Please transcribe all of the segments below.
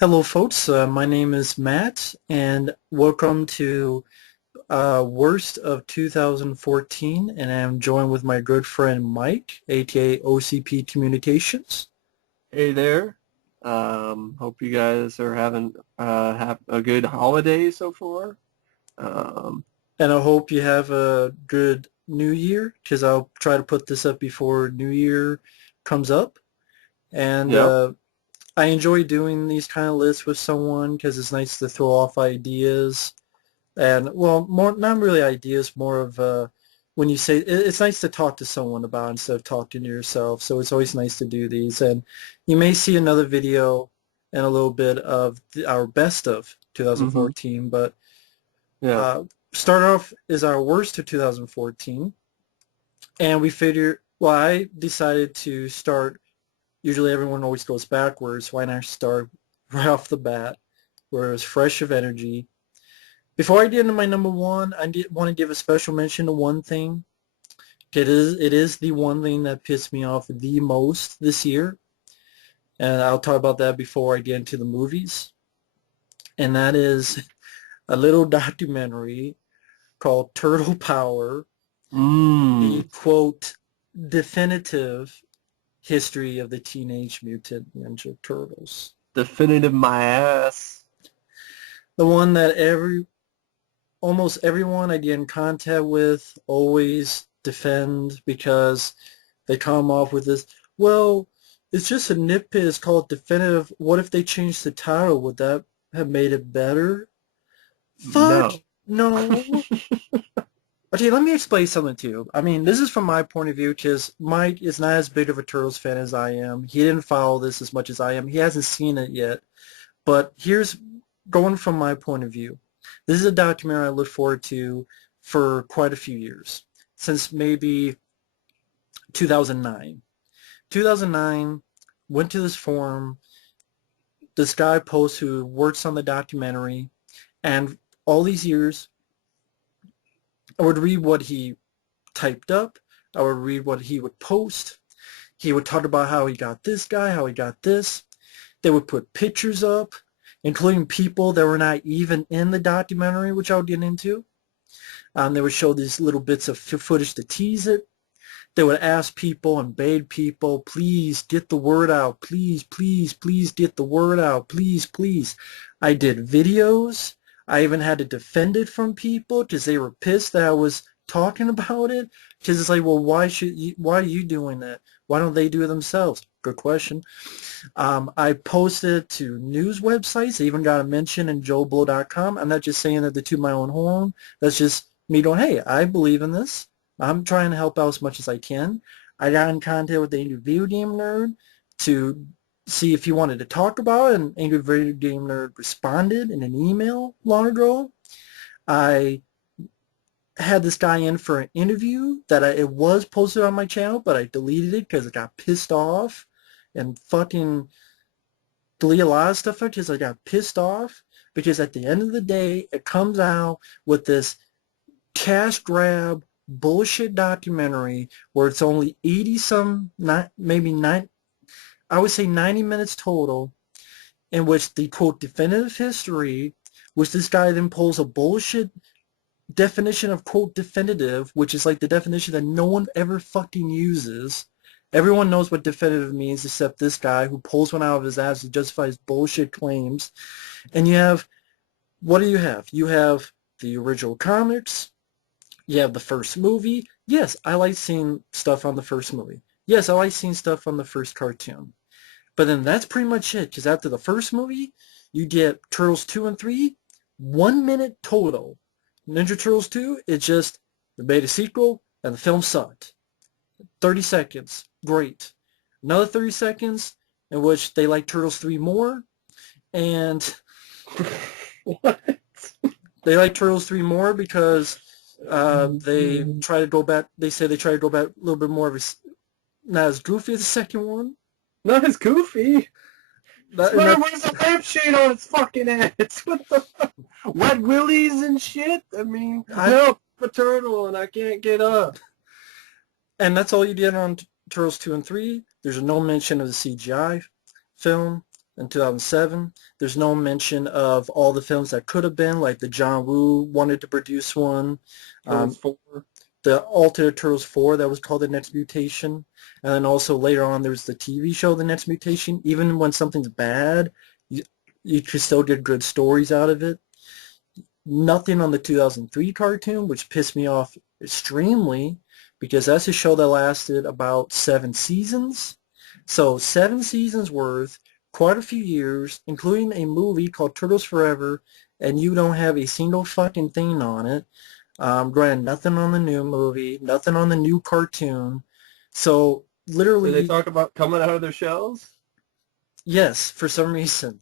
Hello, folks. My name is Matt, and welcome to Worst of 2014. And I'm joined with my good friend Mike, aka OCP Communications. Hey there. Hope you guys are having have a good holiday so far. Um, And I hope you have a good New Year, because I'll try to put this up before New Year comes up. And yep. I enjoy doing these kind of lists with someone because it's nice to throw off ideas. And well, more not really ideas, more of when you say it's nice to talk to someone about instead of talking to yourself. So it's always nice to do these. And you may see another video and a little bit of our best of hmm 2014. But Yeah. uh, start off is our worst of 2014, and we figured. Well, I decided to start. Usually, everyone always goes backwards. Why not start right off the bat, where it was fresh of energy. Before I get into my number one, I want to give a special mention to one thing. It is the one thing that pissed me off the most this year, and I'll talk about that before I get into the movies. And that is a little documentary called Turtle Power, the Mm. quote definitive history of the Teenage Mutant Ninja Turtles. Definitive my ass. The one that almost everyone I get in contact with always defend because they come off with this, well, it's just a nitpick. It's called definitive. What if they changed the title? Would that have made it better? Fuck No. no. Okay, let me explain something to you. I mean, this is from my point of view because Mike is not as big of a Turtles fan as I am. He didn't follow this as much as I am. He hasn't seen it yet. But here's going from my point of view. This is a documentary I look forward to for quite a few years, since maybe 2009. 2009, went to this forum. This guy posts who works on the documentary, and all these years, I would read what he typed up. I would read what he would post. He would talk about how he got this guy, how he got this. They would put pictures up, including people that were not even in the documentary, which I'll get into. They would show these little bits of footage to tease it. They would ask people and beg people, please get the word out. Please, please, please get the word out. Please, please. I did videos. I even had to defend it from people because they were pissed that I was talking about it. Because it's like, well, why are you doing that? Why don't they do it themselves? Good question. I posted to news websites. I even got a mention in joeblow.com. I'm not just saying that to toot my own horn. That's just me going, hey, I believe in this. I'm trying to help out as much as I can. I got in contact with Angry Video Game Nerd to see if he wanted to talk about it, and Angry Video Game Nerd responded in an email long ago. I had this guy in for an interview that it was posted on my channel, but I deleted it because I got pissed off and fucking delete a lot of stuff because I got pissed off because at the end of the day, it comes out with this cash grab bullshit documentary where it's only 80 some, not maybe nine, I would say 90 minutes total, in which the quote definitive history, which this guy then pulls a bullshit definition of quote definitive, which is like the definition that no one ever fucking uses. Everyone knows what definitive means except this guy who pulls one out of his ass to justify his bullshit claims. And you have, what do you have? You have the original comics. You have the first movie. Yes, I like seeing stuff on the first movie. Yes, I like seeing stuff on the first cartoon. But then that's pretty much it, because after the first movie, you get Turtles 2 and 3, 1 minute total. Ninja Turtles 2, it's just they made a sequel and the film sucked. 30 seconds, great. Another 30 seconds in which they like Turtles 3 more, and What? they like Turtles 3 more because they try to go back, they say they try to go back a little bit more of a, not as goofy as the second one. Not as goofy. And Spider wears a lampshade on its fucking ass. What the fuck? Wet willies and shit? I mean, I, help, a turtle and I can't get up. and that's all you get on Turtles 2 and 3. There's no mention of the CGI film. in 2007. There's no mention of all the films that could have been, like the John Woo wanted to produce one. Turtles 4. The Alternate Turtles 4 that was called The Next Mutation. And then also later on there's the TV show The Next Mutation. Even when something's bad, you can still get good stories out of it. Nothing on the 2003 cartoon, which pissed me off extremely because that's a show that lasted about 7 seasons. So 7 seasons worth, quite a few years, including a movie called Turtles Forever, and you don't have a single fucking thing on it. Granted, nothing on the new movie, nothing on the new cartoon. So literally, Did they talk about coming out of their shells? yes, for some reason.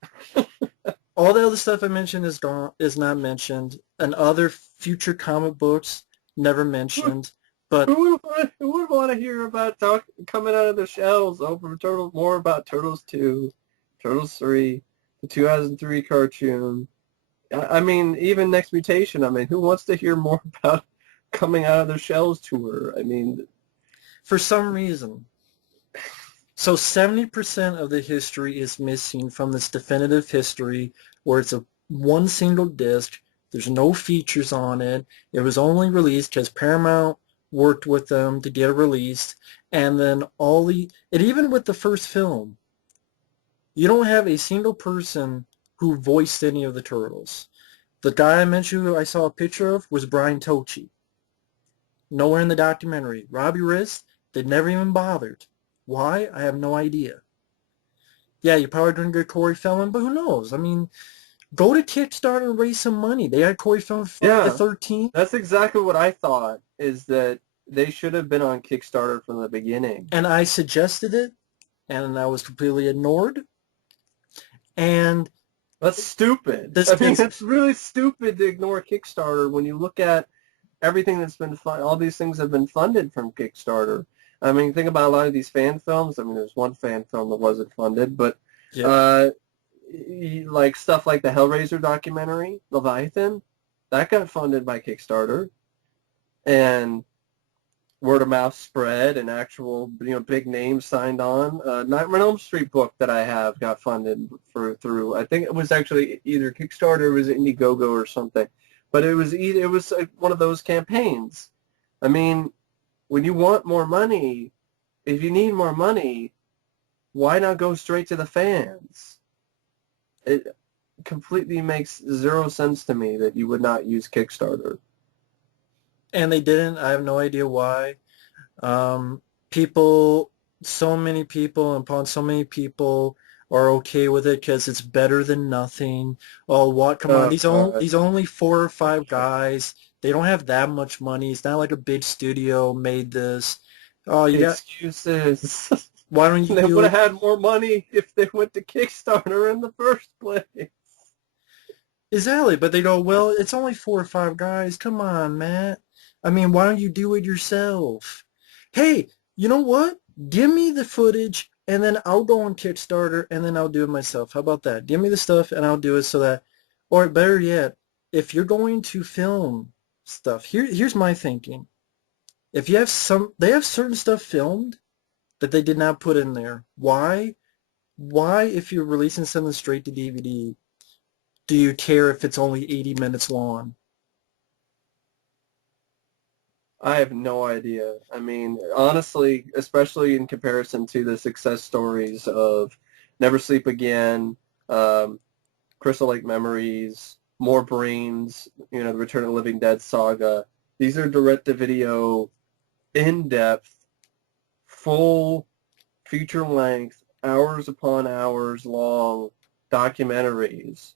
All the other stuff I mentioned is not mentioned, and other future comic books never mentioned. But who would want to hear about coming out of their shells over Turtles? More about Turtles 2, Turtles 3, the 2003 cartoon. I mean, even Next Mutation. I mean, who wants to hear more about coming out of their shells tour? I mean, for some reason. So 70% of the history is missing from this definitive history where it's a one single disc. There's no features on it. It was only released because Paramount worked with them to get it released. And then even with the first film, you don't have a single person who voiced any of the Turtles. The guy I mentioned who I saw a picture of was Brian Tochi. Nowhere in the documentary. Robbie Rist, they never even bothered. Why? I have no idea. Yeah, you probably didn't get Corey Feldman, but who knows? I mean, go to Kickstarter and raise some money. They had Corey Feldman Friday the 13th. That's exactly what I thought, is that they should have been on Kickstarter from the beginning. And I suggested it, and I was completely ignored. And that's stupid. I mean, it's really stupid to ignore Kickstarter when you look at everything that's been all these things have been funded from Kickstarter. I mean, think about a lot of these fan films. I mean, there's one fan film that wasn't funded, but like stuff like the Hellraiser documentary, Leviathan, that got funded by Kickstarter, and word of mouth spread, and actual big names signed on. Nightmare on Elm Street book that I have got funded through. I think it was actually either Kickstarter or it was Indiegogo or something, but it was one of those campaigns. I mean, when you want more money, if you need more money, why not go straight to the fans? It completely makes zero sense to me that you would not use Kickstarter. And they didn't. I have no idea why. So many people, and upon so many people are okay with it because it's better than nothing. Oh, what? Come on. These only 4 or 5 guys. They don't have that much money. It's not like a big studio made this. Oh, yeah. Excuses. Why don't you They would have had more money if they went to Kickstarter in the first place. Exactly, but they go, well, it's only 4 or 5 guys. Come on, Matt. I mean, why don't you do it yourself? Hey, you know what? Give me the footage, and then I'll go on Kickstarter, and then I'll do it myself. How about that? Give me the stuff, and I'll do it so that, or better yet, if you're going to film stuff, here's my thinking. If you have they have certain stuff filmed that they did not put in there. Why? Why, if you're releasing something straight to DVD, do you care if it's only 80 minutes long? I have no idea. I mean, honestly, especially in comparison to the success stories of Never Sleep Again, Crystal Lake Memories, More Brains, the Return of the Living Dead saga, these are direct-to-video, in-depth, full, feature-length, hours upon hours long documentaries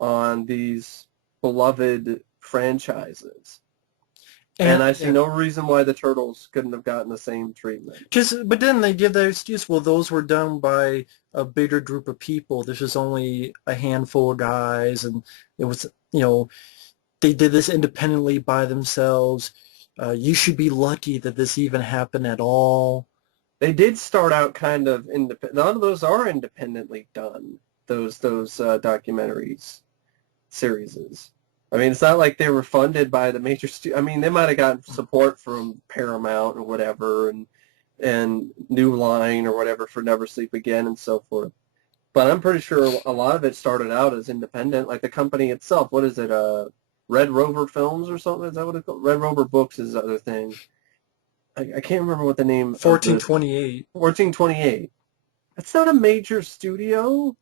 on these beloved franchises. And I see no reason why the Turtles couldn't have gotten the same treatment. But then they give that excuse, well, those were done by a bigger group of people. This was only a handful of guys, and it was, they did this independently by themselves. You should be lucky that this even happened at all. They did start out kind of independent. None of those are independently done, those documentaries, series. I mean, it's not like they were funded by the major I mean, they might have gotten support from Paramount or whatever, and New Line or whatever for Never Sleep Again and so forth. But I'm pretty sure a lot of it started out as independent, like the company itself. What is it? Red Rover Films or something? Is that what it's called? Red Rover Books is the other thing. I can't remember what the name of the 1428. 1428. That's not a major studio.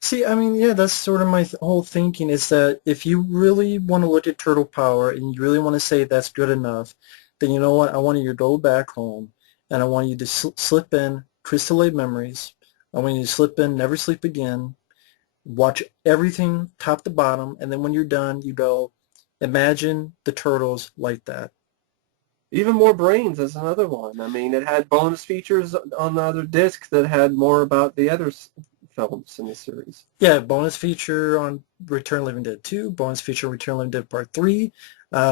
See, I mean, yeah, that's sort of my whole thinking is that if you really want to look at Turtle Power and you really want to say that's good enough, then you know what? I want you to go back home and I want you to slip in Crystal Lake Memories. I want you to slip in Never Sleep Again, watch everything top to bottom, and then when you're done, you go, imagine the turtles like that. Even More Brains is another one. I mean, it had bonus features on the other disc that had more about the other films in the series. Yeah, bonus feature on Return of the Living Dead 2, bonus feature on Return of the Living Dead Part 3,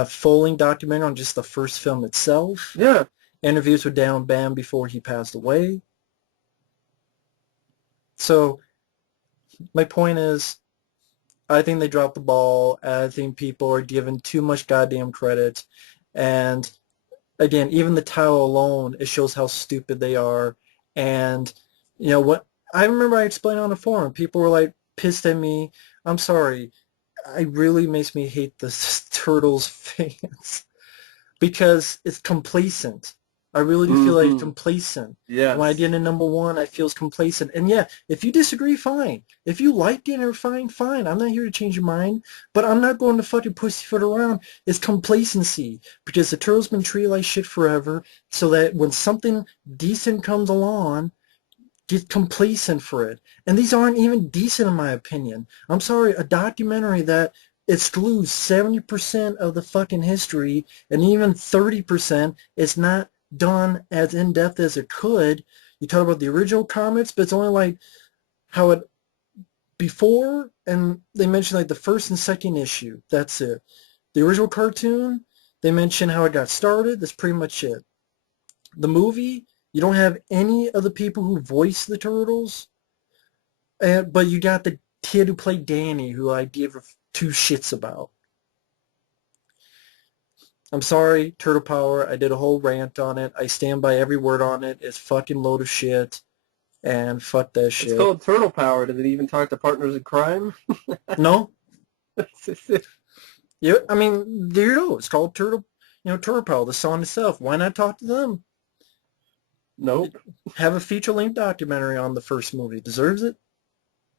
full-length documentary on just the first film itself, Yeah. interviews with Dan Bam before he passed away. So my point is, I think they dropped the ball. I think people are given too much goddamn credit. And again, even the title alone, it shows how stupid they are. And you know what? I remember I explained on the forum. People were like pissed at me. I'm sorry. It really makes me hate the Turtles fans because it's complacent. I really do feel like it's Mm-hmm. complacent. When I Yes. get a number one, I feel it's complacent. And yeah, if you disagree, fine. If you like it or fine, fine. I'm not here to change your mind, but I'm not going to fucking pussyfoot around. It's complacency because the Turtles been treated like shit forever, so that when something decent comes along, get complacent for it. And these aren't even decent in my opinion. I'm sorry, a documentary that excludes 70% of the fucking history and even 30% is not done as in-depth as it could. You talk about the original comics, but it's only like how it before, and they mention like the first and second issue. That's it. The original cartoon, they mention how it got started. That's pretty much it. The movie, you don't have any of the people who voice the turtles, but you got the kid who played Danny, who I give two shits about. I'm sorry, Turtle Power. I did a whole rant on it. I stand by every word on it. It's fucking load of shit, and fuck that It's shit. called Turtle Power. Did it even talk to partners in crime? No, yeah. I mean, there you go. It's called Turtle. Turtle Power. The song itself. Why not talk to them? Nope. Have a feature-length documentary on the first movie. Deserves it.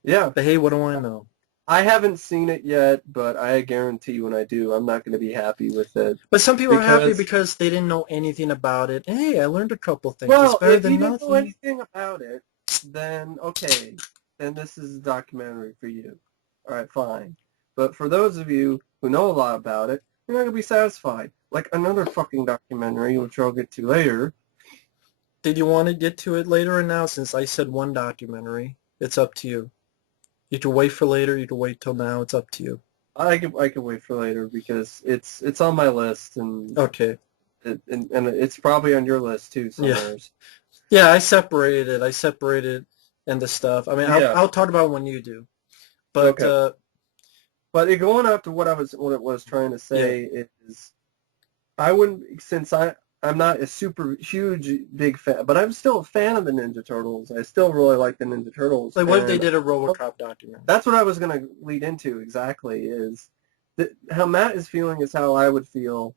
Yeah. But hey, what do I know? I haven't seen it yet, but I guarantee when I do, I'm not going to be happy with it. But some people are happy Because, because they didn't know anything about it. Hey, I learned a couple things. It's well, better if than you didn't know nothing. anything about it, then okay, then this is a documentary for you. All right, fine. But for those of you who know a lot about it, you're not going to be satisfied. Like another fucking documentary, which I'll get to later. Did you want to get to it later or now? Since I said one documentary, it's up to you. You can wait for later. You can wait till now. It's up to you. I can wait for later because it's on my list and Okay. and it's probably on your list too Yeah. somewhere. Yeah, I separated it. I separated into stuff. I mean, Yeah. I'll talk about it when you do. But Okay. But going up to what it was trying to yeah. say is I wouldn't since I'm not a super huge big fan, but I'm still a fan of the Ninja Turtles. I still really like the Ninja Turtles, Like what if they and did a Robocop documentary? that's what I was going to lead into exactly is that how Matt is feeling is how I would feel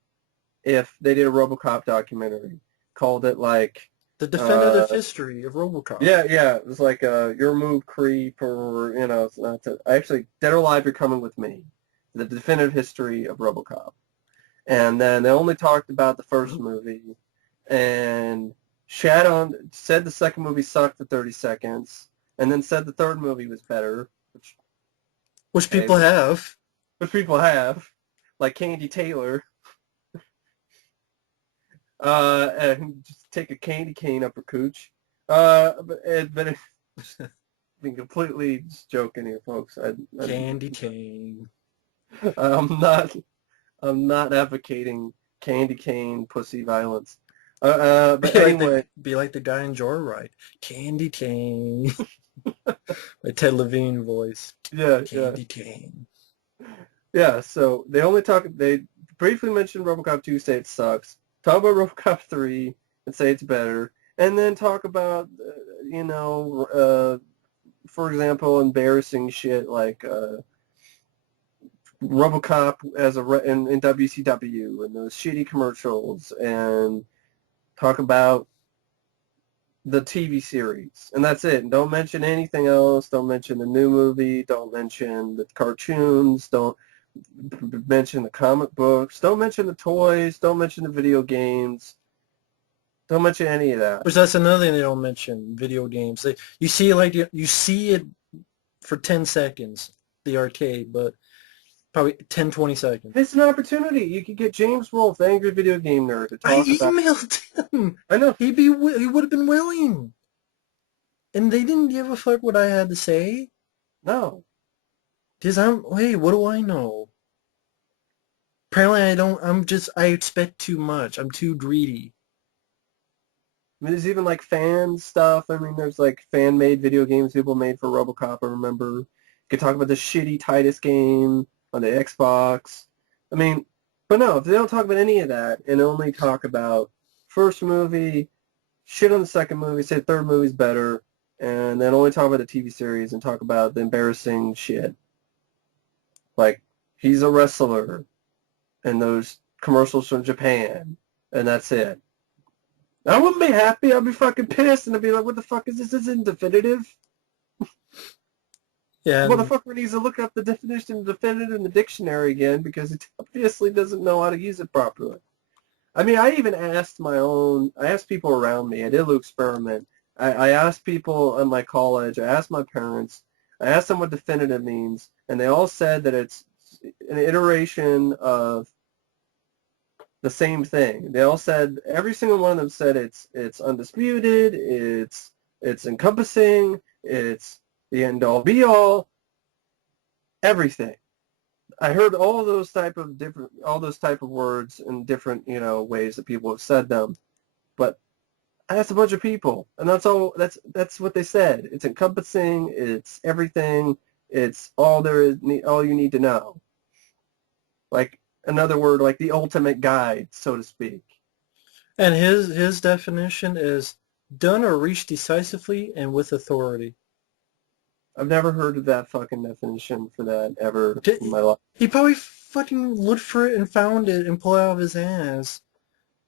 if they did a Robocop documentary, called it like The definitive history of Robocop. yeah, it was like Your Move Creep or it's not actually Dead or Alive You're Coming With Me, the definitive history of Robocop. And then they only talked about the first movie and said the second movie sucked for 30 seconds and then said the third movie was better, Which okay, people have. which people have, like Candy Taylor. And just take a candy cane up her cooch. But it's being completely just joking here, folks. Candy cane. I'm not. I'm not advocating candy cane pussy violence. But anyway, Be like the guy in Joyride. Candy cane. My Ted Levine voice. yeah, Candy cane. yeah. So they briefly mentioned Robocop 2, say it sucks. Talk about Robocop 3 and say it's better, and then talk about for example, embarrassing shit like Robocop in WCW and those shitty commercials, and talk about the TV series, and that's it. And don't mention anything else. Don't mention the new movie. Don't mention the cartoons. Don't mention the comic books. Don't mention the toys. Don't mention the video games. Don't mention any of that. Which that's another thing they don't mention, video games. You see it for 10 seconds, the arcade, but probably 10, 20 seconds. It's an opportunity. You could get James Wolfe, the Angry Video Game Nerd, to talk about... I emailed him. I know. He would have been willing. And they didn't give a fuck what I had to say. No. Because what do I know? Apparently I expect too much. I'm too greedy. I mean, there's even like fan stuff. I mean, there's like fan-made video games people made for Robocop, I remember. You could talk about the shitty Titus game on the Xbox. I mean, but no, if they don't talk about any of that and only talk about first movie, shit on the second movie, say the third movie's better, and then only talk about the TV series and talk about the embarrassing shit. Like, he's a wrestler and those commercials from Japan, and that's it. I wouldn't be happy. I'd be fucking pissed, and I'd be like, what the fuck is this? This isn't definitive. Yeah. Motherfucker needs to look up the definition of definitive in the dictionary again, because it obviously doesn't know how to use it properly. I mean, I even asked people around me. I did a little experiment. I asked people in my college. I asked my parents. I asked them what definitive means, and they all said that it's an iteration of the same thing. They all said, every single one of them said it's undisputed, it's encompassing, it's the end all be all, everything. I heard all those type of words in different, ways that people have said them. But I asked a bunch of people, and that's that's what they said. It's encompassing, it's everything, it's all all you need to know. Like, another word, like the ultimate guide, so to speak. And his definition is done or reached decisively and with authority. I've never heard of that fucking definition for that ever in my life. He probably fucking looked for it and found it and pulled it out of his ass.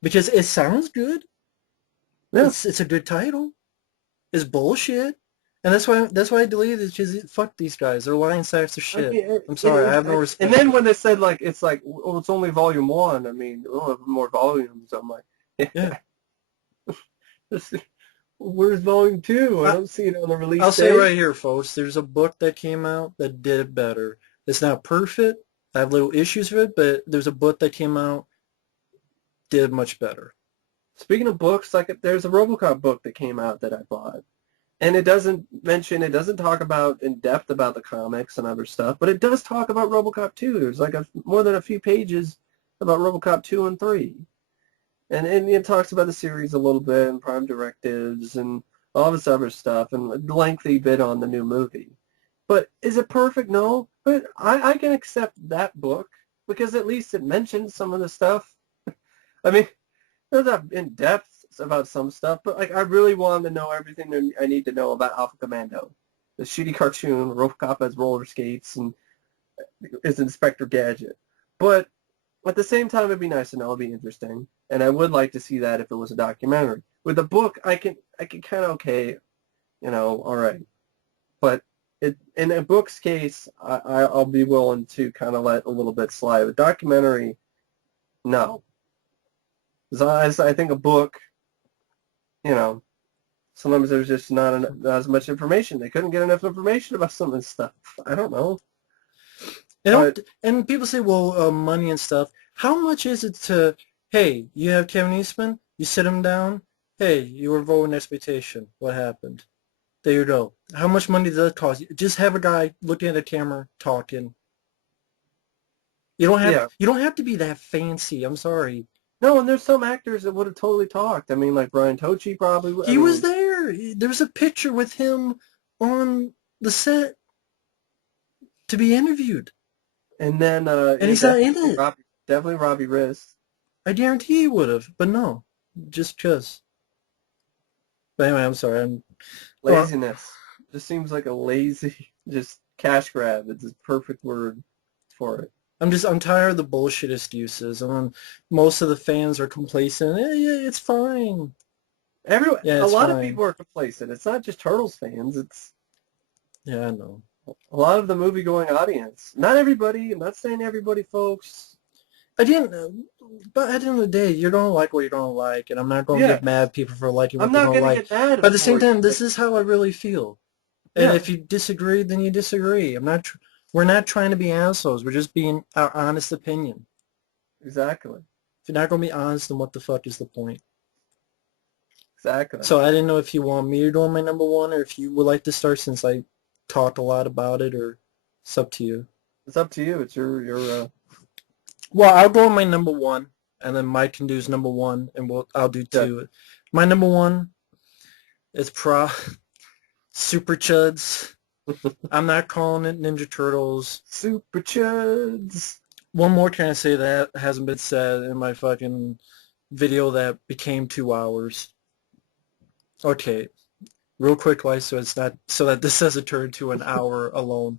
Because it sounds good. Yeah. It's a good title. It's bullshit. And that's why I deleted it, because fuck these guys. They're lying sacks of shit. I'm sorry, I have no respect. And then when they said, like, it's only volume 1, I mean, we'll have more volumes. I'm like, yeah. Where's volume 2? I don't see it on the release date. I'll say right here, folks, there's a book that came out that did it better. It's not perfect. I have little issues with it, but there's a book that came out, did it much better. Speaking of books, like, there's a Robocop book that came out that I bought. And it doesn't talk about in depth about the comics and other stuff, but it does talk about Robocop 2. There's like more than a few pages about Robocop 2 and 3. And it talks about the series a little bit and prime directives and all this other stuff and a lengthy bit on the new movie. But is it perfect? No. But I can accept that book because at least it mentions some of the stuff. I mean, it's not in depth about some stuff, but like I really wanted to know everything I need to know about Alpha Commando, the shitty cartoon. Robocop has roller skates and is Inspector Gadget. But at the same time, it'd be nice to know. It'd be interesting, and I would like to see that if it was a documentary. With a book, I can kind of all right. But in a book's case, I'll be willing to kind of let a little bit slide. With documentary, no. Because I think a book, sometimes there's just not as much information. They couldn't get enough information about some of this stuff. I don't know. And people say, well, money and stuff. How much is it to, hey, you have Kevin Eastman, you sit him down, hey, you were involved in exploitation. What happened? There you go. How much money does that cost? Just have a guy looking at a camera talking. You don't have to be that fancy. I'm sorry. No, and there's some actors that would have totally talked. I mean, like Brian Tochi probably. He was there. There was a picture with him on the set to be interviewed. And then... and he's not in it. Definitely Robbie Rist. I guarantee he would have, but no. Just because. But anyway, I'm sorry. Well, Laziness. Just seems like a lazy, just cash grab. It's a perfect word for it. I'm tired of the bullshit excuses. And most of the fans are complacent. Yeah, it's fine. Yeah, A it's lot of fine. people are complacent. It's not just Turtles fans. It's Yeah, I know. a lot of the movie-going audience. Not everybody. I'm not saying everybody, folks. But at the end of the day, you don't like what you don't like, and I'm not going to get mad Yes. at people for liking I'm what they not don't going to like. get mad But at the same for you. time, this is how I really feel. And Yeah, if you disagree, then you disagree. We're not trying to be assholes. We're just being our honest opinion. exactly. If you're not going to be honest, then what the fuck is the point? Exactly. So I didn't know if you want me to do my number one, or if you would like to start since I talked a lot about it, or it's up to you. It's up to you. It's your Well, I'll go on my number one, and then Mike can do his number one, and I'll do yeah. two. My number one is Super Chuds. I'm not calling it Ninja Turtles. Super Chuds. One more can I say that hasn't been said in my fucking video that became 2 hours. Okay, real quick, like so it's not so that this doesn't turn to an hour alone.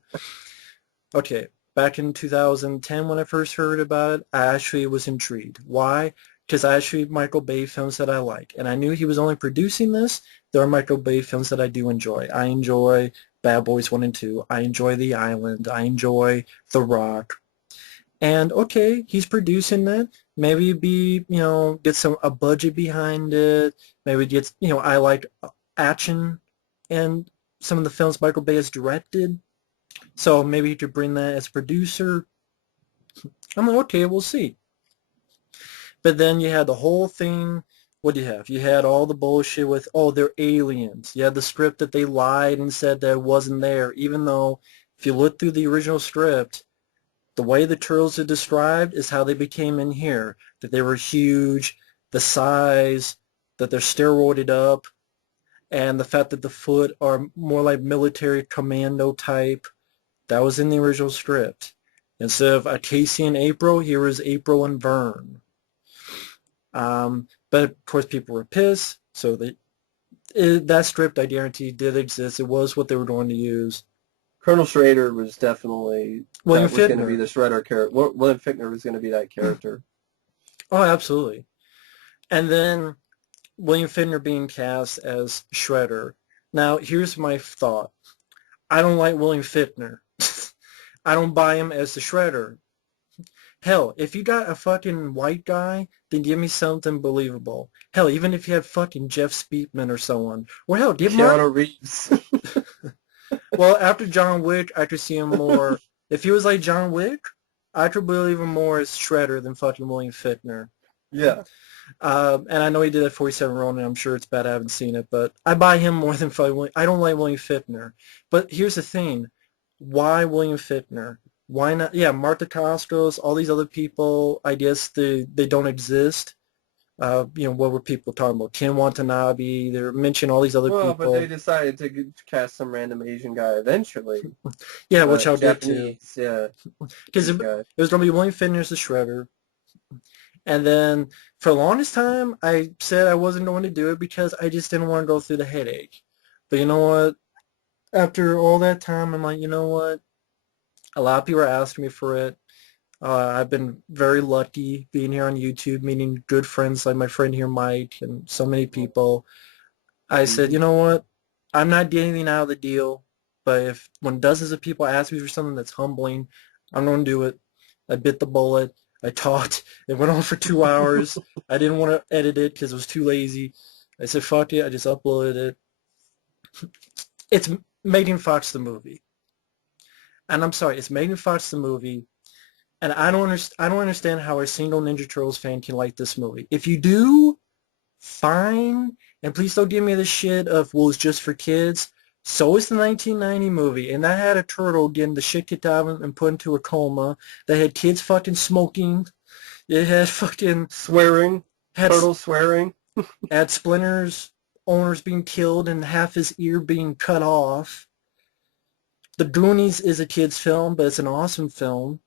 Okay, back in 2010 when I first heard about it, I actually was intrigued. Why? Because I actually Michael Bay films that I like, and I knew he was only producing this. There are Michael Bay films that I do enjoy. I enjoy Bad Boys 1 and 2. I enjoy The Island. I enjoy The Rock. And okay, he's producing that. Maybe get a budget behind it. Maybe get, I like action and some of the films Michael Bay has directed. So maybe he could bring that as a producer. I'm like, okay, we'll see. But then you had the whole thing. What do you have? You had all the bullshit with, oh, they're aliens. You had the script that they lied and said that it wasn't there, even though if you look through the original script, the way the turtles are described is how they became in here. That they were huge, the size, that they're steroided up, and the fact that the foot are more like military commando type. That was in the original script. Instead of Casey and April, here is April and Vern. But of course people were pissed, so that script, I guarantee, did exist. It was what they were going to use. Colonel Schrader was definitely William that was going to be Fichtner. the Shredder character. William Fichtner was going to be that character. Oh, absolutely. And then William Fichtner being cast as Shredder. Now, here's my thought. I don't like William Fichtner. I don't buy him as the Shredder. Hell, if you got a fucking white guy, then give me something believable. Hell, even if you had fucking Jeff Speakman or someone. Well, hell, give Mark... Keanu Reeves. Well, after John Wick, I could see him more... If he was like John Wick, I could believe him more as Shredder than fucking William Fichtner. Yeah. And I know he did that 47 Ronin. I'm sure it's bad. I haven't seen it, but I buy him more than fucking... I don't like William Fichtner. But here's the thing. Why William Fichtner? Why not? Yeah, Marta Costos, all these other people, I guess they don't exist. What were people talking about? Ken Watanabe, they're mentioning all these other Well, people. but they decided to cast some random Asian guy eventually. Yeah, which I'll get to. Japanese, yeah. Because it was going to be William Fichtner as the Shredder. And then for the longest time, I said I wasn't going to do it because I just didn't want to go through the headache. But you know what? After all that time, I'm like, you know what? A lot of people are asking me for it. I've been very lucky being here on YouTube, meeting good friends like my friend here, Mike, and so many people. I said, you know what? I'm not getting anything out of the deal, but if when dozens of people ask me for something that's humbling, I'm going to do it. I bit the bullet. I talked. It went on for 2 hours. I didn't want to edit it because it was too lazy. I said, fuck it. I just uploaded it. It's Megan Fox the movie. And I'm sorry, it's Megan Fox the movie. And I don't understand how a single Ninja Turtles fan can like this movie. If you do, fine. And please don't give me the shit of, well, it's just for kids. So is the 1990 movie. And that had a turtle getting the shit kicked out of him and put into a coma. That had kids fucking smoking. It had fucking... Swearing. Turtle swearing. Had Splinter's owners being killed and half his ear being cut off. The Goonies is a kid's film, but it's an awesome film.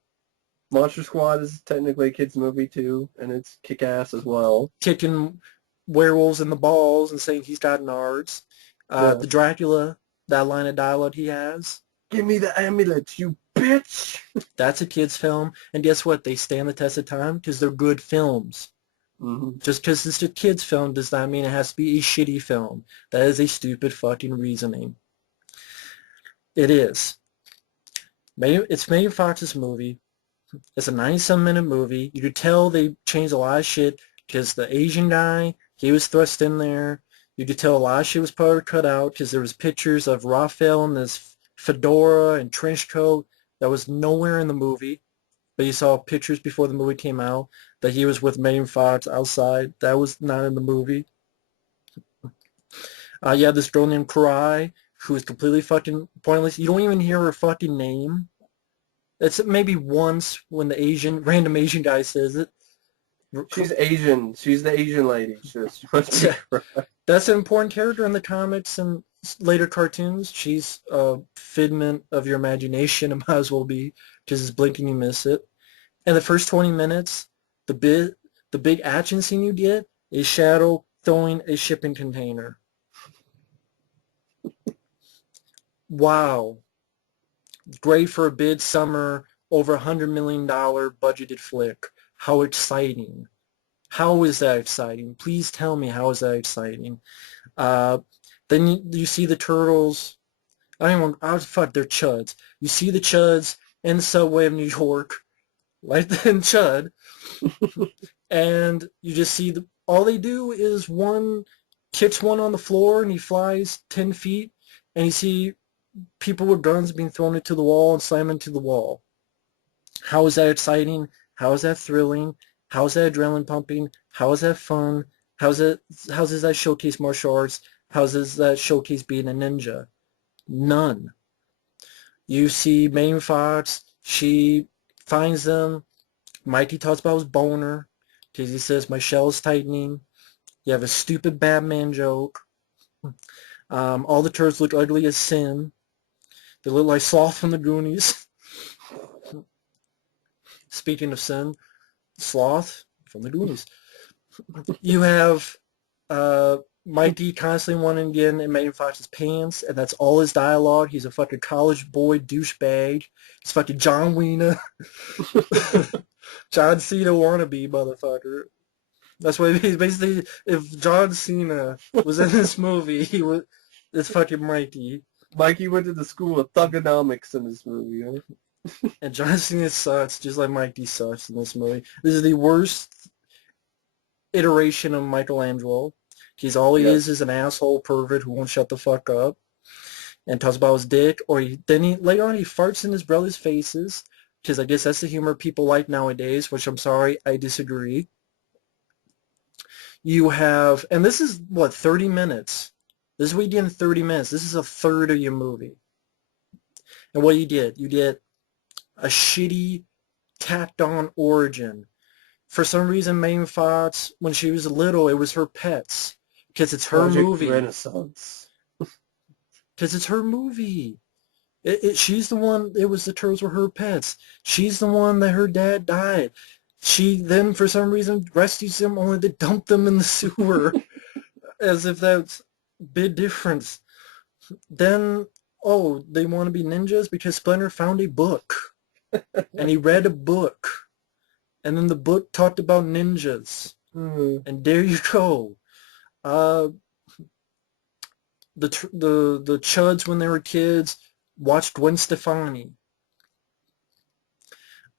Monster Squad is technically a kid's movie too, and it's kick-ass as well. Kicking werewolves in the balls and saying he's got nards. Yeah. The Dracula, that line of dialogue he has, Give me the amulet, you bitch! that's a kid's film. And guess what? They stand the test of time because they're good films. Mm-hmm. Just because it's a kid's film does not mean it has to be a shitty film. That is a stupid fucking reasoning. It is. It's Megan Fox's movie. It's a 97-minute movie. You could tell they changed a lot of shit because the Asian guy, he was thrust in there. You could tell a lot of shit was probably cut out because there was pictures of Raphael in this fedora and trench coat that was nowhere in the movie. But you saw pictures before the movie came out that he was with Megan Fox outside. That was not in the movie. You have this girl named Karai who is completely fucking pointless. You don't even hear her fucking name. It's maybe once when the random Asian guy says it. She's Asian. She's the Asian lady. She must be right. That's an important character in the comics and later cartoons. She's a figment of your imagination. It might as well be. Just blink and you miss it. And the first 20 minutes, the big action scene you get is Shadow throwing a shipping container. Wow. Great for a big summer, over $100 million budgeted flick. How exciting. How is that exciting? Please tell me how is that exciting. Then you see the turtles. Fuck, they're chuds. You see the chuds in the subway of New York, right in Chud, and you just see all they do is one kicks one on the floor and he flies 10 feet, and you see people with guns being thrown into the wall and slammed into the wall. How is that exciting? How is that thrilling? How is that adrenaline pumping? How is that fun? How does that showcase martial arts? How does that showcase being a ninja? None. You see Megan Fox, she finds them. Mikey talks about his boner because he says, my shell is tightening. You have a stupid Batman joke. All the turds look ugly as sin. They look like Sloth from the Goonies. Speaking of sin, Sloth from the Goonies. You have Mikey constantly wanting to get in Megan Fox's pants, and that's all his dialogue. He's a fucking college boy douchebag. He's fucking John Wiener. John Cena wannabe, motherfucker. That's what he's basically. If John Cena was in this movie, it's fucking Mikey. Mikey went to the school of thugonomics in this movie, huh? And John Cena sucks, just like Mikey sucks in this movie. This is the worst iteration of Michelangelo. He's all he is an asshole pervert who won't shut the fuck up and talks about his dick. Or later on he farts in his brother's faces, because I guess that's the humor people like nowadays, which I'm sorry, I disagree. You have, and this is, 30 minutes? This is what you did in 30 minutes. This is a third of your movie. And what you did a shitty, tacked-on origin. For some reason, Megan Fox, when she was little, it was her pets. Because it's her movie. Renaissance. Because it's her movie. She's the one, it was the turtles were her pets. She's the one that her dad died. She then, for some reason, rescues them only to dump them in the sewer. As if that's a big difference. Then, they want to be ninjas because Splinter found a book. And he read a book. And then the book talked about ninjas. Mm-hmm. And there you go. The Chuds, when they were kids, watched Gwen Stefani.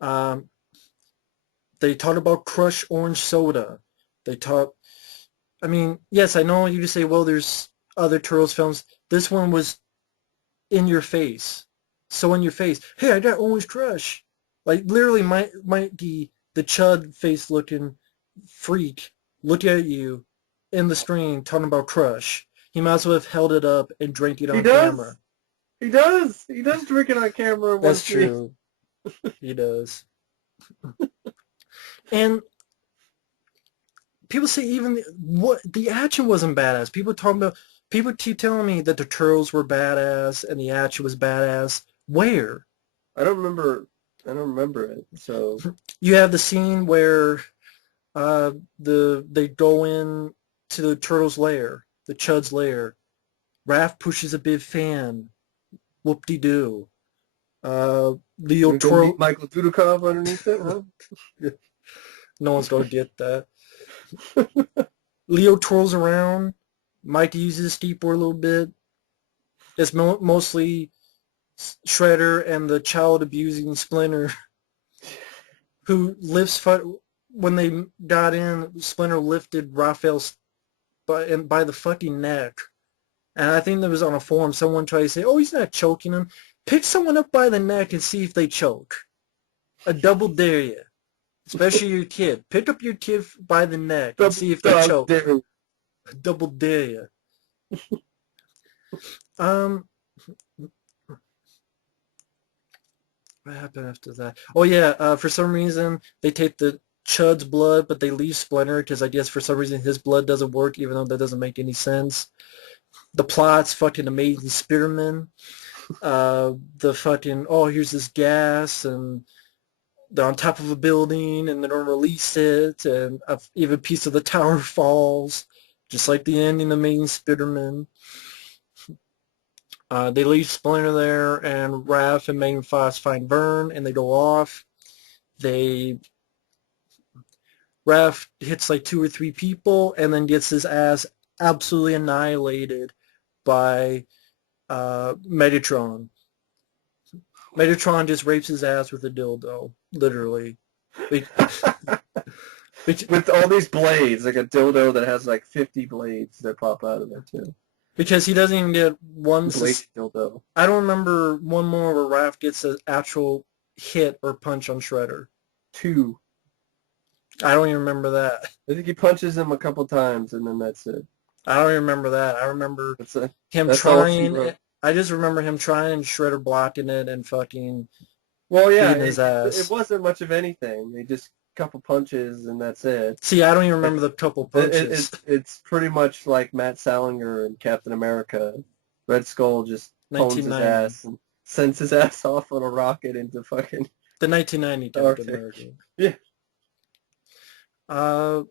They talked about Crush Orange Soda. Yes, I know you just say, well, there's other Turtles films. This one was in your face. So in your face. Hey, I got Orange Crush. Like, literally, the Chud face-looking freak look at you in the screen talking about Crush. He might as well have held it up and drank it on camera. He does. He does drink it on camera. That's true. He does. And people say the action wasn't badass. People keep telling me that the Turtles were badass and the action was badass. Where? I don't remember it. So you have the scene where they go in to the Turtles' lair, the Chud's lair, Raph pushes a big fan. Whoop-de-doo. Leo You're gonna twirl. meet Michael Dudikoff underneath it, huh? No one's gonna get that. Leo twirls around. Mike uses his skateboard a little bit. It's mostly Shredder and the child abusing Splinter who lifts. When they got in, Splinter lifted Raphael's by the fucking neck. And I think that was on a forum. Someone tried to say, "Oh, he's not choking him." Pick someone up by the neck and see if they choke. A double dare you. Especially your kid. Pick up your kid by the neck and see if they choke. A double dare you. What happened after that? Oh yeah, for some reason they take the CHUD's blood, but they leave Splinter because I guess for some reason his blood doesn't work, even though that doesn't make any sense. The plot's fucking amazing. Spearman. The fucking, oh, here's this gas, and they're on top of a building, and they don't release it, and even a piece of the tower falls, just like the ending of Amazing Spider-Man. They leave Splinter there, and Raph and Megan Fox find Vern, and they go off. Raph hits like 2 or 3 people, and then gets his ass absolutely annihilated by Megatron. Megatron just rapes his ass with a dildo, literally. With all these blades, like a dildo that has like 50 blades that pop out of it too. Because he doesn't even get one blade dildo. I don't remember one more where Raph gets an actual hit or punch on Shredder. 2. I don't even remember that. I think he punches him a couple times and then that's it. I don't even remember that. I remember him trying. I just remember him trying and Shredder blocking it and fucking beating his ass. It wasn't much of anything. They just couple punches and that's it. See, I don't even remember the couple punches. It's pretty much like Matt Salinger and Captain America. Red Skull just hones his ass and sends his ass off on a rocket into fucking... The 1990 Captain America. Yeah.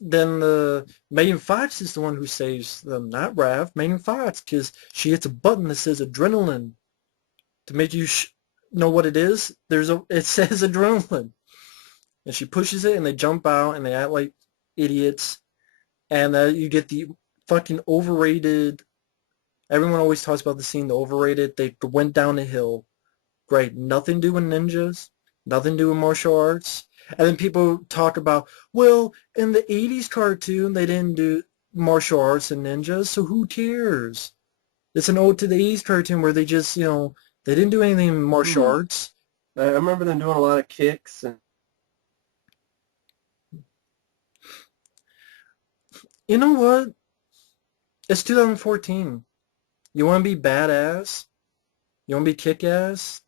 Then the Megan Fox is the one who saves them, not Raph. Megan Fox, because she hits a button that says adrenaline to make you know what it is. It says adrenaline, and she pushes it, and they jump out, and they act like idiots, and you get the fucking overrated. Everyone always talks about the scene, the overrated. They went down a hill. Great, nothing to do with ninjas, nothing to do with martial arts. And then people talk about, well, in the 80s cartoon, they didn't do martial arts and ninjas, so who cares? It's an ode to the 80s cartoon where they just, they didn't do anything in martial arts. I remember them doing a lot of kicks. And you know what? It's 2014. You want to be badass? You want to be kick-ass?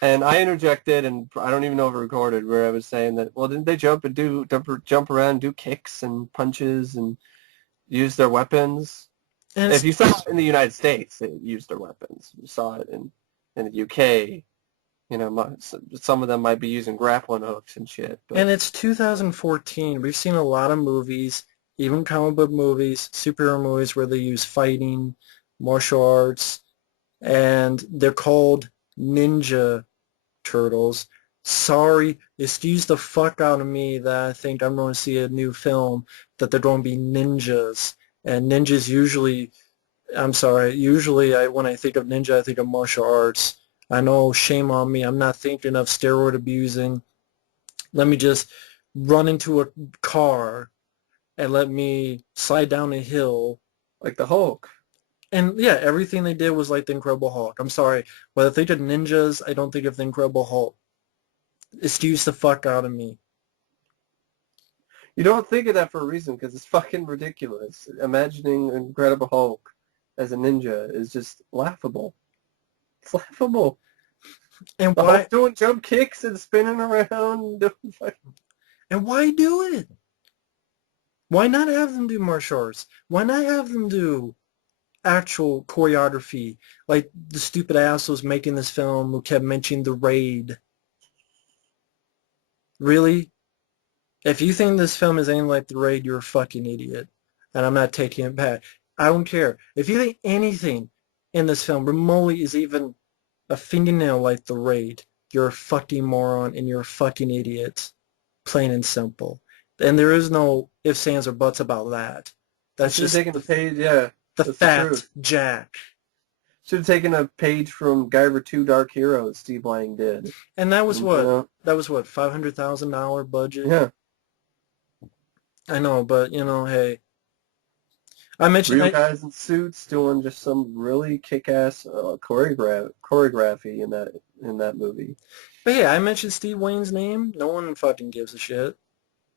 And I interjected, and I don't even know if it recorded, where I was saying that, well, didn't they jump around and do kicks and punches and use their weapons? And if you saw it in the United States, they used their weapons. You saw it in the UK. Some of them might be using grappling hooks and shit. But. And it's 2014. We've seen a lot of movies, even comic book movies, superhero movies, where they use fighting, martial arts, and they're called Ninja Turtles. Sorry, excuse the fuck out of me that I think I'm going to see a new film that they're going to be ninjas. And ninjas usually, when I think of ninja, I think of martial arts. I know, shame on me, I'm not thinking of steroid abusing. Let me just run into a car and let me slide down a hill. Like the Hulk. And yeah, everything they did was like the Incredible Hulk. I'm sorry. When I think of ninjas, I don't think of the Incredible Hulk. Excuse the fuck out of me. You don't think of that for a reason, because it's fucking ridiculous. Imagining Incredible Hulk as a ninja is just laughable. It's laughable. And the why Hulk doing jump kicks and spinning around? And why do it? Why not have them do martial arts? Why not have them do actual choreography, like the stupid assholes making this film who kept mentioning The Raid? Really? If you think this film is anything like The Raid, you're a fucking idiot. And I'm not taking it back. I don't care. If you think anything in this film remotely is even a fingernail like the raid, you're a fucking moron and you're a fucking idiot. Plain and simple. And there is no ifs, ands, or buts about that. I That's should have just taken the page. Yeah, the that's the fact, truth. Jack. Should have taken a page from Guyver 2 Dark Heroes Steve Lang did. And that was You what? know? That was what, $500,000 budget? Yeah. I know, but hey. I mentioned Real guys in suits doing just some really kick-ass choreography in that movie. but hey, I mentioned Steve Wayne's name. No one fucking gives a shit.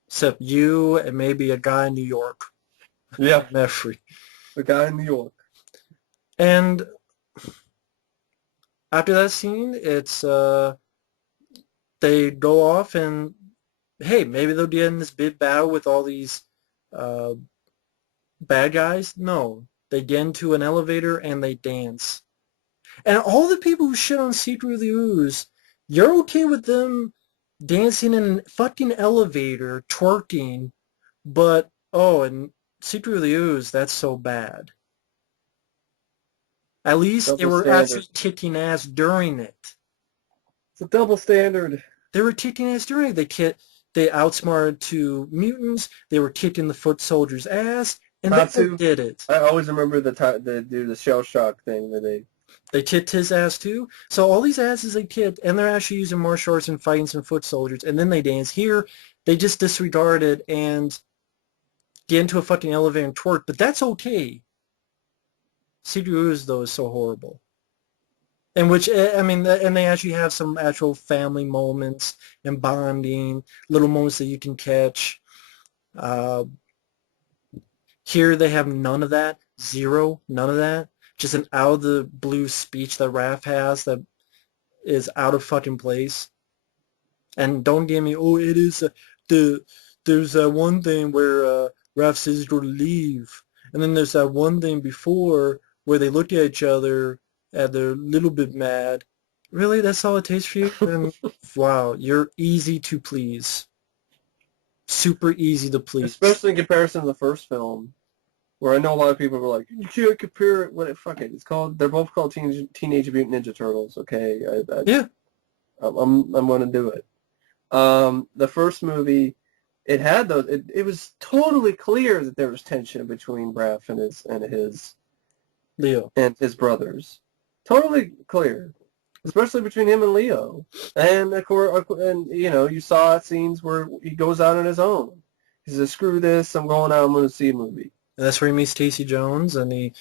Except you and maybe a guy in New York. Yeah, Meffrey. the guy in New York. And after that scene, it's they go off and hey, maybe they'll get in this big battle with all these uh, bad guys. No, they get into an elevator and they dance. And all the people who shit on Secret of the Ooze, you're okay with them dancing in a fucking elevator, twerking, but oh, and Secret of the Ooze, that's so bad. At least they Double were standard. actually kicking ass during it. It's a double standard. They were kicking ass during it. They outsmarted two mutants. They were kicking the foot soldiers' ass, and they did it. I always remember the shell shock thing where They kicked his ass too. So all these asses they kicked, and they're actually using martial arts and fighting some foot soldiers, and then they dance. Here, they just disregarded and get into a fucking elevator and twerk, but that's okay. Secret Ooze, though, is so horrible. In which, I mean, and they actually have some actual family moments and bonding, little moments that you can catch. Uh, Here they have none of that. Zero, none of that. Just an out-of-the-blue speech that Raph has that is out of fucking place. And don't give me, oh, it is, there's that one thing where Raph says he's going to leave. And then there's that one thing before where they look at each other and they're a little bit mad. Really? That's all it takes for you? Then, wow, you're easy to please. Super easy to please. especially in comparison to the first film, where I know a lot of people were like, you can't compare it. Fuck it. They're both called Teenage Mutant Ninja Turtles. Okay, Yeah. I'm going to do it. The first movie, it had those. It was totally clear that there was tension between Raph and his brothers. Totally clear, especially between him and Leo. And of course, you saw scenes where he goes out on his own. He says, "Screw this! I'm going out. I'm going to see a movie." And that's where he meets Casey Jones, and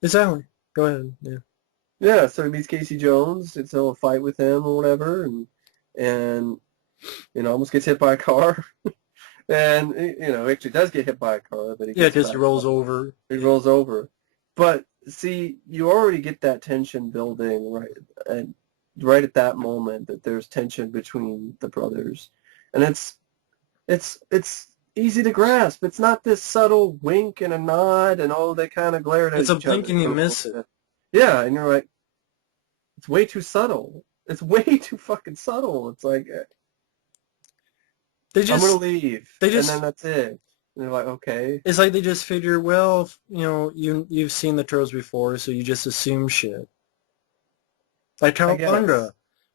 exactly. Go ahead. Yeah. Yeah, so he meets Casey Jones. It's a fight with him or whatever, and almost gets hit by a car. And actually does get hit by a car, but because he rolls over. He rolls over. But see, you already get that tension building right at that moment, that there's tension between the brothers, and it's easy to grasp. It's not this subtle wink and a nod and they kind of glared at each other. It's a blink and you miss it. Yeah, and you're like, it's way too subtle. It's way too fucking subtle. It's like, I'm gonna leave, and then that's it. And they're like, okay. It's like they just figure, well, you've seen the Turtles before, so you just assume shit. Like Cowabunga.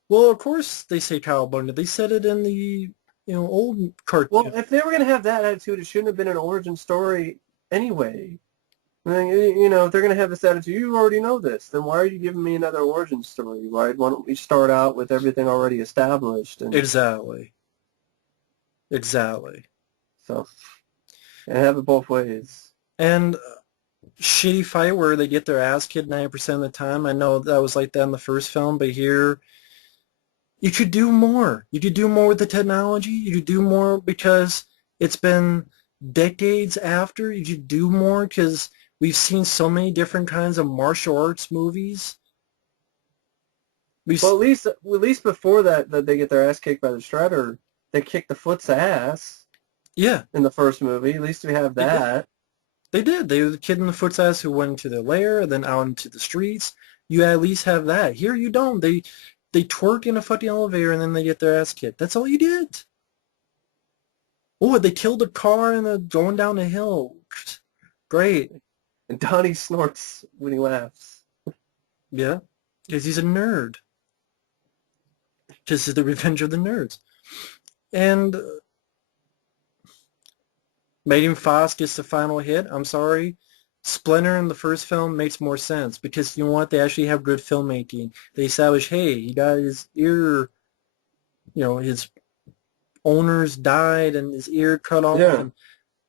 Well, of course they say Cowabunga. They said it in the old cartoon. Well, if they were gonna have that attitude, it shouldn't have been an origin story anyway. I mean, if they're gonna have this attitude, you already know this. Then why are you giving me another origin story? Why don't we start out with everything already established? Exactly. So, and have it both ways. And shitty fight where they get their ass kicked 90% of the time. I know that was like that in the first film, but here you could do more. You could do more with the technology. You could do more because it's been decades after. You could do more because we've seen so many different kinds of martial arts movies. Well, at least before that they get their ass kicked by the Shredder, they kick the Foot's ass. Yeah. In the first movie, at least we have that. They did. They were the kid in the Foot's ass who went into their lair and then out into the streets. You at least have that. Here you don't. They twerk in a fucking elevator and then they get their ass kicked. That's all you did. Oh, they killed a car and they're going down a hill. Great. And Donnie snorts when he laughs. Yeah, because he's a nerd. This is the Revenge of the Nerds. And Megan Fox gets the final hit. I'm sorry. Splinter in the first film makes more sense because you know what? They actually have good filmmaking. They establish, hey, he got his ear, his owners died and his ear cut off. Yeah. And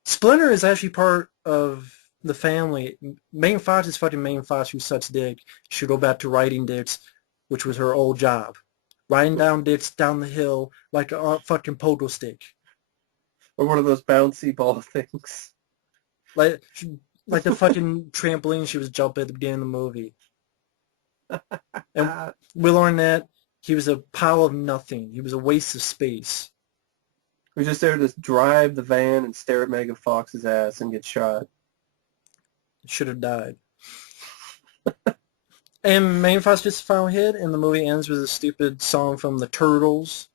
Splinter is actually part of the family. Megan Fox is fucking Megan Fox who sucks dick. She go back to writing dicks, which was her old job. Riding down dicks down the hill like a fucking pogo stick. Or one of those bouncy ball things. Like the fucking trampoline she was jumping at the beginning of the movie. And Will Arnett, he was a pile of nothing. He was a waste of space. He was just there to drive the van and stare at Megan Fox's ass and get shot. Should have died. And Megan Fox gets the final hit, and the movie ends with a stupid song from the Turtles.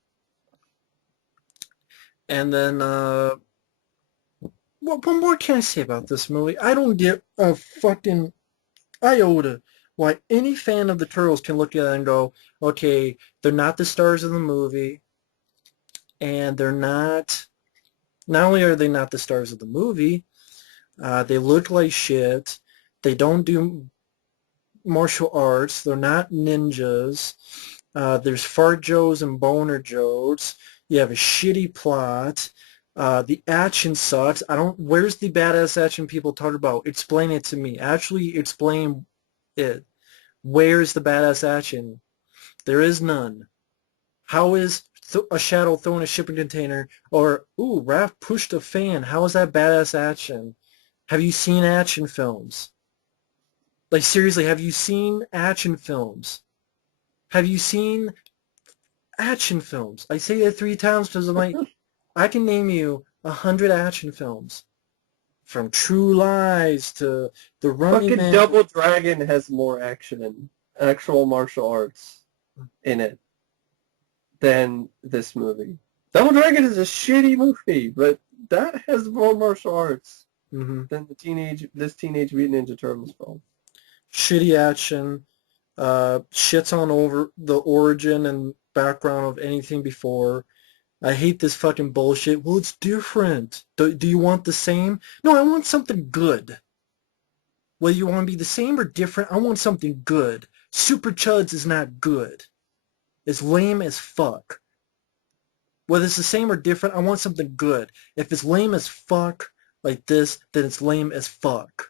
And then, what more can I say about this movie? I don't get a fucking iota why any fan of the Turtles can look at it and go, okay, they're not the stars of the movie, and they're not only are they not the stars of the movie, they look like shit, they don't do martial arts, they're not ninjas, there's fart joes and boner jokes, you have a shitty plot, the action sucks, where's the badass action people talk about? Explain it to me. Actually explain it. Where's the badass action? There is none. How is a shadow throwing a shipping container? Or, ooh, Raph pushed a fan. How is that badass action? Have you seen action films? Like, seriously, have you seen action films? Have you seen action films? I say that 3 times because I'm like, I can name you 100 action films. From True Lies to The Running Fucking Man. Double Dragon has more action and actual martial arts in it than this movie. Double Dragon is a shitty movie, but that has more martial arts than this Teenage Mutant Ninja Turtles film. Shitty action, shits on over the origin and background of anything before. I hate this fucking bullshit. Well, it's different. Do you want the same? No, I want something good. Whether you want to be the same or different, I want something good. Super CHUDs is not good. It's lame as fuck. Whether it's the same or different, I want something good. If it's lame as fuck like this, then it's lame as fuck.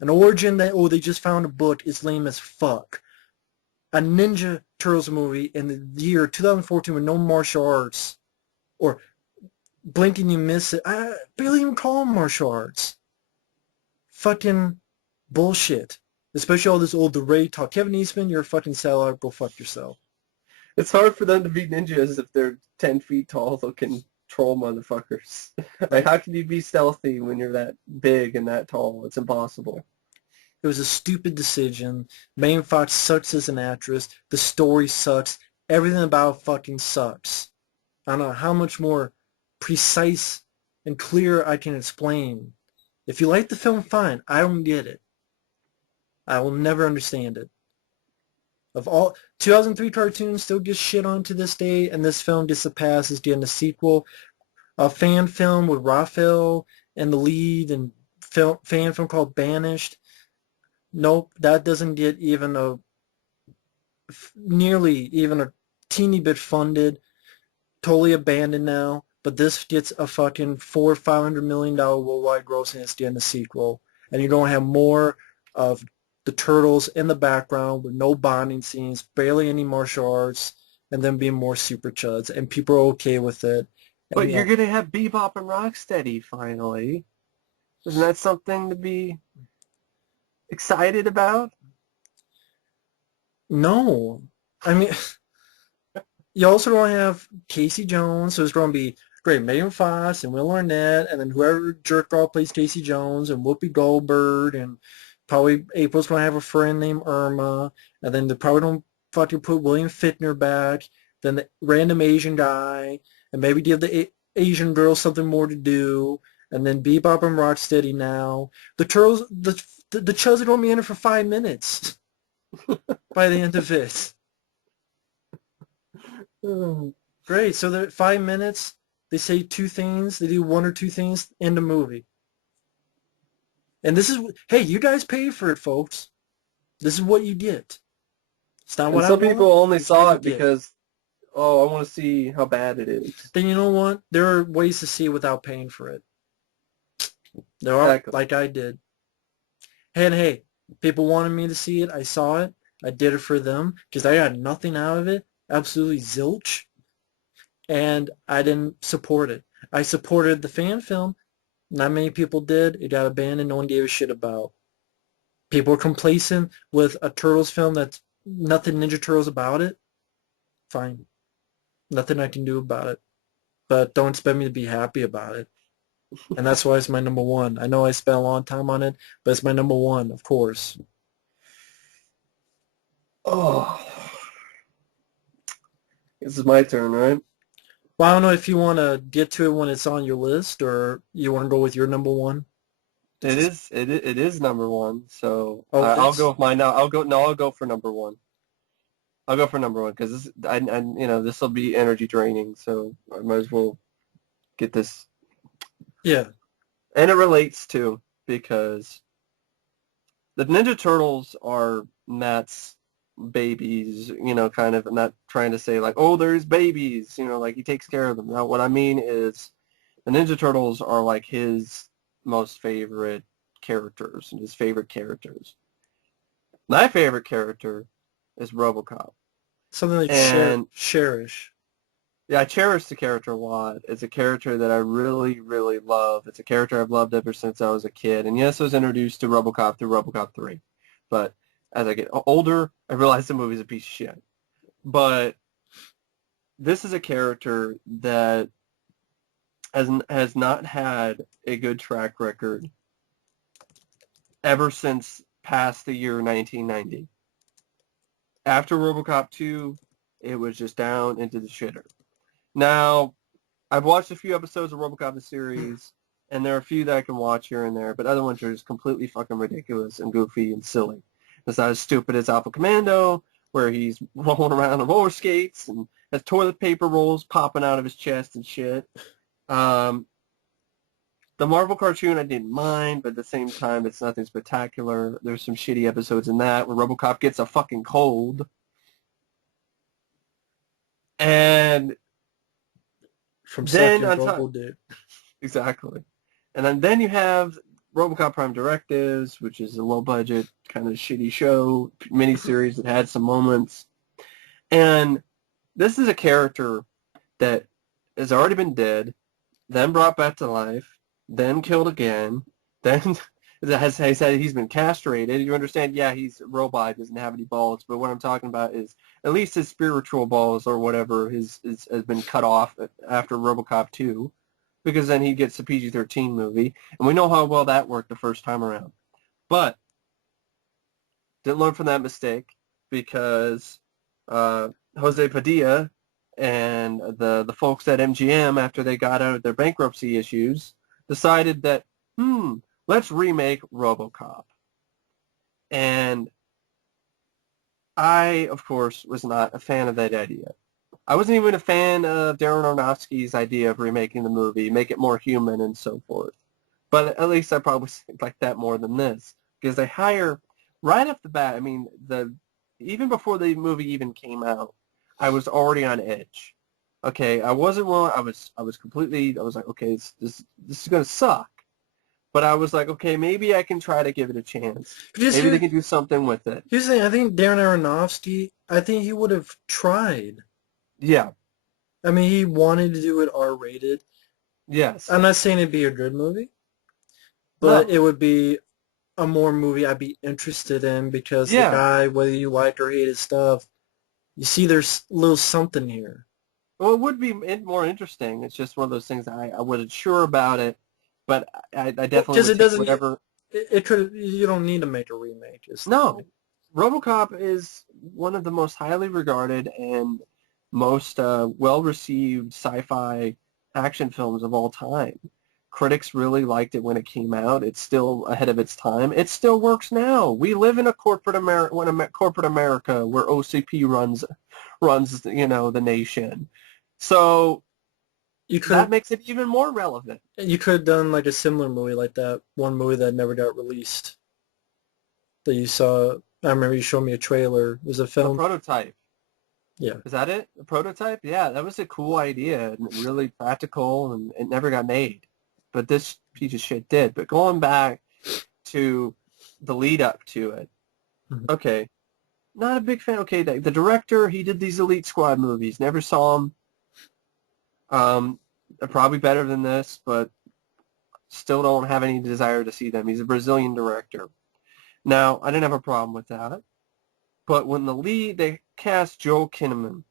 An origin that, oh, they just found a book is lame as fuck. A Ninja Turtles movie in the year 2014 with no martial arts, or blink and you miss it. I barely even call them martial arts. Fucking bullshit. Especially all this old the Ray talk. Kevin Eastman, you're a fucking sellout. Go fuck yourself. It's hard for them to be ninjas if they're 10 feet tall looking troll motherfuckers. Like, how can you be stealthy when you're that big and that tall? It's impossible. It was a stupid decision. Megan Fox sucks as an actress. The story sucks. Everything about fucking sucks. I don't know how much more precise and clear I can explain. If you like the film, fine. I don't get it. I will never understand it. Of all 2003 cartoons still gets shit on to this day, and this film gets a pass as getting a sequel. A fan film with Raphael and the lead, and fan film called Banished. Nope, that doesn't get even nearly even a teeny bit funded. Totally abandoned now. But this gets a fucking $500 million worldwide gross, and it's getting a sequel. And you're going to have more of the Turtles in the background with no bonding scenes, barely any martial arts, and then being more super CHUDs. And people are okay with it. But And, you're going to have Bebop and Rocksteady, finally. Isn't that something to be excited about? No. I mean, you also don't have Casey Jones, so it's going to be great. Megan Fox and Will Arnett, and then whoever jerk off plays Casey Jones, and Whoopi Goldberg, and probably April's going to have a friend named Irma, and then they probably don't fucking put William Fichtner back, then the random Asian guy, and maybe give the Asian girl something more to do, and then Bebop and Rocksteady now. The Turtles, the CHUDs are going to be in it for 5 minutes by the end of it. Great. So they're 5 minutes. They say two things. They do one or two things in the movie. And this is, hey, you guys paid for it, folks. This is what you get. It's not And what I some want. people only It's saw what it you get. because, oh, I want to see how bad it is. Then you know what? There are ways to see it without paying for it. There are, Exactly. like I did. And hey, people wanted me to see it. I saw it. I did it for them because I got nothing out of it. Absolutely zilch. And I didn't support it. I supported the fan film. Not many people did. It got abandoned. No one gave a shit about. People are complacent with a Turtles film that's nothing Ninja Turtles about it. Fine. Nothing I can do about it. But don't expect me to be happy about it. And that's why it's my number one. I know I spent a long time on it, but it's my number one, of course. Oh, this is my turn, right? Well, I don't know if you want to get to it when it's on your list, or you want to go with your number one. It is number one. So Oh, I'll go it's with mine now. I'll go for number one. I'll go for number one because this, this will be energy draining. So I might as well get this. yeah. And it relates to because the Ninja Turtles are Matt's babies, kind of. I'm not trying to say like, oh, there's babies, like he takes care of them. Now, what I mean is the Ninja Turtles are like his most favorite characters and his favorite characters. My favorite character is Robocop. Something like And cherish. yeah, I cherish the character a lot. It's a character that I really, really love. It's a character I've loved ever since I was a kid. And yes, I was introduced to Robocop through Robocop 3. But as I get older, I realize the movie's a piece of shit. But this is a character that has not had a good track record ever since past the year 1990. After Robocop 2, it was just down into the shitter. Now, I've watched a few episodes of Robocop the series, and there are a few that I can watch here and there, but other ones are just completely fucking ridiculous and goofy and silly. It's not as stupid as Alpha Commando, where he's rolling around on roller skates and has toilet paper rolls popping out of his chest and shit. The Marvel cartoon I didn't mind, but at the same time, it's nothing spectacular. There's some shitty episodes in that where Robocop gets a fucking cold. And From then sucking on top, Robo Dick. exactly. And then you have Robocop Prime Directives, which is a low-budget, kind of shitty show, miniseries that had some moments. And this is a character that has already been dead, then brought back to life, then killed again, then has said he's been castrated. You understand? Yeah, he's a robot, doesn't have any balls, but what I'm talking about is at least his spiritual balls or whatever has been cut off after Robocop 2, because then he gets a PG-13 movie, and we know how well that worked the first time around. But didn't learn from that mistake because Jose Padilla and the folks at MGM, after they got out of their bankruptcy issues, decided that, let's remake Robocop. And I, of course, was not a fan of that idea. I wasn't even a fan of Darren Aronofsky's idea of remaking the movie, make it more human and so forth. But at least I probably like that more than this, because they hire right off the bat. I mean, even before the movie even came out, I was already on edge. Okay, I wasn't willing. I was like, okay, this is gonna suck. But I was like, okay, maybe I can try to give it a chance. Maybe they can do something with it. Here's the thing. I think Darren Aronofsky, I think he would have tried. Yeah. I mean, he wanted to do it R-rated. Yes. I'm not saying it'd be a good movie, but it would be a more movie I'd be interested in because the guy, whether you like or hate his stuff, you see there's a little something here. Well, it would be more interesting. It's just one of those things that I wasn't sure about it, but I definitely would take whatever. It could. You don't need to make a remake. No, RoboCop is one of the most highly regarded and most well-received sci-fi action films of all time. Critics really liked it when it came out. It's still ahead of its time. It still works now. We live in a corporate America where OCP runs the nation. So You that could makes it even more relevant. you could have done like a similar movie like that one movie that never got released that you saw. I remember you showed me a trailer. It was a The film. prototype. Yeah. Is that it? The prototype? Yeah, that was a cool idea and really practical, and it never got made. But this piece of shit did. But going back to the lead up to it, Mhm. okay, not a big fan. Okay, the director, he did these Elite Squad movies. Never saw them. They're probably better than this, but still don't have any desire to see them. He's a Brazilian director. Now, I didn't have a problem with that. But when they cast Joel Kinnaman,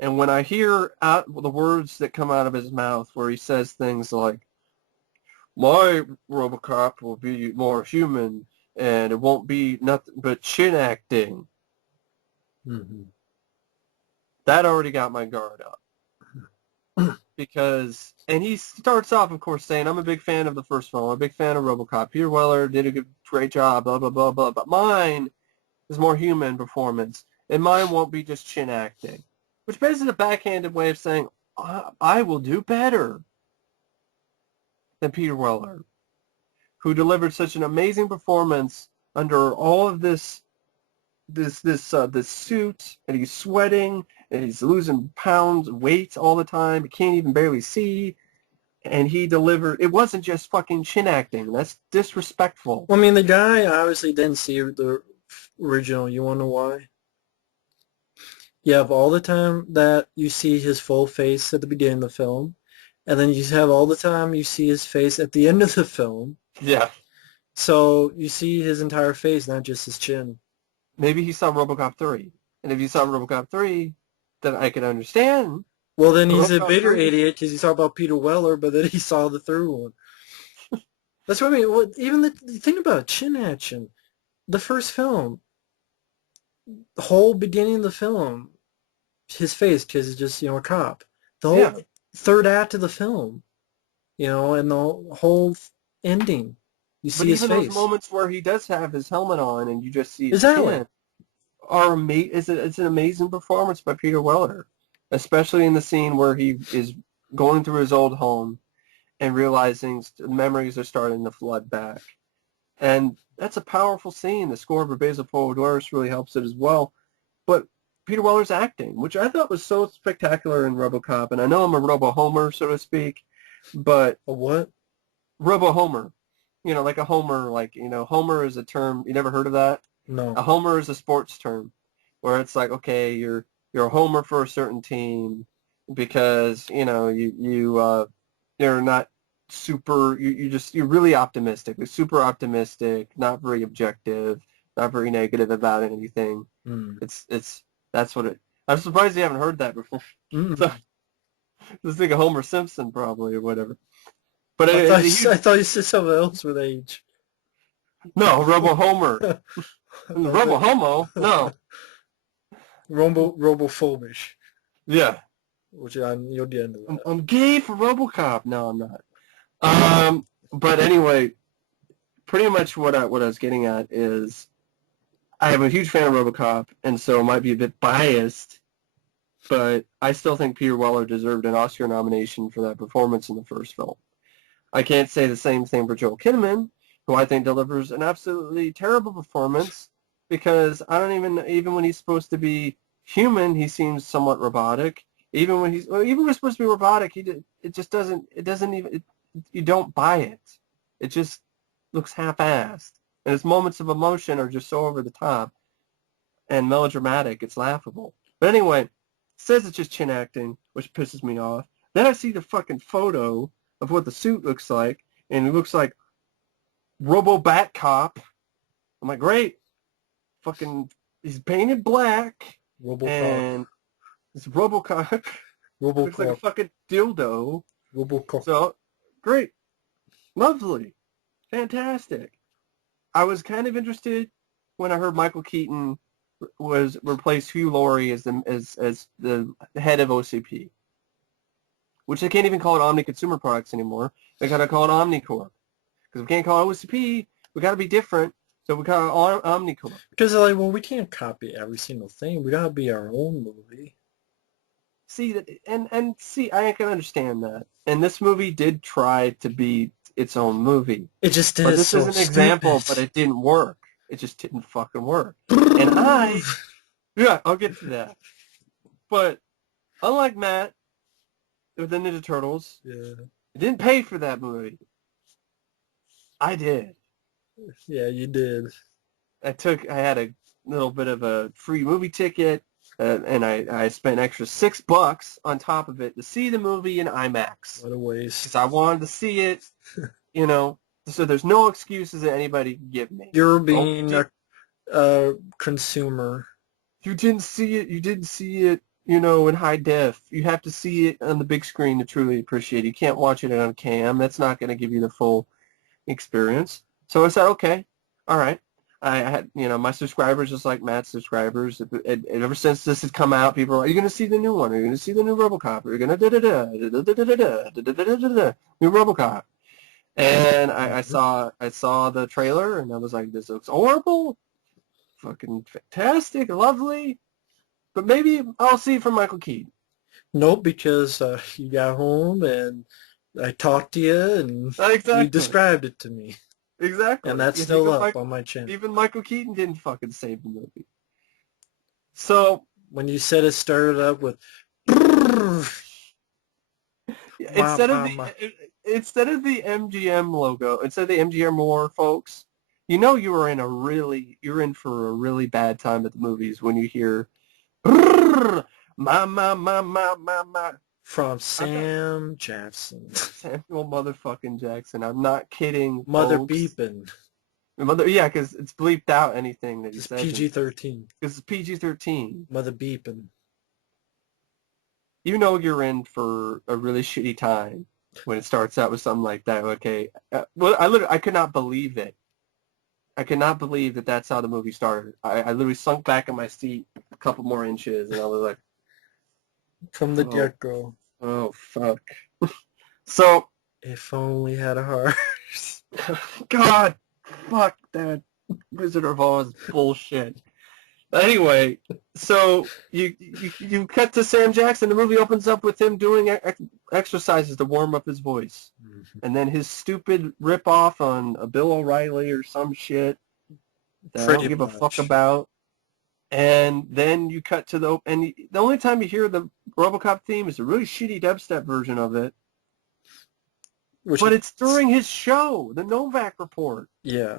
and when I hear the words that come out of his mouth where he says things like, my Robocop will be more human, and it won't be nothing but chin acting, Mm-hmm. that already got my guard up. Because, and he starts off, of course, saying, I'm a big fan of the first film. I'm a big fan of Robocop. Peter Weller did a great job, blah, blah, blah, blah. But mine is more human performance, and mine won't be just chin acting. Which basically is a backhanded way of saying, I will do better than Peter Weller, who delivered such an amazing performance under all of this suit, and he's sweating, and he's losing pounds, weight all the time. He can't even barely see, and he delivered. It wasn't just fucking chin acting. That's disrespectful. Well, I mean, the guy obviously didn't see the original. You want to know why? You have all the time that you see his full face at the beginning of the film, and then you have all the time you see his face at the end of the film. Yeah. So you see his entire face, not just his chin. Maybe he saw Robocop 3. And if you saw Robocop 3, then I could understand. Well, then he's a Robocop bigger 3? idiot because he saw about Peter Weller, but then he saw the third one. That's what I mean. Well, even the thing about chin action, the first film, the whole beginning of the film, his face, because he's just, a cop. The whole Yeah. third act of the film, and the whole ending, you But see his even those face. moments where he does have his helmet on and you just see his Exactly. chin are it's an amazing performance by Peter Weller, especially in the scene where he is going through his old home and realizing memories are starting to flood back. And that's a powerful scene. The score by Basil Poledouris really helps it as well. But Peter Weller's acting, which I thought was so spectacular in Robocop, and I know I'm a Robo-Homer, so to speak, but A what? Robo-Homer, like a Homer, Homer is a term, you never heard of that? No. A Homer is a sports term where it's like, okay, you're a Homer for a certain team because, you're not super, you're really optimistic, you're super optimistic, not very objective, not very negative about anything. Mm. That's what it, I'm surprised you haven't heard that before. So, just think of Homer Simpson probably or whatever. But I thought you said something else with age. no, Robo Homer. Robo Homo? No. Robophobish. Yeah. Which you'll get into that. I'm gay for Robocop. No, I'm not. But anyway, pretty much what I was getting at is I am a huge fan of Robocop, and so I might be a bit biased, but I still think Peter Weller deserved an Oscar nomination for that performance in the first film. I can't say the same thing for Joel Kinnaman, who I think delivers an absolutely terrible performance because I don't even when he's supposed to be human, he seems somewhat robotic. Even when even when he's supposed to be robotic, you don't buy it. It just looks half-assed. And his moments of emotion are just so over the top and melodramatic, it's laughable. But anyway, it says it's just chin acting, which pisses me off. Then I see the fucking photo of what the suit looks like, and it looks like Robobukkake. I'm like, great. Fucking, he's painted black. Robocock. And it's Robocock. Looks like a fucking dildo. Robocock. So, great. Lovely. Fantastic. I was kind of interested when I heard Michael Keaton replaced Hugh Laurie as the head of OCP, which they can't even call it Omni Consumer Products anymore They gotta call it Omnicorp because we can't call it OCP. We gotta be different, so we call it Omnicorp. Because they're like, well, we can't copy every single thing. We gotta be our own movie. See that, and see, I can understand that. And this movie did try to be its own movie, It just but did this is so an example. But stupid. it didn't work. It just didn't fucking work. And yeah, I'll get to that. But unlike Matt with the Ninja Turtles, Yeah, I didn't pay for that movie. I did. yeah, you did. I had a little bit of a free movie ticket, and I spent an extra $6 on top of it to see the movie in IMAX What a waste. because I wanted to see it, you know. So there's no excuses that anybody can give me. You're Oh, being a consumer. you didn't see it. You didn't see it, in high def. You have to see it on the big screen to truly appreciate it. You can't watch it on cam. That's not going to give you the full experience. So I said, okay, all right. I had, my subscribers, just like Matt's subscribers. Ever since this had come out, people are like, "Are you going to see the new one? Are you going to see the new Robocop? Are you going to new Robocop?" And I saw the trailer, and I was like, "This looks horrible, fucking fantastic, lovely." But maybe I'll see it from Michael Keaton. Nope, because you got home and I talked to you and you Exactly. described it to me. Exactly. And that's still up on my channel. Even Michael Keaton didn't fucking save the movie. So when you said it started up with instead of the MGM logo, instead of the MGM more folks, you're in for a really bad time at the movies when you hear my from Sam Jackson. Samuel motherfucking Jackson. I'm not kidding. Mother folks. beeping. Yeah, because it's bleeped out anything that you said. It's PG-13. Because it's PG-13. Mother beeping. You're in for a really shitty time when it starts out with something like that. Okay, well, I could not believe it. I could not believe that that's how the movie started. I literally sunk back in my seat a couple more inches, and I was like, from the get-go. Oh fuck. So if only had a heart. God, fuck that Wizard of Oz bullshit. Anyway, so you cut to Sam Jackson. The movie opens up with him doing exercises to warm up his voice, and then his stupid rip-off on a Bill O'Reilly or some shit that I don't give a fuck about. And then you cut to the only time you hear the Robocop theme is a really shitty dubstep version of it. But it's during his show, the Novak Report. Yeah.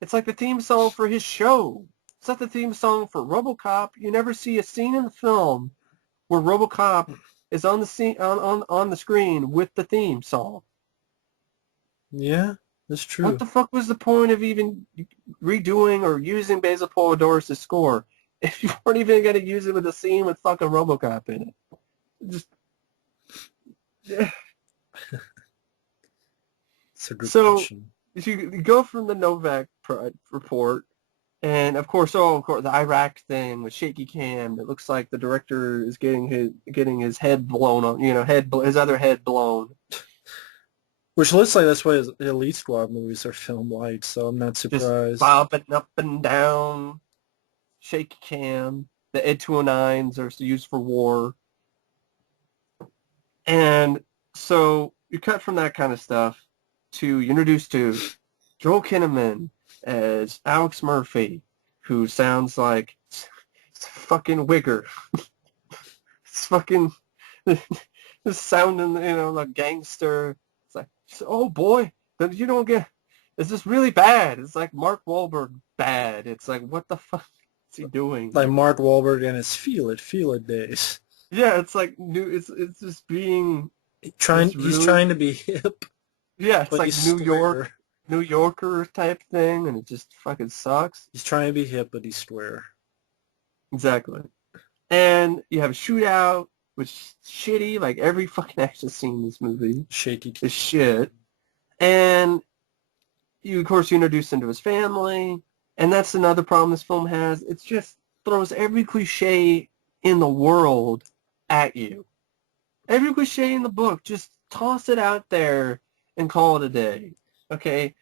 It's like the theme song for his show. It's not the theme song for Robocop. You never see a scene in the film where Robocop is on the scene on the screen with the theme song. Yeah, that's true. What the fuck was the point of even redoing or using Basil Polidoris' score if you weren't even going to use it with a scene with fucking Robocop in it? Just yeah. It's a good question. You go from the Novak report, and of course, the Iraq thing with shaky cam. It looks like the director is getting his head blown on, his other head blown. Which looks like that's why his Elite Squad movies are filmed like, so I'm not surprised. Just bobbing up and down, shaky cam. The Ed 209s are used for war. And so you cut from that kind of stuff to you're introduced to Joel Kinnaman as Alex Murphy, who sounds like fucking Wigger. It's fucking sounding, like gangster. It's like, oh boy, you don't get. It's just really bad. It's like Mark Wahlberg bad. It's like, what the fuck is he doing? Like Mark Wahlberg and his Feel It days. Yeah, it's like new. It's just being he's trying to be hip. Yeah, it's like New Yorker type thing, and it just fucking sucks. He's trying to be hip, but he's square. Exactly. And you have a shootout, which is shitty. Like every fucking action scene in this movie is shit. And you, of course, introduce him to his family, and that's another problem this film has. It just throws every cliche in the world at you. Every cliche in the book just toss it out there and call it a day. Okay,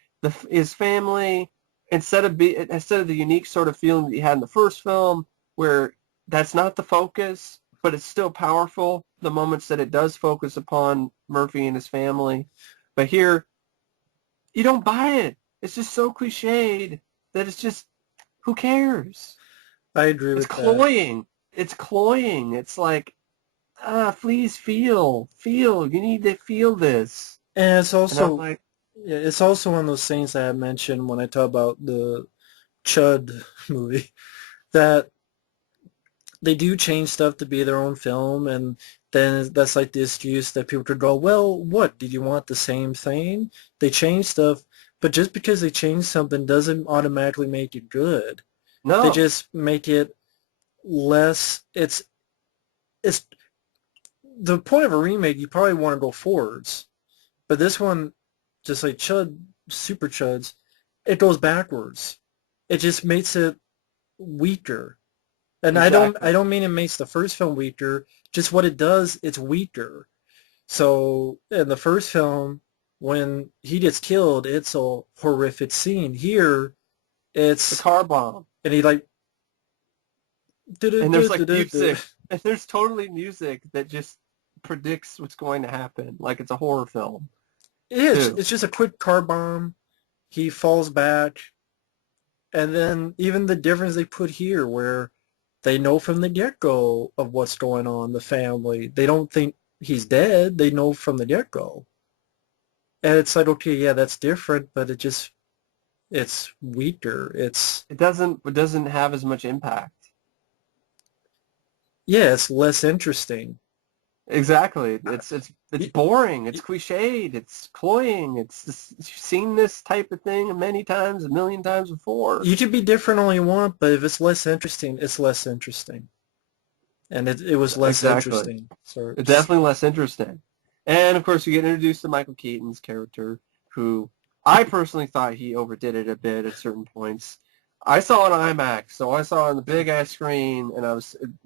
his family, instead of the unique sort of feeling that you had in the first film, where that's not the focus, but it's still powerful. The moments that it does focus upon Murphy and his family, but here you don't buy it. It's just so cliched that it's just, who cares? I agree It's with that. cloying. It's cloying. It's like, please feel. You need to feel this. And it's And I'm also, like, yeah, it's also one of those things that I mentioned when I talk about the Chud movie, that they do change stuff to be their own film, and then that's like the excuse that people could go, well, what, did you want the same thing? They change stuff, but just because they change something doesn't automatically make it good. They no. just make it less, it's the point of a remake, you probably want to go forwards. But this one, just like Chud, Super Chuds, it goes backwards. It just makes it weaker. And I Exactly. don't mean it makes the first film weaker. Just what it does, it's weaker. So in the first film, when he gets killed, it's a horrific scene. Here, The it's car bomb. and he like And there's like du-du-du-du-du-du. music. And there's totally music that just predicts what's going to happen. Like it's a horror film, too. It's just a quick car bomb. He falls back, and then even the difference they put here, where they know from the get-go of what's going on, the family. They don't think he's dead. They know from the get-go. And it's like, okay, yeah, that's different, but it's weaker. It doesn't have as much impact. Yeah, it's less interesting. Exactly. It's You, boring. It's cliched. It's cloying. You've seen this type of thing many times, a million times before. you could be different all you want, but if it's less interesting, it's less interesting. And it was less Exactly. interesting. So It's just definitely less interesting. And of course, you get introduced to Michael Keaton's character, who I personally thought he overdid it a bit at certain points. I saw it on IMAX, so I saw it on the big ass screen, and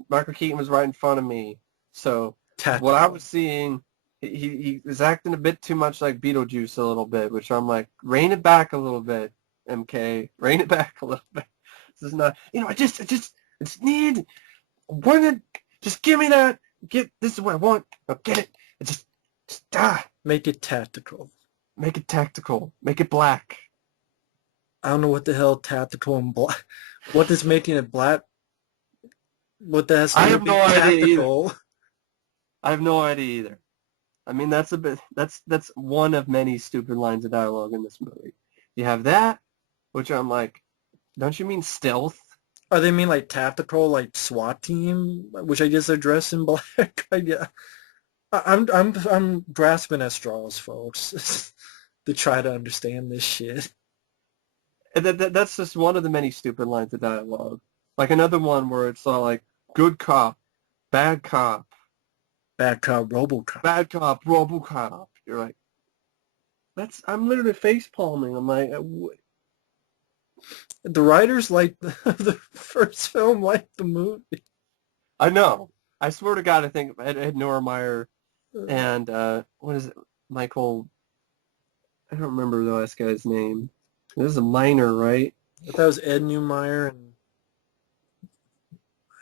Michael Keaton was right in front of me. So what I was tactical. seeing, he was acting a bit too much like Beetlejuice a little bit, which I'm like, rein it back a little bit, MK, rein it back a little bit. This is not, I just need one. Just give me that. This is what I want. Now get it. Just Make it tactical. make it tactical. Make it black. I don't know what the hell tactical and black. What does making it black? What that has to I do have with no being idea either. tactical? I have no idea either. I mean, that's a bit. That's one of many stupid lines of dialogue in this movie. You have that, which I'm like, don't you mean stealth? Or they mean like tactical, like SWAT team, which I just addressed in black. Yeah, I'm grasping at straws, folks, to try to understand this shit. And that's just one of the many stupid lines of dialogue. Like another one where it's all like, good cop, bad cop, Bad cop, Robocop. bad cop, Robocop. You're like, I'm literally face palming. I'm like, The writers like the first film, like the movie. I know. I swear to God, I think Ed Normeyer and what is it, Michael? I don't remember the last guy's name. This is a minor, right? But that was Ed Newmeyer, and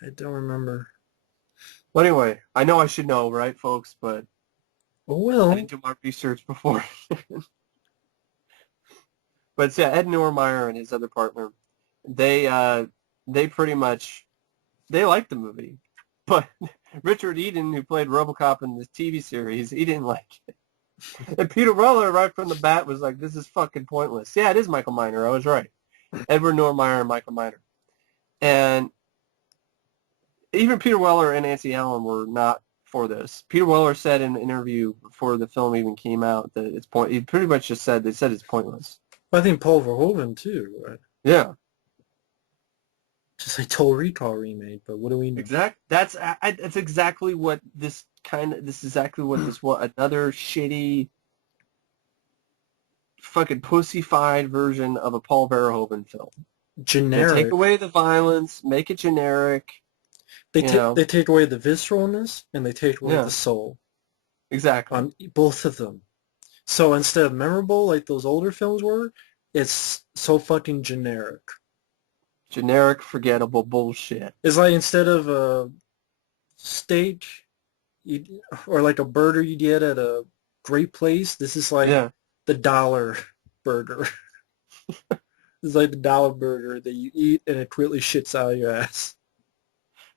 I don't remember. Well, anyway, I know I should know, right, folks? But Oh I well. didn't do my research before. But yeah, Ed Normeyer and his other partner, they uh, they pretty much they liked the movie, but Richard Eden, who played Robocop in the TV series, he didn't like it. And Peter Weller, right from the bat, was like, "This is fucking pointless." Yeah, it is Michael Miner. I was right. Edward Normeyer and Michael Miner. And even Peter Weller and Nancy Allen were not for this. Peter Weller said in an interview before the film even came out that it's point. He pretty much just said it's pointless. I think Paul Verhoeven too. Right? Yeah, Just like Total Recall remake, but what do we know? That's exactly what this kind of. This is exactly what this was. Another shitty, fucking pussified version of a Paul Verhoeven film. They take Generic. away the violence, make it generic. They You know, take away the visceralness and they take away yeah. the soul. Exactly. on both of them. So instead of memorable like those older films were, it's so fucking generic. Generic, forgettable bullshit. It's like instead of a steak you, or like a burger you get at a great place, this is like Yeah, the dollar burger. It's like the dollar burger that you eat and it quickly shits out of your ass.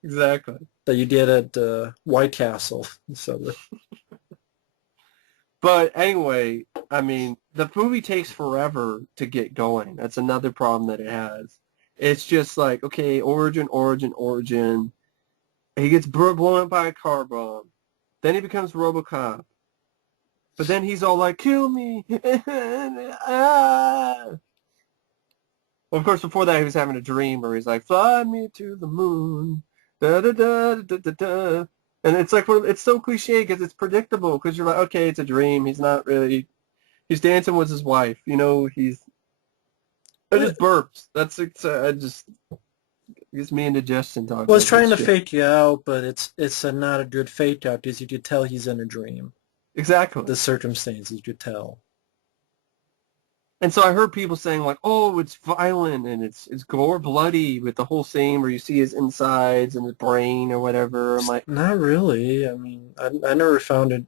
exactly. That you did at White Castle. So But anyway, I mean, the movie takes forever to get going. That's another problem that it has. It's just like, okay, origin, origin, origin. He gets blown up by a car bomb. Then he becomes Robocop. But then he's all like, kill me. Ah. Well, of course, before that, he was having a dream where he's like, fly me to the moon. Da da da da da da. And it's like, it's so cliche because it's predictable because you're like, okay, it's a dream. He's not really, he's dancing with his wife. You know, I just burps. That's, I just, it's me and indigestion talking well, it's about this trying to shit. fake you out, but it's not a good fake out because you could tell he's in a dream. Exactly. The circumstances you could tell. And so I heard people saying like, oh, it's violent and it's gore bloody with the whole scene where you see his insides and his brain or whatever. I'm like, Not really. I mean, I never found it.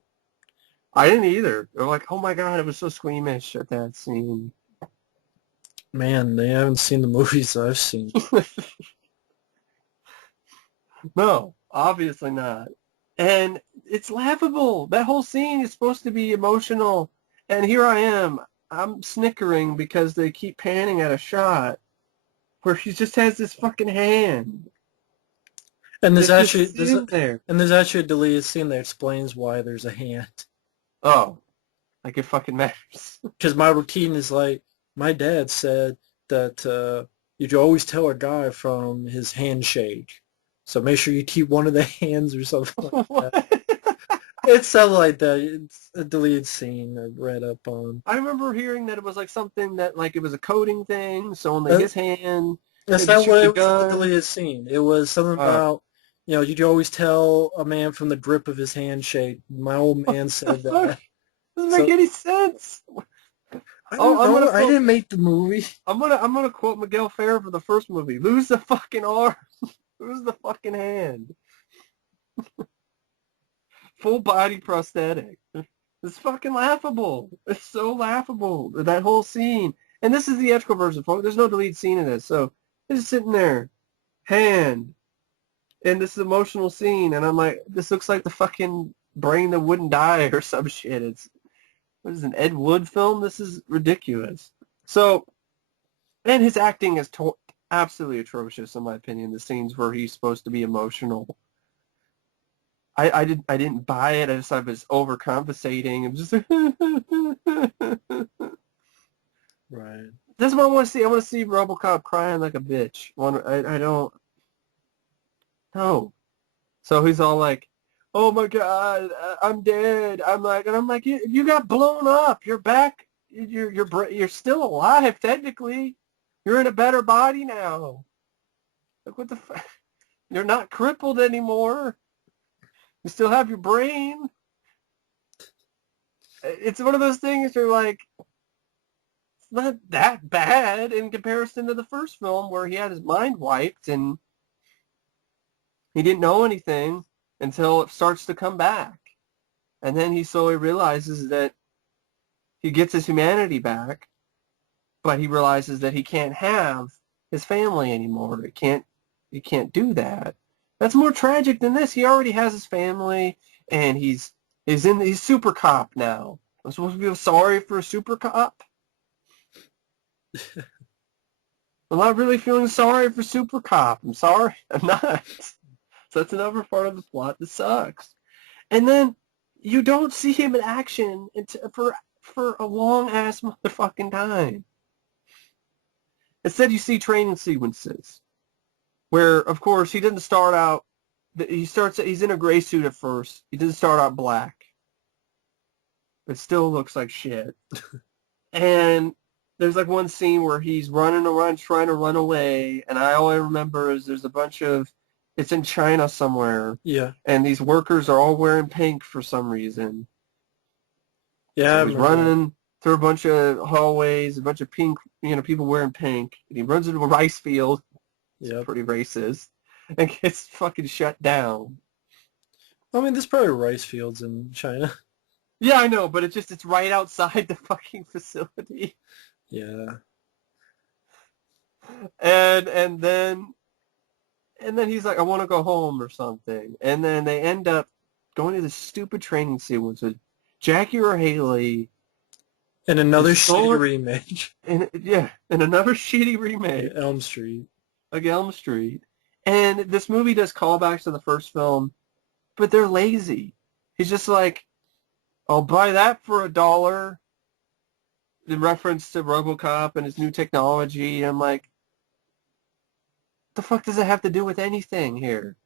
I didn't either. They're like, oh my God, it was so squeamish at that scene. Man, they haven't seen the movies I've seen. No, obviously not. And it's laughable. That whole scene is supposed to be emotional. And here I am. I'm snickering because they keep panning at a shot where he just has this fucking hand. And It's just sitting there. there's actually a deleted scene that explains why there's a hand. Oh, like it fucking matters. Because my routine is like, my dad said that you should always tell a guy from his handshake. So make sure you keep one of the hands or something like that. It's something like that. It's a deleted scene I read up on. I remember hearing that it was like something that like it was a coding thing. So on his hand, That's maybe not shoot what the it was in the gun. deleted scene. It was something about, you could always tell a man from the grip of his handshake. My old man said that. Doesn't make So any sense. I Oh, don't know. I didn't make the movie. I'm gonna quote Miguel Ferrer for the first movie. Lose the fucking arm. Lose the fucking hand. Full body prosthetic. It's fucking laughable. It's so laughable. That whole scene. And this is the theatrical version, folks. There's no deleted scene in this. So he's just sitting there, hand, and this emotional scene, and I'm like, this looks like the fucking brain that wouldn't die or some shit. What is it, an Ed Wood film? This is ridiculous. So, and his acting is absolutely atrocious in my opinion. The scenes where he's supposed to be emotional, I didn't buy it. I just thought it was overcompensating. It was just Right. that's what I want to see. I want to see Robocop crying like a bitch. I don't know. So he's all like, "Oh my God, I'm dead." I'm like, you got blown up. You're back. You're still alive technically. You're in a better body now. Like what the fuck? You're not crippled anymore. You still have your brain. It's one of those things you're like, it's not that bad in comparison to the first film where he had his mind wiped and he didn't know anything until it starts to come back. And then he slowly realizes that he gets his humanity back, but he realizes that he can't have his family anymore. He can't do that. That's more tragic than this. He already has his family, and he's super cop now. I'm supposed to feel sorry for a super cop. I'm not really feeling sorry for super cop. I'm sorry, I'm not. So that's another part of the plot that sucks. And then you don't see him in action for a long ass motherfucking time. Instead, you see training sequences where, of course, he doesn't start out. He's in a gray suit at first. He doesn't start out black. It still looks like shit. And there's like one scene where he's running around trying to run away, and all I remember is there's a bunch of, it's in China somewhere, Yeah. and these workers are all wearing pink for some reason, Yeah, I So he's remember that. running through a bunch of hallways, a bunch of pink, people wearing pink, and he runs into a rice field. It's Yep. pretty racist, and gets fucking shut down. I mean, there's probably rice fields in China. Yeah, I know, but it's right outside the fucking facility. Yeah. And then he's like, I want to go home or something. And then they end up going to this stupid training sequence with Jackie or Haley And another is shitty going, remake. and yeah, and another shitty Yeah, remake, Elm Street. like Elm Street. And this movie does callbacks to the first film, but they're lazy. He's just like, I'll buy that for $1, in reference to Robocop and his new technology. And I'm like, the fuck does it have to do with anything here?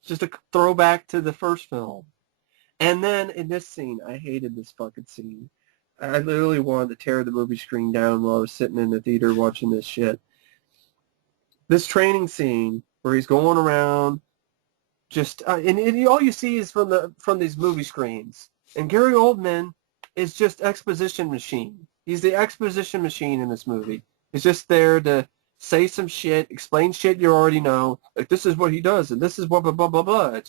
It's just a throwback to the first film. And then in this scene, I hated this fucking scene. I literally wanted to tear the movie screen down while I was sitting in the theater watching this shit. This training scene where he's going around, just and all you see is from these movie screens. And Gary Oldman is just exposition machine. He's the exposition machine in this movie. He's just there to say some shit, explain shit you already know. Like, this is what he does, and this is what blah blah blah blah.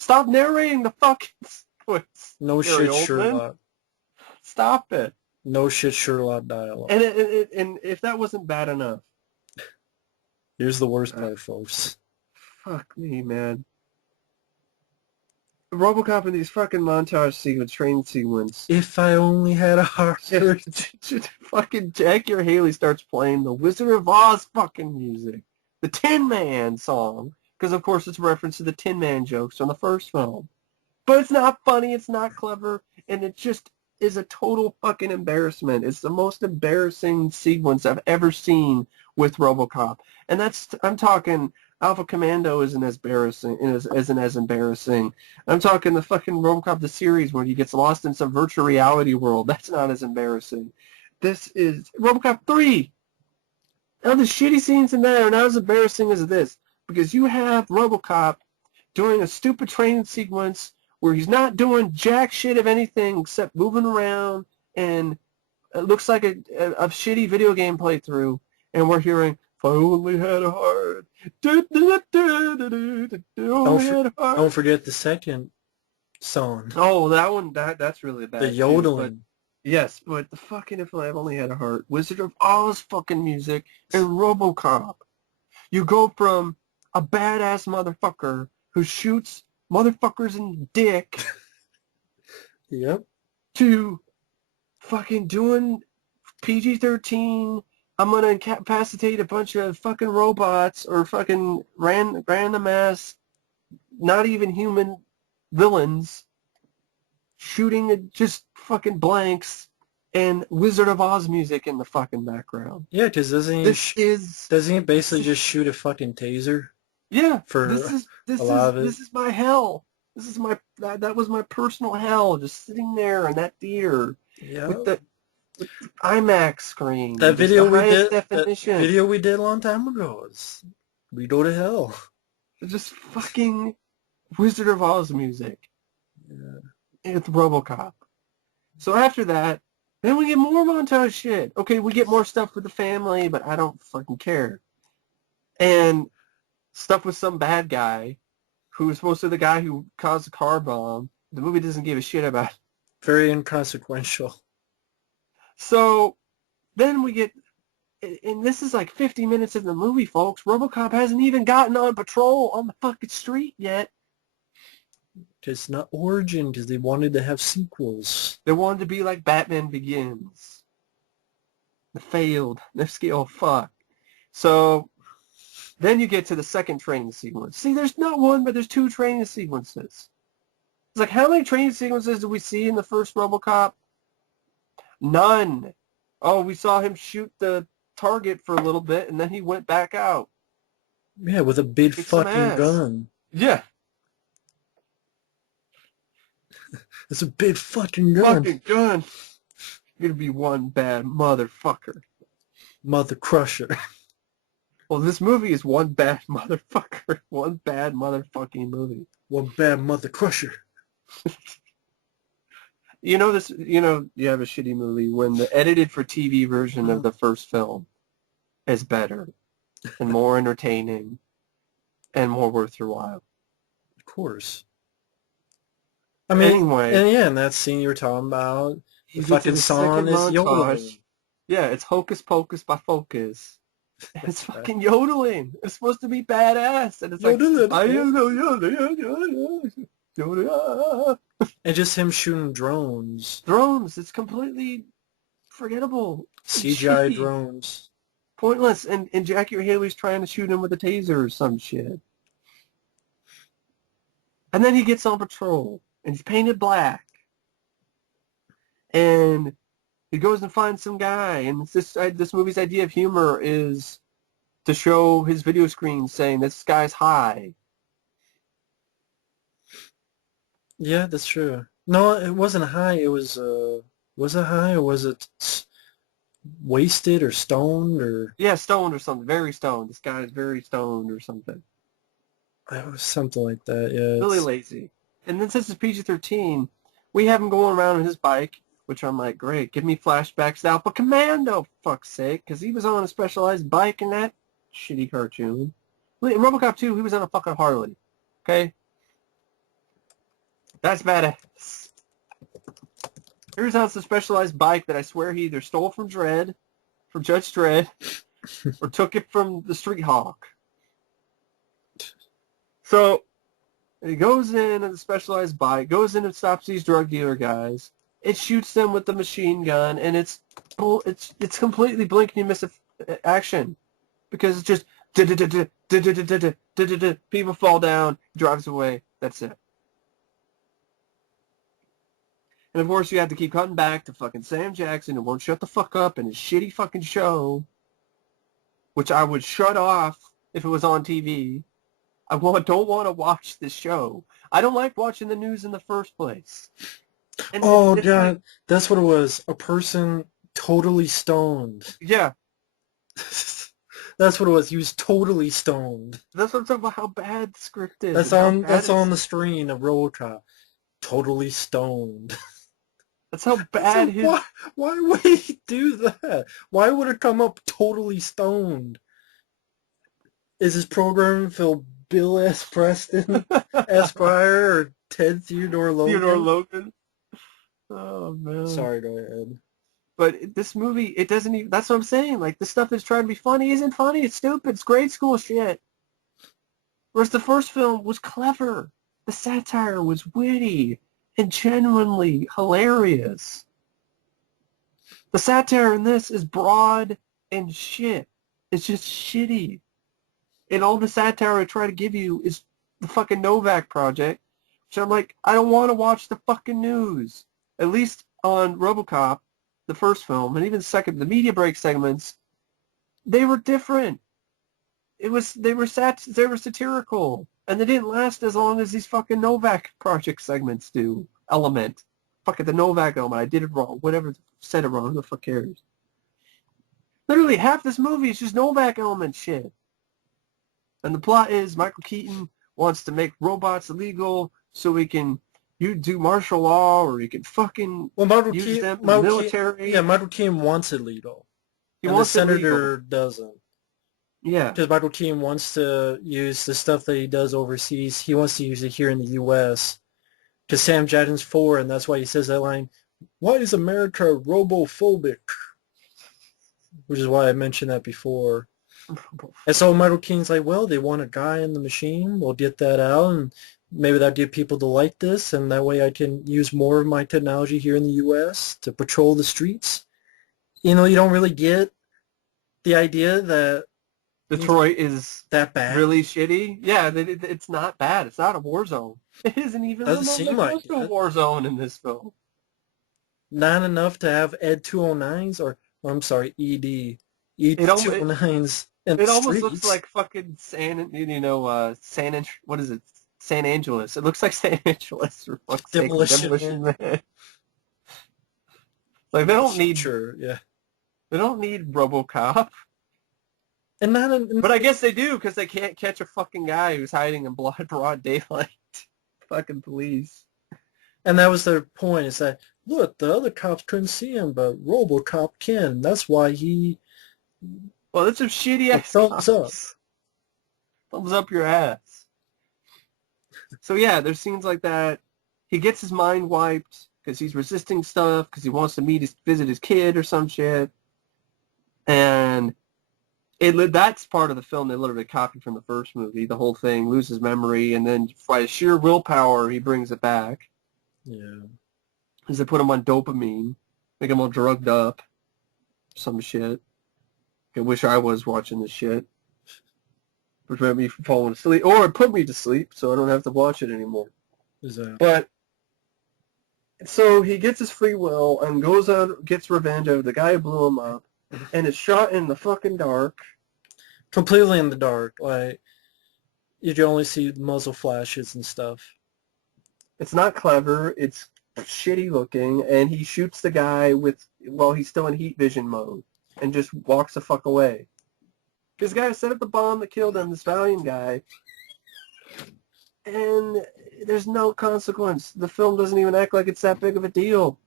Stop narrating the fucking sequence, No Gary shit Oldman. Sherlock. Stop it. No shit Sherlock dialogue. And if that wasn't bad enough, Here's the worst part, folks. fuck me, man. Robocop in these fucking montage sequence, train sequence. If I only had a heart. Fucking Jackie or Haley starts playing the Wizard of Oz fucking music. The Tin Man song. Because, of course, it's a reference to the Tin Man jokes from the first film. But it's not funny, it's not clever, and it just is a total fucking embarrassment. It's the most embarrassing sequence I've ever seen with Robocop. And I'm talking Alpha Commando isn't as embarrassing. I'm talking the fucking Robocop the series where he gets lost in some virtual reality world. That's not as embarrassing. This is Robocop 3. Now the shitty scenes in that are not as embarrassing as this, because you have Robocop doing a stupid training sequence where he's not doing jack shit of anything except moving around, and it looks like a shitty video game playthrough, and we're hearing, if I only had a heart. Don't forget the second song. Oh, that one, that's really bad. The yodeling. Yes, but the fucking If I Only Had a Heart, Wizard of Oz fucking music, and Robocop. You go from a badass motherfucker who shoots motherfuckers in the dick Yep. to fucking doing PG-13, I'm going to incapacitate a bunch of fucking robots or fucking random ass, not even human villains, shooting just fucking blanks, and Wizard of Oz music in the fucking background. Yeah, because doesn't he basically just shoot a fucking taser? Yeah, For this a lot of it. This is my hell. This is that was my personal hell, just sitting there in that theater with the IMAX screen. That video we did. Definition. That video we did a long time ago. We go to hell. Just fucking Wizard of Oz music. Yeah. It's Robocop. So after that, then we get more montage shit. Okay, we get more stuff with the family, but I don't fucking care. And stuff with some bad guy who is supposed to be the guy who caused the car bomb. The movie doesn't give a shit about. Very inconsequential. So then we get, and this is like 50 minutes of the movie, folks. Robocop hasn't even gotten on patrol on the fucking street yet. It's not Origin, because they wanted to have sequels. They wanted to be like Batman Begins. It failed. They scale fuck. So then you get to the second training sequence. See, there's not one, but there's two training sequences. It's like, how many training sequences did we see in the first Robocop? None. Oh, we saw him shoot the target for a little bit, and then he went back out. Yeah, with a big fucking gun. Yeah. It's a big fucking gun. Fucking gun. You're gonna be one bad motherfucker. Mother crusher. Well, this movie is one bad motherfucker. One bad motherfucking movie. One bad mother crusher. You know this. You know you have a shitty movie when the edited for TV version of the first film is better and more entertaining and more worth your while. Of course. I mean, Anyway, and yeah, in that scene you were talking about, he the gets fucking in a second song is montage. yodeling. Yeah, it's Hocus Pocus by Focus. And it's That's right. fucking yodeling. It's supposed to be badass, and it's like Yodeling. I don't know yodel. And just him shooting drones. Drones. It's completely forgettable. It's CGI shitty. drones. Pointless. And Jackie Haley's trying to shoot him with a taser or some shit. And then he gets on patrol, and he's painted black. And he goes and finds some guy, and this movie's idea of humor is to show his video screen saying this guy's high. Yeah, that's true. No, it wasn't high. It was it high or was it wasted or stoned or Yeah, stoned or something. Very stoned. This guy's very stoned or something. it was something like that. Yeah, Really it's lazy. And then since it's PG-13, we have him going around on his bike, which I'm like, great, give me flashbacks to Alpha Commando, fuck's sake, because he was on a specialized bike in that shitty cartoon. In Robocop 2, he was on a fucking Harley. Okay? That's badass. Here's on a specialized bike that I swear he either stole from Judge Dredd, or took it from the Street Hawk. So he goes in a specialized bike, goes in and stops these drug dealer guys. It shoots them with the machine gun, and it's completely blink and you miss action because it's just people fall down, drives away. That's it. And of course, you have to keep cutting back to fucking Sam Jackson, who won't shut the fuck up in his shitty fucking show, which I would shut off if it was on TV. I don't want to watch this show. I don't like watching the news in the first place. And oh it's god, like, that's what it was. A person totally stoned. yeah, That's what it was. He was totally stoned. that's what I'm talking about. How bad the script is. That's And how on bad the screen of Robocop. Totally stoned. That's how bad So his. why would he do that? Why would it come up totally stoned? Is his program Phil Bill S. Preston, Esquire, or Ted Theodore Logan? Theodore Logan. Oh man. Sorry, go ahead. But this movie, it doesn't even. That's what I'm saying. Like this stuff is trying to be funny isn't funny. It's stupid. It's grade school shit. Whereas the first film was clever. The satire was witty and genuinely hilarious. The satire in this is broad and shit. It's just shitty. And all the satire I try to give you is the fucking Novak project, which I'm like, I don't want to watch the fucking news. At least on Robocop, the first film, and even the second, the media break segments, they were different. They were satirical, and they didn't last as long as these fucking Novak project segments do. Element, fucking the Novak element. I did it wrong. Whatever, said it wrong. Who the fuck cares? Literally half this movie is just Novak element shit. And the plot is Michael Keaton wants to make robots illegal so he can do martial law, or he can fucking use them in the military. Michael Keaton wants it legal. He and wants the it legal. senator doesn't. Yeah. Because Michael Keaton wants to use the stuff that he does overseas. He wants to use it here in the U.S. Because Sam Jackson's for, and that's why he says that line, "Why is America robophobic?" Which is why I mentioned that before. And so Michael Keaton's like, well, they want a guy in the machine. We'll get that out, and maybe that'll get people to like this, and that way I can use more of my technology here in the U.S. to patrol the streets. You know, you don't really get the idea that Detroit is that bad. Really shitty. Yeah, it's not bad. It's not a war zone. It isn't even Doesn't seem like a war zone in this film. Not enough to have Ed 209s, or I'm sorry, ED 209s. It almost looks like fucking what is it? San Angeles. It looks like San Angeles for fuck's sake. Demolition Man. Like they don't need. Sure, yeah. They don't need Robocop. And but I guess they do because they can't catch a fucking guy who's hiding in broad daylight. Fucking police. And that was their point, is that look, the other cops couldn't see him, but Robocop can. That's why he Well, that's some shitty a ass thumbs up. cops. Thumbs up your ass. So yeah, there's scenes like that. He gets his mind wiped because he's resisting stuff because he wants to visit his kid or some shit. And that's part of the film they literally copied from the first movie. The whole thing, loses memory, and then by sheer willpower, he brings it back. Yeah. Because they put him on dopamine, make him all drugged up, some shit. I wish I was watching this shit. Prevent me from falling asleep, or it put me to sleep, so I don't have to watch it anymore. Exactly. But so he gets his free will and goes out, gets revenge of the guy who blew him up, and it's shot in the fucking dark. Completely in the dark. Like, you can only see muzzle flashes and stuff. It's not clever. It's shitty looking, and he shoots the guy while he's still in heat vision mode, and just walks the fuck away. This guy set up the bomb that killed him, this Valiant guy, and there's no consequence. The film doesn't even act like it's that big of a deal.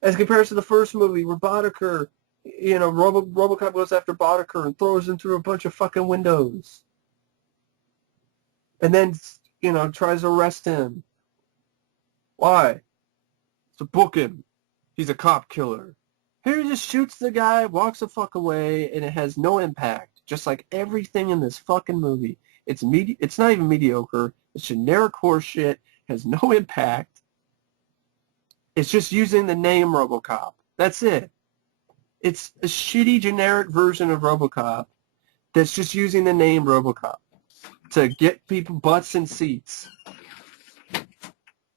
As compared to the first movie, where Boddicker, Robocop goes after Boddicker and throws him through a bunch of fucking windows. And then, tries to arrest him. Why? To book him. He's a cop killer. Here he just shoots the guy, walks the fuck away, and it has no impact. Just like everything in this fucking movie. It's not even mediocre. It's generic horseshit. Has no impact. It's just using the name Robocop. That's it. It's a shitty generic version of Robocop that's just using the name Robocop to get people butts in seats.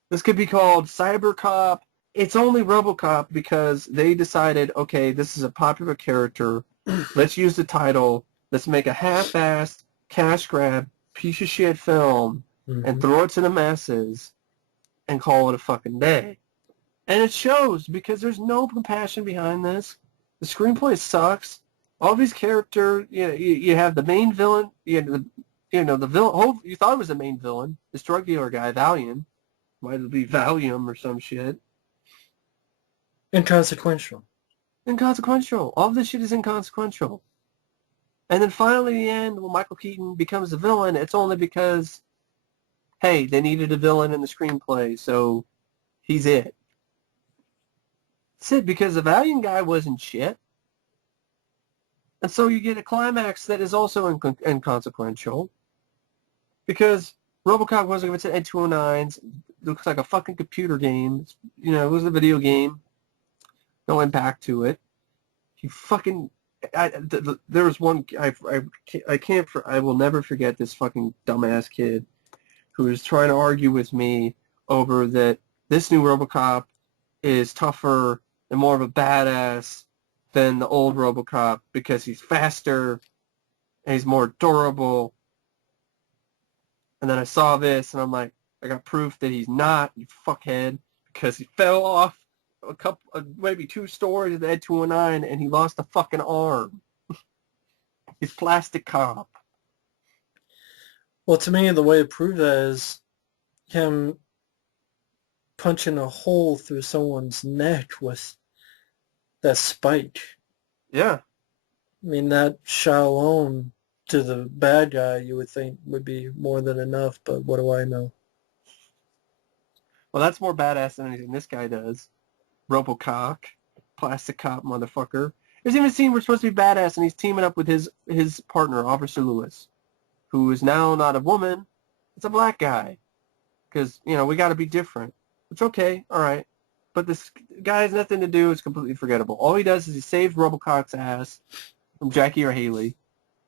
This could be called Cybercop. It's only Robocop because they decided, okay, this is a popular character. Let's use the title. Let's make a half-assed, cash grab, piece of shit film and throw it to the masses and call it a fucking day. And it shows because there's no compassion behind this. The screenplay sucks. All these characters, you have the main villain, the villain. You thought it was the main villain, this drug dealer guy, Valiant. Might be Valium or some shit. Inconsequential. Inconsequential. All of this shit is inconsequential. And then finally, in the end, when Michael Keaton becomes the villain, it's only because, hey, they needed a villain in the screenplay, so he's it. That's it, because the Valiant guy wasn't shit. And so you get a climax that is also inconsequential. Because Robocop wasn't going to Ed 209s. It looks like a fucking computer game. It was a video game. No impact to it. There was one, I will never forget this fucking dumbass kid who was trying to argue with me over that this new Robocop is tougher and more of a badass than the old Robocop because he's faster and he's more durable. And then I saw this and I'm like, I got proof that he's not, you fuckhead, because he fell off maybe 2 stories of the Ed 209 and he lost a fucking arm. He's plastic cop. Well, to me, the way to prove that is him punching a hole through someone's neck with that spike. Yeah. I mean, that shot alone to the bad guy, you would think would be more than enough, but what do I know? Well, that's more badass than anything this guy does. Robocock, plastic cop motherfucker. There's even a scene where it's supposed to be badass, and he's teaming up with his partner, Officer Lewis, who is now not a woman. It's a black guy. Because, we got to be different. It's okay, all right. But this guy has nothing to do. It's completely forgettable. All he does is he saves Robocock's ass from Jackie or Haley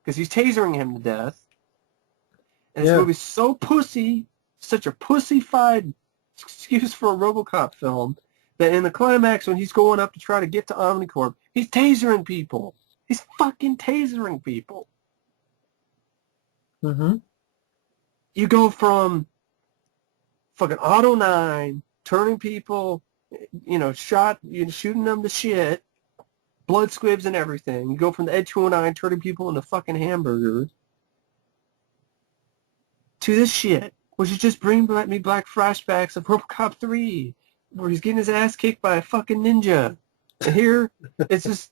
because he's tasering him to death. And this movie's so pussy, such a pussified excuse for a Robocop film, that in the climax when he's going up to try to get to Omnicorp, he's tasering people. He's fucking tasering people. Mm-hmm. You go from fucking Auto 9, turning people, shooting them to shit, blood squibs and everything. You go from the Ed 209, turning people into fucking hamburgers, to this shit, which is just bringing me black flashbacks of Robocop 3, where he's getting his ass kicked by a fucking ninja. And here, it's just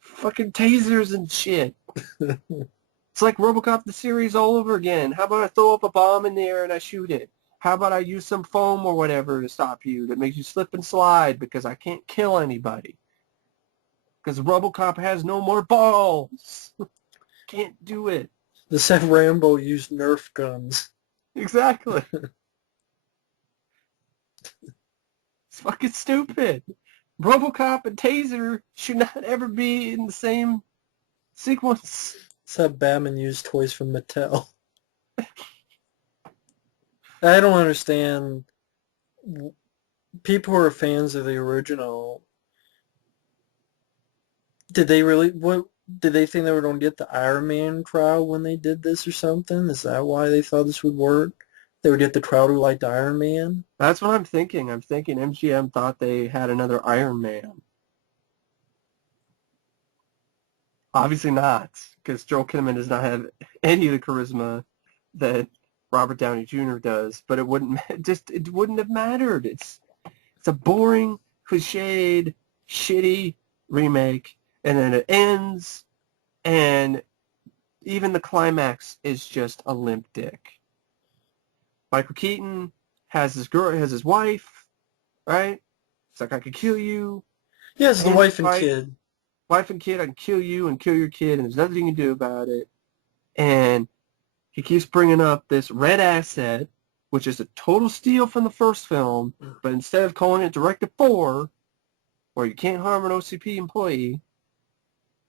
fucking tasers and shit. It's like Robocop the series all over again. How about I throw up a bomb in the air and I shoot it? How about I use some foam or whatever to stop you that makes you slip and slide because I can't kill anybody? Because Robocop has no more balls. Can't do it. The said Rambo used Nerf guns. Exactly. It's fucking stupid. Robocop and Taser should not ever be in the same sequence. Said Batman used toys from Mattel. I don't understand. People who are fans of the original, did they think they were going to get the Iron Man crowd when they did this or something? Is that why they thought this would work? They would get the crowd who liked Iron Man? That's what I'm thinking. I'm thinking MGM thought they had another Iron Man. Obviously not, because Joel Kinnaman does not have any of the charisma that Robert Downey Jr. does. But it wouldn't have mattered. It's a boring, cliched, shitty remake, and then it ends, and even the climax is just a limp dick. Michael Keaton has his wife, right? It's like, I could kill you. Yes, the wife and kid. Wife and kid, I can kill you and kill your kid, and there's nothing you can do about it. And he keeps bringing up this red asset, which is a total steal from the first film, but instead of calling it Directive 4, where you can't harm an OCP employee,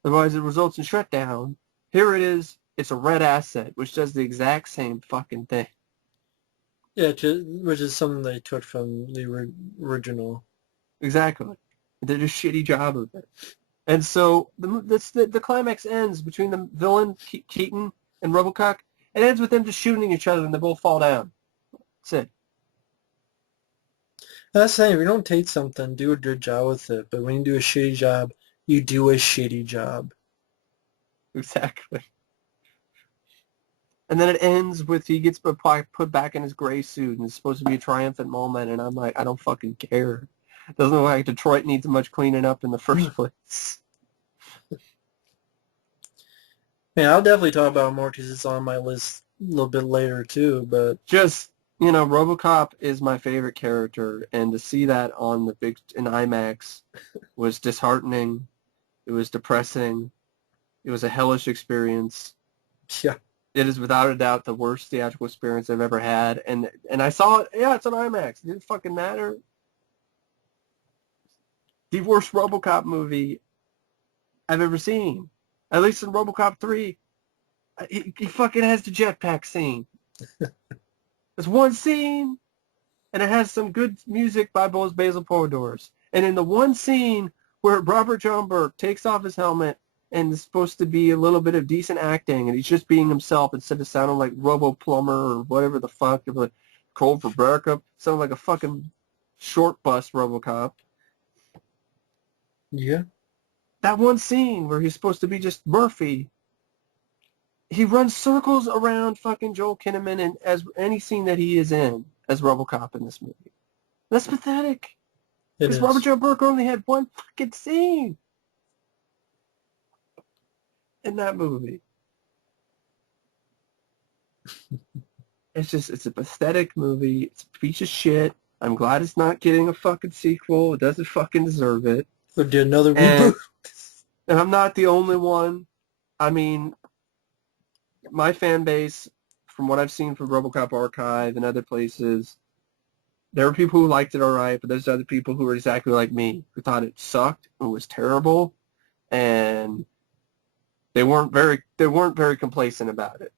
otherwise it results in shutdown, here it is, it's a red asset, which does the exact same fucking thing. Yeah, which is something they took from the original. Exactly. They did a shitty job of it. And so the climax ends between the villain, Keaton, and Robocock. It ends with them just shooting each other and they both fall down. That's it. That's the thing. If you don't take something, do a good job with it. But when you do a shitty job, you do a shitty job. Exactly. And then it ends with he gets put back in his gray suit and it's supposed to be a triumphant moment. And I'm like, I don't fucking care. Doesn't look like Detroit needs much cleaning up in the first place. Man, I'll definitely talk about it more because it's on my list a little bit later too. But just, Robocop is my favorite character, and to see that on in IMAX was disheartening. It was depressing. It was a hellish experience. Yeah. It is without a doubt the worst theatrical experience I've ever had. And I saw it, yeah, it's on IMAX. It didn't fucking matter. The worst Robocop movie I've ever seen. At least in Robocop 3, he fucking has the jetpack scene. There's one scene, and it has some good music by both Basil Poledouris. And in the one scene where Robert John Burke takes off his helmet and it's supposed to be a little bit of decent acting, and he's just being himself instead of sounding like Robo Plumber or whatever the fuck, like Cold for Backup, sounding like a fucking short bus Robocop. Yeah. That one scene where he's supposed to be just Murphy, he runs circles around fucking Joel Kinnaman and as any scene that he is in as Robocop in this movie. That's pathetic. Because Robert John Burke only had one fucking scene in that movie. It's a pathetic movie. It's a piece of shit. I'm glad it's not getting a fucking sequel. It doesn't fucking deserve it. Or do another reboot. And I'm not the only one. I mean, my fan base, from what I've seen from Robocop Archive and other places, there were people who liked it all right, but there's other people who were exactly like me, who thought it sucked, it was terrible, and they weren't very complacent about it.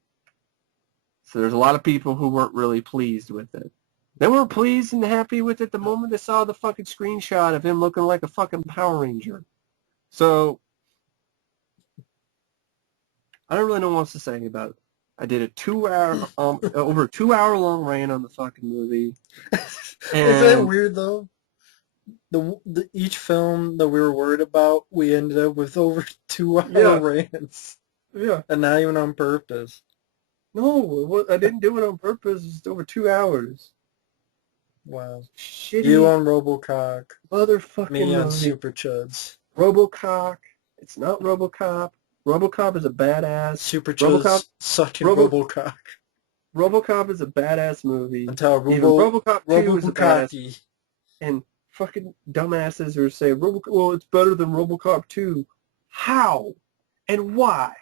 So there's a lot of people who weren't really pleased with it. They weren't pleased and happy with it the moment they saw the fucking screenshot of him looking like a fucking Power Ranger. So I don't really know what else to say about it. I did a 2-hour, over a 2-hour-long rant on the fucking movie. Is that weird though? Each film that we were worried about, we ended up with over 2-hour rants. Yeah. And not even on purpose. No, I didn't do it on purpose. It's over 2 hours. Wow. You Shitty on Robocock, motherfucking me on movie. Super Chuds. Robocock. It's not Robocop. Robocop is a badass. Super Robocop. Chuds sucking Robo. Robocock. Robocop is a badass movie. Until Even Robocop 2 is a badass. Robobukkake. And fucking dumbasses who say, well, it's better than Robocop 2. How? And why?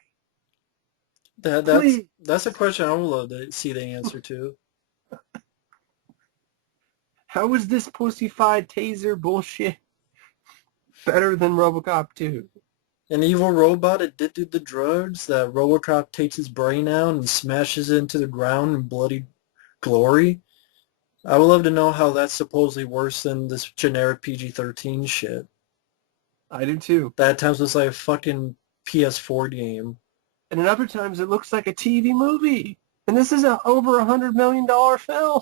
Please. That's a question I would love to see the answer to. How is this pussified taser bullshit better than Robocop 2? An evil robot addicted to drugs that Robocop takes his brain out and smashes it into the ground in bloody glory. I would love to know how that's supposedly worse than this generic PG-13 shit. I do too. That at times was like a fucking PS4 game. And in other times it looks like a TV movie. And this is over $100 million film.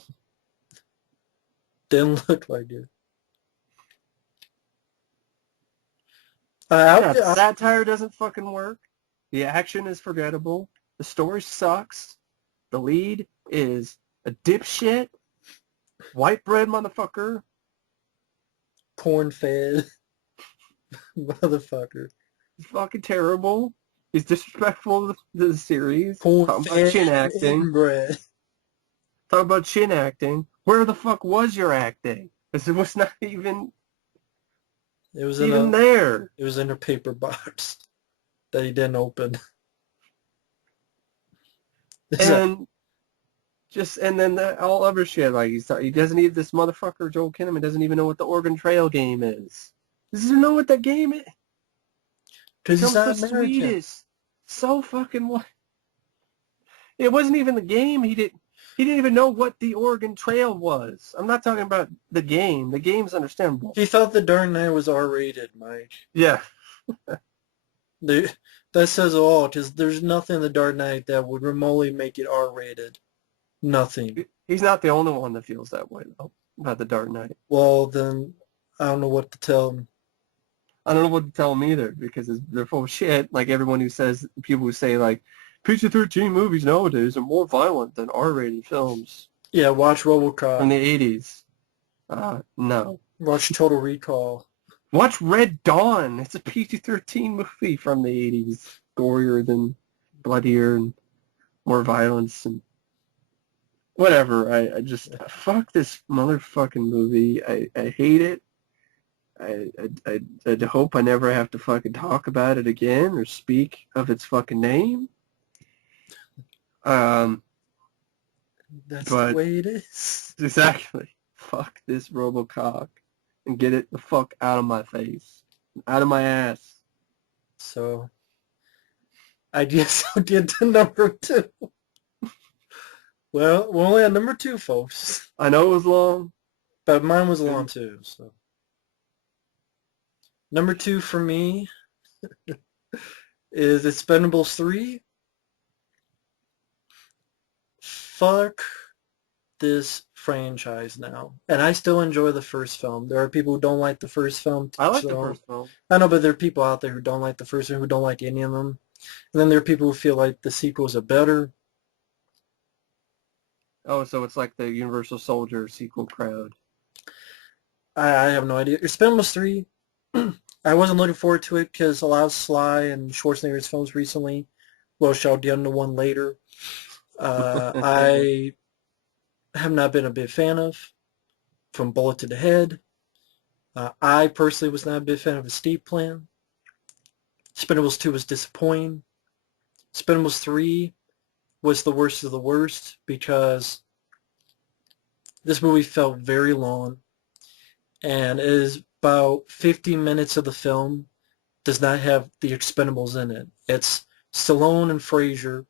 Didn't look like it. Satire doesn't fucking work. The action is forgettable. The story sucks. The lead is a dipshit. White bread motherfucker. Corn-fed motherfucker. He's fucking terrible. He's disrespectful to the series. Corn-fed Talk about chin acting. bread. Talk about chin acting. Where the fuck was your acting? Because it was not even It was even there. It was in a paper box that he didn't open. And then all other shit, like he doesn't even, this motherfucker Joel Kinnaman doesn't even know what the Oregon Trail game is. Doesn't know what that game is. Because he's not the American. sweetest. So fucking what? It wasn't even the game. He didn't even know what the Oregon Trail was. I'm not talking about the game. The game's understandable. He thought The Dark Knight was R-rated, Mike. Yeah. That says it all, because there's nothing in The Dark Knight that would remotely make it R-rated. Nothing. He's not the only one that feels that way, though, about The Dark Knight. Well, then, I don't know what to tell him. I don't know what to tell him either, because they're full of shit. Like everyone who says, people who say, like, PG-13 movies nowadays are more violent than R-rated films. Yeah, watch Robocop. From the 80s. No. Watch Total Recall. Watch Red Dawn. It's a PG-13 movie from the 80s. Gorier than bloodier and more violence and whatever. I just, fuck this motherfucking movie. I hate it. I hope I never have to fucking talk about it again or speak of its fucking name. That's the way it is. Exactly. Fuck this Robocock and get it the fuck out of my face. Out of my ass. So, I guess I'll get to number 2. Well, we're only at number 2, folks. I know it was long. But mine was long too, so. Number 2 for me is Expendables 3. Fuck this franchise now. And I still enjoy the first film. There are people who don't like the first film. I like the first film. I know, but there are people out there who don't like the first one, who don't like any of them. And then there are people who feel like the sequels are better. Oh, so it's like the Universal Soldier sequel crowd. I have no idea. Expendables 3, I wasn't looking forward to it because a lot of Sly and Schwarzenegger's films recently, well, shall get into one later, I have not been a big fan of. From Bullet to the Head. I personally was not a big fan of Escape Plan. Expendables 2 was disappointing. Expendables 3 was the worst of the worst because this movie felt very long, and it is about 50 minutes of the film does not have the Expendables in it. It's Stallone and Frazier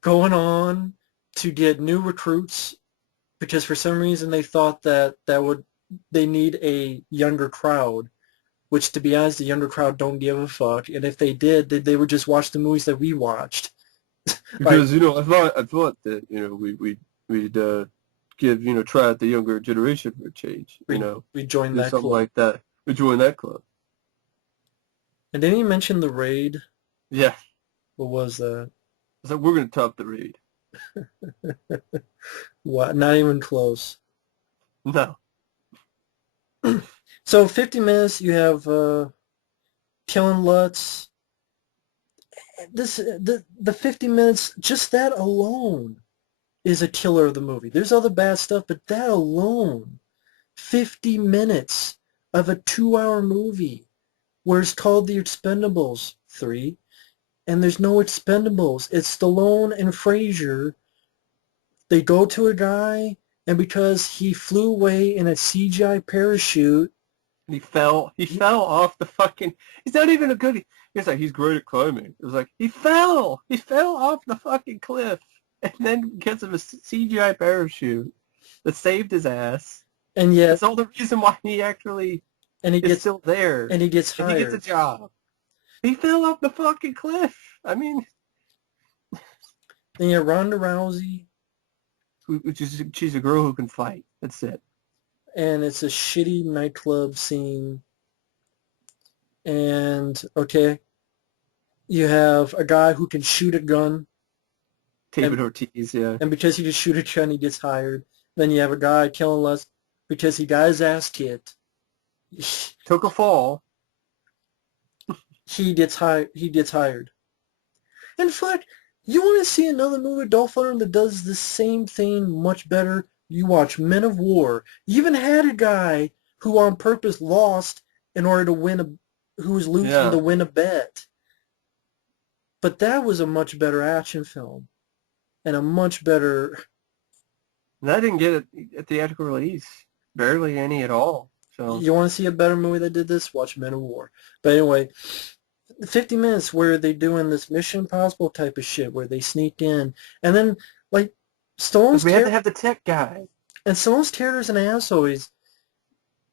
going on to get new recruits because for some reason they thought that they need a younger crowd, which to be honest, the younger crowd don't give a fuck, and if they did, they would just watch the movies that we watched. Because I thought that we'd give try out the younger generation for a change. We joined that something club. like that. We joined that club. And didn't you mention the Raid? Yeah. What was that? I was like, we're gonna top the Raid. What? Not even close. No. So 50 minutes, you have killing Lutz. The 50 minutes, just that alone is a killer of the movie. There's other bad stuff, but that alone, 50 minutes of a 2-hour movie where it's called The Expendables 3, and there's no Expendables. It's Stallone and Frazier. They go to a guy, and because he flew away in a CGI parachute, He fell off the fucking, he's not even a good, he's like, he's great at climbing. It was like, he fell off the fucking cliff. And then because of a CGI parachute that saved his ass. and yet, That's all the reason why he actually is still there. And he gets and hired. he gets a job. He fell off the fucking cliff. I mean. Then you have Ronda Rousey. She's a girl who can fight. That's it. And it's a shitty nightclub scene. And, okay, you have a guy who can shoot a gun. David Ortiz, yeah. And because he can shoot a gun, he gets hired. Then you have a guy killing less because he got his ass kicked. Took a fall. He gets hired. And fuck, you want to see another movie, Dolph Lundgren, that does the same thing much better? You watch Men of War. You even had a guy who on purpose lost in order to win who was losing to win a bet. But that was a much better action film. And a much better... And I didn't get a theatrical release. Barely any at all. So you want to see a better movie that did this? Watch Men of War. But anyway, 50 minutes where they're doing this Mission Impossible type of shit where they sneak in. And then, like, Stallone's... we had to have the tech guy. And Stallone's character's an asshole.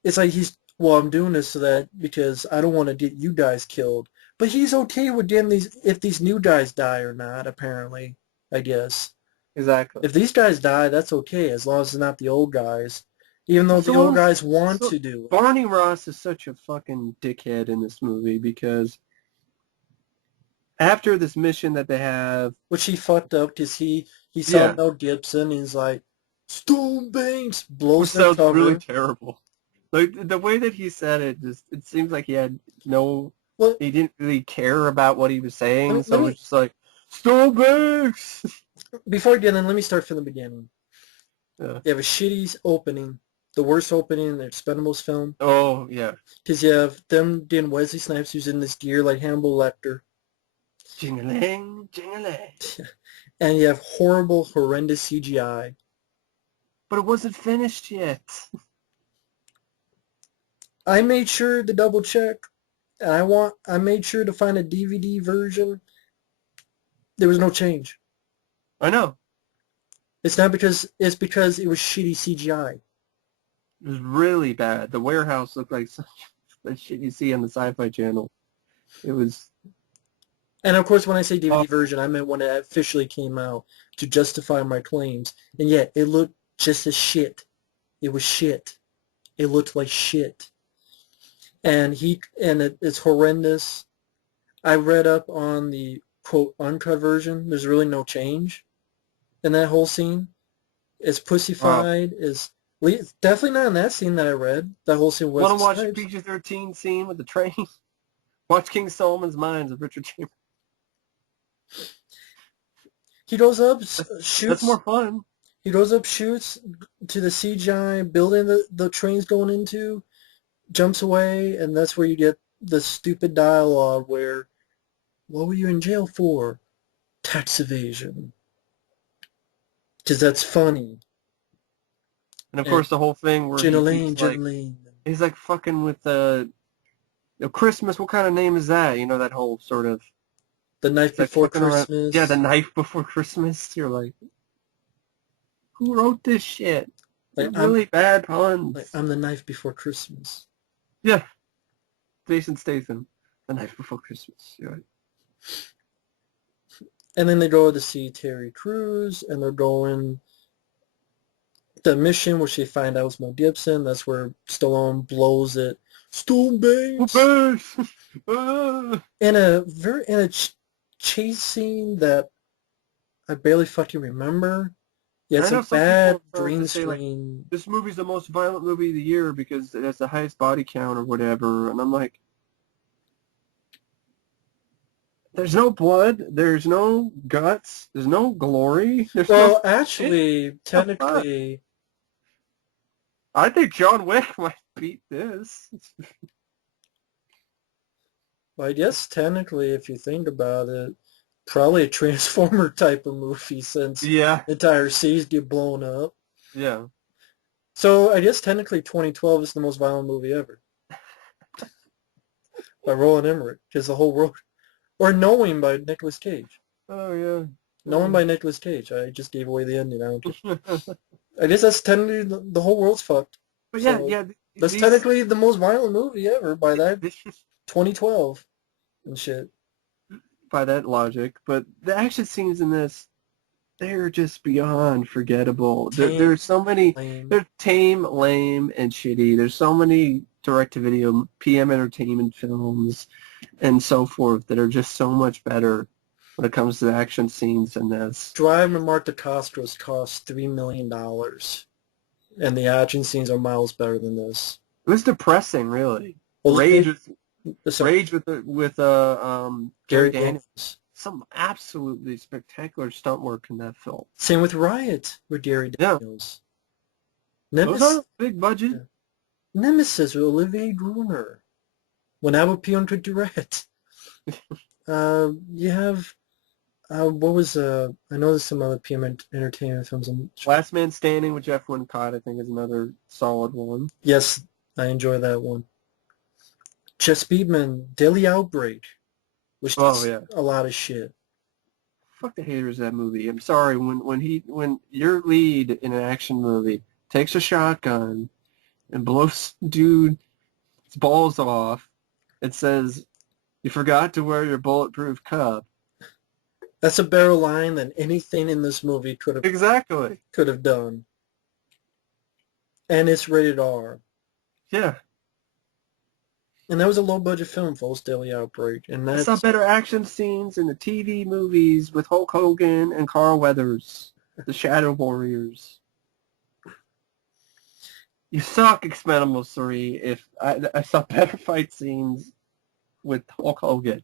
It's like well, I'm doing this because I don't want to get you guys killed. But he's okay with getting if these new guys die or not, apparently, I guess. Exactly. If these guys die, that's okay, as long as it's not the old guys. Even though the old guys want to do it. Barney Ross is such a fucking dickhead in this movie because after this mission that they have... Which he fucked up because he saw Mel Gibson and he's like, Stone Banks! Blows the cover. Really terrible. Like, the way that he said it, it seems like he had he didn't really care about what he was saying, so it was just like, Stone Banks! Before I get in, let me start from the beginning. Yeah. You have a shitty opening, the worst opening in the Expendables film. Oh, yeah. Because you have them getting Wesley Snipes who's in this gear like Hannibal Lecter. Jing-a-ling, jing-a-ling. And you have horrendous CGI. But it wasn't finished yet. I made sure to double check, and I made sure to find a DVD version. There was no change. I know. It's because it was shitty CGI. It was really bad. The warehouse looked like such that shit you see on the Sci-Fi Channel. It was... And of course, when I say DVD version, I meant when it officially came out to justify my claims. And yet, it looked just as shit. It was shit. It looked like shit. And it's horrendous. I read up on the quote uncut version. There's really no change in that whole scene. It's pussified. Is definitely not in that scene that I read. That whole scene was... Want to watch the PG-13 scene with the train? Watch King Solomon's Mines of Richard Chambers. He goes up, shoots... That's more fun. He goes up, shoots to the CGI building the train's going into, jumps away, and that's where you get the stupid dialogue where, what were you in jail for? Tax evasion. Because that's funny. And of course the whole thing where he's like fucking with Christmas, what kind of name is that? You know, that whole sort of... The Night Before Christmas. Yeah, The Night Before Christmas. You're like, who wrote this shit? Like, really bad puns. Like, I'm the Knife Before Christmas. Yeah. Jason Statham. The Night Before Christmas. You're right. And then they go to see Terry Crews, and they're going... The mission, which they find out was Mel Gibson, that's where Stallone blows it. Stone Banks! in a chase scene that I barely fucking remember. Yeah, And it's I know a some people bad have started green to say, like, screen. this movie's the most violent movie of the year because it has the highest body count or whatever. And I'm like, there's no blood, there's no guts, there's no glory, there's no Well, shit. actually, The fuck? technically, I think John Wick might beat this. well, I guess technically, if you think about it, probably a Transformer type of movie since Yeah. entire cities get blown up. Yeah. So I guess technically 2012 is the most violent movie ever by Roland Emmerich, because the whole world, or Knowing by Nicolas Cage. Oh, yeah. Knowing by Nicolas Cage. I just gave away the ending. I don't care. I guess that's technically the whole world's fucked. But yeah, So yeah, that's these, technically the most violent movie ever by that this 2012 and shit. by that logic. But the action scenes in this, they're just beyond forgettable. Tame, There's so many, lame. they're tame, lame, and shitty. There's so many direct-to-video PM Entertainment films and so forth that are just so much better when it comes to the action scenes in this. Drive to Mark DeCastros cost $3 million, and the action scenes are miles better than this. It was depressing, really. Well, sorry, Rage with Gary Gary Daniels. Daniels. Some absolutely spectacular stunt work in that film. Same with Riot with Gary Yeah, Daniels. those are big budget. Nemesis with Olivier Gruner. When I would appeal to direct. You have what was I know there's some other PM Entertainment films. Last Man Standing with Jeff Wincott, I think, is another solid one. Yes, I enjoy that one. Jess Speedman, Daily Outbreak, which does a lot of shit. Fuck the haters of that movie. I'm sorry, when your lead in an action movie takes a shotgun and blows dude's balls off, it says, "You forgot to wear your bulletproof cup." That's a better line than anything in this movie could have done. And it's rated R. Yeah. And that was a low-budget film, folks, Daily Outbreak. And I saw better action scenes in the TV movies with Hulk Hogan and Carl Weathers, the Shadow Warriors. You suck, Expendables 3. If I saw better fight scenes with Hulk Hogan.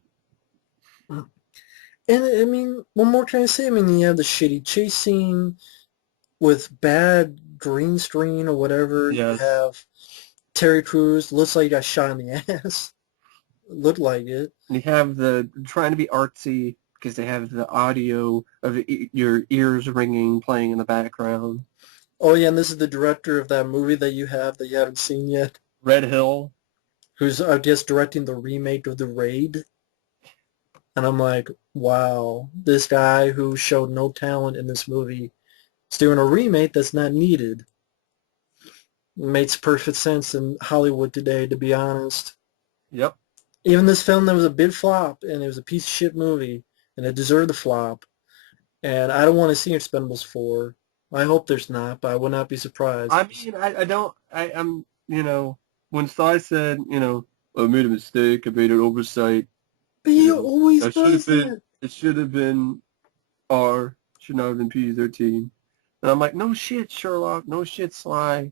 And, I mean, what more can I say? I mean, you have the shitty chase scene with bad green screen or whatever. Yes. You have Terry Crews, looks like he got shot in the ass. Looked like it. And you have trying to be artsy because they have the audio of your ears ringing playing in the background. Oh, yeah, and this is the director of that movie that you haven't seen yet. Red Hill. Who's, I guess, directing the remake of The Raid. And I'm like, wow, this guy who showed no talent in this movie is doing a remake that's not needed. It makes perfect sense in Hollywood today, to be honest. Yep. Even this film that was a big flop, and it was a piece of shit movie, and it deserved the flop. And I don't want to see Expendables 4. I hope there's not, but I would not be surprised. I mean, I'm, when Sly said, I made a mistake, I made an oversight. But he always does that. It should have been R, should not have been PG-13. And I'm like, no shit, Sherlock, no shit, Sly.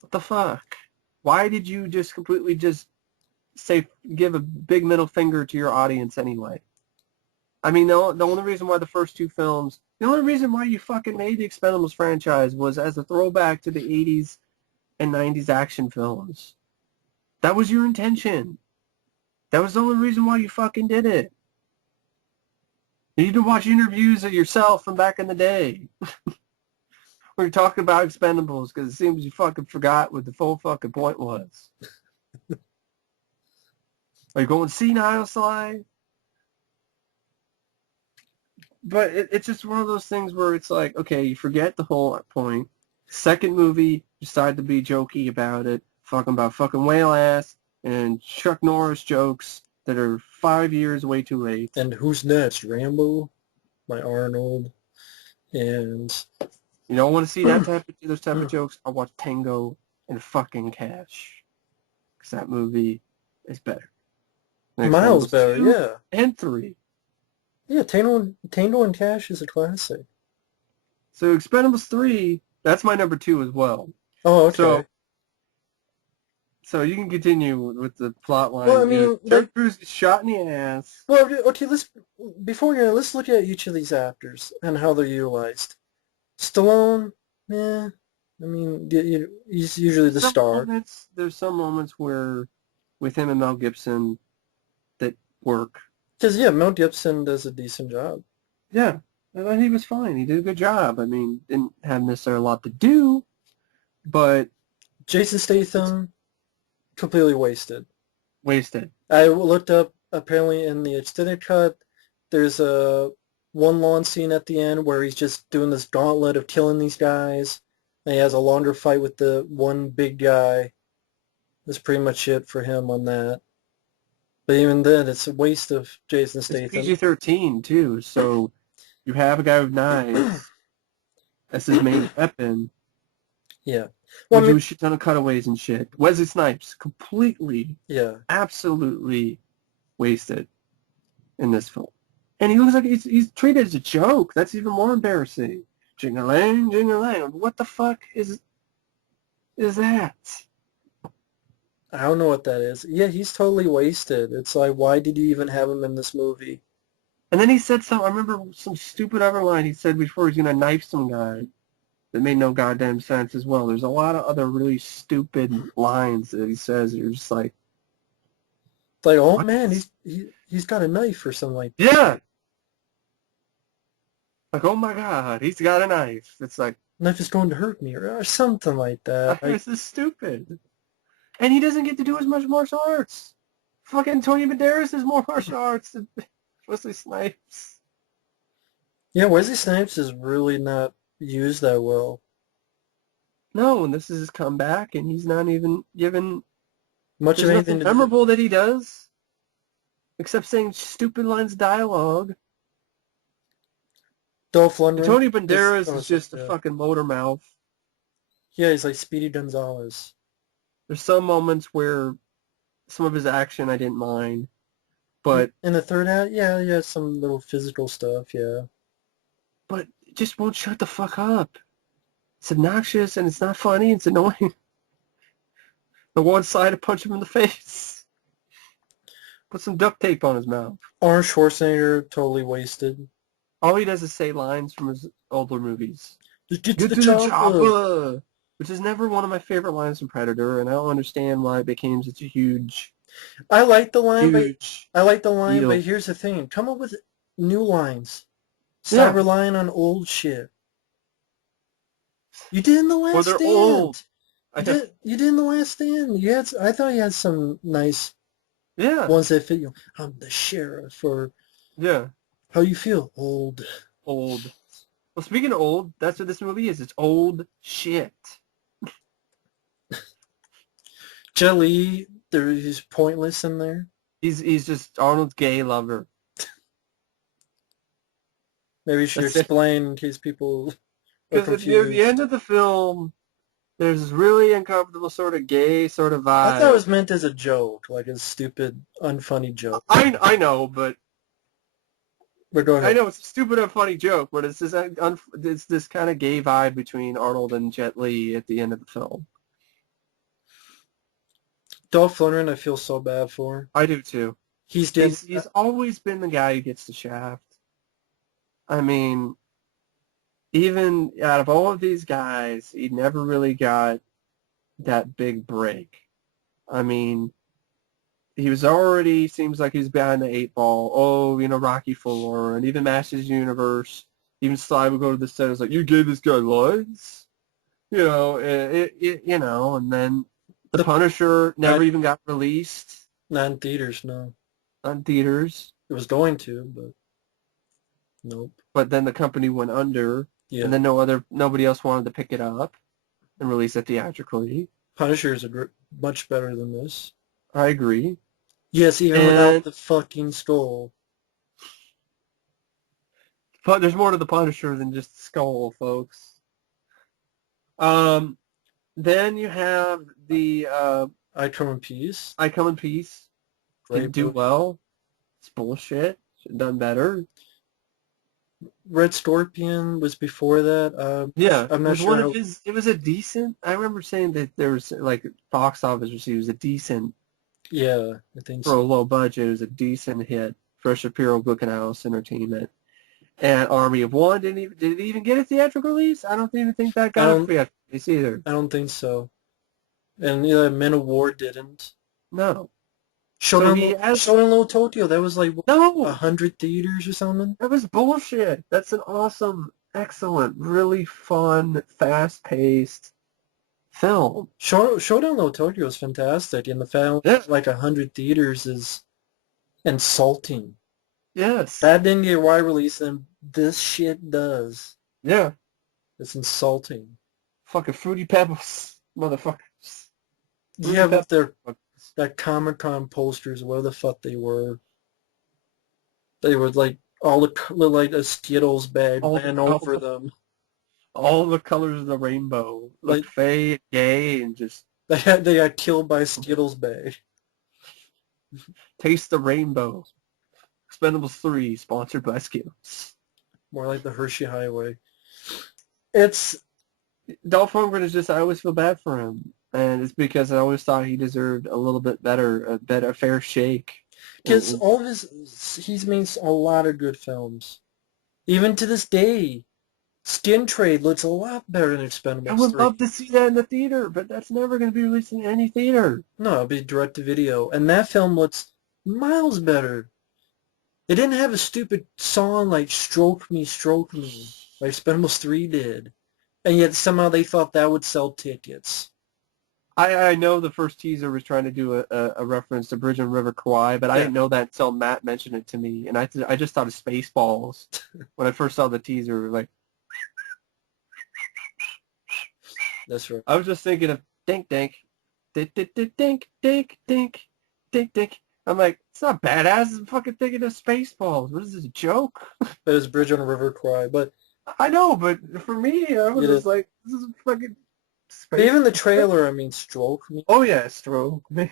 What the fuck? Why did you just completely give a big middle finger to your audience anyway? I mean, the only reason why the only reason why you fucking made the Expendables franchise was as a throwback to the 80s and 90s action films. That was your intention. That was the only reason why you fucking did it. You need to watch interviews of yourself from back in the day. Where you're talking about Expendables, because it seems you fucking forgot what the full fucking point was. Are you going senile, Sly? But it's just one of those things where it's like, okay, you forget the whole point. Second movie, you decide to be jokey about it, talking about fucking whale ass and Chuck Norris jokes that are 5 years way too late. And who's next? Rambo by Arnold. And you don't want to see those type of jokes. I'll watch Tango and fucking Cash. Because that movie is better. Miles better, 2 yeah. and 3. Yeah, Tango and Cash is a classic. So Expendables 3, that's my number 2 as well. Oh, okay. So so you can continue with the plot Well, I line. mean, Terry like, Crews gets shot in the ass. well, okay, let's look at each of these actors and how they're utilized. Stallone, yeah, I mean, he's usually the star. There's some moments where with him and Mel Gibson that work. Because, yeah, Mel Gibson does a decent job. Yeah, I thought he was fine. He did a good job. I mean, didn't have necessarily a lot to do, but Jason it's Statham, completely wasted. wasted. I looked up, apparently in the extended cut, there's a one lawn scene at the end where he's just doing this gauntlet of killing these guys, and he has a longer fight with the one big guy. That's pretty much it for him on that. But even then, it's a waste of Jason It's Statham. PG-13 too, so you have a guy with knives. That's his main weapon. Yeah. Well, We I do mean, a shit ton of cutaways and shit. Wesley Snipes, completely, yeah. absolutely wasted in this film. And he looks like he's treated as a joke. That's even more embarrassing. Jing-a-lang, jing-a-lang. What the fuck is that? I don't know what that is. Yeah, he's totally wasted. It's like, why did you even have him in this movie? And then he said I remember some stupid other line he said before he's going to knife some guy that made no goddamn sense as well. There's a lot of other really stupid lines that he says that you're just like, It's like, oh what? man, he's got a knife or something like that. Yeah. Like, oh my God, he's got a knife. It's like, Knife is going to hurt me or something like that. this is stupid. And he doesn't get to do as much martial arts. Fucking Tony Banderas has more martial arts than Wesley Snipes. Yeah, Wesley Snipes is really not used that well. No, and this is his comeback, and he's not even given. Much of There's anything nothing to do. memorable that he does, except saying stupid lines of dialogue. Dolph And Lundgren Tony is, Banderas oh, is sorry, just a yeah. fucking motor mouth. Yeah, he's like Speedy Gonzalez. There's some moments where some of his action I didn't mind, but In the third act, yeah, some little physical stuff, yeah. it just won't shut the fuck up. It's obnoxious and it's not funny. It's annoying. The one side to punch him in the face. Put some duct tape on his mouth. Arnold Schwarzenegger, totally wasted. All he does is say lines from his older movies. Just get to Get the to the chopper. chopper! Which is never one of my favorite lines from Predator, and I don't understand why it became such a huge I like the line, but deal. here's the thing. Come up with new lines. Stop Yeah. relying on old shit. You did in the Well, last they're old. stand. You did in the last stand. I thought you had some nice Yeah. ones that fit you. I'm the sheriff, or Yeah. how you feel, old. Old. Well, speaking of old, that's what this movie is. It's old shit. Jelly, he's pointless in there. He's just Arnold's gay lover. Maybe you should That's it. explain in case people are Because near the confused. end of the film, there's this really uncomfortable sort of gay sort of I thought it vibe. was meant as a joke, like a stupid, unfunny joke. I know, but But go I ahead. know it's a stupid, unfunny joke, but it's this kind of gay vibe between Arnold and Jet Li at the end of the film. Dolph Lundgren, I feel so bad for. I do too. He's getting. He's always been the guy who gets the shaft. I mean, even out of all of these guys, he never really got that big break. I mean, he was already seems like he's behind the eight ball. Oh, Rocky IV and even Masters Universe. Even Sly would go to the set. It's like, you gave this guy lines, and then the Punisher never even got released Not in theaters, no. on theaters. It was going to, but nope. But then the company went under, Yeah. and then nobody else wanted to pick it up and release it theatrically. Punisher is much better than this. I agree. Yes, even without the fucking skull. But there's more to the Punisher than just the skull, folks. Then you have the I Come in Peace. I Come in Peace. Didn't do well. It's bullshit. Should have done better. Red Scorpion was before that. Yeah, I'm it not was sure one of how. his. It was a decent. I remember saying that there was like box office received was a decent Yeah, I think for a so. low budget. It was a decent hit for Shapiro Book and House Entertainment. And Army of One did it even get a theatrical release? I don't even think that I got a don't theatrical release either. I don't think so. And yeah, Men of War didn't. No. So he has Shonen Little Tokyo, that was like what, no. 100 theaters or something. That was bullshit. That's an awesome, excellent, really fun, fast-paced film. Showdown Little Tokyo is fantastic, and the fact Yeah. like 100 theaters is insulting. Yes. That didn't get wide release, and this shit does. Yeah. It's insulting. Fucking Fruity Pebbles, motherfuckers. Fruity Yeah, with their Pebbles. that Comic-Con posters, where the fuck they were. They were like all like a Skittles bag All ran over them. all the colors of the rainbow. Like Look fey, gay, and just they got killed by a Skittles bag. taste the rainbow. Expendables 3, sponsored by Skittles. More like the Hershey Highway. It's Dolph Lundgren is just, I always feel bad for him. And it's because I always thought he deserved a little bit better, a fair shake. because all of he's made a lot of good films. Even to this day, Skin Trade looks a lot better than I Expendables would 3. love to see that in the theater, but that's never going to be released in any theater. No, it'll be direct to video. And that film looks miles better. It didn't have a stupid song like Stroke Me, like Expendables 3 did. And yet somehow they thought that would sell tickets. I know the first teaser was trying to do a reference to Bridge and River Kwai, but I Yeah. didn't know that until Matt mentioned it to me, and I just thought of Spaceballs when I first saw the teaser. Like That's right. I was just thinking of dink dink, dink dink dink dink dink dink dink dink. I'm like, it's not badass. I'm fucking thinking of Spaceballs. What is this, a joke? It was Bridge on a River Kwai. But I know, but for me, I was just like, this is fucking space. even the trailer, I mean, Stroke Me. Oh yeah, stroke me.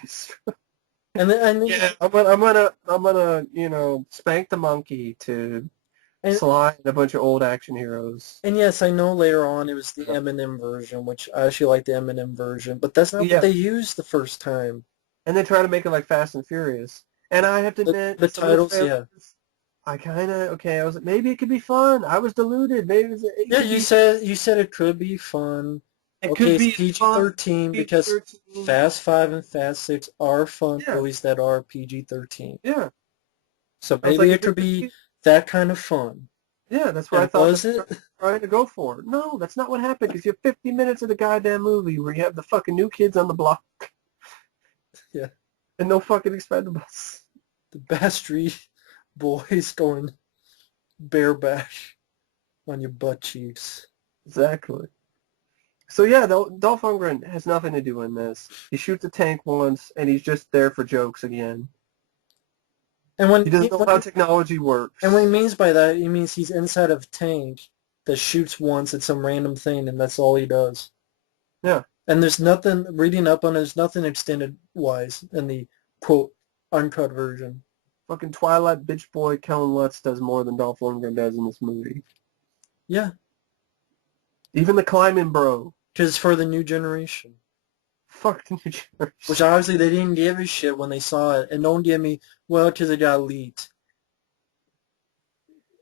And Yeah, I'm gonna, spank the monkey to and, Sly and a bunch of old action heroes. and yes, I know later on it was the Eminem version, which I actually like the Eminem version, but that's not Yeah, what they used the first time. and they try to make it like Fast and Furious. And I have to admit, The some of the titles, yeah. trailers, I kind of, okay, I was like, maybe it could be fun. I was deluded. Maybe it Yeah, could be, you said it could be fun. it Okay, could it's be fun. PG-13 because PG-13. Fast 5 and Fast 6 are fun Yeah, movies that are PG-13. yeah. So I was like, maybe if it it could could be be, that kind of fun. yeah, that's what I And thought was they it? were trying to go for. No, that's not what happened because you have 50 minutes of the goddamn movie where you have the fucking new kids on the block Yeah. and no fucking Expendables. The Backstreet Boys going bareback on your butt cheeks. Exactly. So yeah, Dolph Lundgren has nothing to do in this. He shoots a tank once, and he's just there for jokes again. And He doesn't know how technology works. and what he means by that, he means he's inside of a tank that shoots once at some random thing, and that's all he does. Yeah. And there's nothing, reading up on it, there's nothing extended-wise in the, quote, uncut version. Fucking Twilight bitch boy Kellen Lutz does more than Dolph Lundgren does in this movie. Yeah, Even the climbing bro. because for the new generation. Fuck the New Jersey. Which obviously they didn't give a shit when they saw it. And don't give me, well, because it got leaked.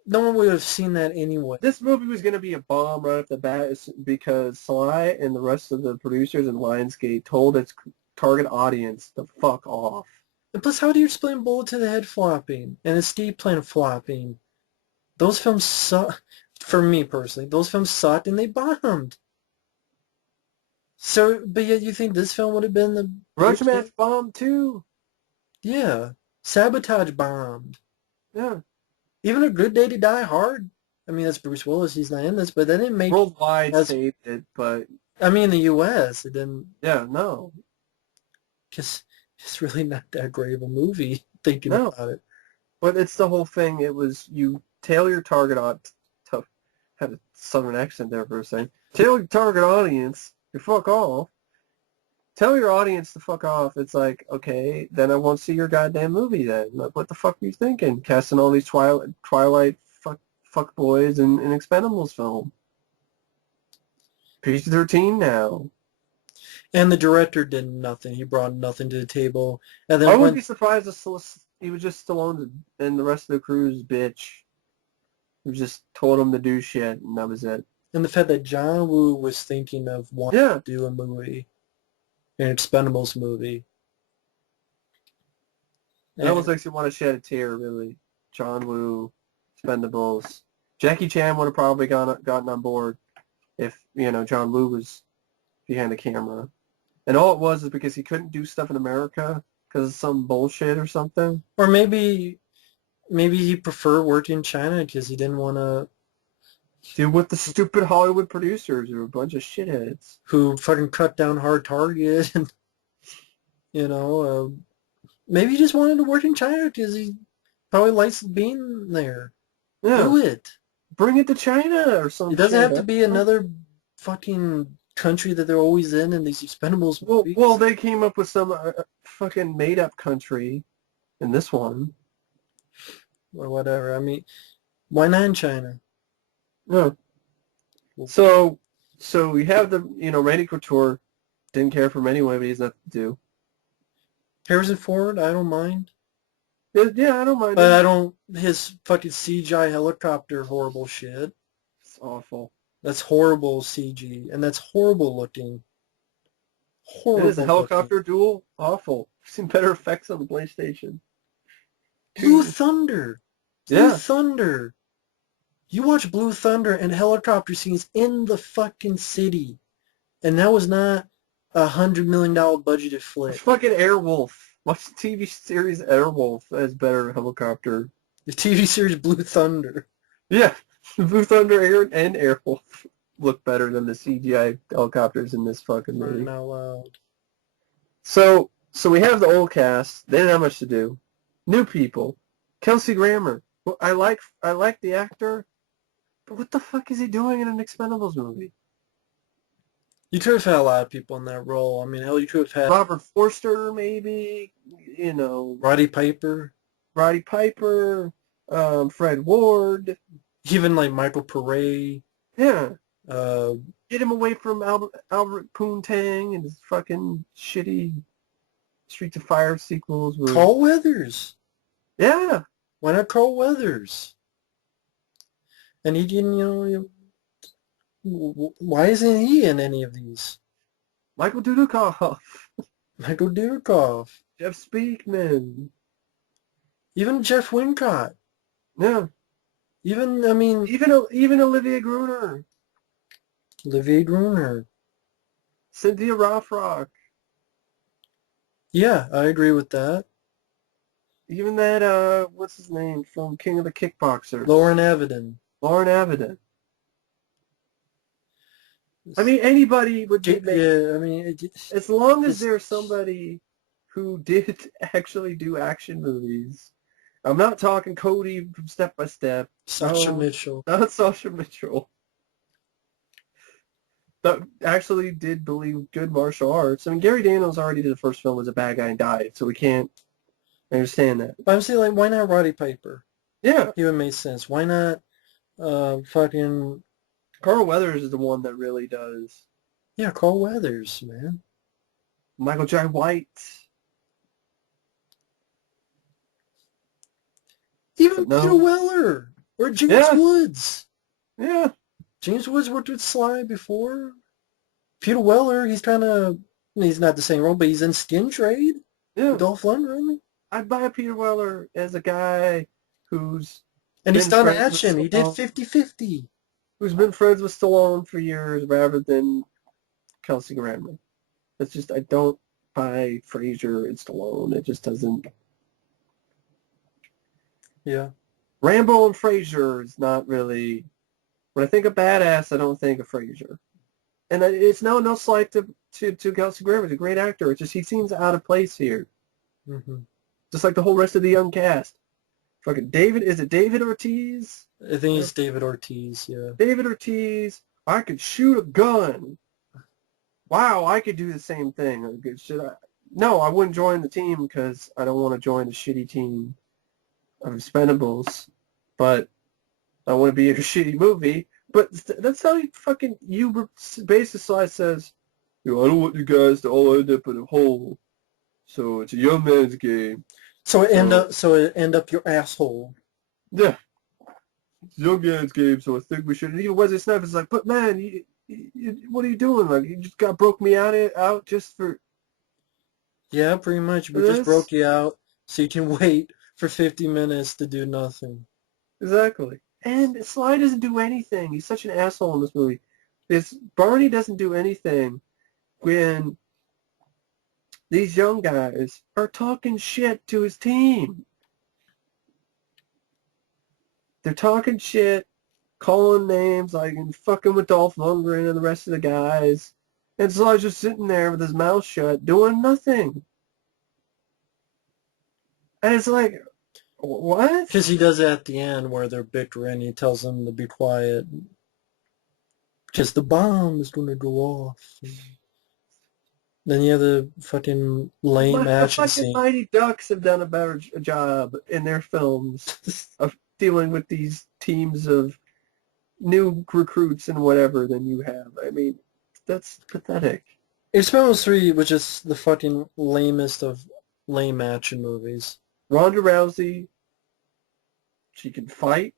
No one would have seen that anyway. This movie was going to be a bomb right off the bat because Sly and the rest of the producers in Lionsgate told its target audience to fuck off. And plus, how do you explain Bullet to the Head flopping and Escape Plan flopping? Those films suck. For me personally, those films sucked and they bombed. So, but yet you think this film would have been the... Grudge Match bombed too. Yeah. Sabotage bombed. Yeah. Even A Good Day to Die Hard. I mean, that's Bruce Willis. He's not in this, but that didn't make... Worldwide saved it, but... I mean, in the U.S., it didn't... Yeah, no. Because it's really not that great of a movie, thinking about it. But it's the whole thing. It was, you tail your target on... Had a southern accent there for a second. Tail your target audience. You fuck off. Tell your audience to fuck off. It's like, okay, then I won't see your goddamn movie then. Like, what the fuck are you thinking? Casting all these Twilight fuckboys in an Expendables film. PG-13 now. And the director did nothing. He brought nothing to the table. And I then wouldn't be surprised if he was just Stallone and the rest of the crew's bitch. He just told him to do shit, and that was it. and the fact that John Woo was thinking of wanting to do a movie, an Expendables movie. It almost makes you want to shed a tear, really. John Woo, Expendables. Jackie Chan would have probably gotten on board if, John Woo was behind the camera. And all it was is because he couldn't do stuff in America because of some bullshit or something. Or maybe he preferred working in China because he didn't want to deal with the stupid Hollywood producers who are a bunch of shitheads. Who fucking cut down Hard Target and, maybe he just wanted to work in China because he probably likes being there. Yeah. Do it. Bring it to China or something. It doesn't have to be another fucking country that they're always in these Expendables movies. Well, they came up with some fucking made-up country in this one. Or whatever. I mean, why not in China? No. So we have the, Randy Couture didn't care for him anyway, but he has nothing to do. Harrison Ford, I don't mind. Yeah, I don't mind. But I don't, his fucking CGI helicopter horrible shit. It's awful. That's horrible CG, and that's horrible looking. Horrible. It is a helicopter duel. Awful. I've seen better effects on the PlayStation. Blue Thunder. Blue Thunder. You watch Blue Thunder and helicopter scenes in the fucking city, and that was not $100 million budgeted flick. It's fucking Airwolf. Watch the TV series Airwolf as better helicopter. The TV series Blue Thunder. Yeah. Blue Thunder and Airwolf look better than the CGI helicopters in this fucking movie. Not loud. So we have the old cast. They didn't have much to do. New people. Kelsey Grammer. Well, I like the actor, but what the fuck is he doing in an Expendables movie? You could have had a lot of people in that role. I mean, hell, you could have had Robert Forster, maybe. Roddy Piper. Fred Ward. Even like Michael Pare. Yeah. Get him away from Albert Poontang and his fucking shitty Streets of Fire sequels. Carl Weathers. Yeah. Why not Carl Weathers? And he didn't, why isn't he in any of these? Michael Dudikoff. Jeff Speakman. Even Jeff Wincott. Yeah. Even Olivia Gruner. Cynthia Rothrock. Yeah, I agree with that. Even that, what's his name from King of the Kickboxers? Lauren Avedon. I mean, anybody would be. Yeah, I mean, as long as there's somebody who did actually do action movies. I'm not talking Cody from Step by Step. Sasha Mitchell. Not Sasha Mitchell. That actually did believe good martial arts. I mean, Gary Daniels already did the first film as a bad guy and died, so we can't understand that. But I'm saying, like, why not Roddy Piper? Yeah. It would make sense. Why not fucking... Carl Weathers is the one that really does. Yeah, Carl Weathers, man. Michael J. White. Even Peter Weller or James Woods. Yeah. James Woods worked with Sly before. Peter Weller, he's not the same role, but he's in Skin Trade. Yeah. With Dolph Lundgren. I'd buy Peter Weller as a guy who's... And he's done action. He did 50-50. Who's been friends with Stallone for years rather than Kelsey Grammer. It's just, I don't buy Frazier and Stallone. It just doesn't... Yeah. Rambo and Frazier is not really... When I think of badass, I don't think of Frazier. And it's no slight to Kelsey Grammer. He's a great actor. It's just he seems out of place here. Mm-hmm. Just like the whole rest of the young cast. Fucking is it David Ortiz? I think it's David Ortiz, yeah. David Ortiz, I could shoot a gun. Wow, I could do the same thing. No, I wouldn't join the team because I don't want to join the shitty team of Expendables. But I want to be in a shitty movie. But that's how you basically says, I don't want you guys to all end up in a hole. So it's a young man's game. So it end up your asshole. Yeah, it's a young man's game. So I think we should. Even Wesley Snipes is like, but man, what are you doing? Like, you just broke me out just for Yeah, pretty much. We just this. broke you out so you can wait for 50 minutes to do nothing. Exactly. And Sly doesn't do anything. He's such an asshole in this movie. Barney doesn't do anything when these young guys are talking shit to his team. They're talking shit, calling names, like, and fucking with Dolph Lundgren and the rest of the guys. And Sly's just sitting there with his mouth shut, doing nothing. And it's like, what? Because he does it at the end where they're bickering. He tells them to be quiet. Because the bomb is going to go off. Then you have the fucking lame The action fucking scene. Mighty Ducks have done a better job in their films of dealing with these teams of new recruits and whatever than you have. I mean, that's pathetic. Expendables 3, which is the fucking lamest of lame action movies. Ronda Rousey, she can fight,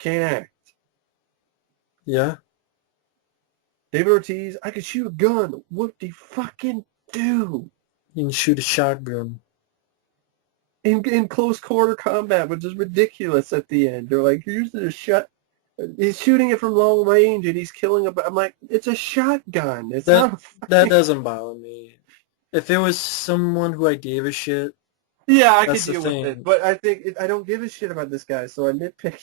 can't act. Yeah? David Ortiz, I can shoot a gun. What do you fucking do? You can shoot a shotgun. In close quarter combat, which is ridiculous at the end. They're like, you're using a shot. He's shooting it from long range and he's killing a... I'm like, it's a shotgun. It's not a fucking... That doesn't bother me. If it was someone who I gave a shit, Yeah, I could that's the deal with thing. it. But I think I don't give a shit about this guy, so I nitpick.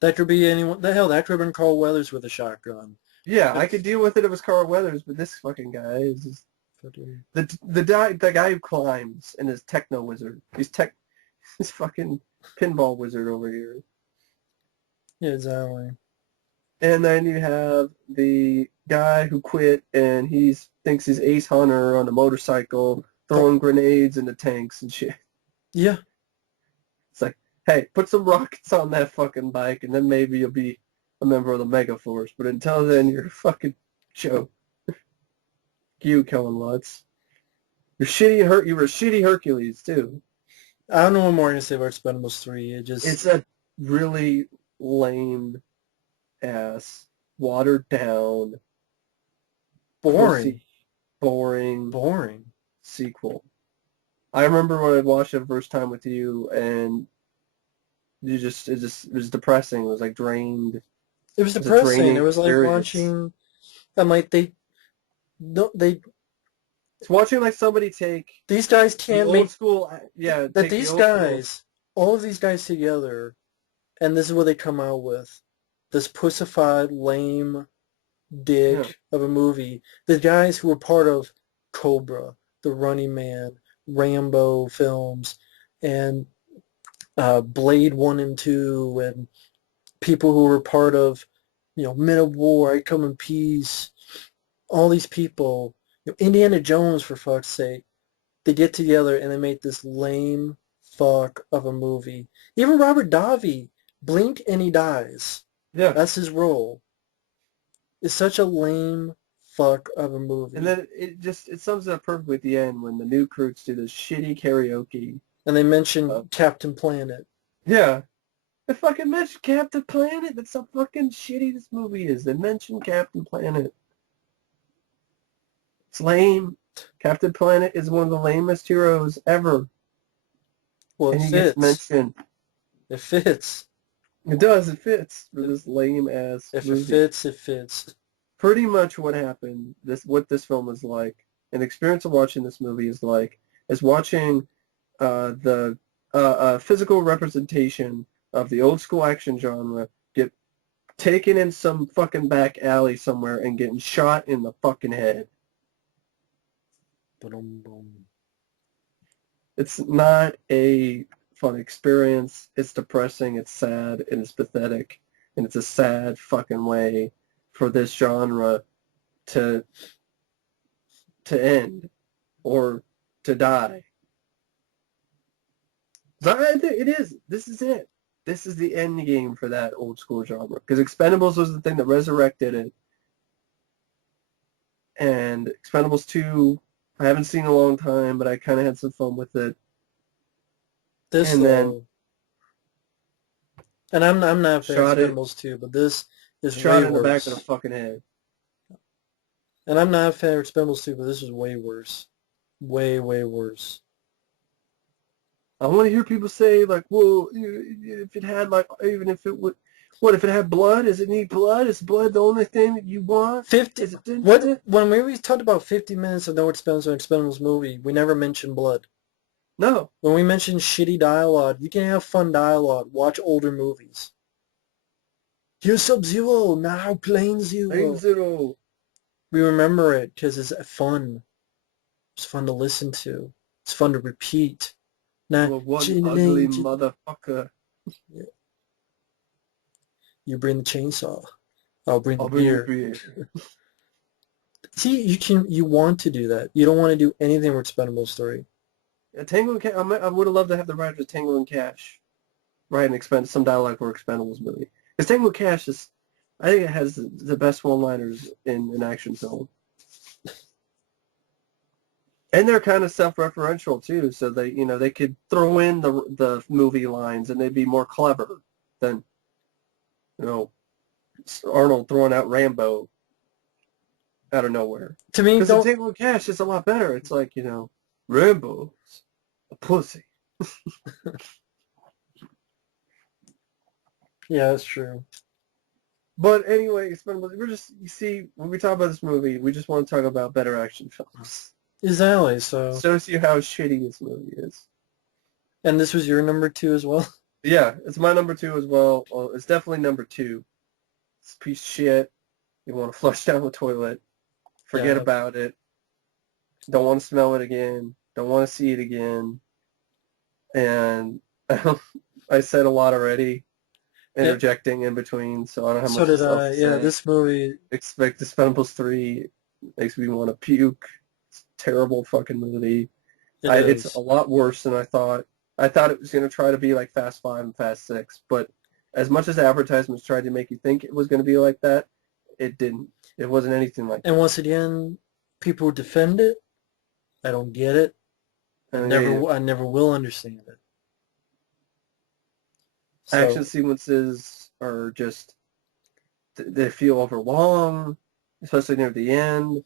That could be anyone. The hell, that could have been Carl Weathers with a shotgun. Yeah, I could deal with it if it was Carl Weathers, but this fucking guy is just... Fucking... The guy who climbs and is techno wizard. He's fucking pinball wizard over here. Yeah, exactly. And then you have the guy who quit and he thinks he's Ace Hunter on a motorcycle throwing grenades into tanks and shit. Yeah. It's like, hey, put some rockets on that fucking bike and then maybe you'll be a member of the Mega Force. But until then, you're a fucking joke. You, Kellen Lutz. You were a shitty Hercules, too. I don't know what more I can say about Expendables 3. It's a really lame ass, watered down, boring sequel. I remember when I watched it the first time with you, and it was depressing. It was like drained. It was depressing. It was like experience. watching. I'm like they. It's watching like somebody take these guys can't make old school. Yeah, that these guys, all of these guys together, and this is what they come out with. This pussified, lame dick of a movie. The guys who were part of Cobra, The Running Man, Rambo films, and Blade 1 and 2, and people who were part of, Men of War, I Come in Peace, all these people, Indiana Jones, for fuck's sake, they get together and they make this lame fuck of a movie. Even Robert Davi, blink and he dies. Yeah. That's his role. It's such a lame fuck of a movie. And then it sums it up perfectly at the end when the new recruits do this shitty karaoke. And they mention Captain Planet. Yeah. They fucking mention Captain Planet. That's how fucking shitty this movie is. They mention Captain Planet. It's lame. Captain Planet is one of the lamest heroes ever. Well, and he gets mentioned. It fits. It does. It fits for this lame ass If movie. it fits, it fits. Pretty much what happened. What this film is like. An experience of watching this movie is watching the physical representation of the old school action genre get taken in some fucking back alley somewhere and getting shot in the fucking head. It's not a fun experience. It's depressing. It's sad. And it's pathetic. And it's a sad fucking way for this genre to end or to die. I think it is. This is it. this is the end game for that old school genre. Because Expendables was the thing that resurrected it. And Expendables 2, I haven't seen in a long time, but I kind of had some fun with it. This And then and I'm not a fan of shot it, Expendables 2, but this is shot way it in the back of the worse. fucking head. And I'm not a fan of Expendables 2, but this is way worse. Way, way worse. I want to hear people say, like, well, if it had, like, even if it would, what, if it had blood? Does it need blood? Is blood the only thing that you want? 50, Is it, what, when we talked about 50 minutes of no expense on an Expendables movie, we never mentioned blood. No. When we mentioned shitty dialogue, you can have fun dialogue. Watch older movies. Here's Sub-Zero, now Plane Zero. Plane Zero. We remember it because it's fun. It's fun to listen to. It's fun to repeat. Not Well, one ugly motherfucker. You bring the chainsaw. I'll bring the bring beer. the beer. See, you want to do that. You don't want to do anything with Expendables 3. Tango and Cash, I would have loved to have the writer of Tango and Cash write some dialogue for Expendables movie. Because Tango and Cash is, I think it has the best one-liners in an action film. And they're kind of self-referential too, so they could throw in the movie lines and they'd be more clever than, Arnold throwing out Rambo out of nowhere. To me, because the Tango and Cash is a lot better. It's like, Rambo's a pussy. Yeah, that's true. But anyway, when we talk about this movie, we just want to talk about better action films. Exactly, so... Shows you how shitty this movie is. And this was your number 2 as well? Yeah, it's my number 2 as well. Well, it's definitely number 2. It's a piece of shit. You want to flush down the toilet. Forget about it. Don't want to smell it again. Don't want to see it again. And I said a lot already, interjecting in between, so I don't have much to say. So did I. Yeah, this movie... Expect Expendables 3 makes me want to puke. It's a terrible fucking movie. It's a lot worse than I thought. I thought it was going to try to be like Fast 5 and Fast 6, but as much as advertisements tried to make you think it was going to be like that, it didn't. It wasn't anything like that. And once again, people defend it. I don't get it. I never will understand it. So, action sequences are just, they feel overlong, especially near the end.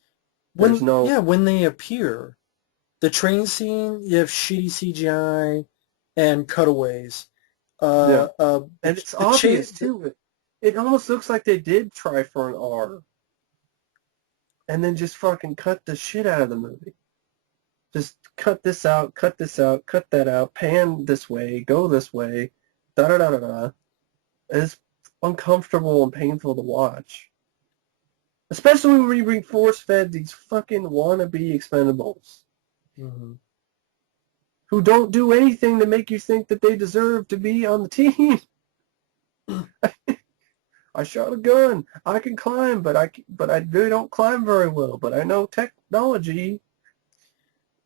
When they appear. The train scene, you have shitty CGI and cutaways. And it's obvious, too. It almost looks like they did try for an R. And then just fucking cut the shit out of the movie. Just cut this out, cut that out, pan this way, go this way, da-da-da-da-da. It's uncomfortable and painful to watch. Especially when you bring force-fed these fucking wannabe Expendables. Mm-hmm. Who don't do anything to make you think that they deserve to be on the team. I shot a gun. I can climb, but I really don't climb very well. But I know technology.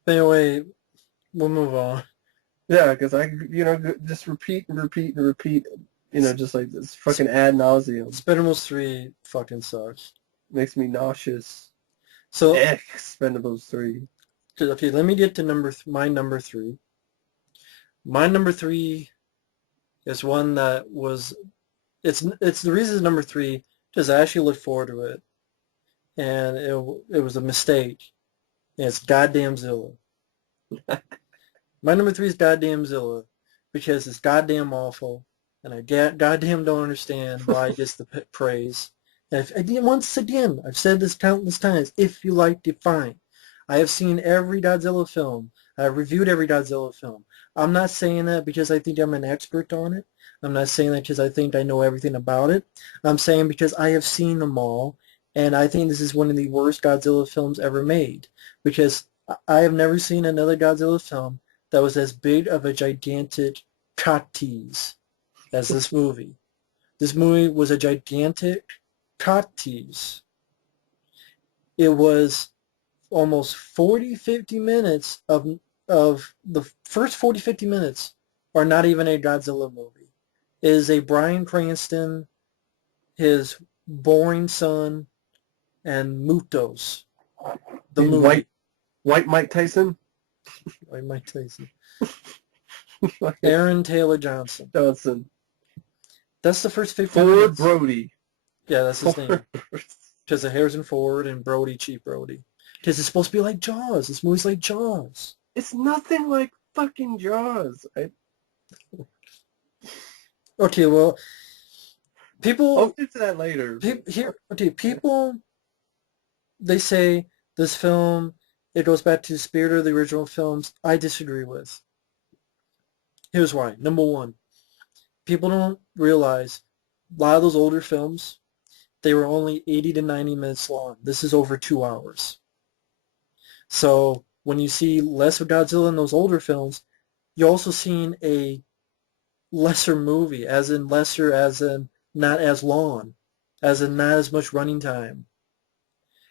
Anyway, we'll move on. Yeah, because I just repeat and repeat and repeat. Just like this fucking ad nauseum. Expendables 3 fucking sucks. Makes me nauseous. So Expendables 3. Okay, let me get to my number 3. My number 3 is one that was, it's the reason it's number 3 because I actually looked forward to it, and it was a mistake. And it's goddamn Zilla. My number 3 is goddamn Zilla because it's goddamn awful, and I goddamn don't understand why it gets the praise. And once again, I've said this countless times. If you liked it, fine. I have seen every Godzilla film. I've reviewed every Godzilla film. I'm not saying that because I think I'm an expert on it. I'm not saying that because I think I know everything about it. I'm saying because I have seen them all, and I think this is one of the worst Godzilla films ever made. Because I have never seen another Godzilla film that was as big of a gigantic cock tease as this movie. This movie was a gigantic cock tease. It was almost 40, 50 minutes of the first 40, 50 minutes are not even a Godzilla movie. is a Bryan Cranston, his boring son, and Mutos, the You mean movie. white Mike Tyson? I might tell you. Fucking Aaron Taylor Johnson. Johnson. That's the first 50 Ford minutes. Brody. Yeah, that's his Ford. name. Because of Harrison Ford and Brody, Cheap Brody. Because it's supposed to be like Jaws. This movie's like Jaws. It's nothing like fucking Jaws. Okay, well, I'll people get to that later. here. Okay, people. They say this film it goes back to the spirit of the original films. I disagree with. Here's why. Number one, people don't realize a lot of those older films they were only 80 to 90 minutes long. This is over 2 hours. So when you see less of Godzilla in those older films, you're also seeing a lesser movie, as in lesser, as in not as long, as in not as much running time.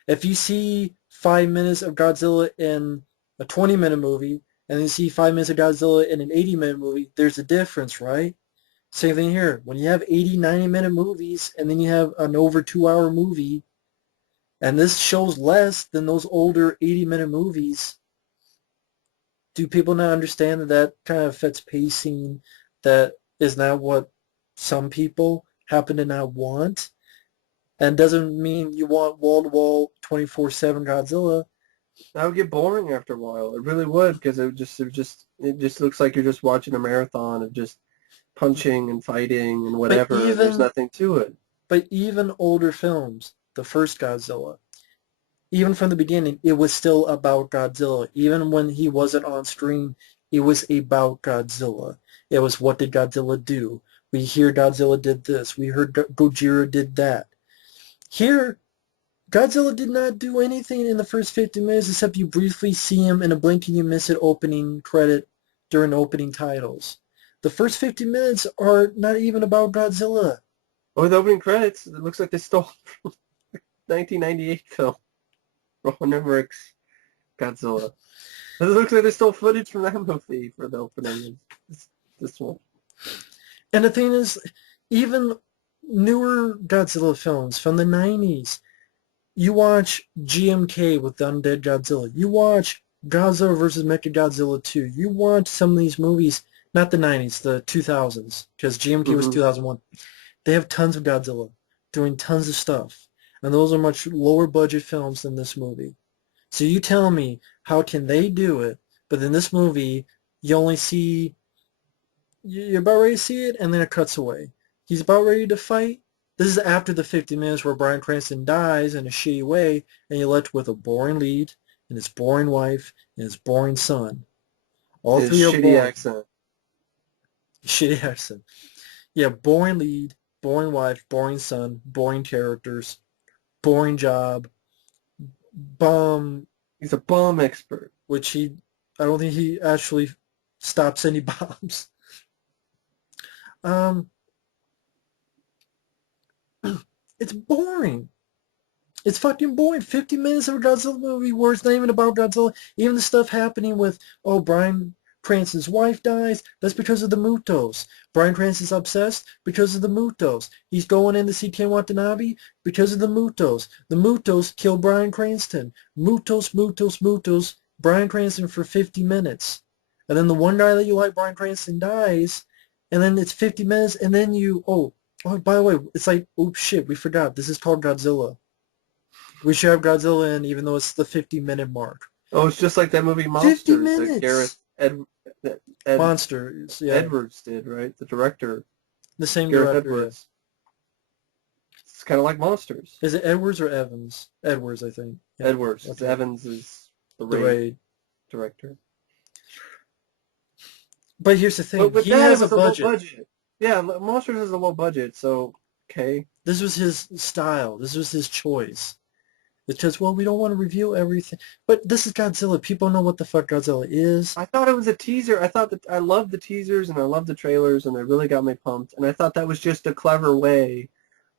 If you see 5 minutes of Godzilla in a 20-minute movie, and then you see 5 minutes of Godzilla in an 80-minute movie, there's a difference, right? Same thing here. When you have 80, 90-minute movies, and then you have an over 2-hour movie, and this shows less than those older 80-minute movies, do people not understand that that kind of affects pacing? That is not what some people happen to not want? And doesn't mean you want wall-to-wall 24/7 Godzilla. That would get boring after a while. It really would, because it just looks like you're just watching a marathon of just punching and fighting and whatever. And there's nothing to it. But even older films, the first Godzilla, even from the beginning, it was still about Godzilla. Even when he wasn't on screen, it was about Godzilla. It was, what did Godzilla do? We hear Godzilla did this. We heard Gojira did that. Here, Godzilla did not do anything in the first 50 minutes except you briefly see him in a blink and you miss it opening credit during opening titles. The first 50 minutes are not even about Godzilla. Oh, the opening credits, it looks like they stole from 1998 film. Roland Emmerich's Godzilla. It looks like they stole footage from that movie for the opening. This one. And the thing is, even newer Godzilla films from the 90s, you watch GMK with the Undead Godzilla. You watch Godzilla vs. Mechagodzilla 2. You watch some of these movies, not the 90s, the 2000s, because GMK was 2001. They have tons of Godzilla doing tons of stuff. And those are much lower budget films than this movie. So you tell me, how can they do it, but in this movie, you only see, you're about ready to see it, and then it cuts away. He's about ready to fight. This is after the 50 minutes where Bryan Cranston dies in a shitty way, and you're left with a boring lead, and his boring wife, and his boring son. All his three are shitty boring. accent. Shitty accent. Yeah, boring lead, boring wife, boring son, boring characters, boring job, bomb. He's a bomb expert. Which I don't think he actually stops any bombs. It's boring. It's fucking boring. 50 minutes of a Godzilla movie where it's not even about Godzilla. Even the stuff happening with, Bryan Cranston's wife dies, that's because of the Mutos. Bryan Cranston's obsessed because of the Mutos. He's going in to see Ken Watanabe because of the Mutos. The Mutos kill Bryan Cranston. Mutos, Bryan Cranston for 50 minutes. And then the one guy that you like, Bryan Cranston, dies, and then it's 50 minutes, and then by the way, it's like, oops, shit, we forgot. This is called Godzilla. We should have Godzilla in, even though it's the 50-minute mark. Oh, it's just like that movie Monsters 50 minutes! Monsters, yeah. Edwards did, right? The director. The same Gareth director. Edwards. It's kind of like Monsters. Is it Edwards or Evans? Edwards, I think. Yeah. Edwards. Okay. Evans is the Raid director. But here's the thing. But he has a budget. Low budget. Yeah, Monsters is a low budget, so okay. This was his style. This was his choice. It's just, we don't want to reveal everything. But this is Godzilla. People know what the fuck Godzilla is. I thought it was a teaser. I thought that I loved the teasers and I loved the trailers and they really got me pumped. And I thought that was just a clever way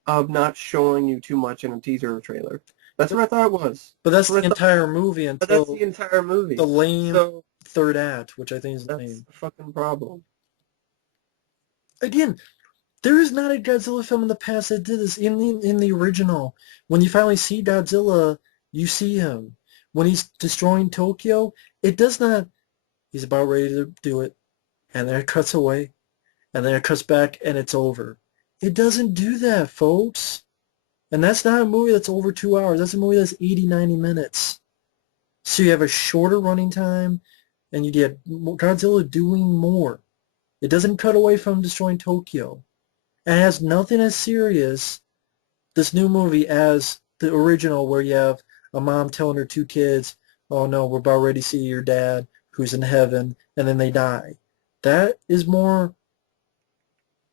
of not showing you too much in a teaser or trailer. That's what I thought it was. But that's the entire movie until... But that's the entire movie. The lame third act, which I think is the name. That's the fucking problem. Again, There is not a Godzilla film in the past that did this. In the original, when you finally see Godzilla, you see him. When he's destroying Tokyo, it does not. He's about ready to do it, and then it cuts away, and then it cuts back, and it's over. It doesn't do that, folks. And that's not a movie that's over 2 hours. That's a movie that's 80, 90 minutes. So you have a shorter running time, and you get Godzilla doing more. It doesn't cut away from destroying Tokyo. It has nothing as serious, this new movie, as the original, where you have a mom telling her two kids, oh no, we're about ready to see your dad who's in heaven, and then they die. That is more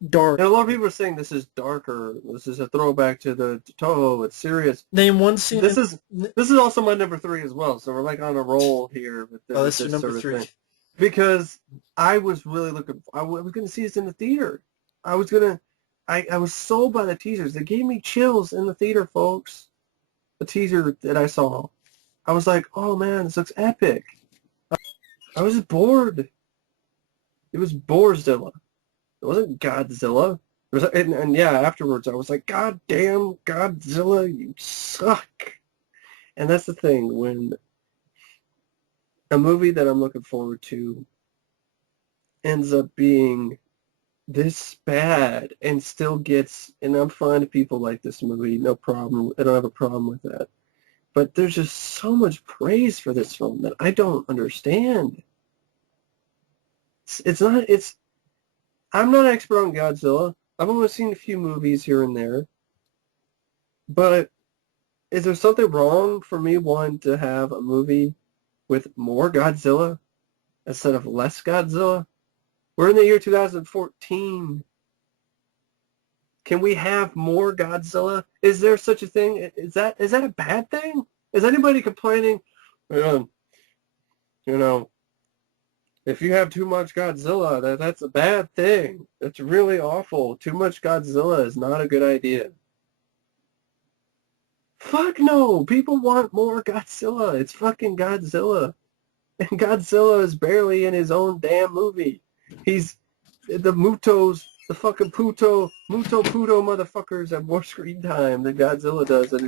dark. And a lot of people are saying this is darker. This is a throwback to the Toho. It's serious. Name one scene. This is also my number 3 as well. So we're like on a roll here with Oh, this that's your number sort of 3. thing. Because I was really looking. I was going to see this in the theater. I was sold by the teasers. They gave me chills in the theater, folks. The teaser that I saw. I was like, oh man, this looks epic. I was bored. It was Borzilla. It wasn't Godzilla. It was, and yeah, afterwards I was like, God damn, Godzilla, you suck. And that's the thing, when a movie that I'm looking forward to ends up being this bad and still gets, and I'm fine if people like this movie, no problem. I don't have a problem with that. But there's just so much praise for this film that I don't understand. I'm not an expert on Godzilla. I've only seen a few movies here and there. But is there something wrong for me wanting to have a movie with more Godzilla instead of less Godzilla? We're in the year 2014. Can we have more Godzilla? Is there such a thing? Is that a bad thing? Is anybody complaining? You know, if you have too much Godzilla, that's a bad thing. That's really awful. Too much Godzilla is not a good idea. Fuck no! People want more Godzilla. It's fucking Godzilla. And Godzilla is barely in his own damn movie. He's the Mutos, the fucking Muto Puto motherfuckers have more screen time than Godzilla does in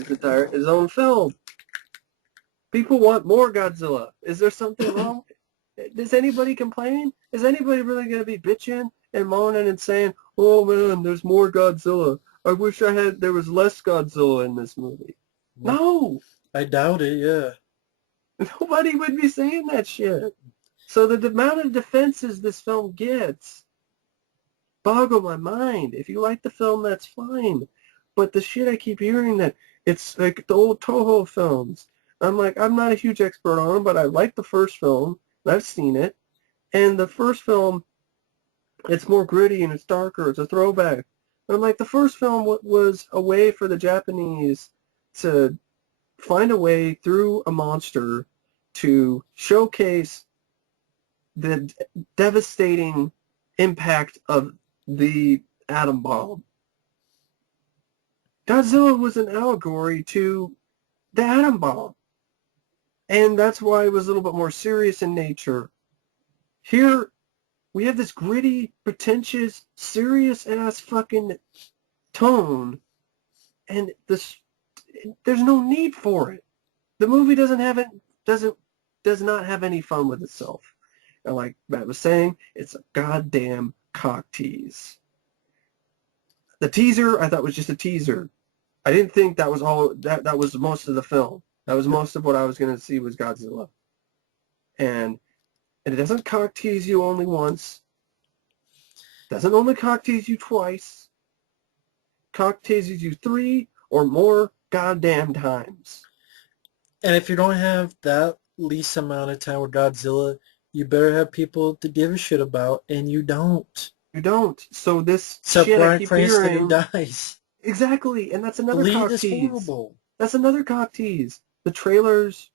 his own film. People want more Godzilla. Is there something wrong? Does anybody complain? Is anybody really going to be bitching and moaning and saying, oh man, there's more Godzilla. I wish there was less Godzilla in this movie. No! I doubt it, yeah. Nobody would be saying that shit. So the amount of defenses this film gets boggle my mind. If you like the film, that's fine. But the shit I keep hearing that it's like the old Toho films. I'm like, I'm not a huge expert on them, but I like the first film. I've seen it. And the first film, it's more gritty and it's darker. It's a throwback. And I'm like, the first film was a way for the Japanese to find a way through a monster to showcase the devastating impact of the atom bomb. Godzilla was an allegory to the atom bomb. And that's why it was a little bit more serious in nature. Here, we have this gritty, pretentious, serious-ass fucking tone, and there's no need for it. The movie does not have any fun with itself. And like Matt was saying, it's a goddamn cock tease. The teaser, I thought, was just a teaser. I didn't think that was all. That was most of the film. That was most of what I was going to see was Godzilla. And it doesn't cock tease you only once. Doesn't only cock tease you twice. Cock teases you 3 or more goddamn times. And if you don't have that least amount of time with Godzilla, you better have people to give a shit about, and you don't. You don't. So this Except shit Bryan I keep Cranston, hearing, who dies. Exactly, and that's The another lead cock is tease. horrible. That's another cock tease. The trailers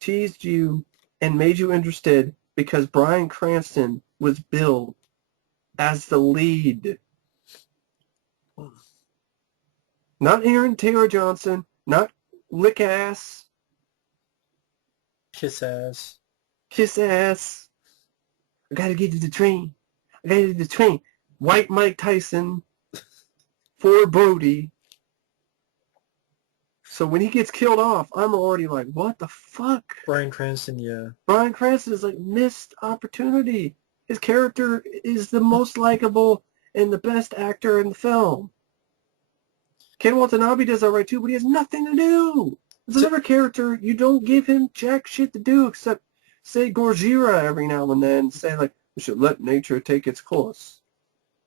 teased you and made you interested because Bryan Cranston was billed as the lead. Not Aaron Taylor Johnson, not lick ass, Kiss ass. kiss ass. I gotta get to the train. I gotta get to the train. White Mike Tyson for Brody. So when he gets killed off, I'm already like, what the fuck? Bryan Cranston, yeah. Bryan Cranston is like missed opportunity. His character is the most likable and the best actor in the film. Ken Watanabe does all right too, but he has nothing to do. There's another character, you don't give him jack shit to do except say Gojira every now and then. Say like, we should let nature take its course.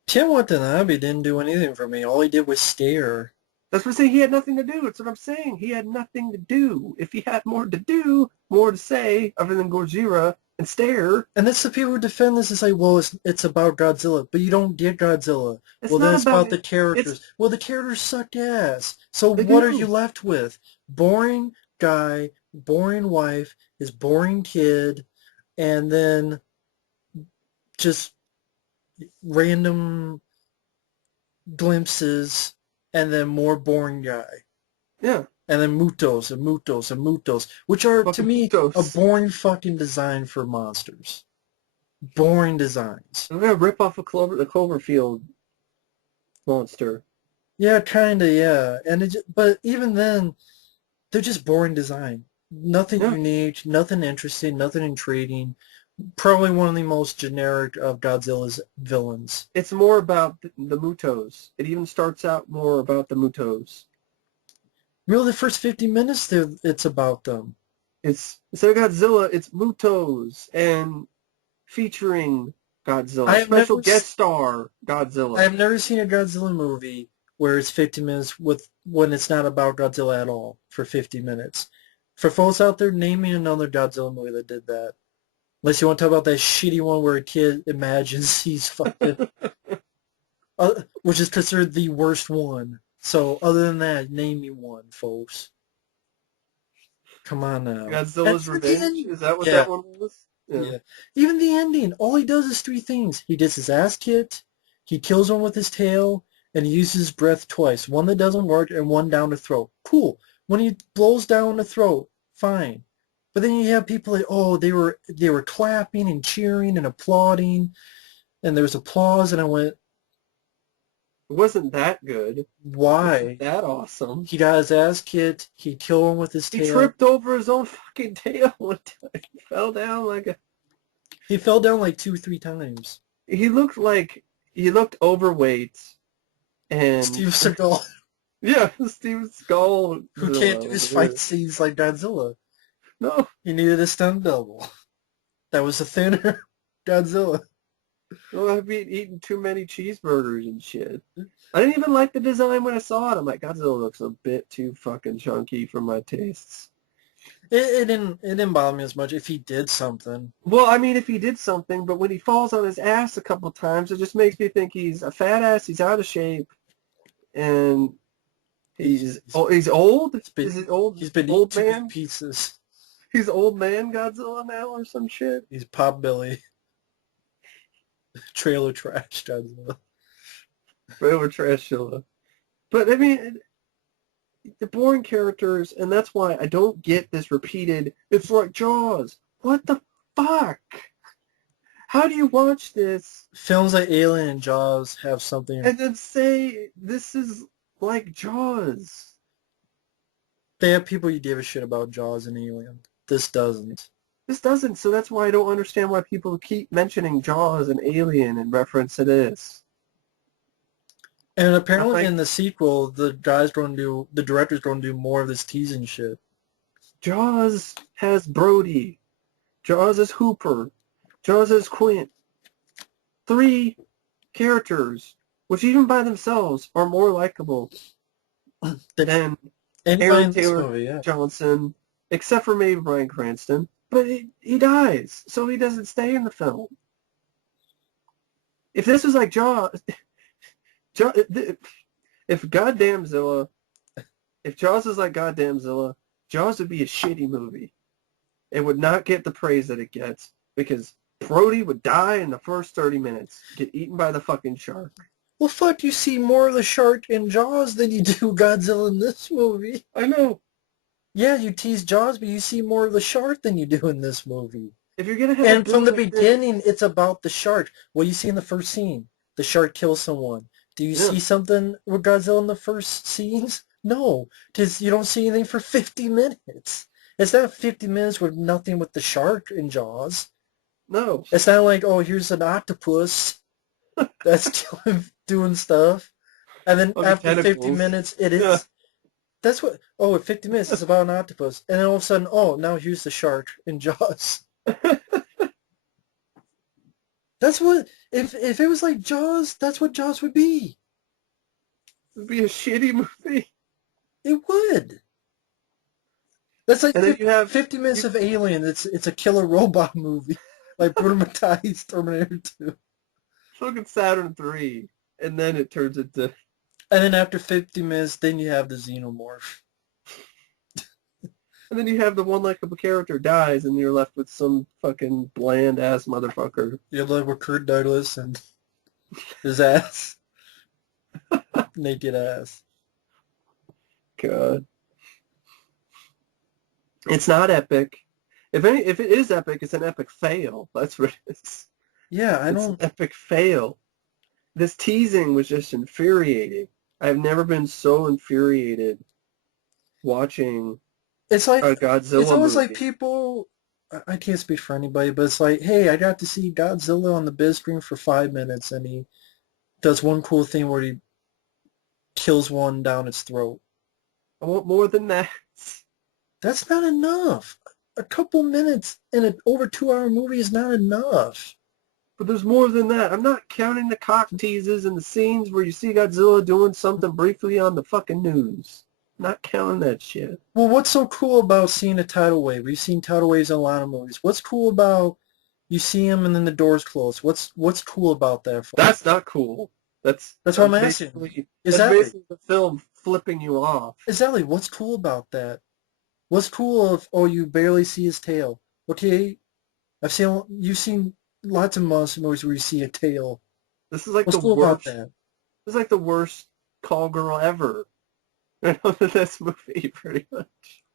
Ken Watanabe didn't do anything for me. All he did was stare. That's what I'm saying. He had nothing to do. That's what I'm saying. He had nothing to do. If he had more to do, more to say, other than Gojira and stare. And that's the people who defend this is like, well, it's about Godzilla, but you don't get Godzilla. It's Well, not then it's about the it. characters. Well, the characters suck ass. So They what are do. you left with? Boring guy, boring wife, his boring kid, and then just random glimpses, and then more boring guy. Yeah. And then Mutos and Mutos and Mutos, which are, to me, a boring fucking design for monsters. Boring designs. I'm going to rip off the Cloverfield monster. Yeah, kind of, yeah. But even then, they're just boring design. Nothing unique, nothing interesting, nothing intriguing. Probably one of the most generic of Godzilla's villains. It's more about the Mutos. It even starts out more about the Mutos. Really, the first 50 minutes, it's about them. It's instead of Godzilla, it's Mutos and featuring Godzilla. Special guest star Godzilla. I have never seen a Godzilla movie where it's 50 minutes when it's not about Godzilla at all for 50 minutes. For folks out there, name me another Godzilla movie that did that. Unless you want to talk about that shitty one where a kid imagines he's fucking... which is considered the worst one. So other than that, name me one, folks. Come on now. Godzilla's Revenge? Is that what that one was? Yeah. Even the ending, all he does is three things. He gets his ass kicked, he kills one with his tail, and he uses his breath twice. One that doesn't work and one down the throat. Cool. When he blows down the throat, fine. But then you have people like, oh, they were clapping and cheering and applauding, and there was applause, and I went, it wasn't that good. Why? It wasn't that awesome. He got his ass kicked. He killed him with his tail. He tripped over his own fucking tail one time. He fell down like a... He fell down like 2-3 times. He looked overweight. And Steve Seagal. Yeah, Steve Seagal. Who can't do his fight scenes like Godzilla. No. He needed a stunt double. That was a thinner Godzilla. Well, I've been eating too many cheeseburgers and shit. I didn't even like the design when I saw it. I'm like, Godzilla looks a bit too fucking chunky for my tastes. It didn't bother me as much if he did something. Well, I mean, if he did something, but when he falls on his ass a couple times, it just makes me think he's a fat ass, he's out of shape, and he's old? Is it old? He's been old eating man pieces. He's old man Godzilla now or some shit? He's Potbelly. Trailer trash Godzilla. Trailer trash Zilla. But, I mean, the boring characters, and that's why I don't get this repeated, it's like Jaws. What the fuck? How do you watch this? Films like Alien and Jaws have something... And then say, this is like Jaws. They have people you give a shit about Jaws and Alien. This doesn't. This doesn't, so that's why I don't understand why people keep mentioning Jaws and Alien in reference to this. And apparently in the sequel, the director's going to do more of this teasing shit. Jaws has Brody. Jaws has Hooper. Jaws has Quint. 3 characters, which even by themselves are more likable than Aaron Taylor Johnson, except for maybe Bryan Cranston. But he dies, so he doesn't stay in the film. If this was like Jaws, if goddamn Zilla, if Jaws is like goddamn Zilla, Jaws would be a shitty movie. It would not get the praise that it gets because Brody would die in the first 30 minutes, get eaten by the fucking shark. Well, fuck, you see more of the shark in Jaws than you do Godzilla in this movie. I know. Yeah, you tease Jaws, but you see more of the shark than you do in this movie. If you're gonna have and from the beginning, it's about the shark. What you see in the first scene, the shark kills someone. Do you Yeah. see something with Godzilla in the first scenes? No, because you don't see anything for 50 minutes. It's not 50 minutes with nothing with the shark in Jaws. No. It's not like, oh, here's an octopus that's doing stuff. And then Okay, after 50 tentacles. minutes, it Yeah. is, that's what, oh, at 50 minutes, it's about an octopus. And then all of a sudden, oh, now here's the shark in Jaws. That's what, if it was like Jaws, that's what Jaws would be. It'd be a shitty movie. It would. That's like And then you have 50 minutes you of Alien. It's a killer robot movie. Like Brutal Terminator 2. fucking Saturn 3, and then it turns into... And then after 50 minutes, then you have the Xenomorph. And then you have the one likable character dies, and you're left with some fucking bland-ass motherfucker. You have like with Kurt Douglas and his ass. Naked ass. God. It's not epic. If it is epic, it's an epic fail. That's what it is. Yeah, It's an epic fail. This teasing was just infuriating. I've never been so infuriated watching it's like, a it's Godzilla almost like movie. people, I can't speak for anybody, but it's like, hey, I got to see Godzilla on the big screen for 5 minutes and he does one cool thing where he kills one down its throat. I want more than that. That's not enough. A couple minutes in an over 2 hour movie is not enough. But there's more than that. I'm not counting the cock teases and the scenes where you see Godzilla doing something briefly on the fucking news. Not counting that shit. Well, what's so cool about seeing a tidal wave? We've seen tidal waves in a lot of movies. What's cool about you see them and then the doors close? What's cool about that? That's not cool. That's what I'm asking. That's Exactly. basically the film flipping you off. Exactly. What's cool about that? What's cool if, oh, you barely see his tail? Okay, you've seen lots of monster movies where you see a tail. This is like What's the cool about worst. that? This is like the worst call girl ever. This movie, pretty much.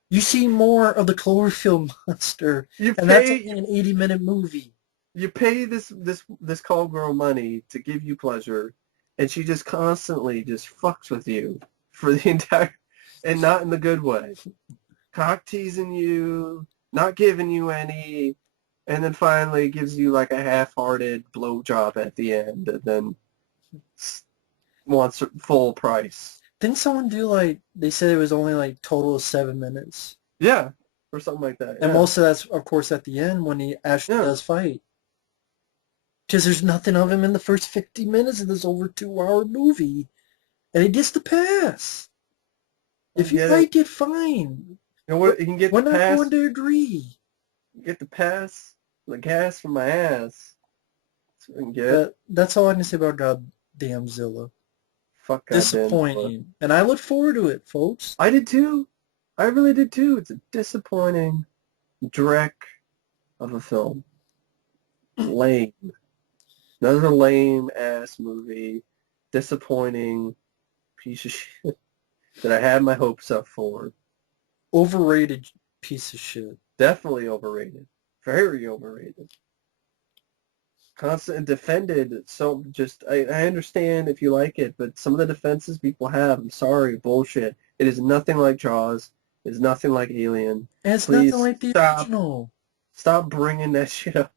You see more of the Cloverfield monster, and that's only an 80-minute movie. You pay this call girl money to give you pleasure, and she just constantly just fucks with you for the entire, and not in the good way. Cock teasing you, not giving you any, and then finally gives you like a half-hearted blowjob at the end, and then wants full price. Didn't someone do like, they said it was only like total of 7 minutes? Yeah, or something like that. And yeah. most of that's, of course, at the end when he actually does fight. Because there's nothing of him in the first 50 minutes of this over 2 hour movie. And he gets the pass. If you like it, fine. You know what? You can get We're the not pass. going to agree. Get the pass, the gas from my ass. So I can get That's all I can say about goddamn Zilla. Fuck goddamn Disappointing. Zilla. And I look forward to it, folks. I did too. I really did too. It's a disappointing dreck of a film. Lame. Another lame ass movie. Disappointing piece of shit that I had my hopes up for. Overrated piece of shit. Definitely overrated. Very overrated. Constant and defended. So just, I understand if you like it, but some of the defenses people have, I'm sorry, bullshit. It is nothing like Jaws. It is nothing like Alien. And it's Please nothing like the original. Stop bringing that shit up.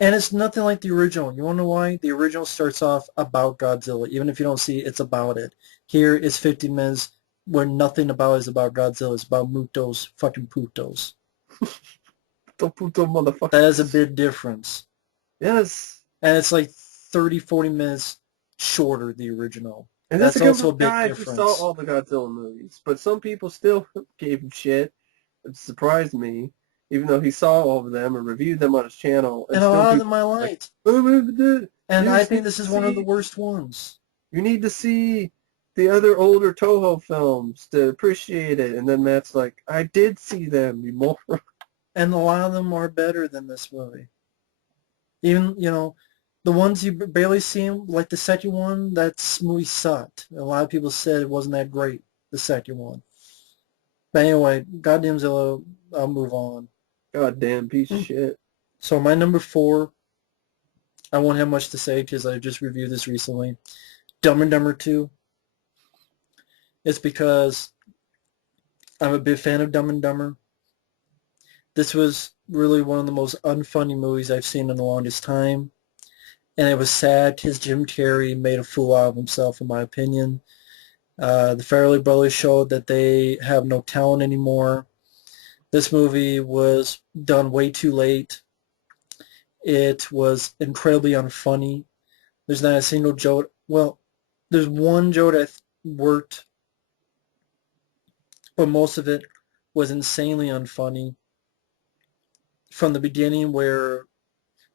And it's nothing like the original. You want to know why? The original starts off about Godzilla. Even if you don't see it, it's about it. Here is 50 minutes where nothing about it is about Godzilla. It's about Mutos, fucking Putos. Don't put the motherfucker. That is a big difference. Yes. And it's like 30, 40 minutes shorter, the original. And that's also a big guys difference. Who saw all the Godzilla movies, but some people still gave him shit. It surprised me, even though he saw all of them or reviewed them on his channel. And a lot of them I liked. And I think this is one of the worst ones. You need to see the other older Toho films to appreciate it. And then Matt's like, I did see them, you moron. And a lot of them are better than this movie. Even, the ones you barely see, like the second one, that movie sucked. A lot of people said it wasn't that great, the second one. But anyway, goddamn Zilla, I'll move on. Goddamn piece of shit. So my number 4 I won't have much to say because I just reviewed this recently. Dumb and Dumber 2. It's because I'm a big fan of Dumb and Dumber. This was really one of the most unfunny movies I've seen in the longest time. And it was sad because Jim Carrey made a fool out of himself, in my opinion. The Farrelly brothers showed that they have no talent anymore. This movie was done way too late. It was incredibly unfunny. There's not a single joke. Well, there's one joke that worked, but most of it was insanely unfunny. From the beginning, where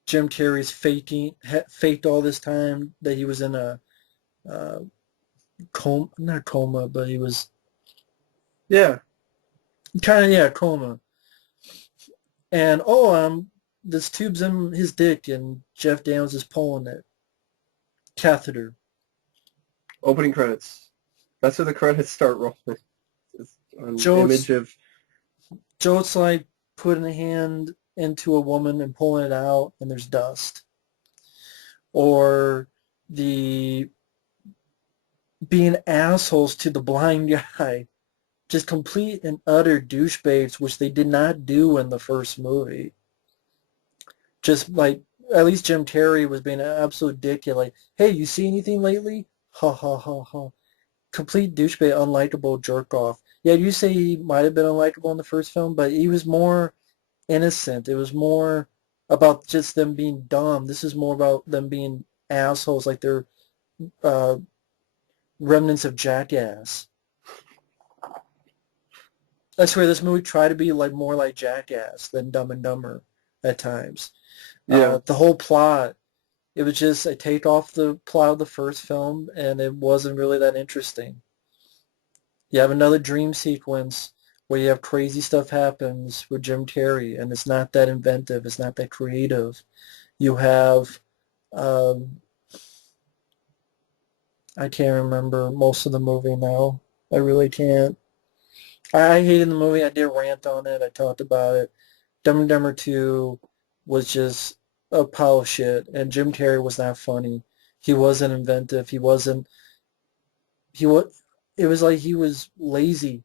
Jim Carrey's faked all this time that he was in a coma, not coma, but he was Yeah. Coma. And this tube's in his dick, and Jeff Daniels is pulling it. Catheter. Opening credits. That's where the credits start rolling. It's an Joe's image of... like putting a hand into a woman and pulling it out, and there's dust. Or the being assholes to the blind guy. Just complete and utter douchebags, which they did not do in the first movie. Just like, at least Jim Carrey was being an absolute dick. Like, hey, you see anything lately? Ha ha ha ha. Complete douchebag, unlikable jerk off. Yeah, you say he might have been unlikable in the first film, but he was more innocent. It was more about just them being dumb. This is more about them being assholes, like they're remnants of Jackass. I swear this movie tried to be like more like Jackass than Dumb and Dumber at times. Yeah. The whole plot, it was just a take off the plot of the first film, and it wasn't really that interesting. You have another dream sequence where you have crazy stuff happens with Jim Carrey, and it's not that inventive. It's not that creative. You have, I can't remember most of the movie now. I really can't. I hated the movie. I did rant on it. I talked about it. Dumb and Dumber 2 was just a pile of shit, and Jim Carrey was not funny. He wasn't inventive. It was like he was lazy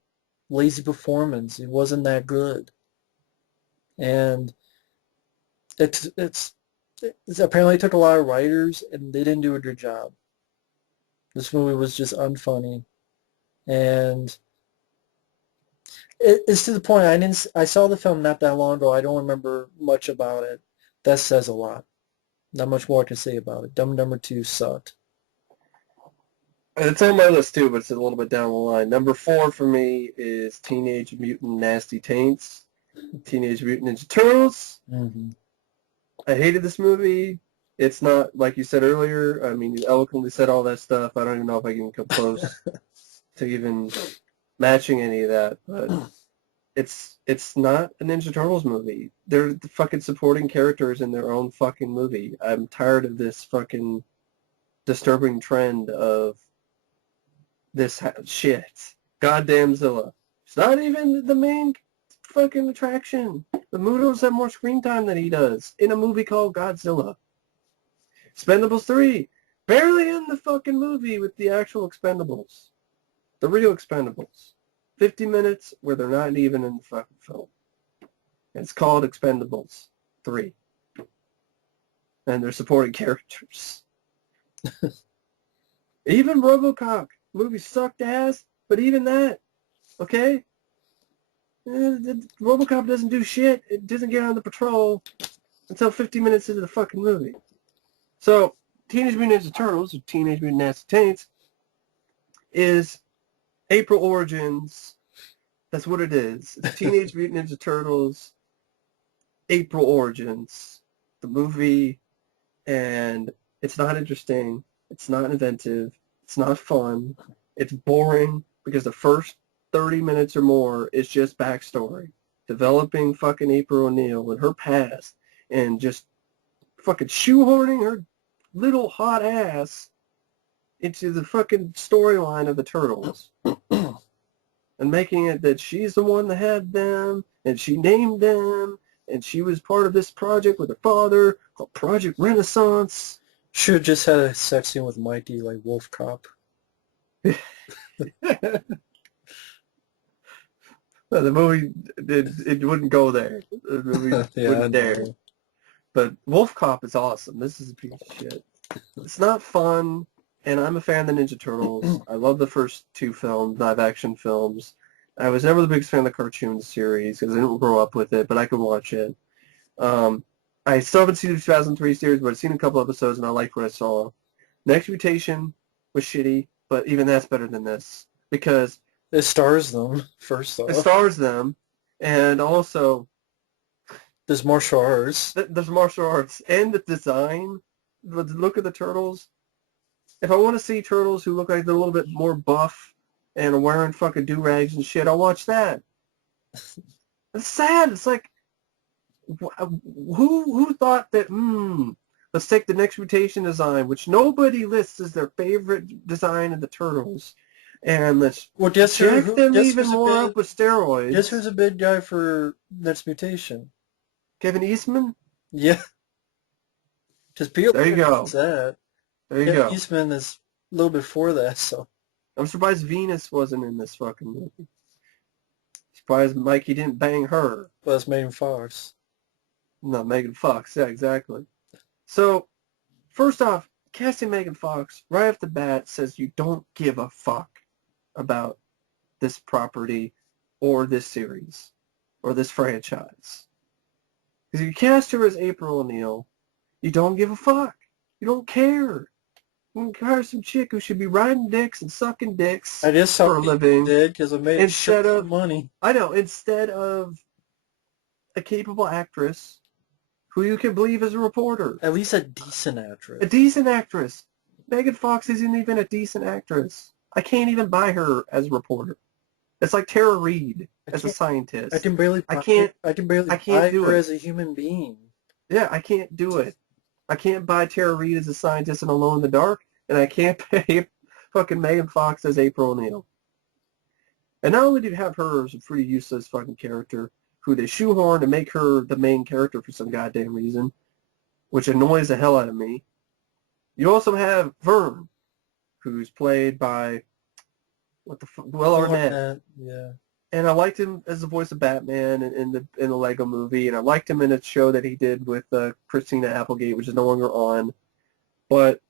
performance. It wasn't that good. And it's apparently took a lot of writers, and they didn't do a good job. This movie was just unfunny. And it's to the point I saw the film not that long ago. I don't remember much about it. That says a lot. Not much more I can say about it. Dumb and Dumber 2 sucked. It's on my list too, but it's a little bit down the line. Number 4 for me is Teenage Mutant Nasty Taints. Teenage Mutant Ninja Turtles. Mm-hmm. I hated this movie. It's not, like you said earlier, I mean, you eloquently said all that stuff. I don't even know if I can come close to even matching any of that, but it's not a Ninja Turtles movie. They're the fucking supporting characters in their own fucking movie. I'm tired of this fucking disturbing trend of this shit. Goddamn Zilla. It's not even the main fucking attraction. The Mutos have more screen time than he does in a movie called Godzilla. Expendables 3. Barely in the fucking movie with the actual Expendables. The real Expendables. 50 minutes where they're not even in the fucking film. It's called Expendables 3. And they're supporting characters. Even Robocock. Movie sucked ass, but even that, okay? Robocop doesn't do shit. It doesn't get on the patrol until 50 minutes into the fucking movie. So, Teenage Mutant Ninja Turtles, or Teenage Mutant Nasty Taints, is April Origins. That's what it is. It's Teenage Mutant Ninja Turtles, April Origins, the movie, and it's not interesting. It's not inventive. It's not fun. It's boring because the first 30 minutes or more is just backstory. Developing fucking April O'Neil and her past and just fucking shoehorning her little hot ass into the fucking storyline of the Turtles. And making it that she's the one that had them and she named them and she was part of this project with her father called Project Renaissance. Should have just had a sex scene with Mikey like Wolf Cop. The movie, it wouldn't go there. The movie Yeah, wouldn't dare. But Wolf Cop is awesome. This is a piece of shit. It's not fun, and I'm a fan of the Ninja Turtles. I love the first two films, live-action films. I was never the biggest fan of the cartoon series because I didn't grow up with it, but I could watch it. I still haven't seen the 2003 series, but I've seen a couple episodes, and I liked what I saw. Next Mutation was shitty, but even that's better than this because it stars them, first off. it stars them, and also there's martial arts. There's martial arts, and the design, the look of the turtles. If I want to see turtles who look like they're a little bit more buff and are wearing fucking do-rags and shit, I'll watch that. It's sad. It's like, who thought that, let's take the Next Mutation design, which nobody lists as their favorite design of the turtles, and let's jack them even more up with steroids. Guess who's a big guy for Next Mutation? Kevin Eastman? Yeah. Because people there you go. That. There you go. Eastman is a little before that, so. I'm surprised Venus wasn't in this fucking movie. Surprised Mikey didn't bang her. Well, it's Megan Fox. No, Megan Fox. Yeah, exactly. So, first off, casting Megan Fox right off the bat says you don't give a fuck about this property or this series or this franchise. Because if you cast her as April O'Neil, you don't give a fuck. You don't care. You can hire some chick who should be riding dicks and sucking dicks I just for a living. Because I made instead of money. I know. Instead of a capable actress who you can believe is a reporter. At least a decent actress. A decent actress. Megan Fox isn't even a decent actress. I can't even buy her as a reporter. It's like Tara Reid as a scientist. I can barely buy her as a human being. Yeah, I can't do it. I can't buy Tara Reid as a scientist in Alone in the Dark, and I can't pay fucking Megan Fox as April O'Neil. And not only do you have her as a pretty useless fucking character, who they shoehorn to make her the main character for some goddamn reason, which annoys the hell out of me, you also have Vern, who's played by, Will Arnett. Yeah. And I liked him as the voice of Batman in the Lego Movie, and I liked him in a show that he did with Christina Applegate, which is no longer on. But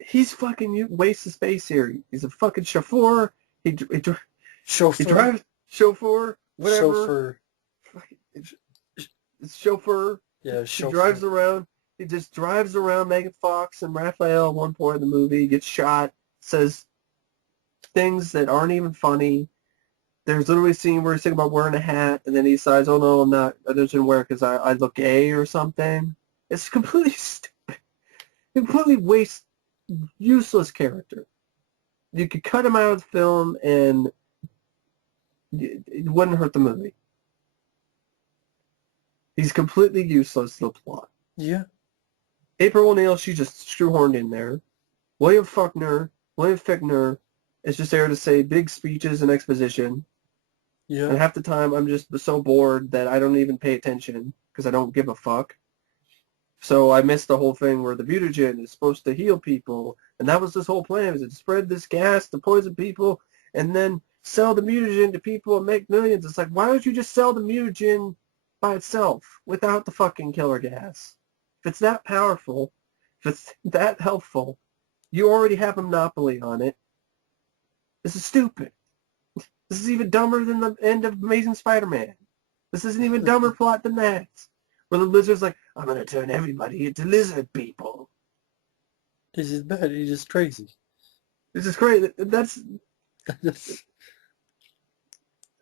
he's fucking waste of space here. He's a fucking chauffeur. He drives chauffeur, whatever. It's chauffeur. Yeah, chauffeur. He drives around. He just drives around Megan Fox and Raphael at one point in the movie. Gets shot. Says things that aren't even funny. There's literally a scene where he's thinking about wearing a hat, and then he decides, oh no, I'm not. I just didn't wear it because I look gay or something. It's completely stupid. Completely useless character. You could cut him out of the film, and it wouldn't hurt the movie. He's completely useless to the plot. Yeah. April O'Neil, she's just shoehorned in there. William Fichtner is just there to say big speeches and exposition. Yeah. And half the time I'm just so bored that I don't even pay attention because I don't give a fuck. So I missed the whole thing where the mutagen is supposed to heal people, and that was this whole plan, was to spread this gas to poison people and then sell the mutagen to people and make millions. It's like, why don't you just sell the mutagen by itself without the fucking killer gas? If it's that powerful, if it's that helpful, you already have a monopoly on it. This is stupid. This is even dumber than the end of Amazing Spider-Man. This is an even dumber plot than that. Where the lizard's like, I'm going to turn everybody into lizard people. This is bad. He's just crazy. This is crazy. That's...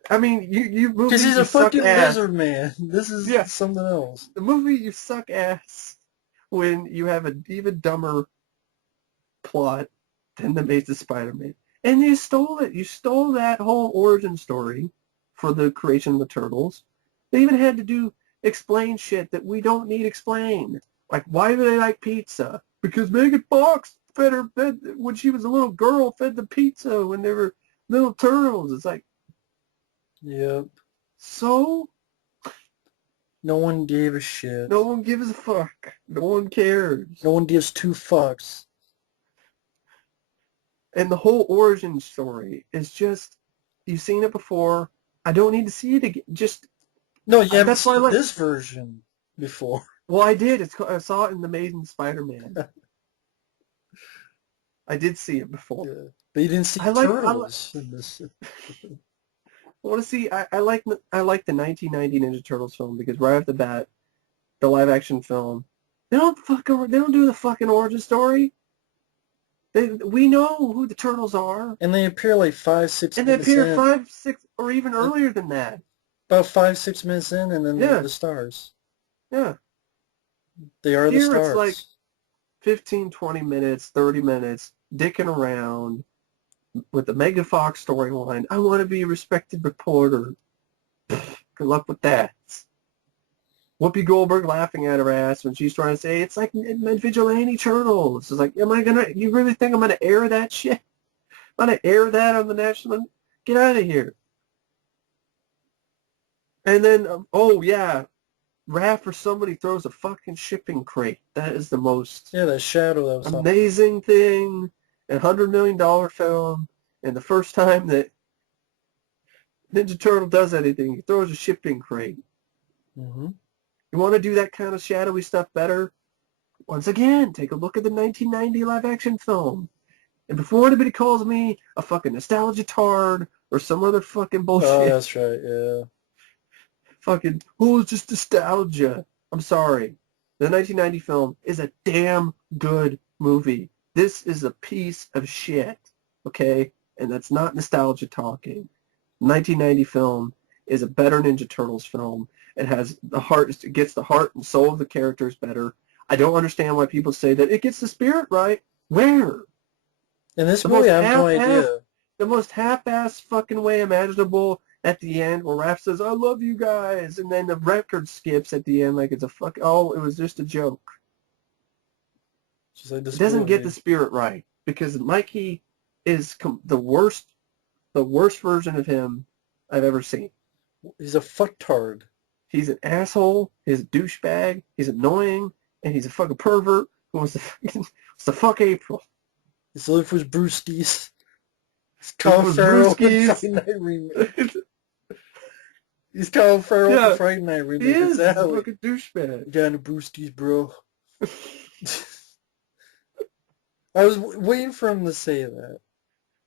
I mean, you movie, because he's a fucking lizard man. This is something else. The movie, you suck ass when you have an even dumber plot than the Amazing Spider-Man. And you stole it. You stole that whole origin story for the creation of the Turtles. They even had to explain shit that we don't need explained. Like, why do they like pizza? Because Megan Fox fed when she was a little girl, fed the pizza when they were little turtles. It's like, yep. So, No one gave a shit. No one gives a fuck. No one cares. No one gives two fucks. And the whole origin story is just, you've seen it before. I don't need to see it again. Just No, you haven't that's why I seen like. this version before. Well, I did. I saw it in The Amazing Spider-Man. I did see it before. Yeah. But you didn't see I Turtles in this. want to see. I like the 1990 Ninja Turtles film because right off the bat, the live action film, they don't do the fucking origin story. We know who the turtles are, And they appear like 5, 6 and they minutes appear in. 5, 6, or even earlier than that. About 5, 6 minutes in, and then they're Yeah, the stars. yeah. They are the Here stars. it's like 15, 20 minutes, 30 minutes, dicking around with the Megan Fox storyline. I want to be a respected reporter. Good luck with that. Whoopi Goldberg laughing at her ass when she's trying to say it's like Vigilante Turtles. It's like, you really think I'm gonna air that shit? I'm gonna air that on the national? Get out of here. And then, oh yeah, Raph or somebody throws a fucking shipping crate. That is the most that shadow that was amazing thing. A $100 million film, and the first time that Ninja Turtle does anything, he throws a shipping crate. Mm-hmm. You want to do that kind of shadowy stuff better? Once again, take a look at the 1990 live-action film. And before anybody calls me a fucking nostalgia tard or some other fucking bullshit. Oh, that's right, yeah. Fucking, it's just nostalgia. I'm sorry. The 1990 film is a damn good movie. This is a piece of shit, okay? And that's not nostalgia talking. 1990 film is a better Ninja Turtles film. It has the heart. It gets the heart and soul of the characters better. I don't understand why people say that it gets the spirit right. Where? In this movie, I have no idea. The most half-ass fucking way imaginable at the end, where Raph says, "I love you guys," and then the record skips at the end like it's a it was just a joke. Just like this It doesn't movie. get the spirit right because Mikey is the worst version of him I've ever seen. He's a fucktard. He's an asshole. He's a douchebag. He's annoying, and he's a fucking pervert who wants to fuck April. He's living for his brewskis. He's Colin Farrell in Friday Night Remake. He's Colin Farrell in Friday Night Remake. He is. Exactly. He's a fucking douchebag. Down to brewskis, bro. I was waiting for him to say that.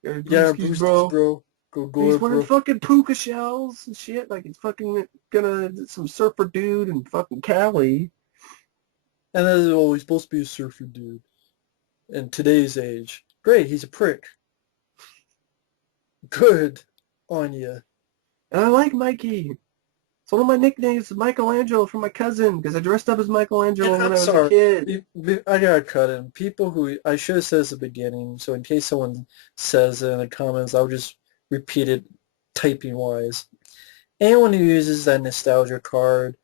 Yeah, brewskis, bro. He's wearing fucking puka shells and shit. Like he's fucking some surfer dude in fucking Cali. And then he's supposed to be a surfer dude. In today's age. Great, he's a prick. Good on you. And I like Mikey. It's one of my nicknames, Michelangelo, from my cousin, because I dressed up as Michelangelo when I was a kid. I gotta cut in. People who, I should have said this at the beginning, so in case someone says it in the comments, I'll just repeat it typing-wise. Anyone who uses that nostalgia card,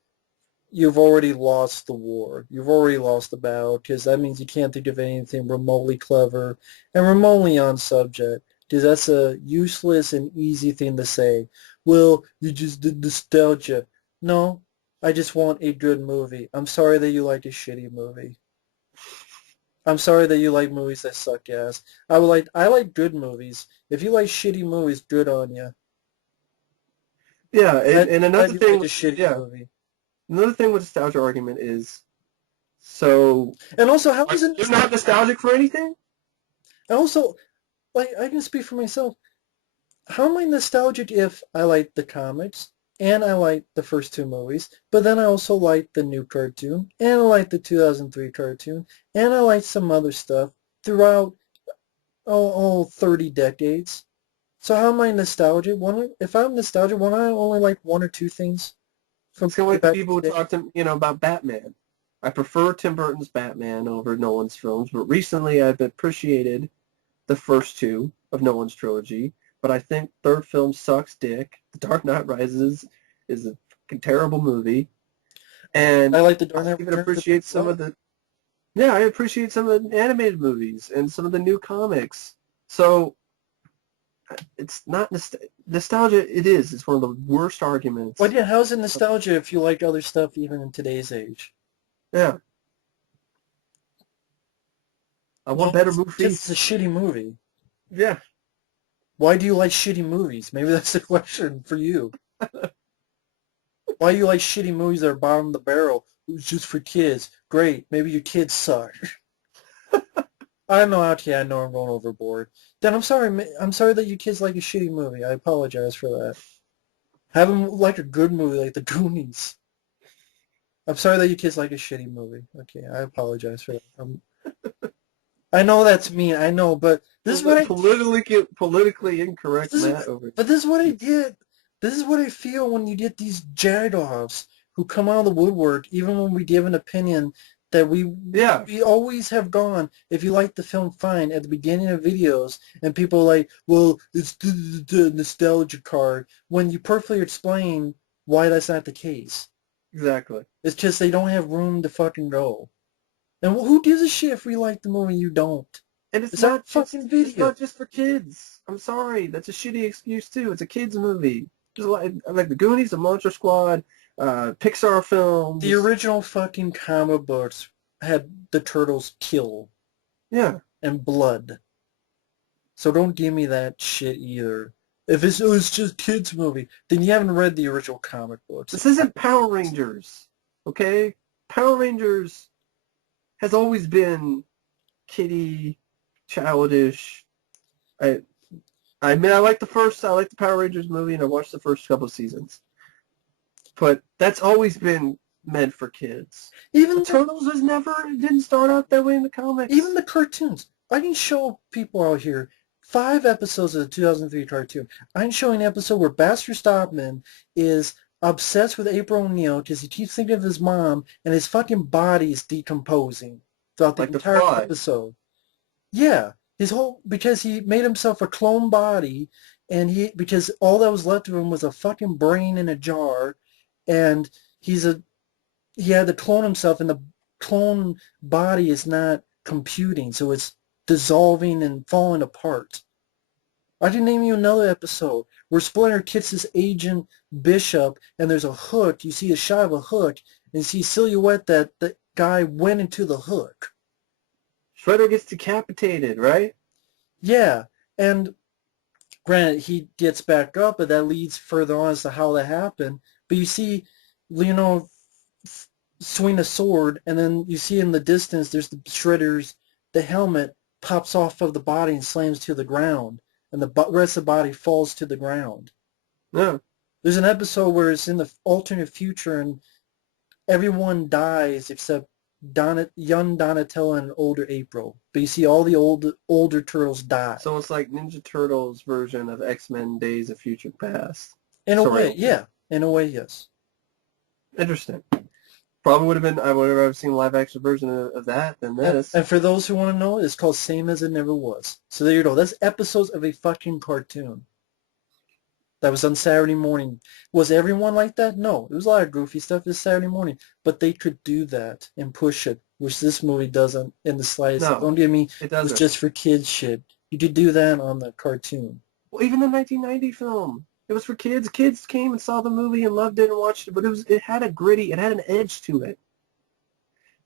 you've already lost the war. You've already lost the battle, because that means you can't think of anything remotely clever and remotely on subject, because that's a useless and easy thing to say. Well, you just did nostalgia. No, I just want a good movie. I'm sorry that you like a shitty movie. I'm sorry that you like movies that suck ass. I like good movies. If you like shitty movies, good on you. Yeah, and another thing, like a shitty movie. Another thing with nostalgia argument is, so... And also, how is it... You're not nostalgic for anything? And also, like, I can speak for myself. How am I nostalgic if I like the comics, and I like the first two movies, but then I also like the new cartoon, and I like the 2003 cartoon, and I like some other stuff throughout, 30 decades. So how am I nostalgic? If I'm nostalgic, won't I only like one or two things? It's kind of like the people who talk to about Batman. I prefer Tim Burton's Batman over Nolan's films, but recently I've appreciated the first two of Nolan's trilogy. But I think third film sucks dick. The Dark Knight Rises is a fucking terrible movie. And I like the Dark Knight I even appreciate some of the... Yeah, I appreciate some of the animated movies and some of the new comics. So it's not nostalgia. It is. It's one of the worst arguments. Well, yeah, how's it nostalgia if you like other stuff even in today's age? Yeah. I want Well, better it's just movies. a shitty movie. Yeah. Why do you like shitty movies? Maybe that's the question for you. Why do you like shitty movies that are bottom of the barrel? It's just for kids. Great. Maybe your kids suck. I know, okay, I know I'm going overboard. Then I'm sorry. I'm sorry that you kids like a shitty movie. I apologize for that. Have them like a good movie, like The Goonies. I'm sorry that you kids like a shitty movie. Okay, I apologize for that. I know that's mean. I know, but this is what I. Politically incorrect This is, Matt over but this is what I get. This is what I feel when you get these jagoffs who come out of the woodwork, even when we give an opinion that Yeah. we always have gone. If you like the film, fine. At the beginning of videos, and people are like, well, it's the nostalgia card. When you perfectly explain why that's not the case. Exactly. It's just they don't have room to fucking go. And who gives a shit if we like the movie and you don't? And It's our fucking video. It's not just for kids. I'm sorry, that's a shitty excuse too. It's a kids movie. Just like the Goonies, the Monster Squad, Pixar films. The original fucking comic books had the turtles kill. Yeah. And blood. So don't give me that shit either. If it's just kids movie, then you haven't read the original comic books. This isn't Power Rangers, okay? Power Rangers has always been kiddie, childish. I mean, I like the Power Rangers movie, and I watched the first couple of seasons. But that's always been meant for kids. Even Turtles it didn't start out that way in the comics. Even the cartoons. I can show people out here 5 episodes of the 2003 cartoon. I'm showing an episode where Baxter Stockman is obsessed with April O'Neil because he keeps thinking of his mom and his fucking body is decomposing throughout the like entire Fly. episode. Yeah, because he made himself a clone body and because all that was left of him was a fucking brain in a jar and he had to clone himself and the clone body is not computing, so it's dissolving and falling apart. I can name you another episode where Splinter kisses Agent Bishop and there's a hook. You see a shot of a hook and you see silhouette that the guy went into the hook. Shredder gets decapitated, right? Yeah, and granted, he gets back up, but that leads further on as to how that happened. But you see, swing a sword, and then you see in the distance, there's the Shredder's, the helmet pops off of the body and slams to the ground, and the rest of the body falls to the ground. Yeah. There's an episode where it's in the alternate future, and everyone dies except young Donatello and older April. But you see all the older turtles die. So it's like Ninja Turtles' version of X-Men Days of Future Past. In a way, yeah. In a way, yes. Interesting. Probably would have been, I would have seen a live-action version of that than this. And for those who want to know, it's called Same as It Never Was. So there you go. That's episodes of a fucking cartoon. That was on Saturday morning. Was everyone like that? No. It was a lot of goofy stuff this Saturday morning. But they could do that and push it, which this movie doesn't in the slightest. No, don't get me. It doesn't. It's just for kids shit. You could do that on the cartoon. Well, even the 1990 film. It was for kids. Kids came and saw the movie and loved it and watched it, but it had an edge to it.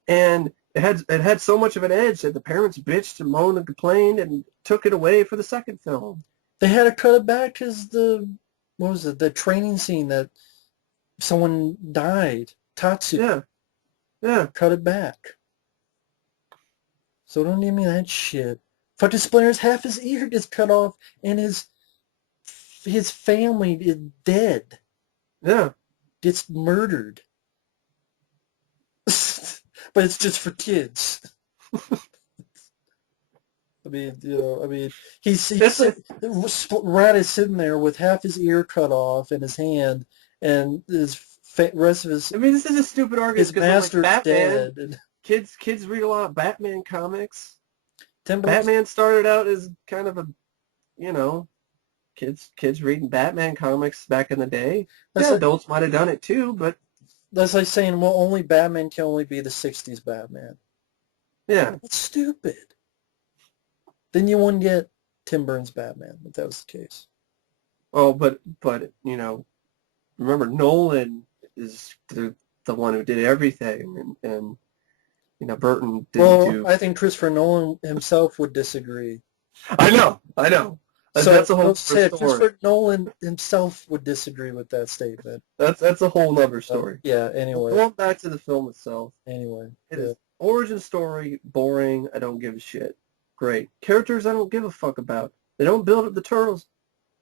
And it had so much of an edge that the parents bitched and moaned and complained and took it away for the second film. They had to cut it back because the training scene that someone died. Tatsu. Yeah. Yeah. Cut it back. So don't give me that shit. Fucking Splinter's half his ear gets cut off and his family is dead. Yeah. Gets murdered. But it's just for kids. Rat is sitting there with half his ear cut off in his hand, and rest of his. I mean, this is a stupid argument. His master's dead. And kids read a lot of Batman comics. Tim Batman started out as kind of a, kids reading Batman comics back in the day. Adults might have done it too, but that's like saying, well, only Batman can only be the 60s Batman. Yeah. That's stupid. Then you wouldn't get Tim Burton's Batman, if that was the case. Oh, but remember Nolan is the one who did everything, and Burton didn't Well, do. I think Christopher Nolan himself would disagree. I know. So That's a whole I'll other say it, story. Christopher Nolan himself would disagree with that statement. That's a whole other story. Yeah, anyway. Going back to the film itself, Anyway. it Yeah. is origin story, boring, I don't give a shit. Great. Characters I don't give a fuck about. They don't build up the turtles.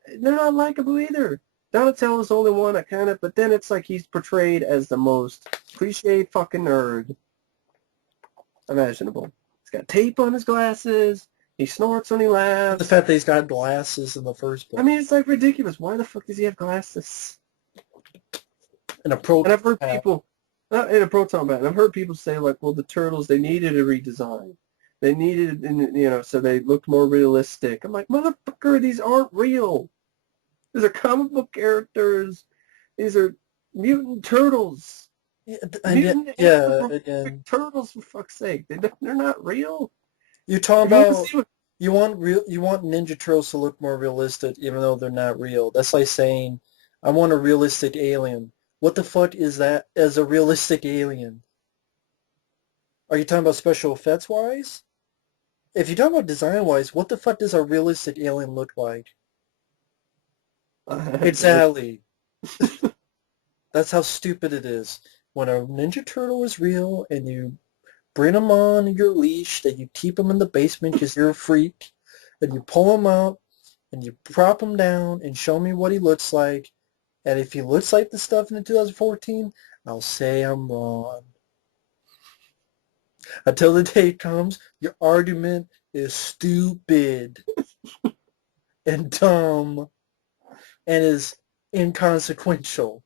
They're not likable either. Donatello's the only one but then it's like he's portrayed as the most cliched fucking nerd imaginable. He's got tape on his glasses. He snorts when he laughs. The fact that he's got glasses in the first place. I mean, it's like ridiculous. Why the fuck does he have glasses? And I've heard people, not in a proton bat, and I've heard people say, like, well, the turtles, they needed a redesign. They needed, so they looked more realistic. I'm like, motherfucker, these aren't real. These are comic book characters. These are mutant turtles. Again, turtles, for fuck's sake. They're not real. You talk about you want Ninja Turtles to look more realistic, even though they're not real. That's like saying, I want a realistic alien. What the fuck is that as a realistic alien? Are you talking about special effects wise? If you're talking about design wise, what the fuck does a realistic alien look like? Exactly. That's how stupid it is. When a Ninja Turtle is real and you bring them on your leash, that you keep them in the basement because you're a freak, and you pull him out and you prop him down and show me what he looks like. And if he looks like the stuff in the 2014, I'll say I'm wrong. Until the day comes, your argument is stupid and dumb and is inconsequential.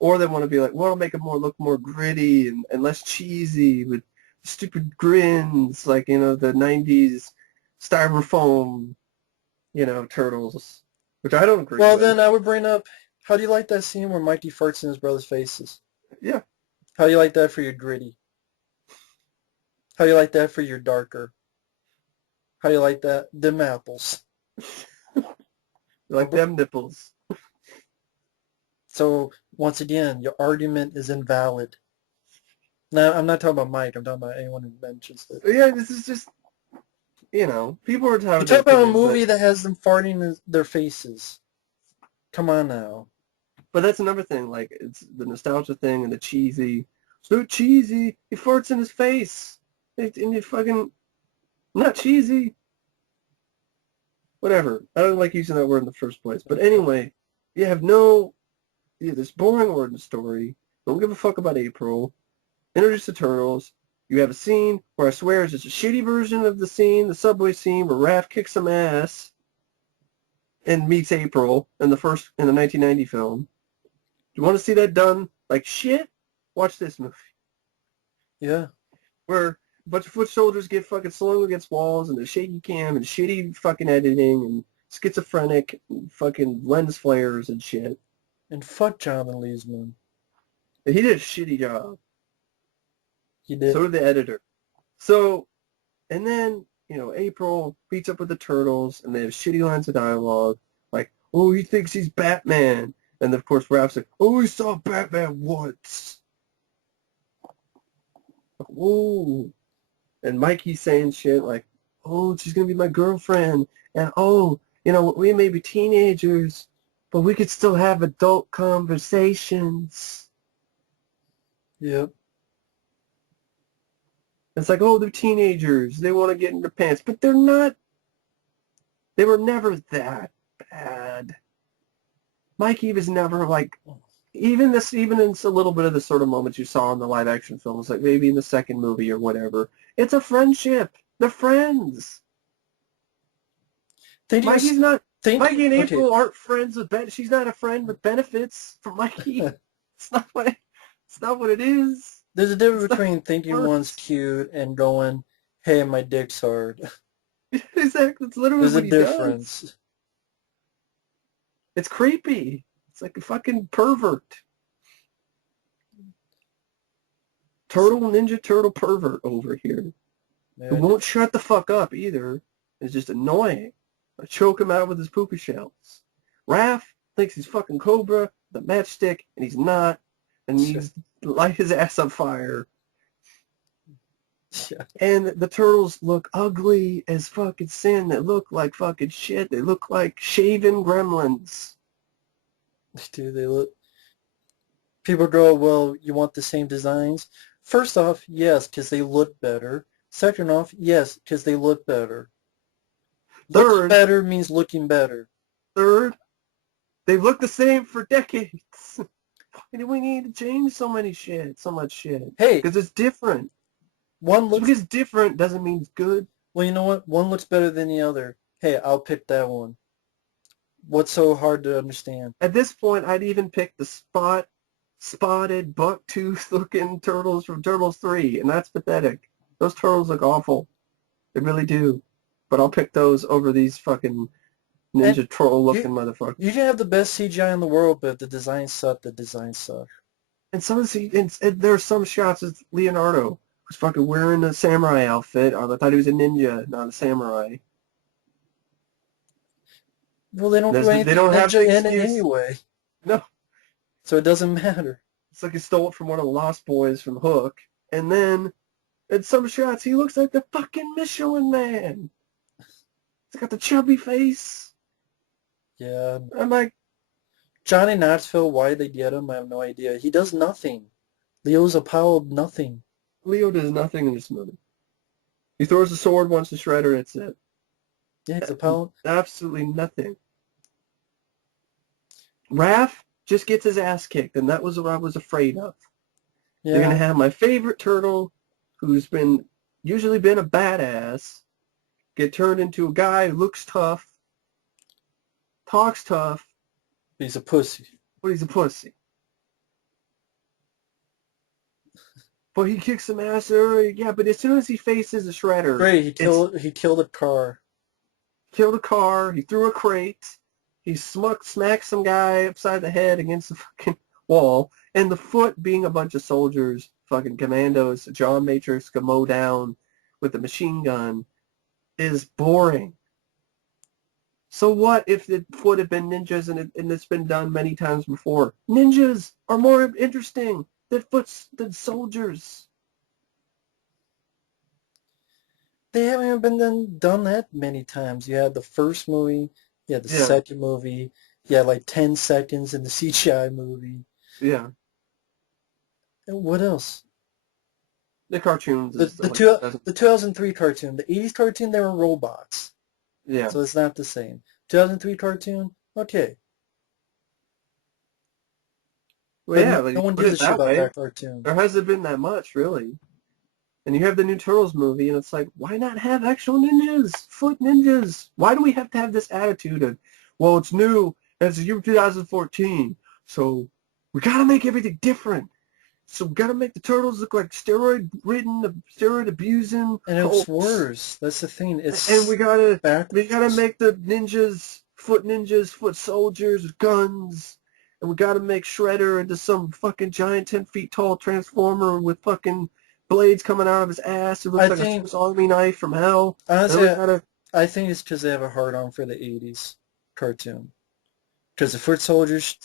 Or they want to be like, well, make it look more gritty and less cheesy with stupid grins, like, the 90s styrofoam, turtles, which I don't agree with. Well, then I would bring up, how do you like that scene where Mikey farts in his brother's faces? Yeah. How do you like that for your gritty? How do you like that for your darker? How do you like that? Them apples. Like them nipples. So, once again, your argument is invalid. No, I'm not talking about Mike. I'm talking about anyone who mentions it. Yeah, this is just, people are talking. You talk about a movie that has them farting in their faces. Come on now. But that's another thing. Like, it's the nostalgia thing and the cheesy. So cheesy. He farts in his face. And you fucking not cheesy. Whatever. I don't like using that word in the first place. But anyway, you have this boring origin story. Don't give a fuck about April. Introduce the turtles. You have a scene where I swear it's just a shitty version of the subway scene where Raph kicks some ass and meets April in the 1990 film. Do you want to see that done like shit? Watch this movie. Yeah. Where a bunch of foot soldiers get fucking slung against walls and the shaky cam and shitty fucking editing and schizophrenic and fucking lens flares and shit. And fuck Jonathan Leesman. He did a shitty job. He did. So did the editor. So, and then, April meets up with the turtles and they have shitty lines of dialogue. Like, oh, he thinks he's Batman. And of course, Raph's like, oh, we saw Batman once. Whoa. And Mikey's saying shit like, oh, she's going to be my girlfriend. And, oh, we may be teenagers, but we could still have adult conversations. Yep. It's like, oh, they're teenagers. They want to get in their pants. But they're not. They were never that bad. Mikey was never like, even in a little bit of the sort of moments you saw in the live action films, like maybe in the second movie or whatever. It's a friendship. They're friends. Mikey and April aren't friends with she's not a friend with benefits for Mikey. It's not what it is. There's a difference between thinking one's cute and going, hey, my dick's hard. Exactly. It's literally There's a difference. Does. It's creepy. It's like a fucking pervert. Ninja Turtle pervert over here. Yeah. Who won't shut the fuck up either. It's just annoying. I choke him out with his puka shells. Raph thinks he's fucking Cobra, the matchstick, and he's not, and needs to light his ass on fire. Yeah. And the turtles look ugly as fucking sin. They look like fucking shit. They look like shaven gremlins. Dude, they look... People go, well, you want the same designs? First off, yes, because they look better. Second off, yes, because they look better. Looking better means looking better. Third, they've looked the same for decades. Why do we need to change so much shit? Hey, because it's different. One looks... Because different doesn't mean it's good. Well, you know what? One looks better than the other. Hey, I'll pick that one. What's so hard to understand? At this point, I'd even pick the spotted, buck-tooth-looking turtles from Turtles 3, and that's pathetic. Those turtles look awful. They really do. But I'll pick those over these fucking ninja troll-looking motherfuckers. You can have the best CGI in the world, but if the designs suck, the designs suck. And there are some shots of Leonardo who's fucking wearing a samurai outfit. I thought he was a ninja, not a samurai. Well, they don't do anything they don't have ninja in it anyway. No. So it doesn't matter. It's like he stole it from one of the Lost Boys from Hook. And then, in some shots, he looks like the fucking Michelin Man. He's got the chubby face. Yeah. I'm like... Johnny Knoxville, why they get him, I have no idea. He does nothing. Leo's a pile of nothing. Leo does nothing in this movie. He throws a sword once to Shredder, that's it. Yeah, he's a pile. Absolutely nothing. Raph just gets his ass kicked, and that was what I was afraid of. Yeah. They're going to have my favorite turtle, who's usually been a badass, get turned into a guy who looks tough, talks tough. He's a pussy. But he's a pussy. But he kicks some ass early. Yeah, but as soon as he faces a Shredder... Great, he killed a car. Killed a car, he threw a crate, he smacked some guy upside the head against the fucking wall, and the foot being a bunch of soldiers, fucking commandos, John Matrix can mow down with a machine gun, is boring. So what if the foot had been ninjas and it's been done many times before? Ninjas are more interesting than soldiers. They haven't even been done that many times. You had the first movie, you had the second movie, you had like 10 seconds in the CGI movie. Yeah. And what else? The cartoons. The 2003 cartoon. The 80s cartoon, they were robots. Yeah. So it's not the same. 2003 cartoon, okay. Well, yeah, no one gives a shit about that cartoon. There hasn't been that much, really. And you have the new Turtles movie, and it's like, why not have actual ninjas? Foot ninjas. Why do we have to have this attitude of, well, it's new, and it's the year 2014, so we got to make everything different. So we got to make the Turtles look like steroid-ridden, steroid-abusing. And it's worse. That's the thing. And we got to make the ninjas, foot soldiers with guns. And we got to make Shredder into some fucking giant 10 feet tall transformer with fucking blades coming out of his ass. It looks like a Swiss Army knife from hell. Honestly, I think it's because they have a hard-on for the 80s cartoon. Because the foot soldiers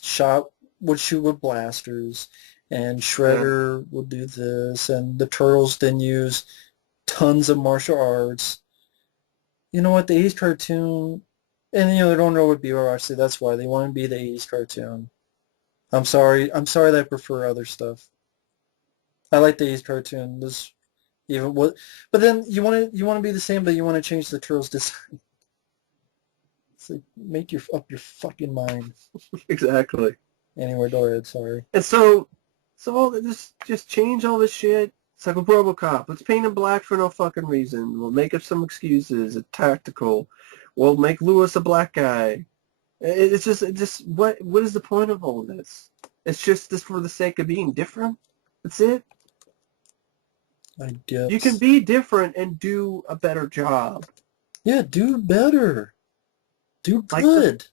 would shoot with blasters, and Shredder would do this, and the Turtles then use tons of martial arts. You know what, the 80s cartoon, and they don't know what BRC, that's why they want to be the 80s cartoon. I'm sorry that I prefer other stuff. I like the 80s cartoon. But then you want to be the same, but you want to change the Turtles' design. It's like, make up your fucking mind. Exactly. Anyway, go ahead. Sorry. And so all just change all this shit. It's like a Robocop. Let's paint him black for no fucking reason. We'll make up some excuses. It's tactical. We'll make Lewis a black guy. It's just what is the point of all this? It's just for the sake of being different. That's it. I guess you can be different and do a better job. Yeah, do better. Do good.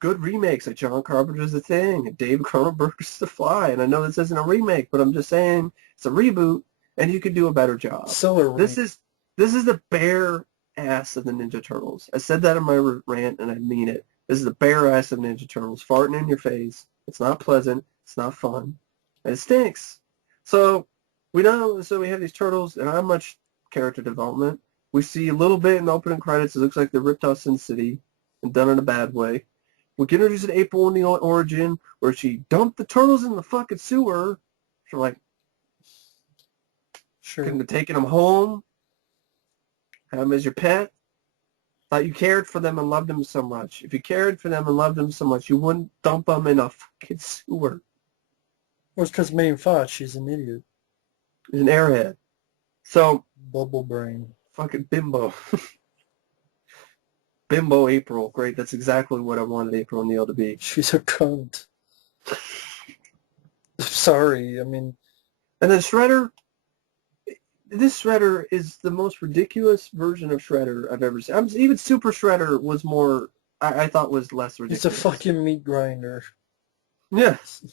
Good remakes like John Carpenter's The Thing and David Cronenberg's The Fly. And I know this isn't a remake, but I'm just saying it's a reboot, and you could do a better job. So this is the bare ass of the Ninja Turtles. I said that in my rant, and I mean it. This is the bare ass of Ninja Turtles, farting in your face. It's not pleasant. It's not fun. And it stinks. So we have these turtles, and not much character development. We see a little bit in the opening credits. It looks like they ripped off Sin City and done in a bad way. We get introduced to April in the origin, where she dumped the turtles in the fucking sewer. She's like, Sure. couldn't have taken them home. Have them as your pet. Thought you cared for them and loved them so much. If you cared for them and loved them so much, you wouldn't dump them in a fucking sewer. Well, it's because Megan Fox, she's an idiot. He's an airhead. So, Bubble brain. fucking bimbo. Bimbo April. Great. That's exactly what I wanted April O'Neil to be. She's a cunt. Sorry, I mean... And then Shredder, this Shredder is the most ridiculous version of Shredder I've ever seen. Even Super Shredder was more, I thought was less ridiculous. It's a fucking meat grinder. Yes.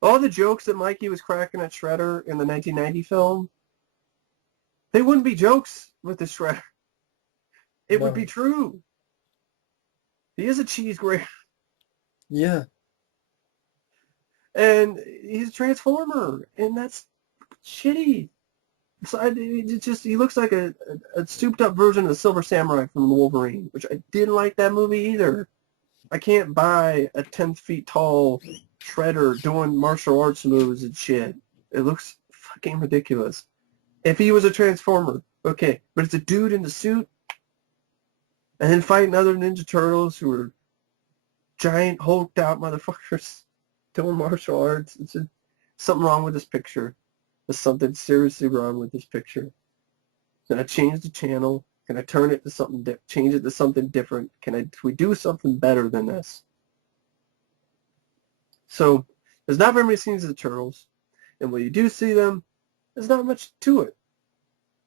All the jokes that Mikey was cracking at Shredder in the 1990 film, they wouldn't be jokes with the Shredder. It would be true. He is a cheese grater. Yeah. And he's a Transformer, and that's shitty. So he looks like a souped up version of the Silver Samurai from Wolverine, which I didn't like that movie either. I can't buy a 10 feet tall Shredder doing martial arts moves and shit. It looks fucking ridiculous. If he was a Transformer, okay, but it's a dude in the suit, and then fighting other Ninja Turtles who are giant, hulked out motherfuckers doing martial arts. It's just something wrong with this picture. There's something seriously wrong with this picture. Can I change the channel? Can I turn it to something change it to something different? Can we do something better than this? So there's not very many scenes of the Turtles, and when you do see them, there's not much to it.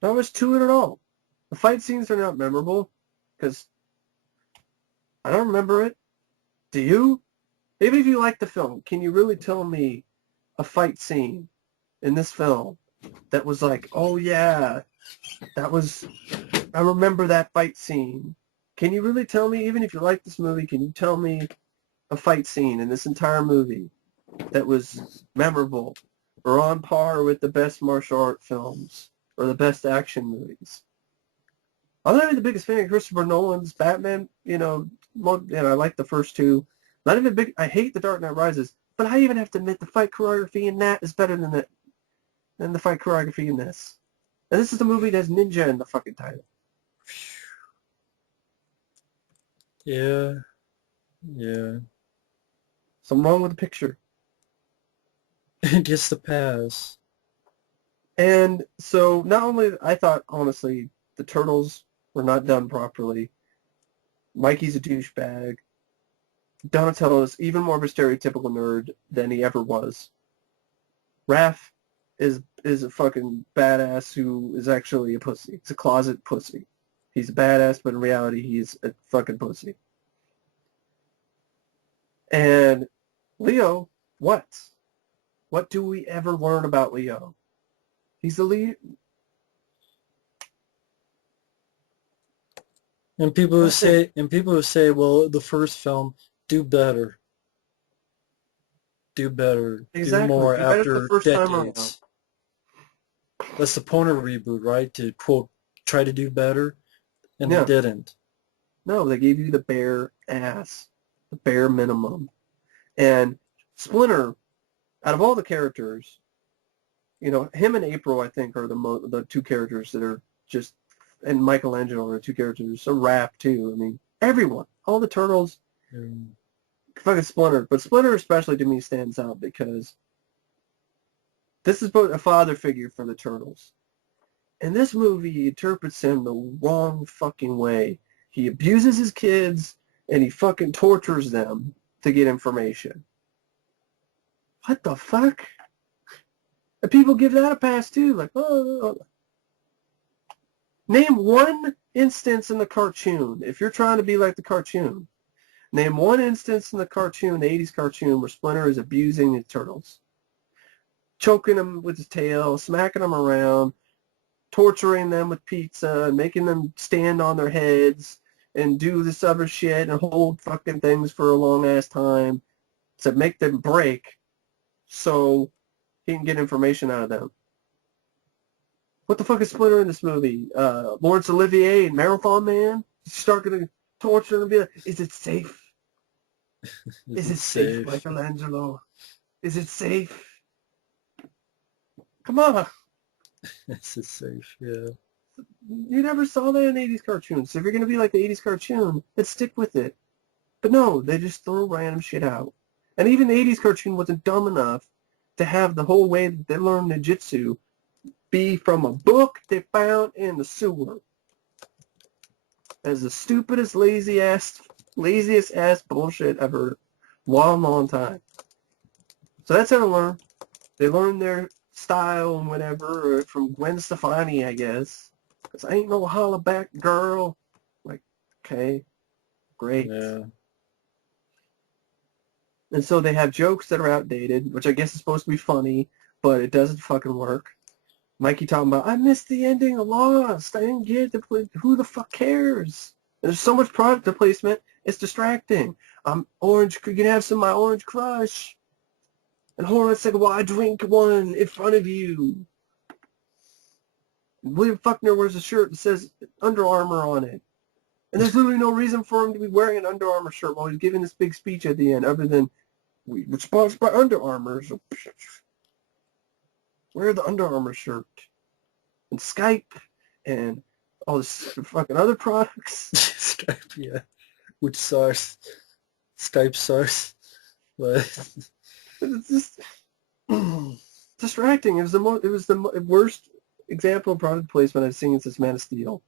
Not much to it at all. The fight scenes are not memorable because I don't remember it. Do you? Maybe if you like the film, can you really tell me a fight scene in this film that was like, oh yeah, I remember that fight scene. Can you really tell me, even if you like this movie, can you tell me a fight scene in this entire movie that was memorable or on par with the best martial art films or the best action movies? I'm not even the biggest fan of Christopher Nolan's Batman, I like the first two. Not even big. I hate The Dark Knight Rises, but I even have to admit the fight choreography in that is better than the fight choreography in this. And this is the movie that has ninja in the fucking title. Yeah. Yeah. Something wrong with the picture. It gets the pass. And so not only, I thought, honestly, the Turtles were not done properly. Mikey's a douchebag. Donatello is even more of a stereotypical nerd than he ever was. Raph is a fucking badass who is actually a pussy. He's a closet pussy. He's a badass, but in reality, he's a fucking pussy. And Leo, what? What do we ever learn about Leo? He's the lead. And people who say, well, the first film, do better. Do better. Exactly. Do more Do better after the first time around. decades. That's the point of a reboot, right? To, quote, try to do better. And they didn't. No, they gave you the bare ass. The bare minimum. And Splinter, out of all the characters, him and April, I think, are the two characters that are just, and Michelangelo are the two characters. So Raph, too. I mean, everyone. All the Turtles. Fucking Splinter. But Splinter especially, to me, stands out because this is both a father figure for the Turtles. And this movie interprets him the wrong fucking way. He abuses his kids, and he fucking tortures them to get information. What the fuck? And people give that a pass, too. Like, oh. Name one instance in the cartoon, if you're trying to be like the cartoon, name one instance in the cartoon, the 80s cartoon, where Splinter is abusing the Turtles. Choking them with his tail, smacking them around, torturing them with pizza and making them stand on their heads and do this other shit and hold fucking things for a long-ass time to make them break so he can get information out of them. What the fuck is Splinter in this movie? Laurence Olivier and Marathon Man? You start going to torture them and be like, is it safe? Is it safe, Michelangelo? Is it safe? Come on. Is it safe? Yeah. You never saw that in 80s cartoons. So if you're going to be like the 80s cartoon, then stick with it. But no, they just throw random shit out. And even the 80s cartoon wasn't dumb enough to have the whole way that they learn ninjutsu be from a book they found in the sewer. As the stupidest, laziest ass bullshit I've heard in a long, long time. So that's how they learn. They learn their style and whatever from Gwen Stefani, I guess. Because I ain't no hollaback girl. Like, okay, great. Yeah. And so they have jokes that are outdated, which I guess is supposed to be funny, but it doesn't fucking work. Mikey talking about, I missed the ending of Lost. I didn't get it. Who the fuck cares? And there's so much product placement, it's distracting. I'm orange. You can have some of my orange crush. And Hornet's like, well, I drink one in front of you. William Faulkner wears a shirt that says Under Armour on it. And there's literally no reason for him to be wearing an Under Armour shirt while he's giving this big speech at the end, other than, we're sponsored by Under Armour, so wear the Under Armour shirt. And Skype, and all this fucking other products. Skype, yeah. Which source? Skype source. But It's just distracting. It was the worst example of product placement I've seen since Man of Steel.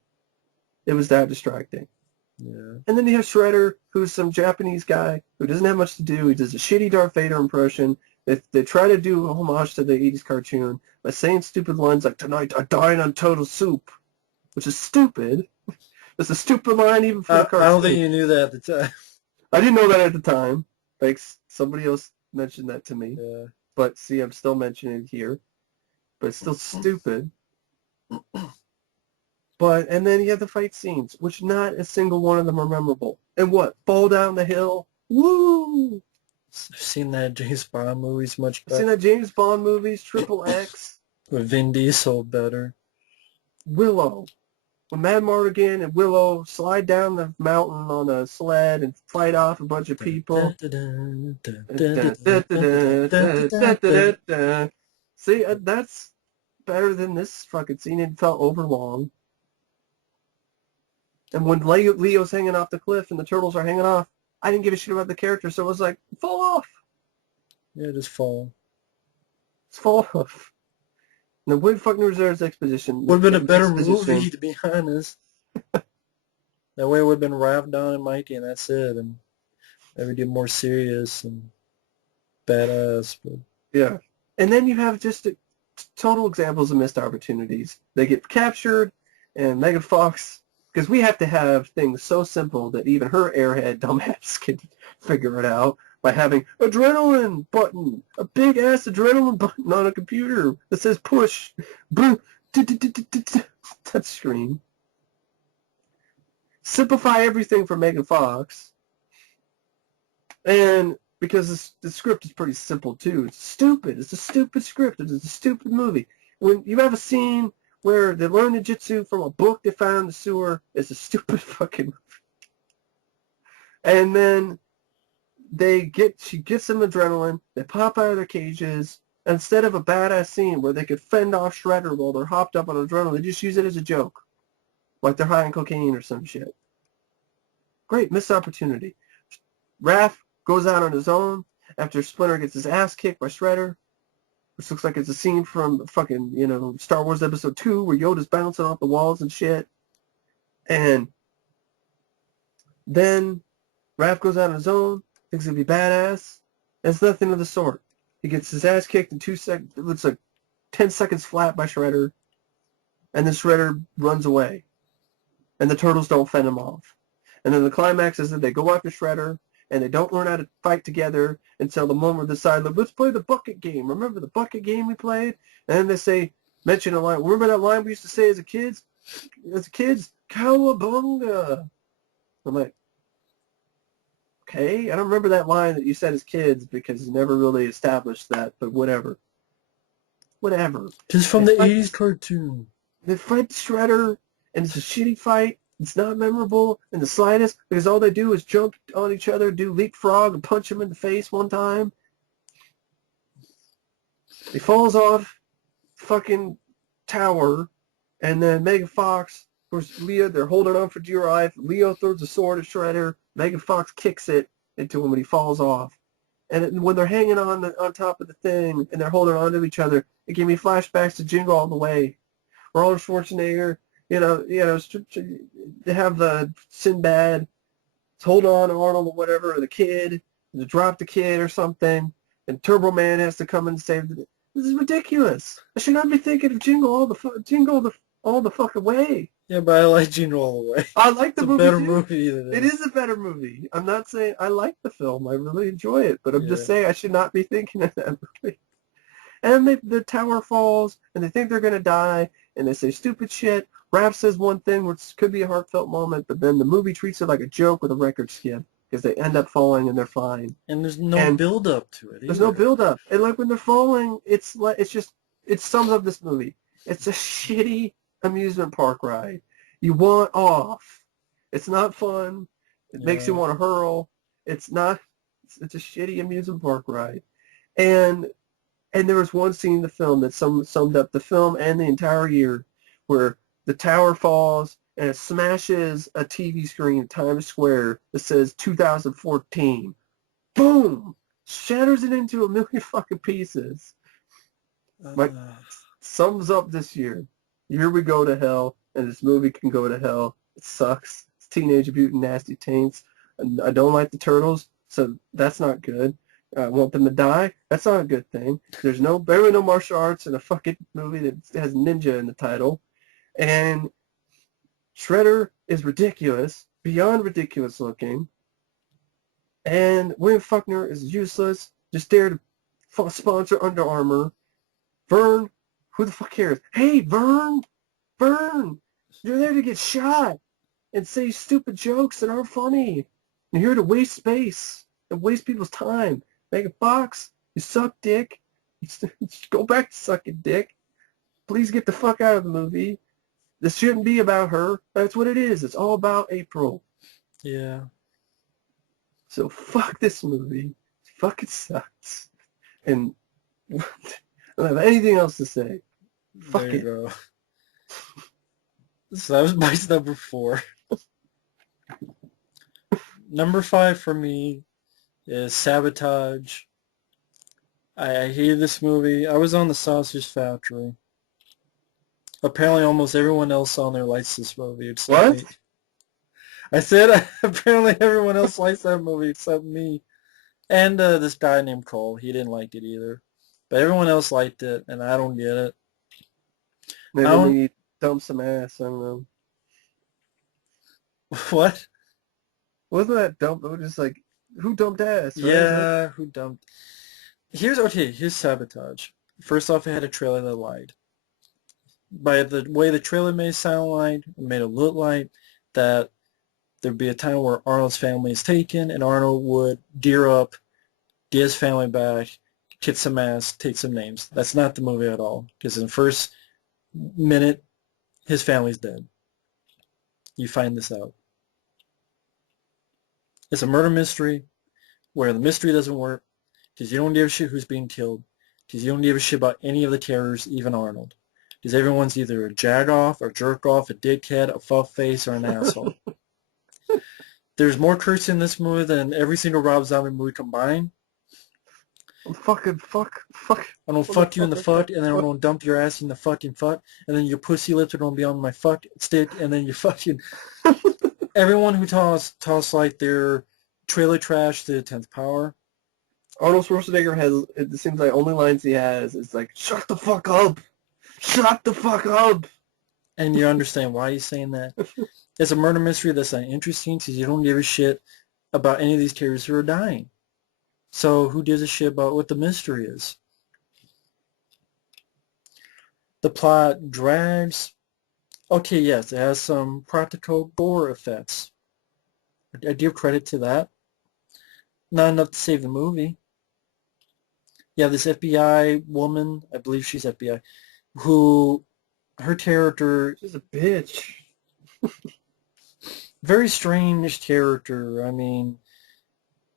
It was that distracting. yeah. And then you have Shredder, who's some Japanese guy who doesn't have much to do. He does a shitty Darth Vader impression. They try to do a homage to the 80s cartoon by saying stupid lines like, tonight I dine on turtle soup, which is stupid. It's a stupid line even for the cartoon. I don't think you knew that at the time. I didn't know that at the time. Like, somebody else mentioned that to me. Yeah. But see, I'm still mentioning it here. But it's still stupid. And then you have the fight scenes, which not a single one of them are memorable. And what? Fall down the hill? Woo! I've seen that James Bond movies much I've better. seen that James Bond movies, Triple X. With Vin Diesel better. Willow. When Mad Mardigan and Willow slide down the mountain on a sled and fight off a bunch of people. See, that's better than this fucking scene. It felt overlong. And when Leo's hanging off the cliff and the turtles are hanging off, I didn't give a shit about the character, so it was like, fall off. Yeah, just fall. Just fall off. And then Wood Fucking Reserve's Expedition. Would have been a better movie, to be honest. That way it would have been Raph, Don, and Mikey, and that's it. And maybe do more serious and badass. But yeah. And then you have just total examples of missed opportunities. They get captured, and Megan Fox, because we have to have things so simple that even her airhead dumbass can figure it out by having adrenaline button, a big ass adrenaline button on a computer that says push, touch screen. Simplify everything for Megan Fox. And because the script is pretty simple too. It's stupid. It's a stupid script. It's a stupid movie. When you have a scene where they learn ninjutsu from a book they found in the sewer, it's a stupid fucking movie. And then she gets some adrenaline, they pop out of their cages, and instead of a badass scene where they could fend off Shredder while they're hopped up on adrenaline, they just use it as a joke. Like they're high on cocaine or some shit. Great, missed opportunity. Raph goes out on his own after Splinter gets his ass kicked by Shredder, which looks like it's a scene from fucking, Star Wars Episode 2 where Yoda's bouncing off the walls and shit. And then Raph goes out on his own, thinks he'll be badass. And it's nothing of the sort. He gets his ass kicked in 2 seconds. It looks like 10 seconds flat by Shredder. And then Shredder runs away. And the turtles don't fend him off. And then the climax is that they go after Shredder, and they don't learn how to fight together until the moment they decide, let's play the bucket game. Remember the bucket game we played? And then they say, mention a line. Remember that line we used to say as a kids? Cowabunga. I'm like, okay, I don't remember that line that you said as kids because you never really established that, but whatever. Whatever. Just from They the fight, 80s cartoon. they fight the Shredder, and it's a shitty fight. It's not memorable in the slightest because all they do is jump on each other, do leapfrog, and punch him in the face one time. He falls off fucking tower, and then Megan Fox, of course, Leo, they're holding on for dear life. Leo throws a sword at Shredder. Megan Fox kicks it into him when he falls off. And when they're hanging on top of the thing and they're holding on to each other, it gave me flashbacks to Jingle All the Way. Arnold Schwarzenegger, they have the Sinbad hold on to Arnold or whatever, or the kid, to drop the kid or something, and Turbo Man has to come and save the. This is ridiculous. I should not be thinking of Jingle all the fucking way. Yeah, but I like Jingle All the Way. I like the It's a movie better too. movie than It is a better movie. I'm not saying I like the film. I really enjoy it, but I'm just Yeah. saying I should not be thinking of that movie. And the tower falls, and they think they're going to die, and they say stupid shit. Raph says one thing which could be a heartfelt moment, but then the movie treats it like a joke with a record skip because they end up falling and they're fine. And there's no And build up to it there's either. no build up. And like when they're falling, it sums up this movie. It's a shitty amusement park ride. You want off. It's not fun. It makes you want to hurl. It's not. It's a shitty amusement park ride. And there was one scene in the film that summed up the film and the entire year, where the tower falls and it smashes a TV screen in Times Square that says 2014. Boom! Shatters it into a million fucking pieces. Like, sums up this year. Here we go to hell, and this movie can go to hell. It sucks. It's Teenage Mutant Nasty Taints. And I don't like the Turtles, so that's not good. I want them to die. That's not a good thing. There's barely no martial arts in a fucking movie that has ninja in the title. And Shredder is ridiculous, beyond ridiculous looking. And William Faulkner is useless, just there to sponsor Under Armour. Vern, who the fuck cares? Hey, Vern! You're there to get shot and say stupid jokes that aren't funny. You're here to waste space and waste people's time. Megan Fox, you suck dick. Go back to sucking dick. Please get the fuck out of the movie. This shouldn't be about her. That's what it is. It's all about April. Yeah. So fuck this movie. It fucking sucks. And I don't have anything else to say. Fuck There you it. go. So that was my number 4. Number 5 for me is Sabotage. I hated this movie. I was on the Sausage Factory. Apparently almost everyone else on there likes this movie except What? me. I said apparently everyone else likes that movie except me. And this guy named Cole. He didn't like it either. But everyone else liked it, and I don't get it. Maybe I don't... we dump some ass. I don't know. What? Wasn't that dump? It was just like, who dumped ass, right? Yeah, who dumped... Here's Sabotage. First off, it had a trailer that lied. By the way the trailer made it sound like, it made it look like that there'd be a time where Arnold's family is taken, and Arnold would gear up, get his family back, kick some ass, take some names. That's not the movie at all, because in the first minute, his family's dead. You find this out. It's a murder mystery where the mystery doesn't work, because you don't give a shit who's being killed, because you don't give a shit about any of the terrors, even Arnold. Because everyone's either a jag-off, or jerk-off, a dickhead, a fuck-face, or an asshole. There's more cursing in this movie than every single Rob Zombie movie combined. Fucking fuck. I'm gonna fuck you in the fuck, and then I'm gonna dump your ass in the fucking fuck, and then your pussy lips are gonna be on my fuck stick, and then you fucking... Everyone who toss like their trailer trash to the 10th power. Arnold Schwarzenegger has, it seems like only lines he has is like, shut the fuck up. Shut the fuck up. And you understand why he's saying that. It's a murder mystery that's not interesting because you don't give a shit about any of these terrorists who are dying. So who gives a shit about what the mystery is? The plot drags. Okay, yes, it has some practical gore effects. I give credit to that. Not enough to save the movie. You have this FBI woman, I believe she's FBI, who her character, She's a bitch. very strange character. I mean,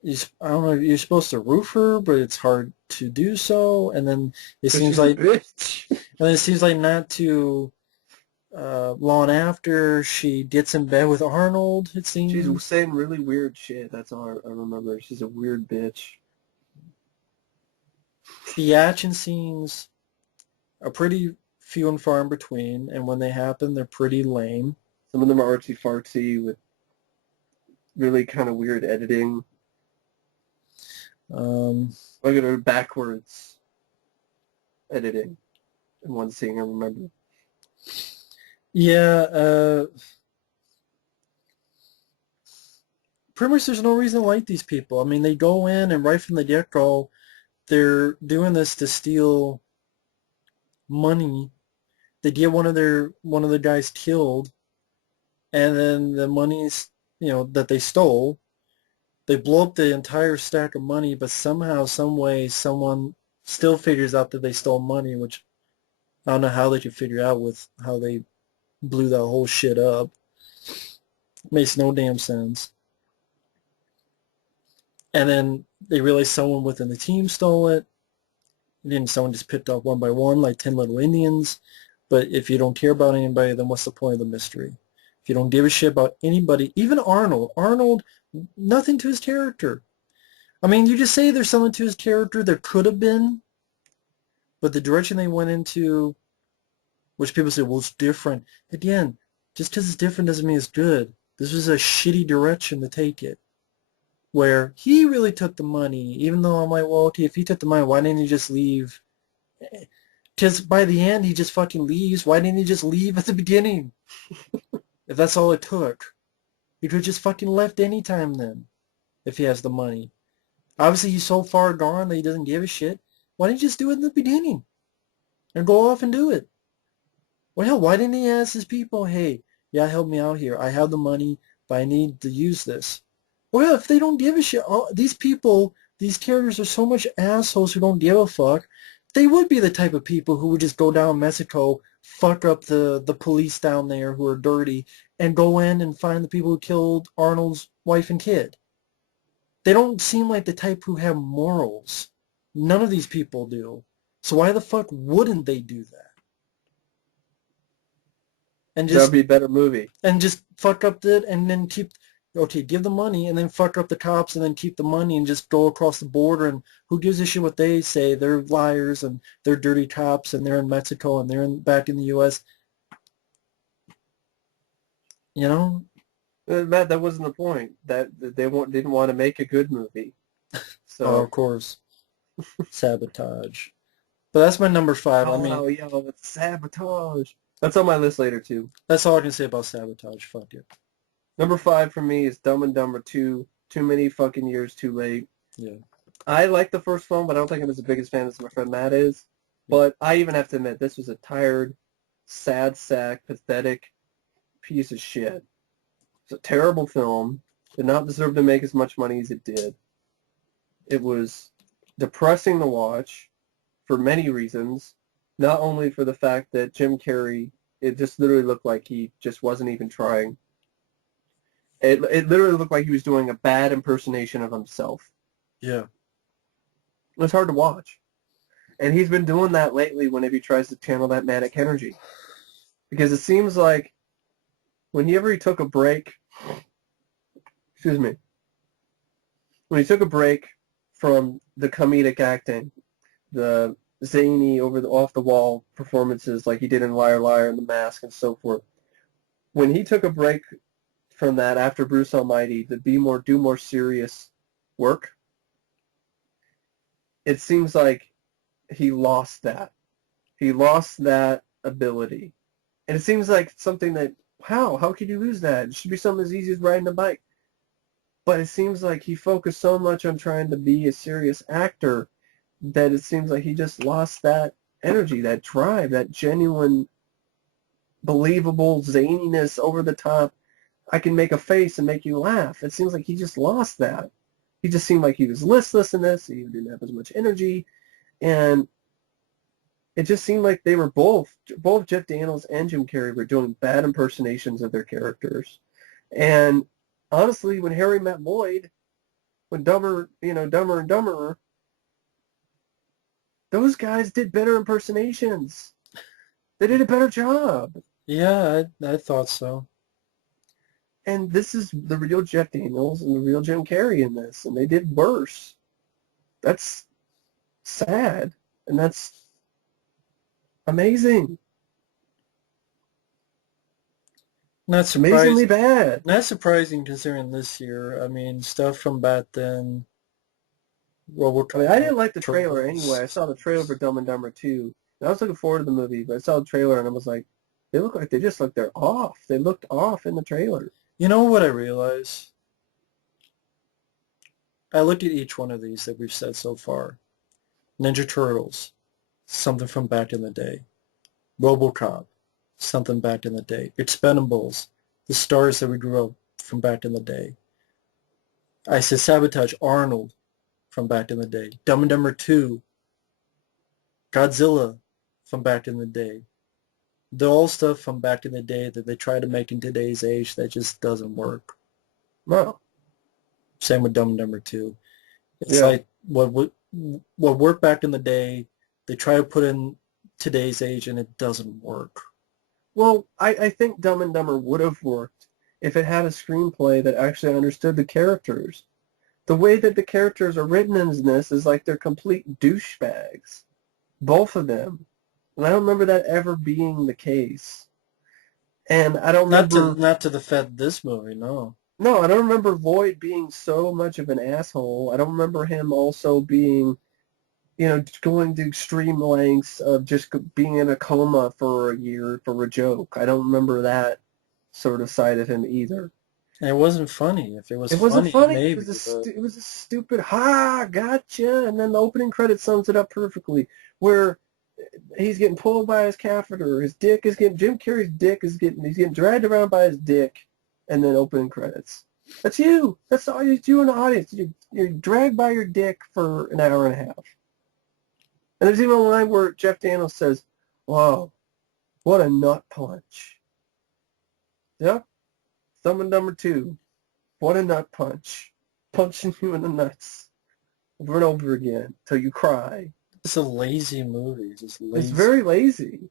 I don't know, you're supposed to root her, but it's hard to do so. And then it Because seems she's a like, bitch. not too long after she gets in bed with Arnold, it She's seems. saying really weird shit. That's all I remember. She's a weird bitch. The action scenes are pretty few and far in between, and when they happen, they're pretty lame. Some of them are artsy-fartsy with really kind of weird editing. Look at her backwards editing in one scene, I remember. Yeah, pretty much there's no reason to like these people. I mean, they go in and right from the get-go, they're doing this to steal money. They get one of the guys killed, and then the money's, that they stole, they blow up the entire stack of money, but somehow, some way, someone still figures out that they stole money, which I don't know how they could figure out with how they blew that whole shit up. Makes no damn sense. And then they realize someone within the team stole it. And then someone just picked up one by one, like 10 little Indians. But if you don't care about anybody, then what's the point of the mystery? If you don't give a shit about anybody, even Arnold, nothing to his character. I mean, you just say there's something to his character. There could have been. But the direction they went into, which people say, well, it's different. Again, just because it's different doesn't mean it's good. This was a shitty direction to take it. Where he really took the money, even though I'm like, well, okay, if he took the money, why didn't he just leave? Because by the end, he just fucking leaves. Why didn't he just leave at the beginning? If that's all it took. He could have just fucking left anytime then, if he has the money. Obviously, he's so far gone that he doesn't give a shit. Why didn't he just do it in the beginning? And go off and do it? Well, hell, why didn't he ask his people, hey, yeah, help me out here. I have the money, but I need to use this. Well, if they don't give a shit, these people, these characters are so much assholes who don't give a fuck. They would be the type of people who would just go down Mexico, fuck up the police down there who are dirty, and go in and find the people who killed Arnold's wife and kid. They don't seem like the type who have morals. None of these people do. So why the fuck wouldn't they do that? And That would just be a better movie. fuck up it and then give the money and then fuck up the cops and then keep the money and just go across the border, and who gives a shit what they say? They're liars and they're dirty cops and they're in Mexico and they're back in the U.S. You know? That wasn't the point. That they didn't want to make a good movie. So Oh, of course. Sabotage. But that's my number 5. I mean, it's Sabotage. That's on my list later too. that's all I can say about Sabotage. Fuck it. Number 5 for me is Dumb and Dumber 2. Too many fucking years too late. Yeah. I like the first film, but I don't think I'm as big a fan as my friend Matt is. But I even have to admit, this was a tired, sad sack, pathetic piece of shit. It's a terrible film. Did not deserve to make as much money as it did. It was depressing to watch for many reasons. Not only for the fact that Jim Carrey, it just literally looked like he just wasn't even trying. It literally looked like he was doing a bad impersonation of himself. Yeah. It was hard to watch. And he's been doing that lately whenever he tries to channel that manic energy. Because it seems like whenever he took a break, when he took a break from the comedic acting, the zany off the wall performances like he did in Liar Liar and The Mask and so forth, when he took a break from that after Bruce Almighty to do more serious work, it seems like he lost that. He lost that ability. And it seems like something that, how could you lose that? It should be something as easy as riding a bike. But it seems like he focused so much on trying to be a serious actor that it seems like he just lost that energy, that drive, that genuine, believable zaniness, over the top. I can make a face and make you laugh. It seems like he just lost that. He just seemed like he was listless in this. He didn't have as much energy, and it just seemed like they were both Jeff Daniels and Jim Carrey were doing bad impersonations of their characters. And honestly, when Harry met Lloyd, when Dumber and Dumberer, those guys did better impersonations. They did a better job. Yeah, I thought so. And this is the real Jeff Daniels and the real Jim Carrey in this, and they did worse. That's sad, and that's amazing. Not Amazingly surprising. bad. Not surprising considering this year. I mean, stuff from back then, I mean, Robocop, I didn't like the trailer anyway. Turtles. I saw the trailer for Dumb and Dumber 2, and I was looking forward to the movie, but I saw the trailer and I was like, they just look they're off. They looked off in the trailer. You know what I realized? I looked at each one of these that we've said so far. Ninja Turtles, something from back in the day. Robocop, something back in the day. Expendables, the stars that we grew up from back in the day. I said Sabotage, Arnold from back in the day. Dumb and Dumber 2, Godzilla from back in the day. They're all stuff from back in the day that they try to make in today's age that just doesn't work. No. Same with Dumb and Dumber 2. It's Yeah. like what worked back in the day, they try to put in today's age and it doesn't work. Well, I think Dumb and Dumber would have worked if it had a screenplay that actually understood the characters. The way that the characters are written in this is like they're complete douchebags. Both of them. And I don't remember that ever being the case. And I don't remember... Not to the fact this movie, no. No, I don't remember Lloyd being so much of an asshole. I don't remember him also being, going to extreme lengths of just being in a coma for a year for a joke. I don't remember that sort of side of him either. And it wasn't funny. If it was It wasn't funny, funny. maybe. It was a stupid, ha, gotcha, and then the opening credit sums it up perfectly, where he's getting pulled by his catheter. Jim Carrey's dick he's getting dragged around by his dick, and then opening credits. That's you. That's all you in the audience. You're dragged by your dick for an hour and a half. And there's even a line where Jeff Daniels says, "Wow, what a nut punch." Yep. Dumb and Dumber 2. What a nut punch. Punching you in the nuts over and over again till you cry. It's a lazy movie. Just lazy. It's very lazy.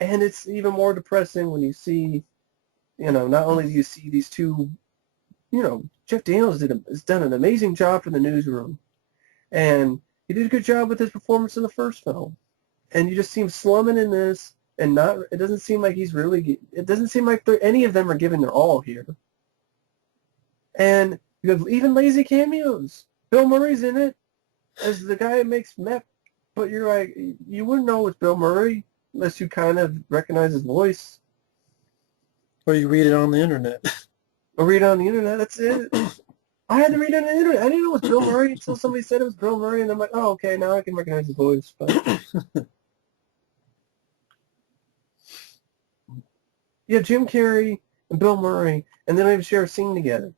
And it's even more depressing when you see, not only do you see these two, Jeff Daniels has done an amazing job for The Newsroom. And he did a good job with his performance in the first film. And you just see him slumming in this, and it doesn't seem like it doesn't seem like any of them are giving their all here. And you have even lazy cameos. Bill Murray's in it as the guy that makes meth, but you're like, you wouldn't know it's Bill Murray unless you kind of recognize his voice. Or you read it on the internet. Or read it on the internet, that's it. I had to read it on the internet. I didn't know it was Bill Murray until somebody said it was Bill Murray, and I'm like, oh, okay, now I can recognize his voice. But yeah, Jim Carrey and Bill Murray, and they don't even share a scene together.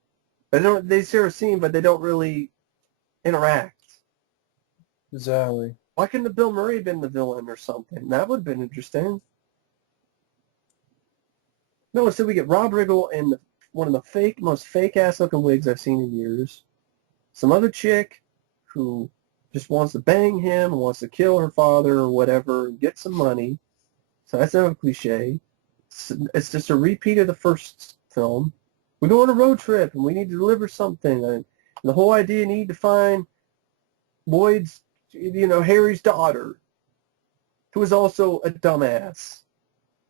They share a scene, but they don't really interact. Exactly. Why couldn't have Bill Murray been the villain or something? That would have been interesting. No, instead we get Rob Riggle in one of the most fake-ass looking wigs I've seen in years. Some other chick who just wants to bang him, wants to kill her father or whatever, and get some money. So that's not a cliche. It's just a repeat of the first film. We go on a road trip and we need to deliver something. And the whole idea, you need to find Lloyd's, Harry's daughter, who is also a dumbass.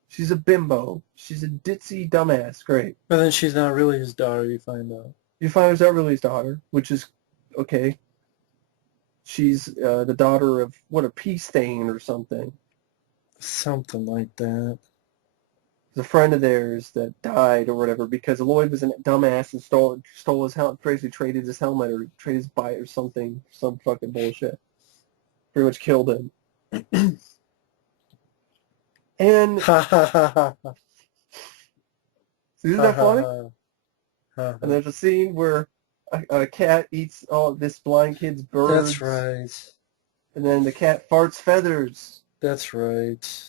She's a bimbo. She's a ditzy dumbass. Great. But then she's not really his daughter, you find out. You find out it's not really his daughter, which is okay. She's the daughter of, a pea stain or something. Something like that. A friend of theirs that died or whatever because Lloyd was a dumbass and stole his helmet, basically traded his helmet or traded his bike or something, some fucking bullshit. Pretty much killed him. And Ha ha ha ha ha isn't ha that ha funny? ha. Ha, And ha. there's a scene where a cat eats all this blind kid's That's birds, right. and then the cat farts feathers. That's right.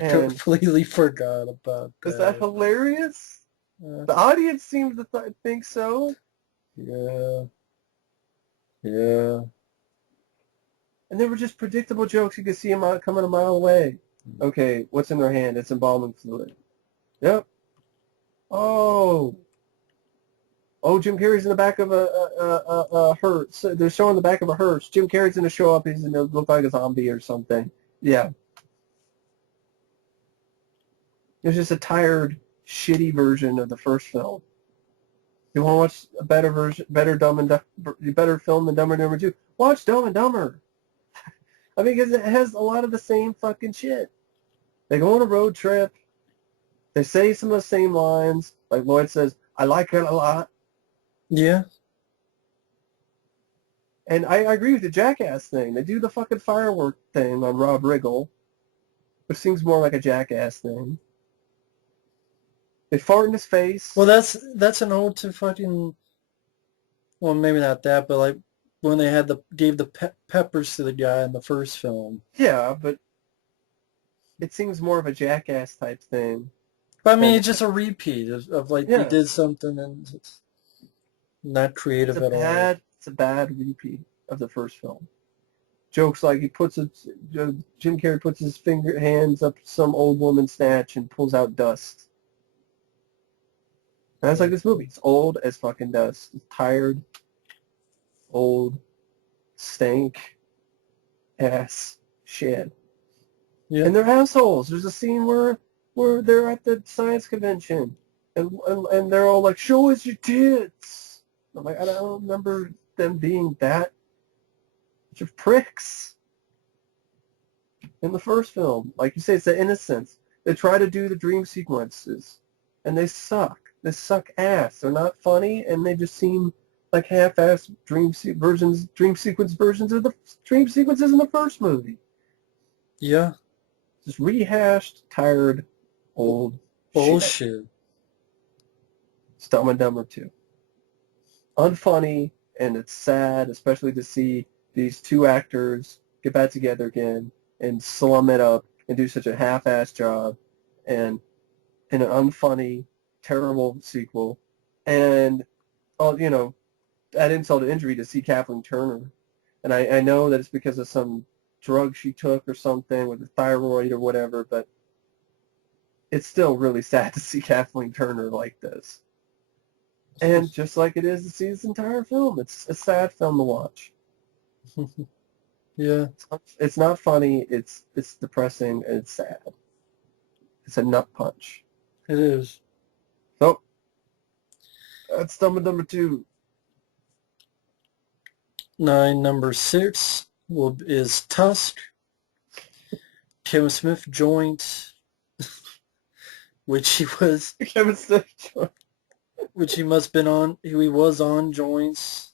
I And completely forgot about is that that. hilarious? Uh, The audience seems to think so. yeah. Yeah. And they were just predictable jokes. You could see them out coming a mile away. Okay, what's in their hand? It's embalming fluid. Yep. Oh. Oh, Jim Carrey's in the back of a hearse. So they're showing the back of a hearse. Jim Carrey's going to show up. He's going to look like a zombie or something. Yeah. It was just a tired, shitty version of the first film. You want to watch a better version, better film than Dumb and Dumber 2? Watch Dumb and Dumber. I mean, because it has a lot of the same fucking shit. They go on a road trip. They say some of the same lines. Like Lloyd says, I like it a lot. Yeah. And I agree with the Jackass thing. They do the fucking firework thing on Rob Riggle, which seems more like a Jackass thing. They fart in his face. Well, that's an ode to fucking. Well, maybe not that, but like when they had gave the peppers to the guy in the first film. Yeah, but it seems more of a Jackass type thing. But I mean, Than, it's just a repeat of like they yeah, did something and it's not creative at all. it's a bad repeat of the first film. Jokes like Jim Carrey puts his hands up some old woman's snatch and pulls out dust. And that's like this movie. It's old as fucking dust. It's tired, old, stank ass shit. Yeah. And they're assholes. There's a scene where they're at the science convention and they're all like, show us your tits. I'm like, I don't remember them being that bunch of pricks in the first film. Like you say, it's the innocence. They try to do the dream sequences and they suck. They suck ass. They're not funny and they just seem like half-assed dream sequence versions of the dream sequences in the first movie. Yeah. Just rehashed, tired, old shit. Bullshit. It's Dumb and Dumber 2. Unfunny, and it's sad, especially to see these two actors get back together again and slum it up and do such a half-assed job and in an unfunny, terrible sequel. And, add insult to injury to see Kathleen Turner. And I know that it's because of some drug she took or something with the thyroid or whatever, but it's still really sad to see Kathleen Turner like this. And just like it is to see this entire film, it's a sad film to watch. Yeah. It's not funny, it's depressing, and it's sad. It's a nut punch. It is. So, that's Dumb and Dumber 2. Number 6 is Tusk. Kevin Smith joined, which he was, Kevin Smith joined. which he must have been on. He was on joints,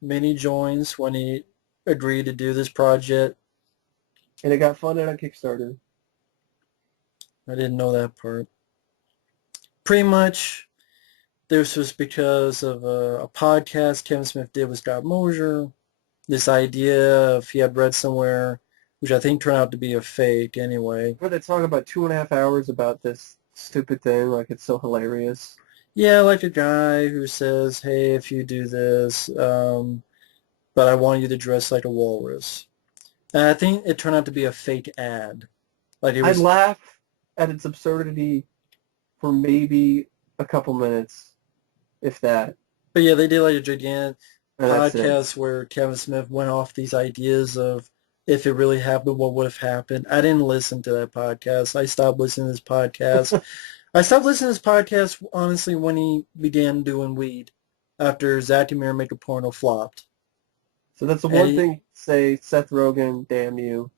many joints when he agreed to do this project. And it got funded on Kickstarter. I didn't know that part. Pretty much, this was because of a podcast Kevin Smith did with Scott Mosier. This idea of he had read somewhere, which I think turned out to be a fake anyway. Where they talk about 2.5 hours about this stupid thing, like it's so hilarious. Yeah, like a guy who says, hey, if you do this, but I want you to dress like a walrus. And I think it turned out to be a fake ad. Like it was. I'd laugh at its absurdity for maybe a couple minutes, if that. But yeah, they did like a gigantic And that's it. podcast where Kevin Smith went off these ideas of if it really happened, what would have happened. I didn't listen to that podcast. I stopped listening to this podcast. I stopped listening to this podcast, honestly, when he began doing weed after Zach and Miri Make a Porno flopped. So that's the one thing say, Seth Rogen, damn you.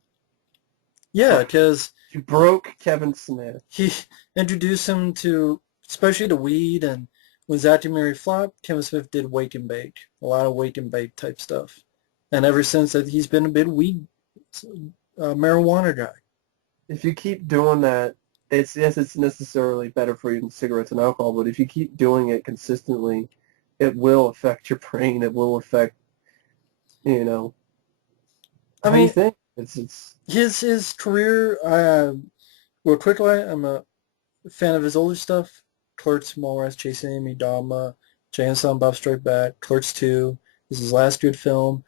Yeah, because you broke Kevin Smith. He introduced him to, especially to weed, and when Zach and Miri flopped, Kevin Smith did Wake and Bake, a lot of Wake and Bake type stuff. And ever since that, he's been a big weed, marijuana guy. if you keep doing that, it's necessarily better for you than cigarettes and alcohol, but if you keep doing it consistently, it will affect your brain. It will affect, you know, I how you mean, think. It's his career. Real quickly, I'm a fan of his older stuff. Clerks, Mallrats, Chasing Amy, Dogma, Jay and Silent Bob Strike Back, Clerks 2. This is his last good film.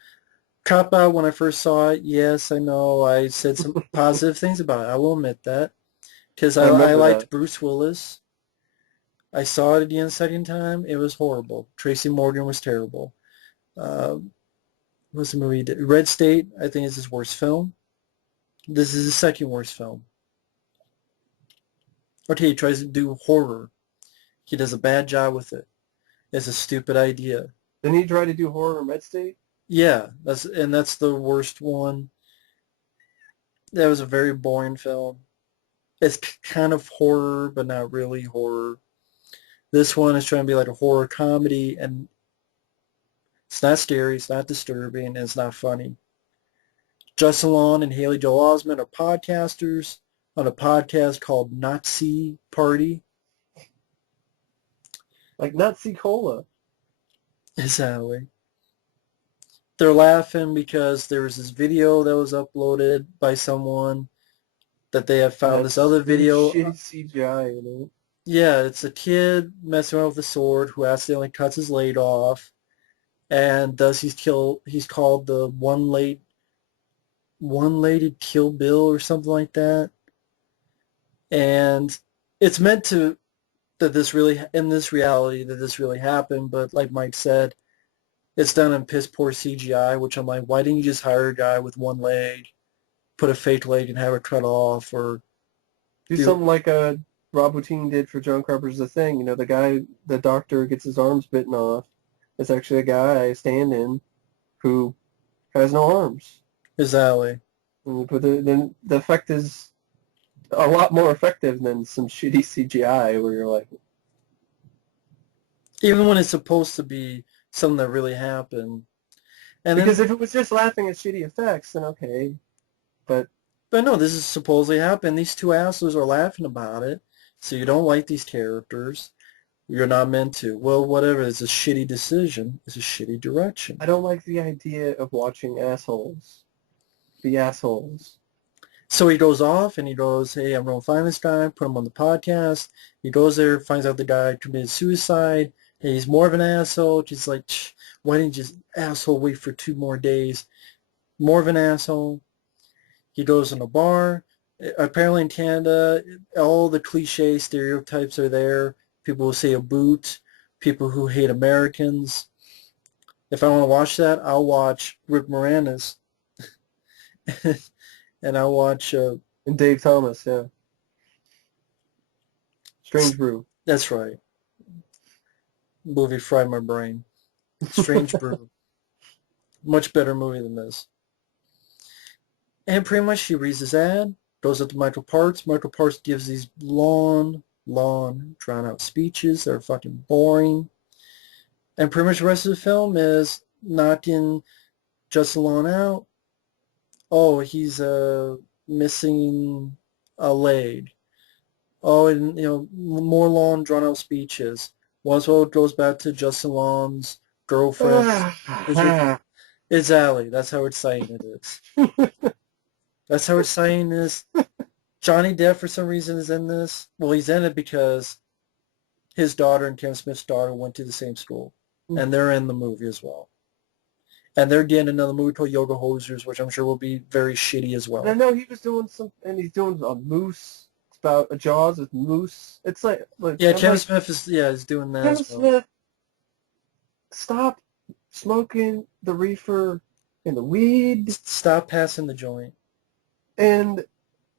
Cop Out, when I first saw it, yes, I know I said some positive things about it. I will admit that. Because I I remember liked that. Bruce Willis. I saw it again second time. It was horrible. Tracy Morgan was terrible. Uh, what's the movie he did? Red State, I think, is his worst film. This is his second worst film. Okay, he tries to do horror. He does a bad job with it. It's a stupid idea. Didn't he try to do horror in Red State? Yeah, that's the worst one. That was a very boring film. It's kind of horror, but not really horror. This one is trying to be like a horror comedy, and it's not scary, it's not disturbing, and it's not funny. Justin Long and Haley Joel Osment are podcasters on a podcast called Nazi Party. Like Nazi Cola. Exactly. They're laughing because there was this video that was uploaded by someone that they have found this That's other really video. shitty CGI, you know? Yeah, it's a kid messing around with a sword who accidentally cuts his leg off, and thus he's called the one-legged Kill Bill or something like that. And it's meant to that this really in this reality that this really happened, but like Mike said, it's done in piss poor CGI, which I'm like, why didn't you just hire a guy with one leg, put a fake leg and have it cut off, or Do do something like Robotin did for John Carpenter's The Thing. You know, the doctor gets his arms bitten off. It's actually a guy stand-in who has no arms. his alley. But then the effect is a lot more effective than some shitty CGI where you're like, Even when it's supposed to be something that really happened. And because then, if it was just laughing at shitty effects, then okay. But but no, this is supposedly happened. These two assholes are laughing about it. So you don't like these characters. You're not meant to. Well, whatever. It's a shitty decision. It's a shitty direction. I don't like the idea of watching assholes be assholes. So he goes off and he goes, hey, I'm going to find this guy, put him on the podcast. He goes there, finds out the guy committed suicide. And he's more of an asshole. Just like, why didn't you just asshole wait for 2 more days? More of an asshole. He goes in a bar. Apparently in Canada, all the cliche stereotypes are there. People will say a boot. People who hate Americans. If I want to watch that, I'll watch Rick Moranis. And I'll watch, And Dave Thomas, yeah. Strange Brew. that's right, movie fried my brain. Strange Brew. Much better movie than this. And pretty much she reads his ad, goes up to Michael Parks. Michael Parks gives these long, drawn-out speeches that are fucking boring. And pretty much the rest of the film is knocking Justin Long out. Oh, he's missing a leg. Oh, and more long, drawn-out speeches. Once it goes back to Justin Long's girlfriend. It's Allie. That's how exciting it is. That's how exciting it is. Johnny Depp, for some reason, is in this. Well, he's in it because his daughter and Kevin Smith's daughter went to the same school. And they're in the movie as well. And they're getting another movie called Yoga Hosers, which I'm sure will be very shitty as well. And I know he was doing and he's doing a Moose. It's about a Jaws with Moose. It's like yeah, I'm Kevin like, Smith is doing that Kevin as well. Smith, stop smoking the reefer and the weed Stop passing the joint. and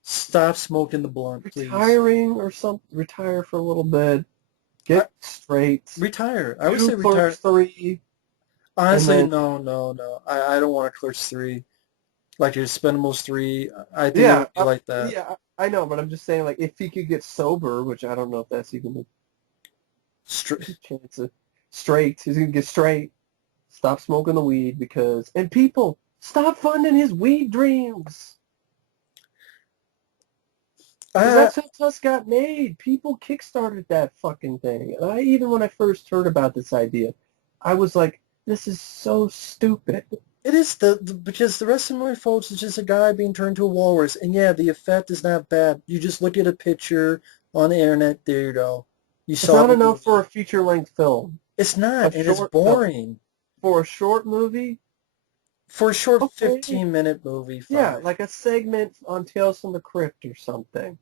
Stop smoking the blunt, please. retiring or something. Retire for a little bit. Get straight. Retire. I would Do say retire. Clerks 3. Honestly, then, no. I don't want a Clerks 3. Like your Expendables 3. I think it yeah, would be like that. yeah, I know, but I'm just saying, like, if he could get sober, which I don't know if that's even a chance of straight. He's gonna get straight. Stop smoking the weed and people, stop funding his weed dreams. Because Uh, that's how Tusk got made. People kickstarted that fucking thing. And even when I first heard about this idea, I was like, this is so stupid. it is because the rest of the movie, folks, is just a guy being turned into a walrus, and yeah, the effect is not bad. You just look at a picture on the internet. There you go. You It's saw not the enough for a movie. feature-length film. It's A not, and it's short film. boring. For a short movie, For a short okay. 15-minute movie, Yeah, fine. like a segment on Tales from the Crypt or something.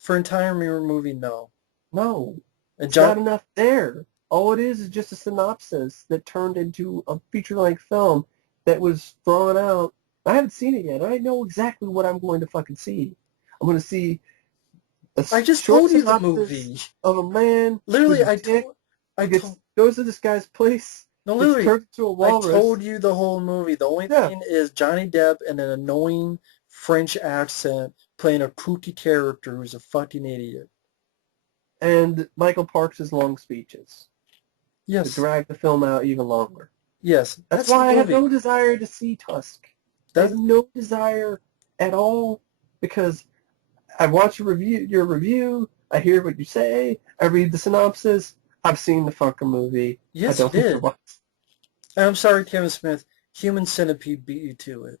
For an entire mirror movie, no. No, And it's not John, enough there. All it is just a synopsis that turned into a feature-length film that was drawn out. I haven't seen it yet. I know exactly what I'm going to fucking see. I'm going to see a I just short told you the synopsis movie. of a man Literally, who's a dick I who gets told, goes to this guy's place, no, gets literally, turned into a I walrus. told you the whole movie. The only Yeah, thing is Johnny Depp and an annoying French accent playing a kooky character who's a fucking idiot. and Michael Parks' long speeches to Yes, drag the film out even longer. yes, That's that's the why I have movie. no desire to see Tusk. I have That no desire at all because I watch your review, I hear what you say, I read the synopsis, I've seen the fucking movie. I yes, you don't need to did. watch. I'm sorry, Kevin Smith. Human Centipede beat you to it.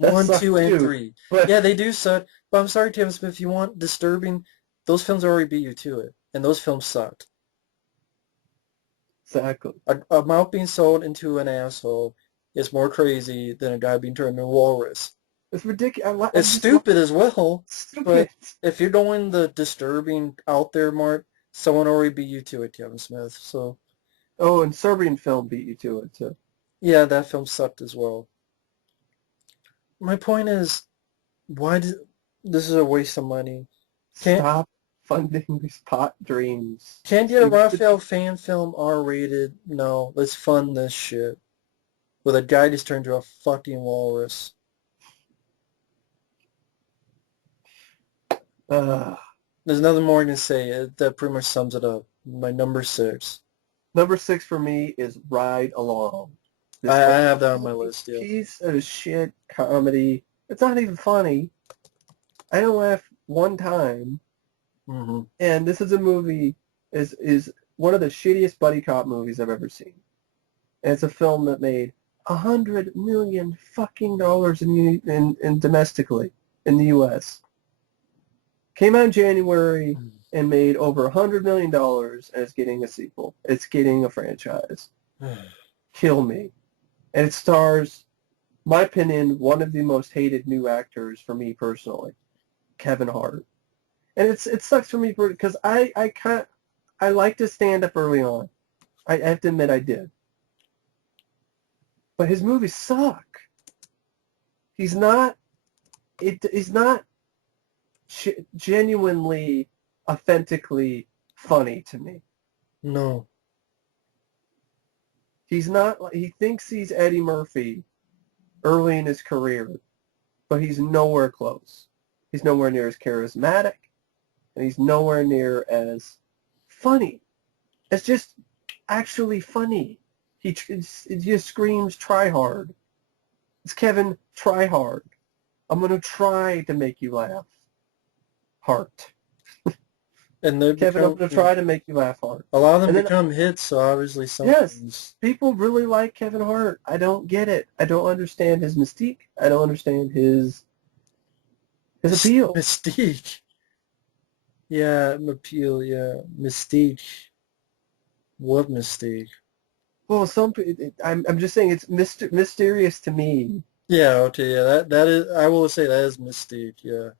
That One, sucks two, and too. three. But Yeah, they do suck. But I'm sorry, Kevin Smith. If you want disturbing, those films already beat you to it, and those films sucked. exactly. A mouth being sold into an asshole is more crazy than a guy being turned into a walrus. It's ridiculous. I It's just love stupid as well, stupid. but if you're going the disturbing out there mark, someone already beat you to it, Kevin Smith. So Oh, and Serbian film beat you to it too. yeah, that film sucked as well. My point is, why did this is a waste of money? Can't Stop funding these pot dreams. can't get a Stupid. Raphael fan film R-rated? No, let's fund this shit with a guy just turned into a fucking walrus. Uh, There's nothing more I can say. That pretty much sums it up. My number 6. Number 6 for me is Ride Along. I This have that on my list. Yeah. piece of shit comedy. It's not even funny. I don't laugh one time. Hmm. And this is a movie is one of the shittiest buddy cop movies I've ever seen. And it's a film that made $100 million fucking dollars in domestically in the U.S. Came out in January and made over $100 million, and it's getting a sequel. It's getting a franchise. Kill me. And it stars, my opinion, one of the most hated new actors for me personally, Kevin Hart. And it sucks for me because I like to stand up early on. I have to admit I did. But his movies suck. He's not he's not genuinely, authentically funny to me. No. He's not. He thinks he's Eddie Murphy early in his career, but he's nowhere close. He's nowhere near as charismatic, and he's nowhere near as funny. It's just actually funny. It just screams try hard. It's Kevin try hard. I'm going to try to make you laugh. Heart. And they Kevin, I'm become going to try to make you laugh hard. a lot of them And then, become hits. So obviously yes, something's people really like Kevin Hart. I don't get it. I don't understand his mystique. I don't understand his appeal. Mystique. Yeah, appeal. Yeah, Mystique. What Mystique? Well, I'm just saying it's mysterious to me. Yeah. Okay. Yeah. That is. I will say that is Mystique. Yeah.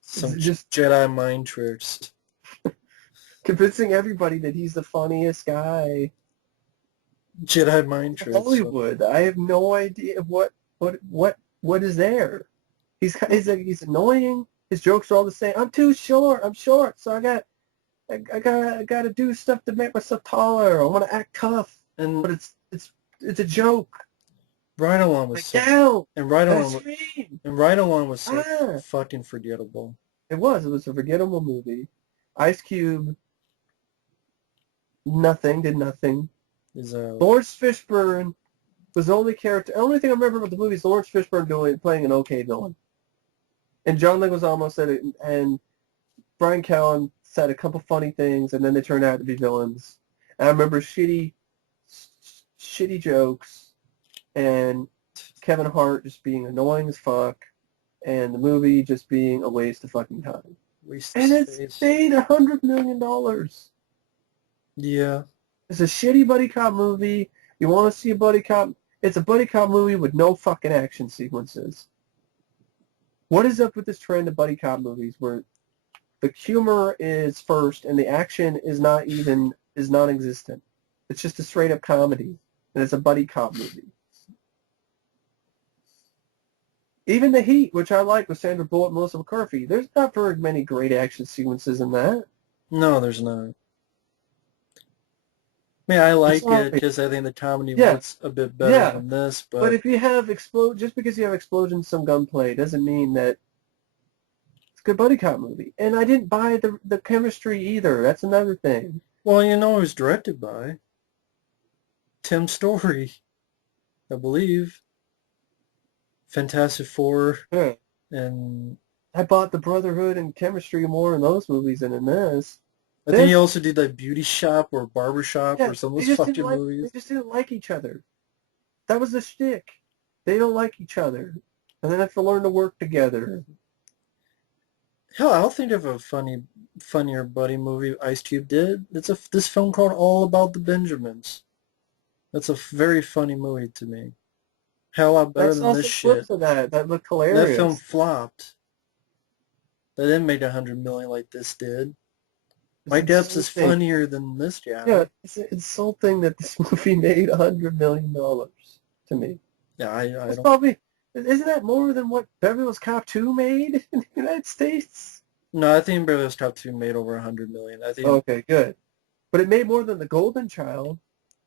It's Some just Jedi mind tricks. convincing everybody that he's the funniest guy Jedi mind in tricks. So. Hollywood. I have no idea what is there. He's annoying. His jokes are all the same. I'm too short. I'm short, so I gotta do stuff to make myself taller. I want to act tough, And but it's a joke. Ride Along was Like so. down, And Ride I Along. scream. And Ride Along was so Ah, fucking forgettable. it was a forgettable movie. Ice Cube, nothing, did nothing. Is Lawrence Fishburne was the only character. The only thing I remember about the movie is Lawrence Fishburne playing an okay villain. And John Leguizamo said it, and Brian Callen said a couple funny things, and then they turned out to be villains. And I remember shitty jokes, and Kevin Hart just being annoying as fuck, and the movie just being a waste of fucking time. And it's made $100 million. Yeah. It's a shitty buddy cop movie. You want to see a buddy cop? It's a buddy cop movie with no fucking action sequences. What is up with this trend of buddy cop movies where the humor is first and the action is non-existent? It's just a straight up comedy, and it's a buddy cop movie. Even The Heat, which I like with Sandra Bullock and Melissa McCarthy, there's not very many great action sequences in that. No, there's not. I mean, I like it because I think the comedy was a bit better than this. But if you have just because you have explosions, some gunplay, doesn't mean that it's a good buddy cop movie. And I didn't buy the chemistry either. That's another thing. Well, you know, it was directed by Tim Story, I believe. Fantastic Four. Yeah. And I bought the Brotherhood and chemistry more in those movies than in this. I think he also did like Beauty Shop or Barber Shop or some of those fucking movies. They just didn't like each other. That was the shtick. They don't like each other. And then have to learn to work together. Hell, I'll think of a funnier buddy movie Ice Cube did. It's this film called All About the Benjamins. That's a very funny movie to me. Hell, a lot better than this shit. That looked hilarious. That film flopped. That didn't make $100 million like this did. Mike Epps is funnier than this guy. Yeah, it's insulting that this movie made $100 million to me. Yeah, I don't... Probably, isn't that more than what Beverly Hills Cop 2 made in the United States? No, I think Beverly Hills Cop 2 made over $100 million. I think. Okay, good. But it made more than The Golden Child.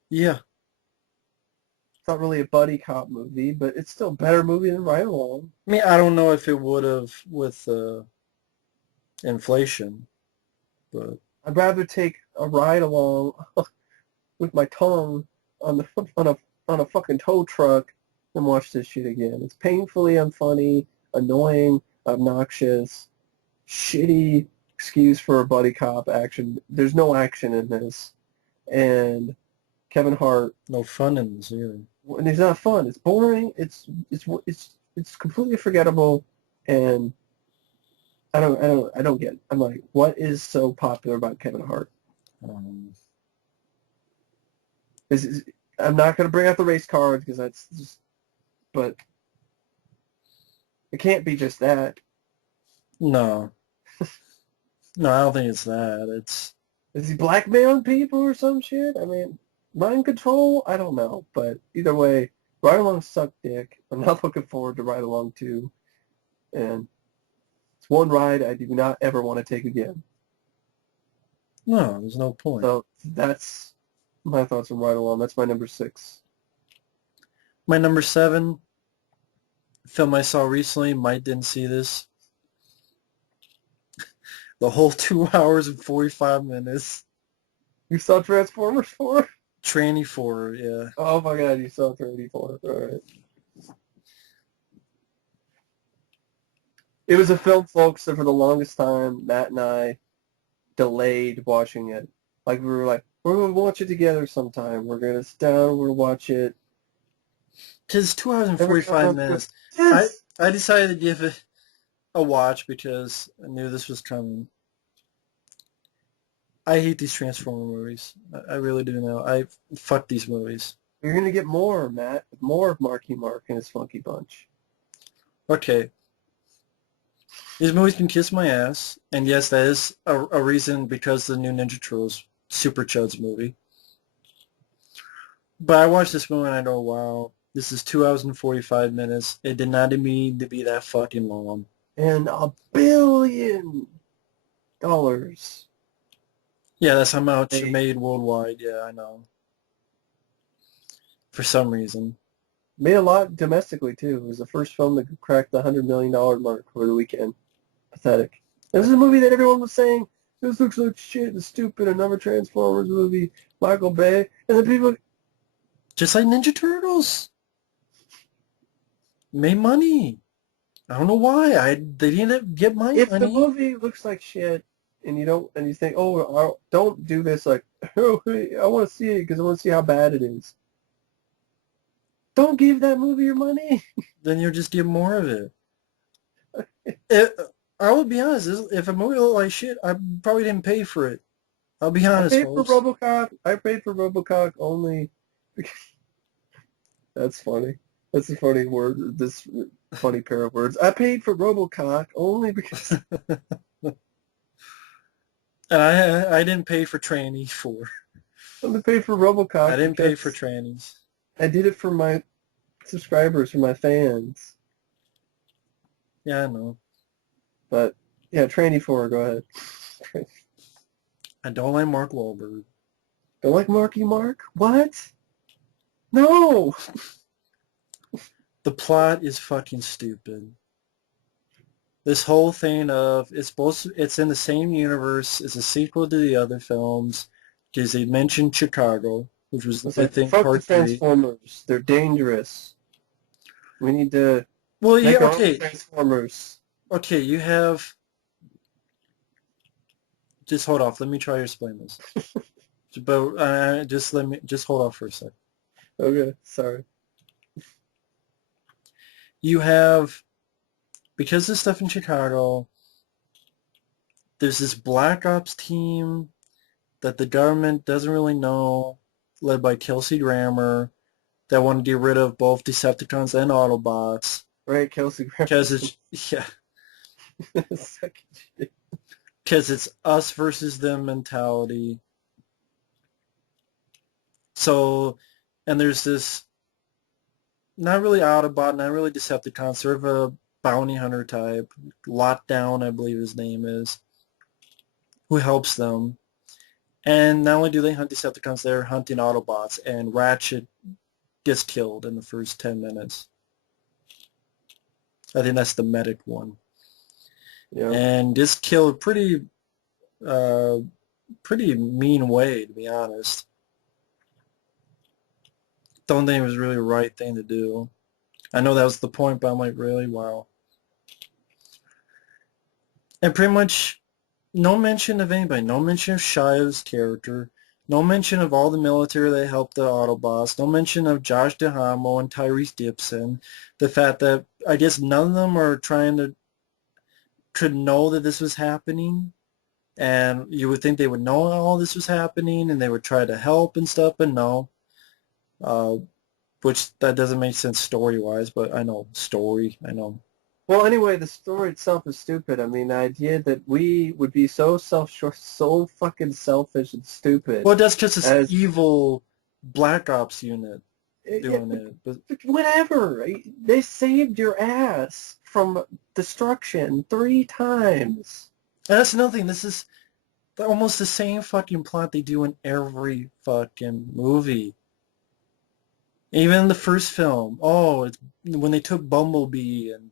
Yeah. It's not really a buddy cop movie, but it's still a better movie than Ride Along. I mean, I don't know if it would have with inflation, but... I'd rather take a ride along with my tongue on a fucking tow truck than watch this shit again. It's painfully unfunny, annoying, obnoxious, shitty excuse for a buddy cop action. There's no action in this, and Kevin Hart. No fun in this either. And it's not fun. It's boring. It's completely forgettable, and I don't get it. I'm like, what is so popular about Kevin Hart? I'm not going to bring out the race cards because that's just, but it can't be just that. No. No, I don't think it's that. Is he blackmailing people or some shit? I mean, mind control? I don't know. But either way, Ride Along sucked dick. I'm not looking forward to Ride Along 2. And it's one ride I do not ever want to take again. No, there's no point. So that's my thoughts on Ride Along. That's my number 6. My number 7, film I saw recently, Mike didn't see this. The whole 2 hours and 45 minutes. You saw Transformers 4? Tranny 4, yeah. Oh my god, you saw Tranny 4. Alright. It was a film, folks, that for the longest time, Matt and I delayed watching it. Like, we were like, we're going to watch it together sometime. We're going to sit down, we're going to watch it. Because 2 hours and 45 minutes. Yes. I decided to give it a watch because I knew this was coming. I hate these Transformer movies. I really do now. Fuck these movies. You're going to get more, Matt. More of Marky Mark and his Funky Bunch. Okay. These movies can kiss my ass. And yes, that is a reason because the new Ninja Turtles Super CHUDs movie. But I watched this movie and I go, wow, this is 2 hours and 45 minutes. It did not need to be that fucking long. And $1 billion. Yeah, that's how much it made worldwide. Yeah, I know. For some reason. Made a lot domestically, too. It was the first film that cracked the $100 million mark over the weekend. Pathetic. This is a movie that everyone was saying, this looks like shit, it's stupid, another Transformers movie, Michael Bay. And then people... Just like Ninja Turtles. Made money. I don't know why. They didn't get my If the money. movie looks like shit and you think, oh, don't do this, like, oh, hey, I want to see it because I want to see how bad it is. Don't give that movie your money. Then you'll just get more of it. It I would be honest. If a movie looked like shit, I probably didn't pay for it. I'll be I honest, paid for folks. Robocop. I paid for Robocock only. That's funny. That's a funny word. This funny pair of words. I paid for Robocock only because And I didn't pay for Tranny for. I paid for I Robocock didn't pay for because trannies. I did it for my subscribers, for my fans. Yeah, I know. But yeah, Tranny 4, go ahead. I don't like Mark Wahlberg. Don't like Marky Mark? What? No! The plot is fucking stupid. This whole thing of it's in the same universe as a sequel to the other films because they mentioned Chicago, which was It's I like, think fuck the part three. Transformers. They're dangerous. We need to Well, yeah, make our own okay, Transformers. okay. You have just hold off. Let me try to explain this. But just hold off for a sec. Okay, sorry. You have because this stuff in Chicago. There's this Black Ops team that the government doesn't really know, led by Kelsey Grammer, that want to get rid of both Decepticons and Autobots Right, Kelsey because Grammer's it's yeah, the second shit. because it's us versus them mentality. So, and there's this not really Autobot, not really Decepticon, sort of a bounty hunter type, Lockdown, I believe his name is, who helps them. And not only do they hunt Decepticons, they're hunting Autobots, and Ratchet gets killed in the first 10 minutes. I think that's the medic one. Yeah. And gets killed uh, pretty mean way, to be honest. Don't think it was really the right thing to do. I know that was the point, but I'm like, really? Wow. And pretty much no mention of anybody. No mention of Shia's character. No mention of all the military that helped the Autobots. No mention of Josh Duhamel and Tyrese Gibson. The fact that I guess none of them are trying to could know that this was happening. And you would think they would know all this was happening and they would try to help and stuff, but no. Uh, which that doesn't make sense story-wise, but I know. Story, I know. Well, anyway, the story itself is stupid. I mean, the idea that we would be so fucking selfish and stupid Well, that's because it's as evil Black Ops unit it, doing it. But whatever. They saved your ass from destruction 3 times. that's another thing. This is almost the same fucking plot they do in every fucking movie. Even in the first film. Oh, it's when they took Bumblebee, and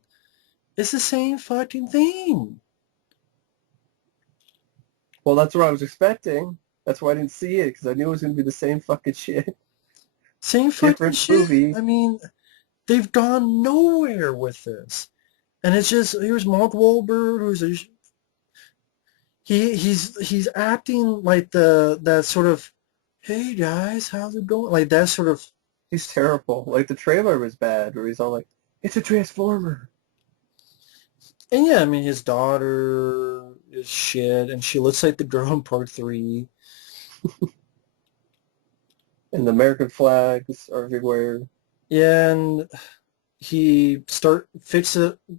it's the same fucking thing. Well, that's what I was expecting. That's why I didn't see it, because I knew it was going to be the same fucking shit. Same fucking Different shit. movie. I mean, they've gone nowhere with this. And it's just, here's Mark Wahlberg, who's a, he's acting like that sort of, hey guys, how's it going? Like that sort of, He's terrible. Like, the trailer was bad, where he's all like, it's a Transformer. and yeah, I mean, his daughter is shit, and she looks like the girl in part three. And the American flags are everywhere. Yeah, and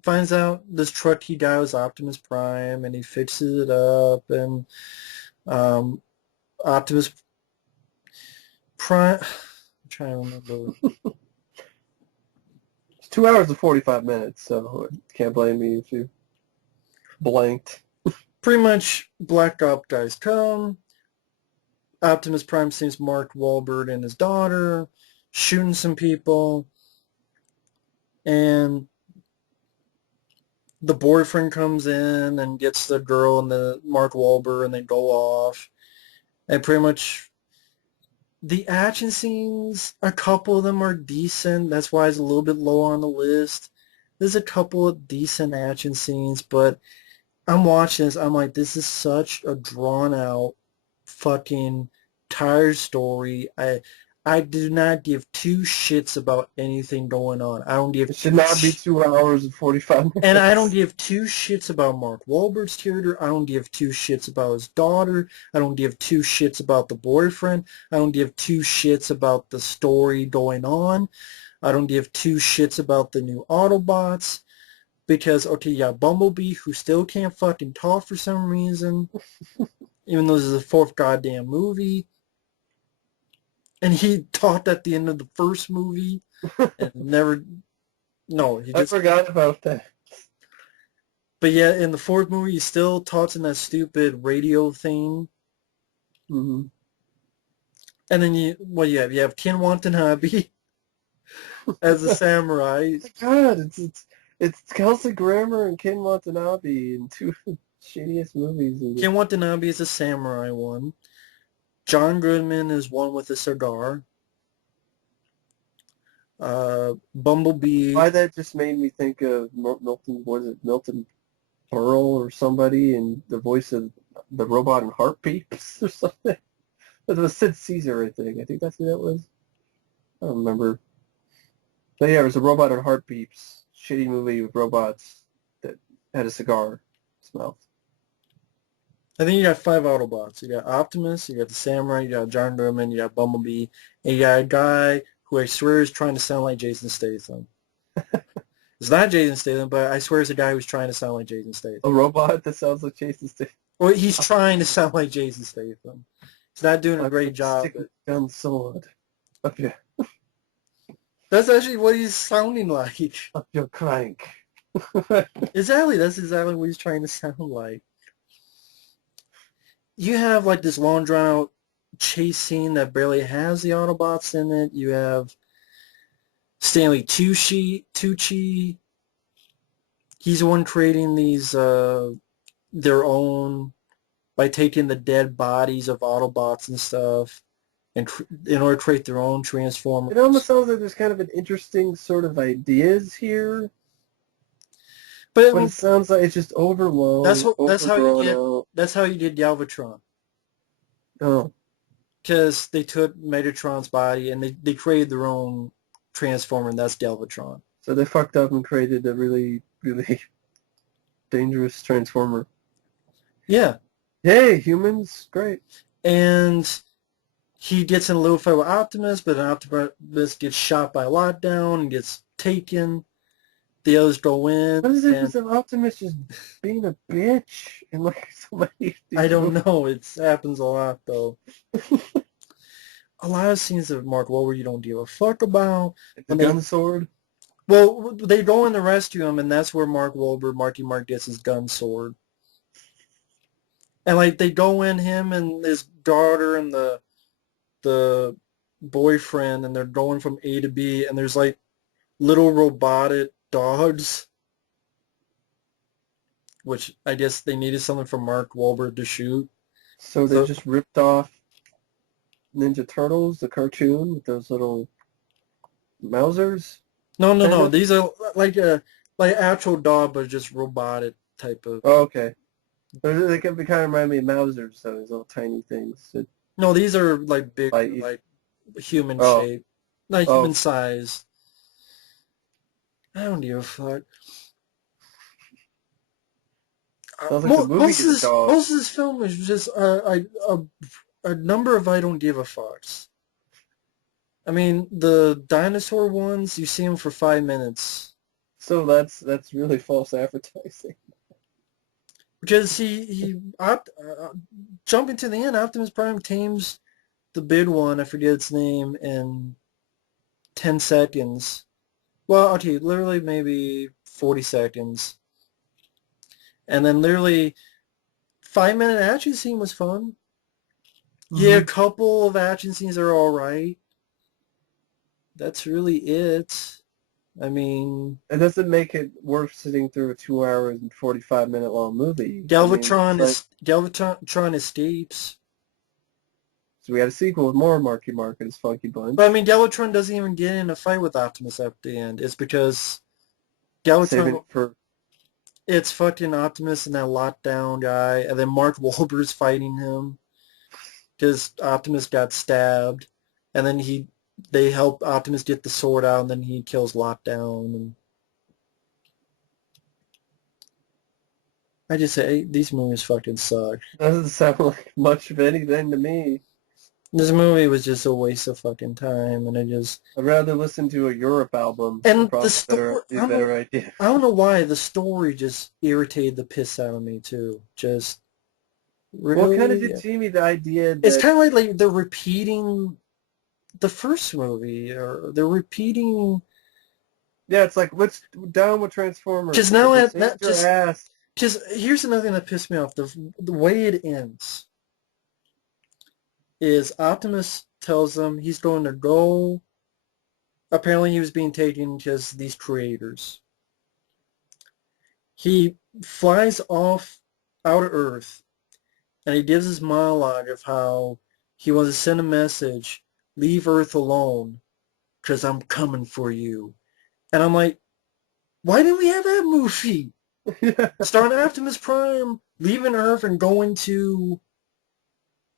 finds out this truck he got was Optimus Prime, and he fixes it up, and um, Optimus Prime. I'm trying to remember. It's 2 hours and 45 minutes, so can't blame me if you blanked. Pretty much, Black Ops guys come. Optimus Prime sees Mark Wahlberg and his daughter shooting some people, and the boyfriend comes in and gets the girl and the Mark Wahlberg, and they go off. And pretty much the action scenes, a couple of them are decent. That's why it's a little bit lower on the list. there's a couple of decent action scenes, but I'm watching this. I'm like, this is such a drawn out, fucking tired story. I do not give two shits about anything going on. I don't give It should not be 2 hours and 45 and I don't minutes. give two shits about Mark Wahlberg's character. I don't give two shits about his daughter. I don't give two shits about the boyfriend. I don't give two shits about the story going on. I don't give two shits about the new Autobots. Because, okay, you got Bumblebee, who still can't fucking talk for some reason, even though this is the fourth goddamn movie. And he talked at the end of the first movie and never, no, he I just, forgot about that. but yeah, in the fourth movie, he still talks in that stupid radio thing. Mm-hmm. And then what you have? You have Ken Watanabe as a samurai. God, it's Kelsey Grammer and Ken Watanabe in two shittiest movies. Ken Watanabe is a samurai one. John Goodman is one with a cigar. Bumblebee. Why that just made me think of Milton, was it Milton Berle or somebody in the voice of the robot in Heartbeats or something? It was Sid Caesar, I think. I think that's who that was. I don't remember. But yeah, it was a robot in Heartbeats. Shitty movie with robots that had a cigar in its mouth. I think you got five Autobots. You got Optimus, you got the Samurai, you got John Goodman, you got Bumblebee, and you got a guy who I swear is trying to sound like Jason Statham. It's not Jason Statham, but I swear it's a guy who's trying to sound like Jason Statham. A robot that sounds like Jason Statham. Well, he's trying to sound like Jason Statham. He's not doing a great job. Stick a gun sword up your That's actually what he's sounding like. up your crank. Exactly. That's exactly what he's trying to sound like. You have like this long drawn out chase scene that barely has the Autobots in it. You have Stanley Tucci. He's the one creating these their own by taking the dead bodies of Autobots and stuff, and in order to create their own Transformers. It almost sounds like there's kind of an interesting sort of ideas here, but I but mean, it sounds like it's just overblown. that's how you get Out. that's how you get Galvatron. Oh, Because they took Megatron's body and they created their own Transformer, and that's Galvatron. so they fucked up and created a really, really dangerous Transformer. Yeah. Yay, humans! Great. And he gets in a little fight with Optimus, but Optimus gets shot by Lockdown and gets taken. The others go in. What is it with Optimus just being a bitch and like somebody? I don't know. It happens a lot though. A lot of scenes of Mark Wahlberg you don't give a fuck about. The gun sword. Well, they go in to rescue him, and that's where Marky Mark gets his gun sword. And like they go in, him and his daughter and the boyfriend, and they're going from A to B, and there's like little robotic dogs, which I guess they needed something for Mark Wahlberg to shoot. So they just ripped off Ninja Turtles, the cartoon, with those little Mousers? No. These are like actual dog, but just robotic type of. Oh, okay. But they can kind of remind me of Mousers, though, these little tiny things. No, these are like big, like human shape, not human size. I don't give a fuck. Most of this film is just a number of I don't give a fucks. I mean, the dinosaur ones, you see them for 5 minutes. So that's really false advertising. Because jumping to the end, Optimus Prime tames the big one, I forget its name, in 10 seconds. Well, okay, literally maybe 40 seconds. And then literally 5-minute action scene was fun. Mm-hmm. Yeah, a couple of action scenes are all right. That's really it. I mean, it doesn't make it worth sitting through a 2 hours and 45-minute long movie. Galvatron escapes. So we had a sequel with more Marky Mark and his Funky Bunch. But I mean, Galvatron doesn't even get in a fight with Optimus at the end. It's because Yeah, I was saving talking it for... it's fucking Optimus and that lockdown guy, and then Mark Wahlberg's fighting him because Optimus got stabbed, and then they help Optimus get the sword out, and then he kills Lockdown. And I just say these movies fucking suck. Doesn't sound like much of anything to me. This movie was just a waste of fucking time, and it just I'd rather listen to a Europe album. and the Probably story. be a better idea. I don't know why the story just irritated the piss out of me too. Just What kind of really, did give me the idea it's that... kind of like they're repeating the first movie, or they're repeating. Yeah, it's like, what's down with Transformers? Just now, They that saved your ass. just here's another thing that pissed me off. The way it ends is Optimus tells them he's going to go. Apparently, he was being taken because these creators. He flies off out of Earth, and he gives his monologue of how he wants to send a message, leave Earth alone, because I'm coming for you. And I'm like, why didn't we have that movie? Starring Optimus Prime, leaving Earth and going to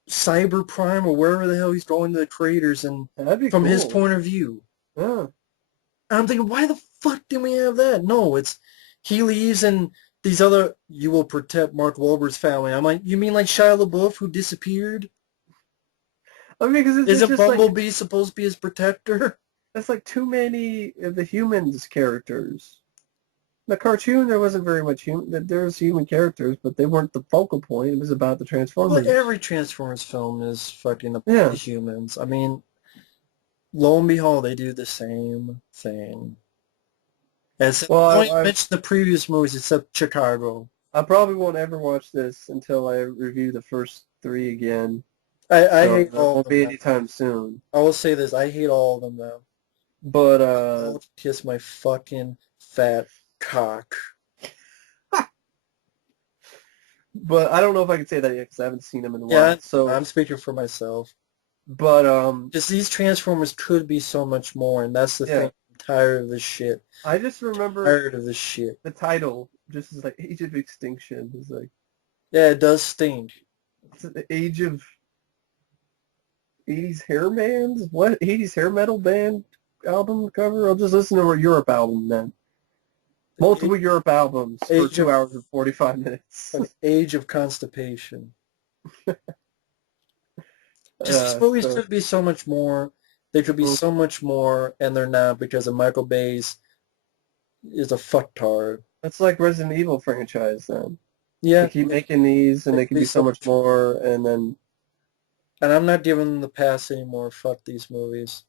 Cyber Prime or wherever the hell he's going to the creators, and That'd be from his cool. point of view. Yeah. And I'm thinking, why the fuck didn't we have that? No, it's he leaves and these other, you will protect Mark Wahlberg's family. I'm like, you mean like Shia LaBeouf who disappeared? I mean, because it's Isn't just like, Bumblebee supposed to be his protector? that's like too many of the humans characters. The cartoon, there wasn't very much human. There was human characters, but they weren't the focal point. It was about the Transformers. Well, every Transformers film is fucking about Yeah. the humans. I mean, lo and behold, they do the same thing. As Well, I mentioned the previous movies, except Chicago. I probably won't ever watch this until I review the first three again. I So hate it all of won't them. be anytime soon. I will say this: I hate all of them now. But Don't kiss my fucking fat cock. but I don't know if I can say that yet because I haven't seen them in a while. Yeah, So, I'm speaking for myself. but Just these Transformers could be so much more, and that's the yeah. thing. I'm tired of this shit. I just remember Tired of this shit. the title just is like Age of Extinction. It's like, Yeah, it does stink. it's the age of 80s hair bands? What? 80s hair metal band album cover? I'll just listen to a Europe album then. Multiple Europe albums for Age 2 of- hours and 45 minutes. An age of constipation. Just these movies So, could be so much more. They could be so much more, and they're not because of Michael Bay's is a fucktard. that's like Resident Evil franchise then. Yeah, They keep making these and they can be do so much more and then... and I'm not giving them the pass anymore. Fuck these movies.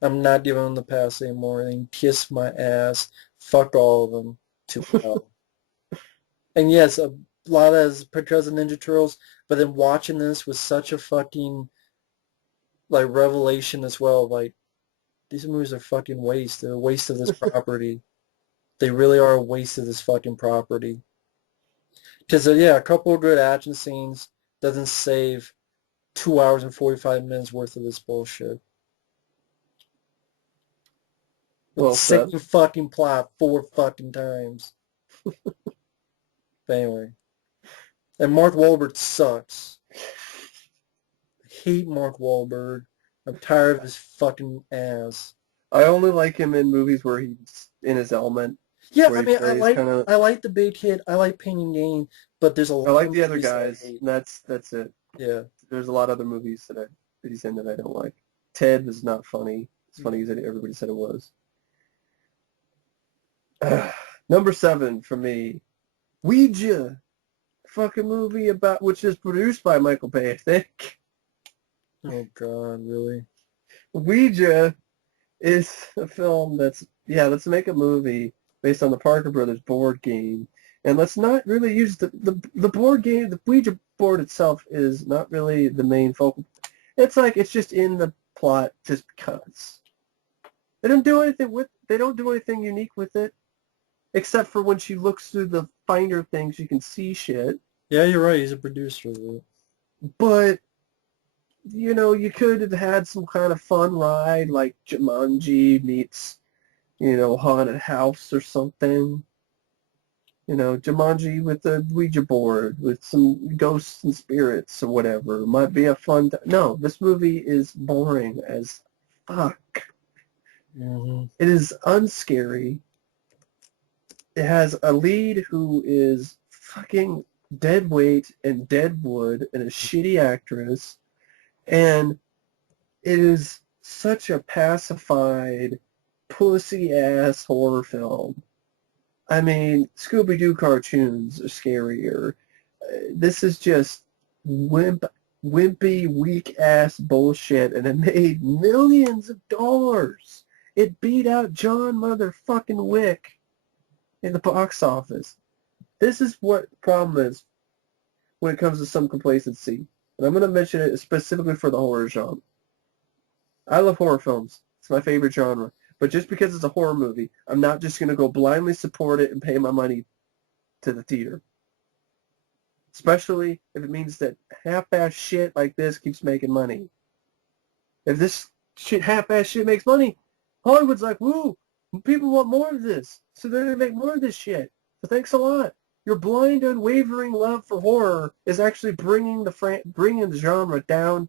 I'm not giving them the pass anymore. They can kiss my ass. Fuck all of them to hell. And yes, a lot is because of Ninja Turtles, but then watching this was such a fucking like revelation as well. Like these movies are fucking waste. They're a waste of this property. They really are a waste of this fucking property. Because yeah, a couple of good action scenes doesn't save 2 hours and 45 minutes worth of this bullshit. Well said. Same fucking plot 4 fucking times. But anyway. And Mark Wahlberg sucks. I hate Mark Wahlberg. I'm tired of his fucking ass. I only like him in movies where he's in his element. Yeah, where I he mean, plays kinda... I like the big kid. I like Pain and Gain, but there's a lot I like of the other movies that I guys. hate. And that's it. Yeah. There's a lot of other movies that he's in that I don't like. Ted was not funny. As funny as everybody said it was. Number 7 for me, Ouija, fucking movie about, which is produced by Michael Bay, I think. Oh God, really? Ouija is a film that's, yeah, let's make a movie based on the Parker Brothers board game, and let's not really use the board game. The Ouija board itself is not really the main focal. It's like it's just in the plot just because. They don't do anything unique with it. Except for when she looks through the finer things, you can see shit. Yeah, you're right. He's a producer of it. But, you know, you could have had some kind of fun ride, like Jumanji meets, haunted house or something. Jumanji with a Ouija board with some ghosts and spirits or whatever. It might be a fun No, this movie is boring as fuck. Mm-hmm. It is unscary. It has a lead who is fucking dead weight and dead wood and a shitty actress. And it is such a pacified, pussy-ass horror film. I mean, Scooby-Doo cartoons are scarier. This is just wimpy, weak-ass bullshit, and it made millions of dollars. It beat out John motherfucking Wick in the box office. This is what the problem is when it comes to some complacency. And I'm going to mention it specifically for the horror genre. I love horror films. It's my favorite genre. But just because it's a horror movie, I'm not just going to go blindly support it and pay my money to the theater. Especially if it means that half-ass shit like this keeps making money. If this half-ass shit makes money, Hollywood's like, woo, people want more of this. So they're going to make more of this shit. So thanks a lot. Your blind, unwavering love for horror is actually bringing the genre down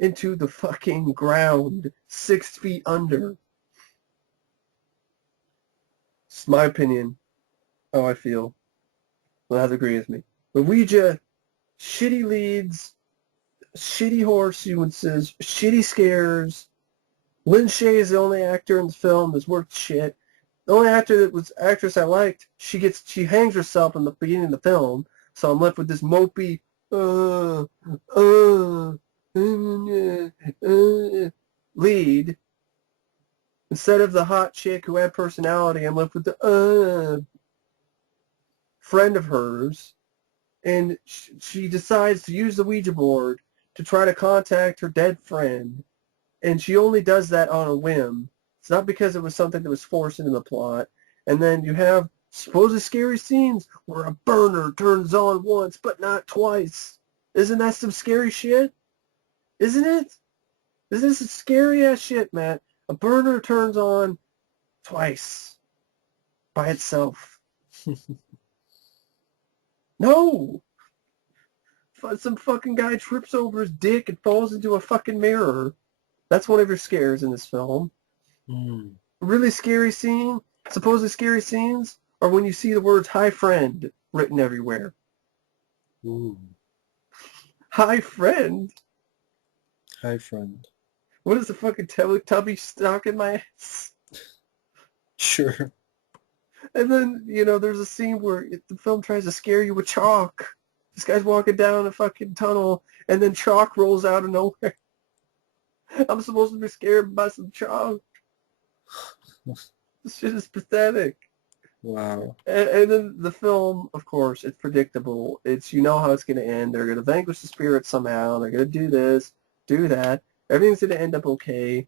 into the fucking ground 6 feet under. It's my opinion. How I feel. You'll have to agree with me. But Ouija, shitty leads, shitty horror sequences, shitty scares. Lin Shaye is the only actor in the film that's worth shit. The only actress I liked, she hangs herself in the beginning of the film, so I'm left with this mopey, lead. Instead of the hot chick who had personality, I'm left with the friend of hers, and she decides to use the Ouija board to try to contact her dead friend, and she only does that on a whim. It's not because it was something that was forced into the plot. And then you have supposed scary scenes where a burner turns on once but not twice. Isn't that some scary shit? Isn't it? Isn't this scary ass shit, Matt? A burner turns on twice by itself. No! Some fucking guy trips over his dick and falls into a fucking mirror. That's one of your scares in this film. Mm. Really scary scene, supposedly scary scenes, are when you see the words "Hi Friend" written everywhere. Ooh. Hi Friend? Hi, friend. What is the fucking Teletubby stuck in my ass? Sure. And then, there's a scene where the film tries to scare you with chalk. This guy's walking down a fucking tunnel, and then chalk rolls out of nowhere. I'm supposed to be scared by some chalk. This shit is pathetic. Wow. And then the film, of course, it's predictable. It's, how it's going to end. They're going to vanquish the spirit somehow. They're going to do this, do that. Everything's going to end up okay.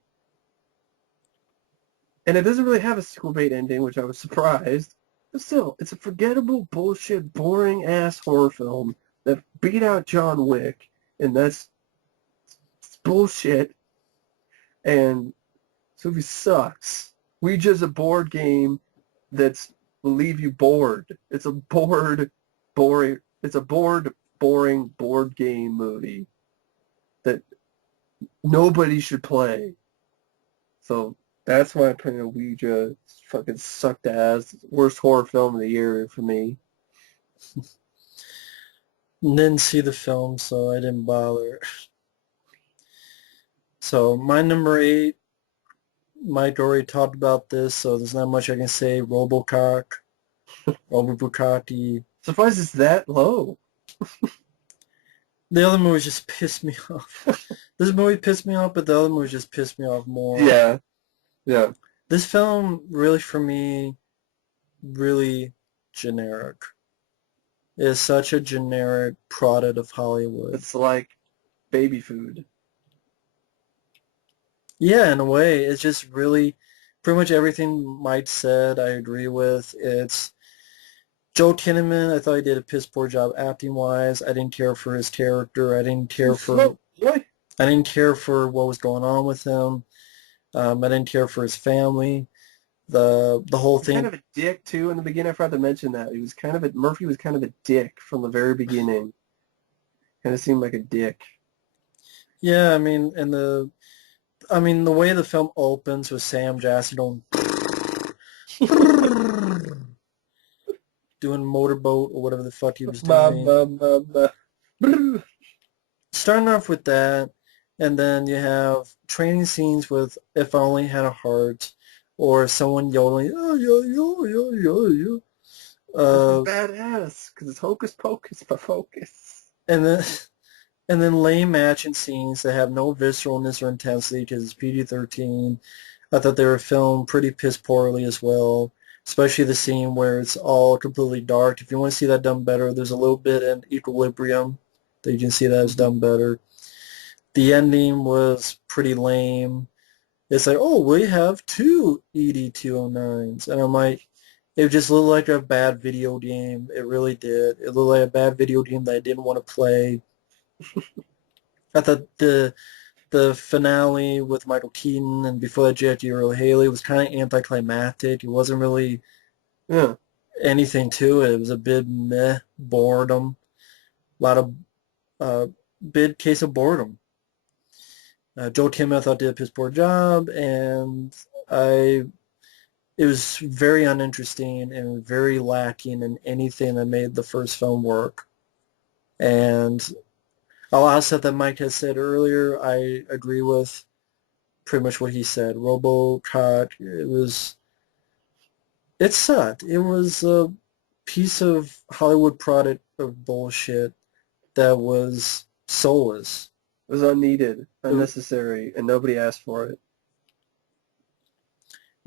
And it doesn't really have a sequel bait ending, which I was surprised. But still, it's a forgettable, bullshit, boring-ass horror film that beat out John Wick. And it's bullshit. And this movie sucks. Ouija's a board game that's will leave you bored. It's a boring board game movie that nobody should play. So that's my opinion of Ouija. It's fucking sucked ass. Worst horror film of the year for me. Didn't see the film, so I didn't bother. So my number 8, Mike already talked about this, so there's not much I can say. Robocock, Robobukkake. Surprised it's that low. The other movies just pissed me off. This movie pissed me off, but the other movies just pissed me off more. Yeah. This film, really, for me, really generic. It is such a generic product of Hollywood. It's like baby food. Yeah, in a way, it's just really, pretty much everything Mike said, I agree with. It's Joe Kinnaman. I thought he did a piss poor job acting wise. I didn't care for his character. I didn't care for what was going on with him. I didn't care for his family. The whole He's kind thing. of a dick too in the beginning. I forgot to mention that. Murphy was kind of a dick from the very beginning. Kind of seemed like a dick. Yeah, I mean, the way the film opens with Sam Jassy doing motorboat or whatever the fuck he was Ba, doing. ba, ba, ba. Brr. Starting off with that, and then you have training scenes with "If I Only Had a Heart," or someone yodeling, "Oh yo yo yo yo yo," Which is uh, badass because it's hocus pocus but focus. and then and then lame action scenes that have no visceralness or intensity because it's PG-13. I thought they were filmed pretty piss poorly as well, especially the scene where it's all completely dark. If you want to see that done better, there's a little bit in Equilibrium that you can see that is Mm-hmm. done better. The ending was pretty lame. It's like, oh, we have two ED-209s. And I'm like, it just looked like a bad video game. It really did. It looked like a bad video game that I didn't want to play. I thought the finale with Michael Keaton and before that Jackie Earle Haley was kind of anticlimactic. It wasn't really Yeah. anything to it. It was a bit meh, boredom. A lot of uh, big case of boredom. Joe Kim, I thought, did a piss poor job, and I it was very uninteresting and very lacking in anything that made the first film work. And a lot of stuff that Mike has said earlier, I agree with pretty much what he said. Robocock, it sucked. It was a piece of Hollywood product of bullshit that was soulless. It was unneeded, It, unnecessary, and nobody asked for it.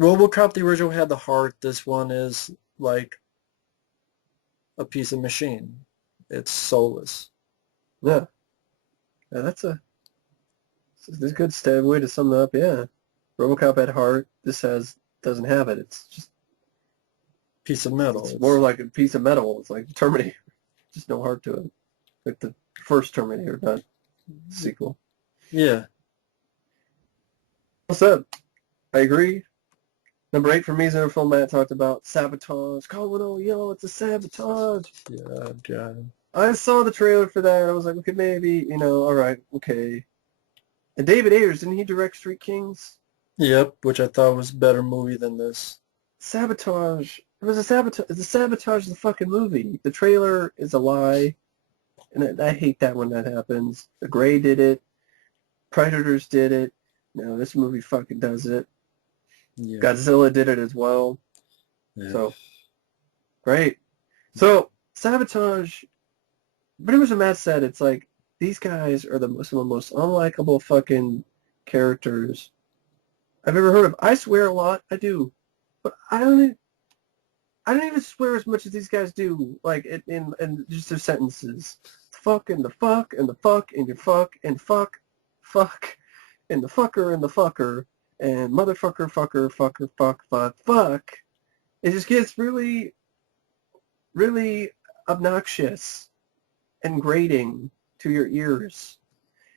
Robocop, the original, had the heart. This one is like a piece of machine. It's soulless. Yeah. Yeah, that's a good way to sum it up, yeah. Robocop had heart. Doesn't have it. It's just Piece of metal. it's more like a piece of metal. It's like Terminator. Just no heart to it. Like the first Terminator, not the sequel. Yeah. What's up? I agree. Number 8 for me is another film Matt talked about. Sabotage. Call it all, yo, it's a sabotage. Yeah, God. I saw the trailer for that. I was like, okay, maybe, all right, okay. And David Ayers, didn't he direct Street Kings? Yep, which I thought was a better movie than this. Sabotage. It was a sabotage. The sabotage of the fucking movie. The trailer is a lie, and I hate that when that happens. The Grey did it. Predators did it. No, this movie fucking does it. Yeah. Godzilla did it as well. Yeah. So, great. So, Sabotage, pretty much what Matt said, it's like, these guys are some of the most unlikable fucking characters I've ever heard of. I swear a lot, I do. But I don't even swear as much as these guys do, like, in just their sentences. Fuck and the fuck and the fuck and your fuck and fuck, and the fucker, and motherfucker, fucker, fucker, fuck, fuck, fuck. It just gets really, really obnoxious and grating to your ears.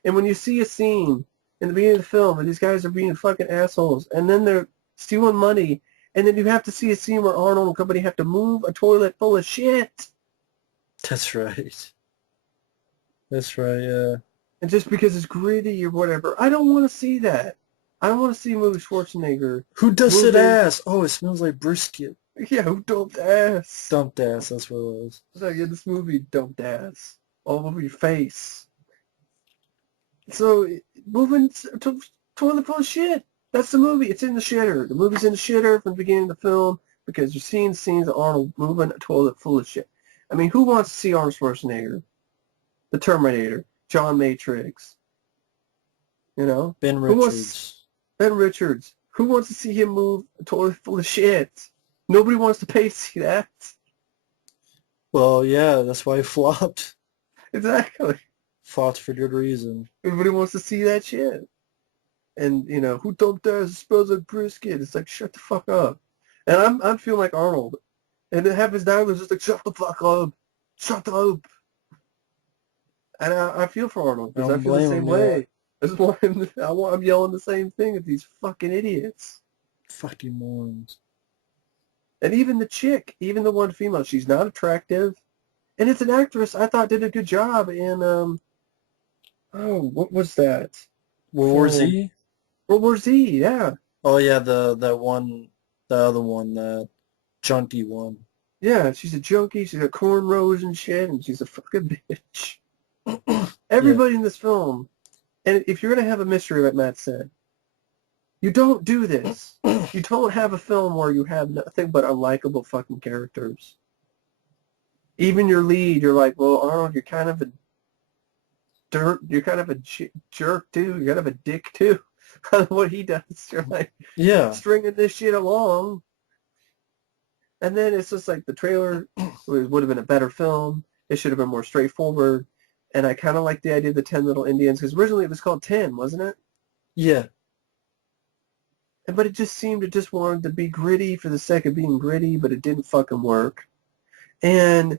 And when you see a scene in the beginning of the film where these guys are being fucking assholes, and then they're stealing money, and then you have to see a scene where Arnold and company have to move a toilet full of shit. That's right. That's right, yeah. And just because it's gritty or whatever, I don't want to see that. I don't want to see a movie Schwarzenegger Who dusted moving. ass? Oh, it smells like brisket. Yeah, who dumped ass? Dumped ass, that's what it was. It's like, yeah, this movie dumped ass all over your face. So, moving to toilet full of shit. That's the movie. It's in the shitter. The movie's in the shitter from the beginning of the film because you're seeing scenes of Arnold moving a toilet full of shit. I mean, who wants to see Arnold Schwarzenegger? The Terminator. John Matrix. Ben Who wants Richards. Ben Richards? Who wants to see him move a toilet full of shit? Nobody wants to pay to see that. Well, yeah, that's why he flopped. Exactly. Flopped for good reason. Everybody wants to see that shit. And, who dumped ass? It smells like brisket. It's like, shut the fuck up. And I'm feeling like Arnold. And it happens now. It's just like, shut the fuck up. Shut up. And I feel for Arnold because I feel the same way. I just want him. I'm yelling the same thing at these fucking idiots. Fucking morons. And even the chick, even the one female, she's not attractive. And it's an actress I thought did a good job in, what was that World War film? Z? World War Z, yeah. Oh yeah, the other one, the junky one. Yeah, she's a junkie, she's got cornrows and shit, and she's a fucking bitch. Yeah. Everybody in this film, and if you're going to have a mystery, like Matt said, you don't do this. You don't have a film where you have nothing but unlikable fucking characters. Even your lead, you're like, well, Arnold, you're kind of a you're kind of a jerk too. You're kind of a dick too. What he does, you're like Yeah. stringing this shit along, and then it's just like the trailer would have been a better film. It should have been more straightforward, and I kind of like the idea of the 10 Little Indians because originally it was called 10, wasn't it? Yeah. But it just seemed it just wanted to be gritty for the sake of being gritty, but it didn't fucking work. And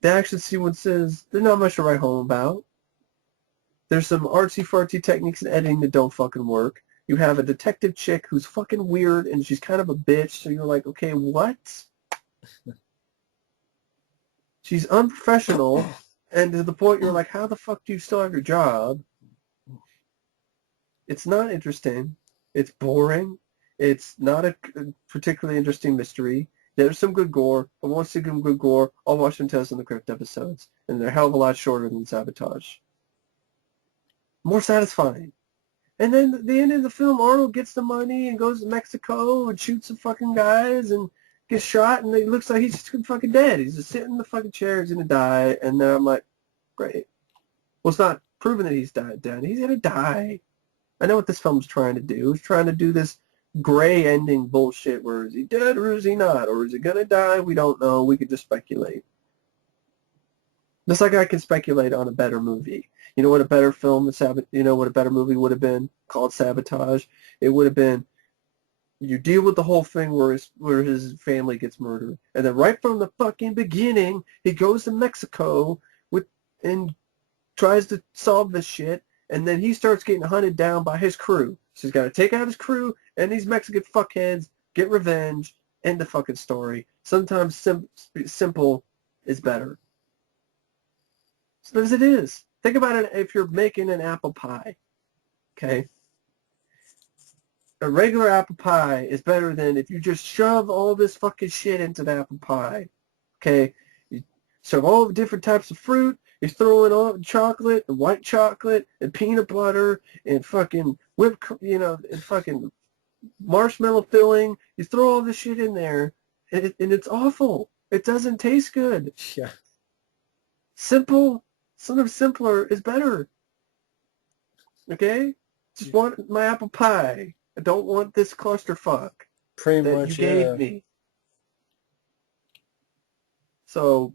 the action sequences, they're not much to write home about. There's some artsy-fartsy techniques in editing that don't fucking work. You have a detective chick who's fucking weird, and she's kind of a bitch, so you're like, okay, what? She's unprofessional, and to the point you're like, how the fuck do you still have your job? It's not interesting. It's boring. It's not a particularly interesting mystery. There's some good gore. I want to see some good gore. I'll watch them Tales in the Crypt episodes, and they're a hell of a lot shorter than Sabotage. More satisfying. And then at the end of the film, Arnold gets the money and goes to Mexico and shoots some fucking guys and gets shot, and it looks like he's just fucking dead. He's just sitting in the fucking chair. He's going to die. And then I'm like, great. Well, it's not proven that he's dead. He's going to die. I know what this film's trying to do. It's trying to do this gray ending bullshit where is he dead or is he not? Or is he going to die? We don't know. We could just speculate. Just like I can speculate on a better movie. You know what a better film, you know what a better movie would have been called Sabotage? It would have been you deal with the whole thing where his family gets murdered. And then right from the fucking beginning, he goes to Mexico and tries to solve this shit. And then he starts getting hunted down by his crew. So he's got to take out his crew and these Mexican fuckheads, get revenge, end the fucking story. Sometimes simple is better. So as it is. Think about it if you're making an apple pie. Okay? A regular apple pie is better than if you just shove all this fucking shit into the apple pie. Okay? You shove all the different types of fruit. You throw in all chocolate and white chocolate and peanut butter and fucking and fucking marshmallow filling. You throw all this shit in there, and it's awful. It doesn't taste good. Yeah. Simple, something simpler is better. Okay? Just want my apple pie. I don't want this clusterfuck Pretty that much, you gave me. So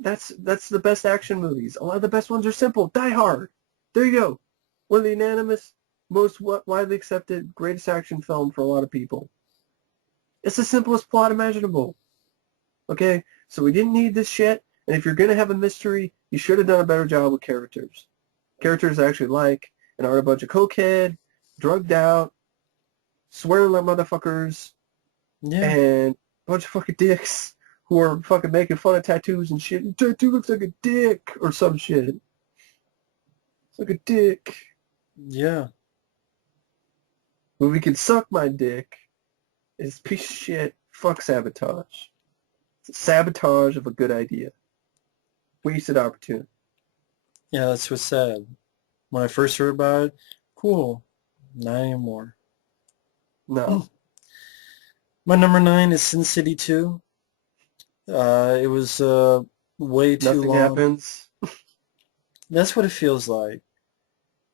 that's the best action movies. A lot of the best ones are simple. Die Hard. There you go. One of the unanimous, most widely accepted, greatest action film for a lot of people. It's the simplest plot imaginable. Okay? So we didn't need this shit. And if you're going to have a mystery, you should have done a better job with characters. Characters I actually like and aren't a bunch of cokehead, drugged out, swearing like motherfuckers, Yeah. and a bunch of fucking dicks who are fucking making fun of tattoos and shit. Your tattoo looks like a dick or some shit. It's like a dick. Yeah. Movie can suck my dick. It's a piece of shit. Fuck Sabotage. It's a sabotage of a good idea. Wasted opportunity. Yeah, that's what's sad. When I first heard about it, cool. Not anymore. No. My number 9 is Sin City 2. It was way too Nothing long. happens. That's what it feels like.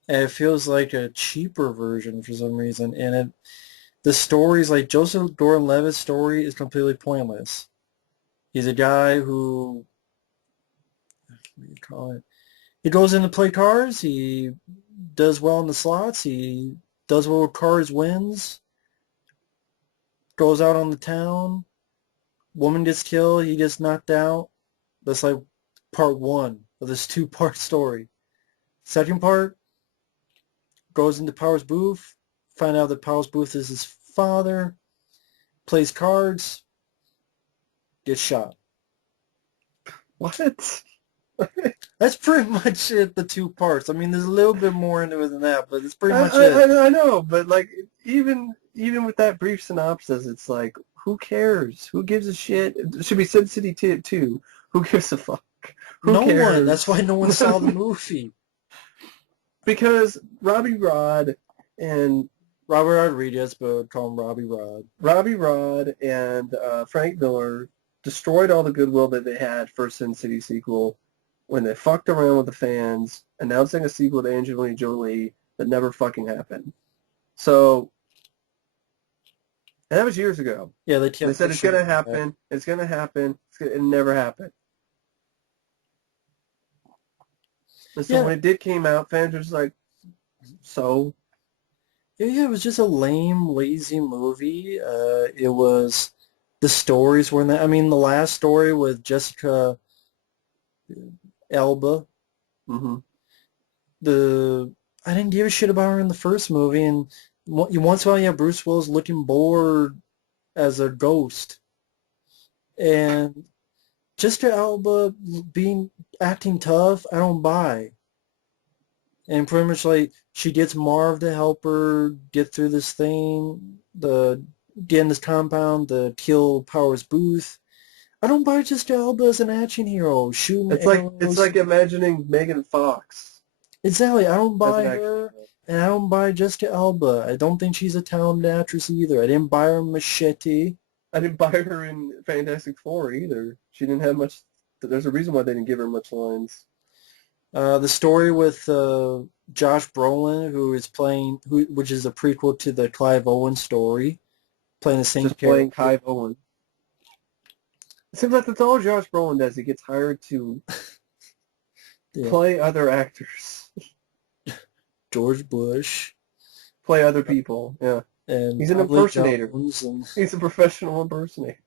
And it feels like a cheaper version for some reason. And the stories, like Joseph Gordon-Levitt's story, is completely pointless. He's a guy who, what do you call it? He goes in to play cards. He does well in the slots. He does well with cards, wins. Goes out on the town. Woman gets killed. He gets knocked out. That's like part 1 of this 2-part story. Second part, goes into Power's booth. Find out that Power's booth is his father. Plays cards. gets shot. What? That's pretty much it, the two parts. I mean, there's a little bit more into it than that, but it's pretty I, much it. I know, but like even with that brief synopsis, it's like, who cares? Who gives a shit? It should be Sin City 2. Who gives a fuck? Who No one. That's cares? why no one saw the movie. Because Robbie Rod and Robert Rodriguez, but call him Robbie Rod. Robbie Rod and Frank Miller destroyed all the goodwill that they had for Sin City sequel when they fucked around with the fans, announcing a sequel to Angelina Jolie that never fucking happened. So, and that was years ago. Yeah, they said it's going to happen, it's going to happen, it never happened. And so when it did came out, fans were just like, so? Yeah, it was just a lame, lazy movie. It was, the stories were in that. I mean, the last story with Jessica Alba, Mm-hmm. I didn't give a shit about her in the first movie, and you once in a while you have Bruce Willis looking bored as a ghost, and Jessica Alba acting tough, I don't buy. And pretty much like she gets Marv to help her get through this thing, get in this compound, to kill Powers Booth. I don't buy Jessica Alba as an action hero shooting arrows. It's like imagining Megan Fox. Exactly. I don't buy her, and I don't buy Jessica Alba. I don't think she's a talented actress either. I didn't buy her in Machete. I didn't buy her in Fantastic Four either. She didn't have much. There's a reason why they didn't give her much lines. The story with Josh Brolin, which is a prequel to the Clive Owen story, playing the same character. Playing Clive Owen. It seems like that's all Josh Brolin does. He gets hired to play other actors. George Bush. Play other people, yeah. And he's an impersonator. He's a professional impersonator.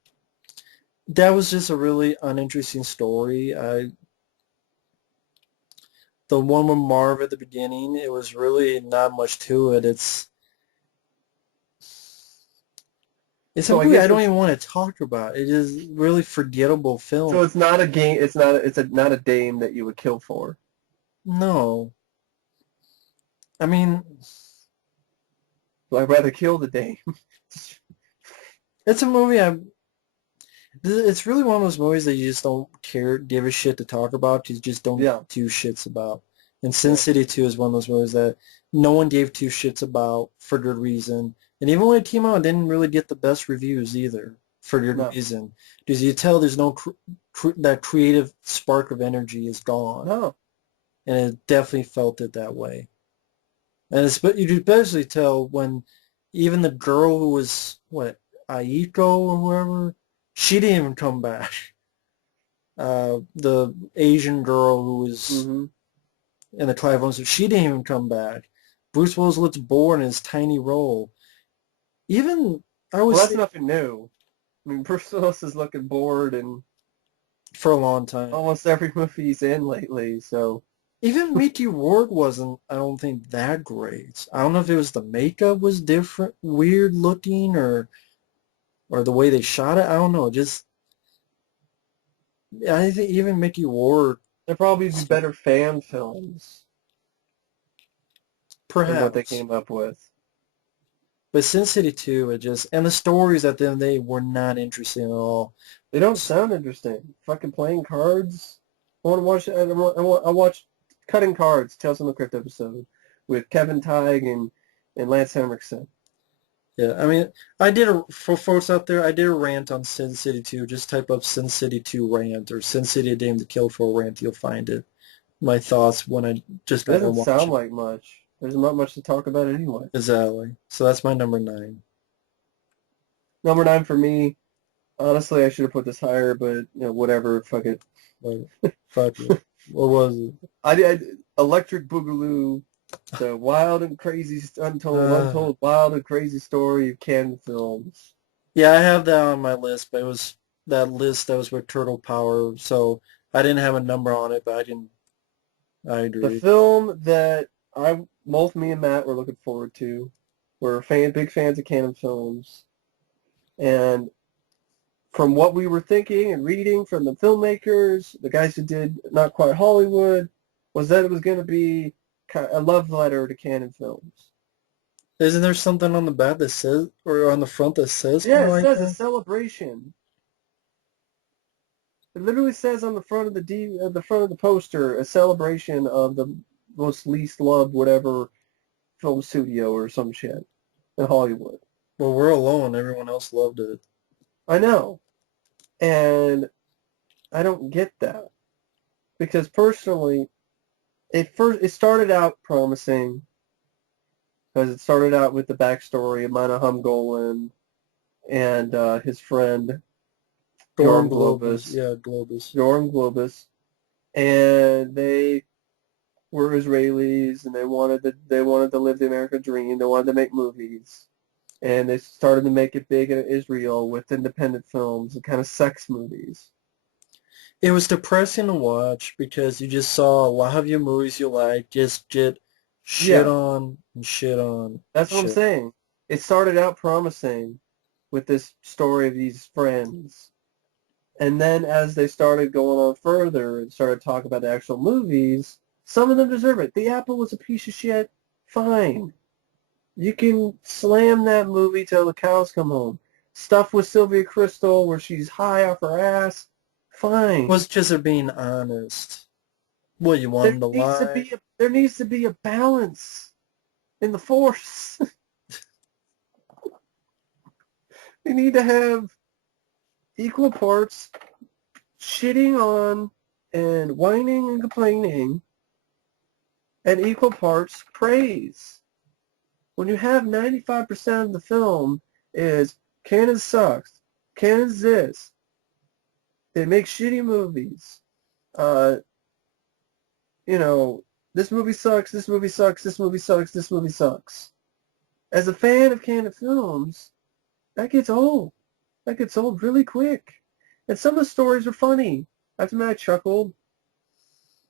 That was just a really uninteresting story. The one with Marv at the beginning, it was really not much to it. It's a movie I don't even want to talk about. It is really forgettable film. So it's not a game. It's not a dame that you would kill for. No. I mean, I'd rather kill the dame. It's a movie it's really one of those movies that you just don't give a shit to talk about. You just don't give two shits about. And Sin City 2 is one of those movies that no one gave two shits about for good reason. And even when it came out, it didn't really get the best reviews either for good reason. Because you tell there's no that creative spark of energy is gone. No. And it definitely felt it that way. And you could especially tell when even the girl who was, Aiko or whoever, she didn't even come back. The Asian girl who was in the Clive Owen, she didn't even come back. Bruce Willis looks bored in his tiny role. That's nothing new. I mean, Bruce Willis is looking bored and for a long time. Almost every movie he's in lately, so. Even Mickey Rourke wasn't, I don't think, that great. I don't know if it was the makeup was different, weird looking, or the way they shot it. I don't know. I think even Mickey Rourke. There probably be better fan films. Perhaps. What they came up with. But Sin City 2, and the stories at the end of the day were not interesting at all. They don't sound interesting. Fucking playing cards. I watched Cutting Cards, Tales from the Crypt episode with Kevin Teig and Lance Henriksen. Yeah, I mean, for folks out there, I did a rant on Sin City 2. Just type up Sin City 2 rant or Sin City A Dame to Kill for rant. You'll find it. My thoughts when I just got to watch it. Doesn't sound like much. There's not much to talk about anyway. Exactly. So that's my number 9. Number 9 for me. Honestly, I should have put this higher, but whatever. Fuck it. Fuck it. What was it? I did Electric Boogaloo, the wild and crazy, untold, wild and crazy story of Cannon films. Yeah, I have that on my list, but it was that list that was with Turtle Power, so I didn't have a number on it, but I agree. The film that both me and Matt were looking forward to. We're big fans of Cannon films, and from what we were thinking and reading from the filmmakers, the guys who did Not Quite Hollywood, was that it was going to be a love letter to canon films. Isn't there something on the back that says, or on the front that says kind Yeah, of it like says a that? celebration. It literally says on the front of the front of the poster, a celebration of the most least loved whatever film studio or some shit in Hollywood. Well, we're alone. Everyone else loved it. I know, and I don't get that because personally, it started out promising because it started out with the backstory of Mana Humgolan and his friend Gorm Yorm Globus. Globus, Yeah, Globus. Yorm Globus, and they were Israelis and they wanted to live the American dream. They wanted to make movies, and they started to make it big in Israel with independent films and kind of sex movies. It was depressing to watch because you just saw a lot of your movies you like just get shit Yeah, on and shit on and that's what I'm shit. saying. It started out promising with this story of these friends. And then as they started going on further and started talking about the actual movies, some of them deserve it. The Apple was a piece of shit. Fine. You can slam that movie till the cows come home. Stuff with Sylvia Crystal where she's high off her ass. Fine. Was just her being honest. What, you want There him to needs to lie? be a balance in the force. You need to have equal parts shitting on and whining and complaining and equal parts praise. When you have 95% of the film is canon sucks, canon's this, they make shitty movies, uh, you know, this movie sucks, this movie sucks, this movie sucks, this movie sucks. As a fan of canon films, that gets old. That gets old really quick. And some of the stories are funny. After that, I chuckled.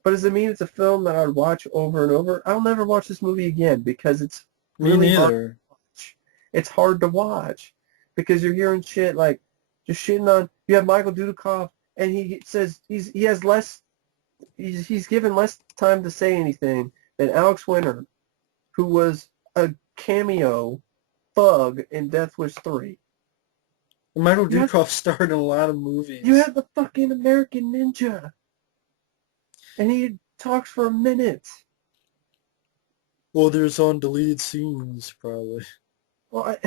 But does it mean it's a film that I'd watch over and over? I'll never watch this movie again because it's Me really hard neither. to watch. It's hard to watch because you're hearing shit like just shitting on. You have Michael Dudikoff, and he says he has less. He's given less time to say anything than Alex Winter, who was a cameo thug in Death Wish 3. Michael You have Dudikoff starred in a lot of you movies. have the fucking American Ninja, and he talks for a minute. Well, there's on deleted scenes, probably. Well,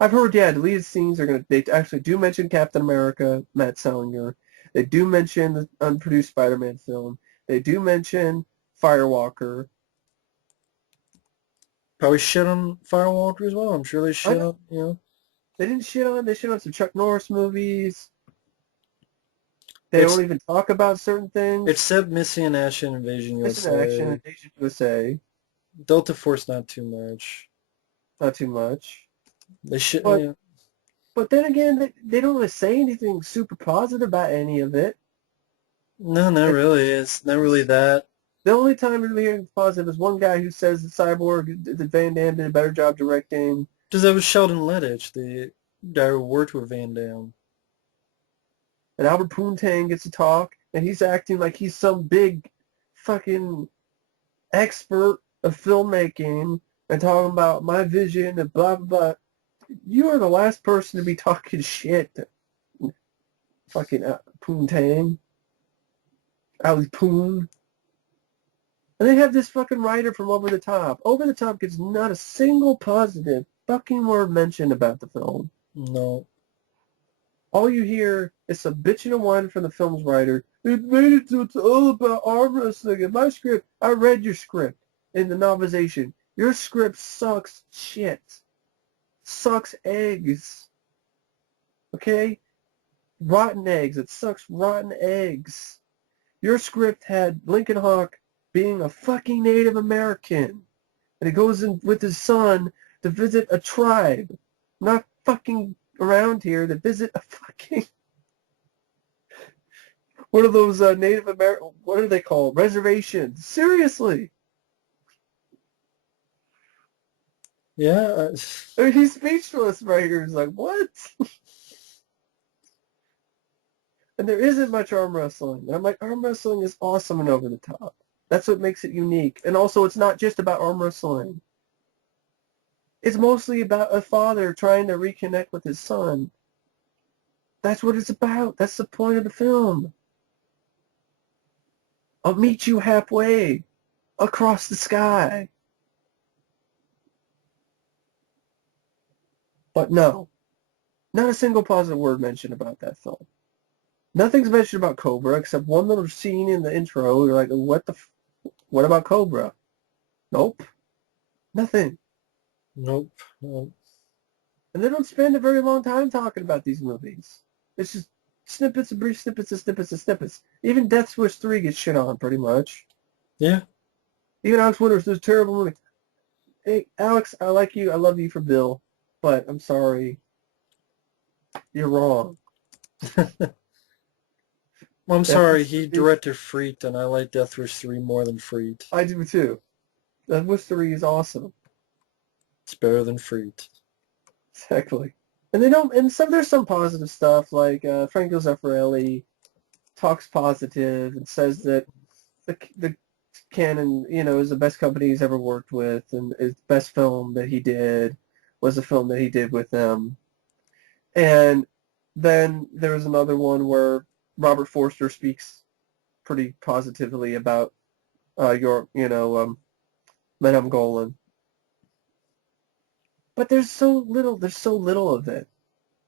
I've heard, yeah, deleted scenes are going to, they actually do mention Captain America, Matt Salinger. They do mention the unproduced Spider-Man film. They do mention Firewalker. Probably shit on Firewalker as well. I'm sure they I shit know. on, you know. They shit on some Chuck Norris movies. They It's don't even talk about certain things. except Missy in Action Invasion Mission Action, USA. Invasion USA, Delta Force not too much. not too much. They shit, But, yeah. but then again, they don't really say anything super positive about any of it. No, not It's, really. It's not really that. the only time we're hearing positive is one guy who says that that Van Damme did a better job directing. Because that was Sheldon Lettich, the guy who worked with Van Damme. And Albert Poontang gets to talk, and he's acting like he's some big fucking expert of filmmaking and talking about my vision and blah, blah, blah. You are the last person to be talking shit. Fucking Poontang. Ali Poon. And they have this fucking writer from Over the Top. Over the Top gets not a single positive fucking word mentioned about the film. No. All you hear is some bitching and whining from the film's writer. It made it so it's all about arm wrestling. In my script, I read your script in the novelization. Your script sucks shit. Sucks eggs. Okay? Rotten eggs. It sucks rotten eggs. Your script had Lincoln Hawk being a fucking Native American. And he goes in with his son to visit a tribe. Not fucking around here to visit a fucking one of those Native American, what are they called? Reservations. Seriously. Yeah. I mean, he's speechless right here. He's like, what? And there isn't much arm wrestling. And I'm like, arm wrestling is awesome and over the top. That's what makes it unique. And also, it's not just about arm wrestling. It's mostly about a father trying to reconnect with his son. That's what it's about. That's the point of the film. I'll meet you halfway across the sky. But no, not a single positive word mentioned about that film. Nothing's mentioned about Cobra except one little scene in the intro. You're like, what about Cobra? Nope. Nothing. Nope. Nope. And they don't spend a very long time talking about these movies. It's just snippets and brief snippets and snippets and snippets. Even Death Wish 3 gets shit on pretty much. Yeah. Even Alex Winters does a terrible movie. Hey, Alex, I like you. I love you for Bill. But I'm sorry. You're wrong. Well, I'm sorry, he directed Freet, and I like Death Wish 3 more than Freet. I do too. Death Wish 3 is awesome. It's better than Freet. Exactly. And they don't. And there's some positive stuff, like Franco Zeffirelli talks positive and says that the Canon, is the best company he's ever worked with, and his best film that he did was the film that he did with them. And then there was another one where Robert Forster speaks pretty positively about Madame Golan. But there's so little of it.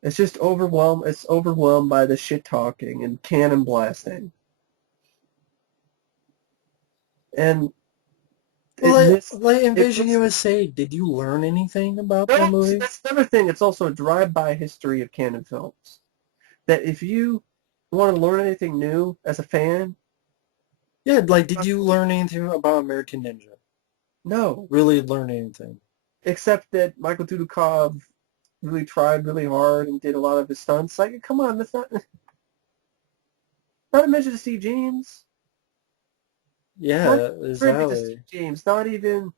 It's just overwhelmed. It's overwhelmed by the shit talking and cannon blasting. And well, like Invasion USA, did you learn anything about that movie? That's another thing. It's also a drive-by history of canon films. That if you want to learn anything new as a fan, yeah, like did you learn anything about American Ninja? No, really learn anything, except that Michael Dudikoff really tried really hard and did a lot of his stunts. Like, come on, that's not a mention of Steve James. Yeah, exactly. Steve James, not even,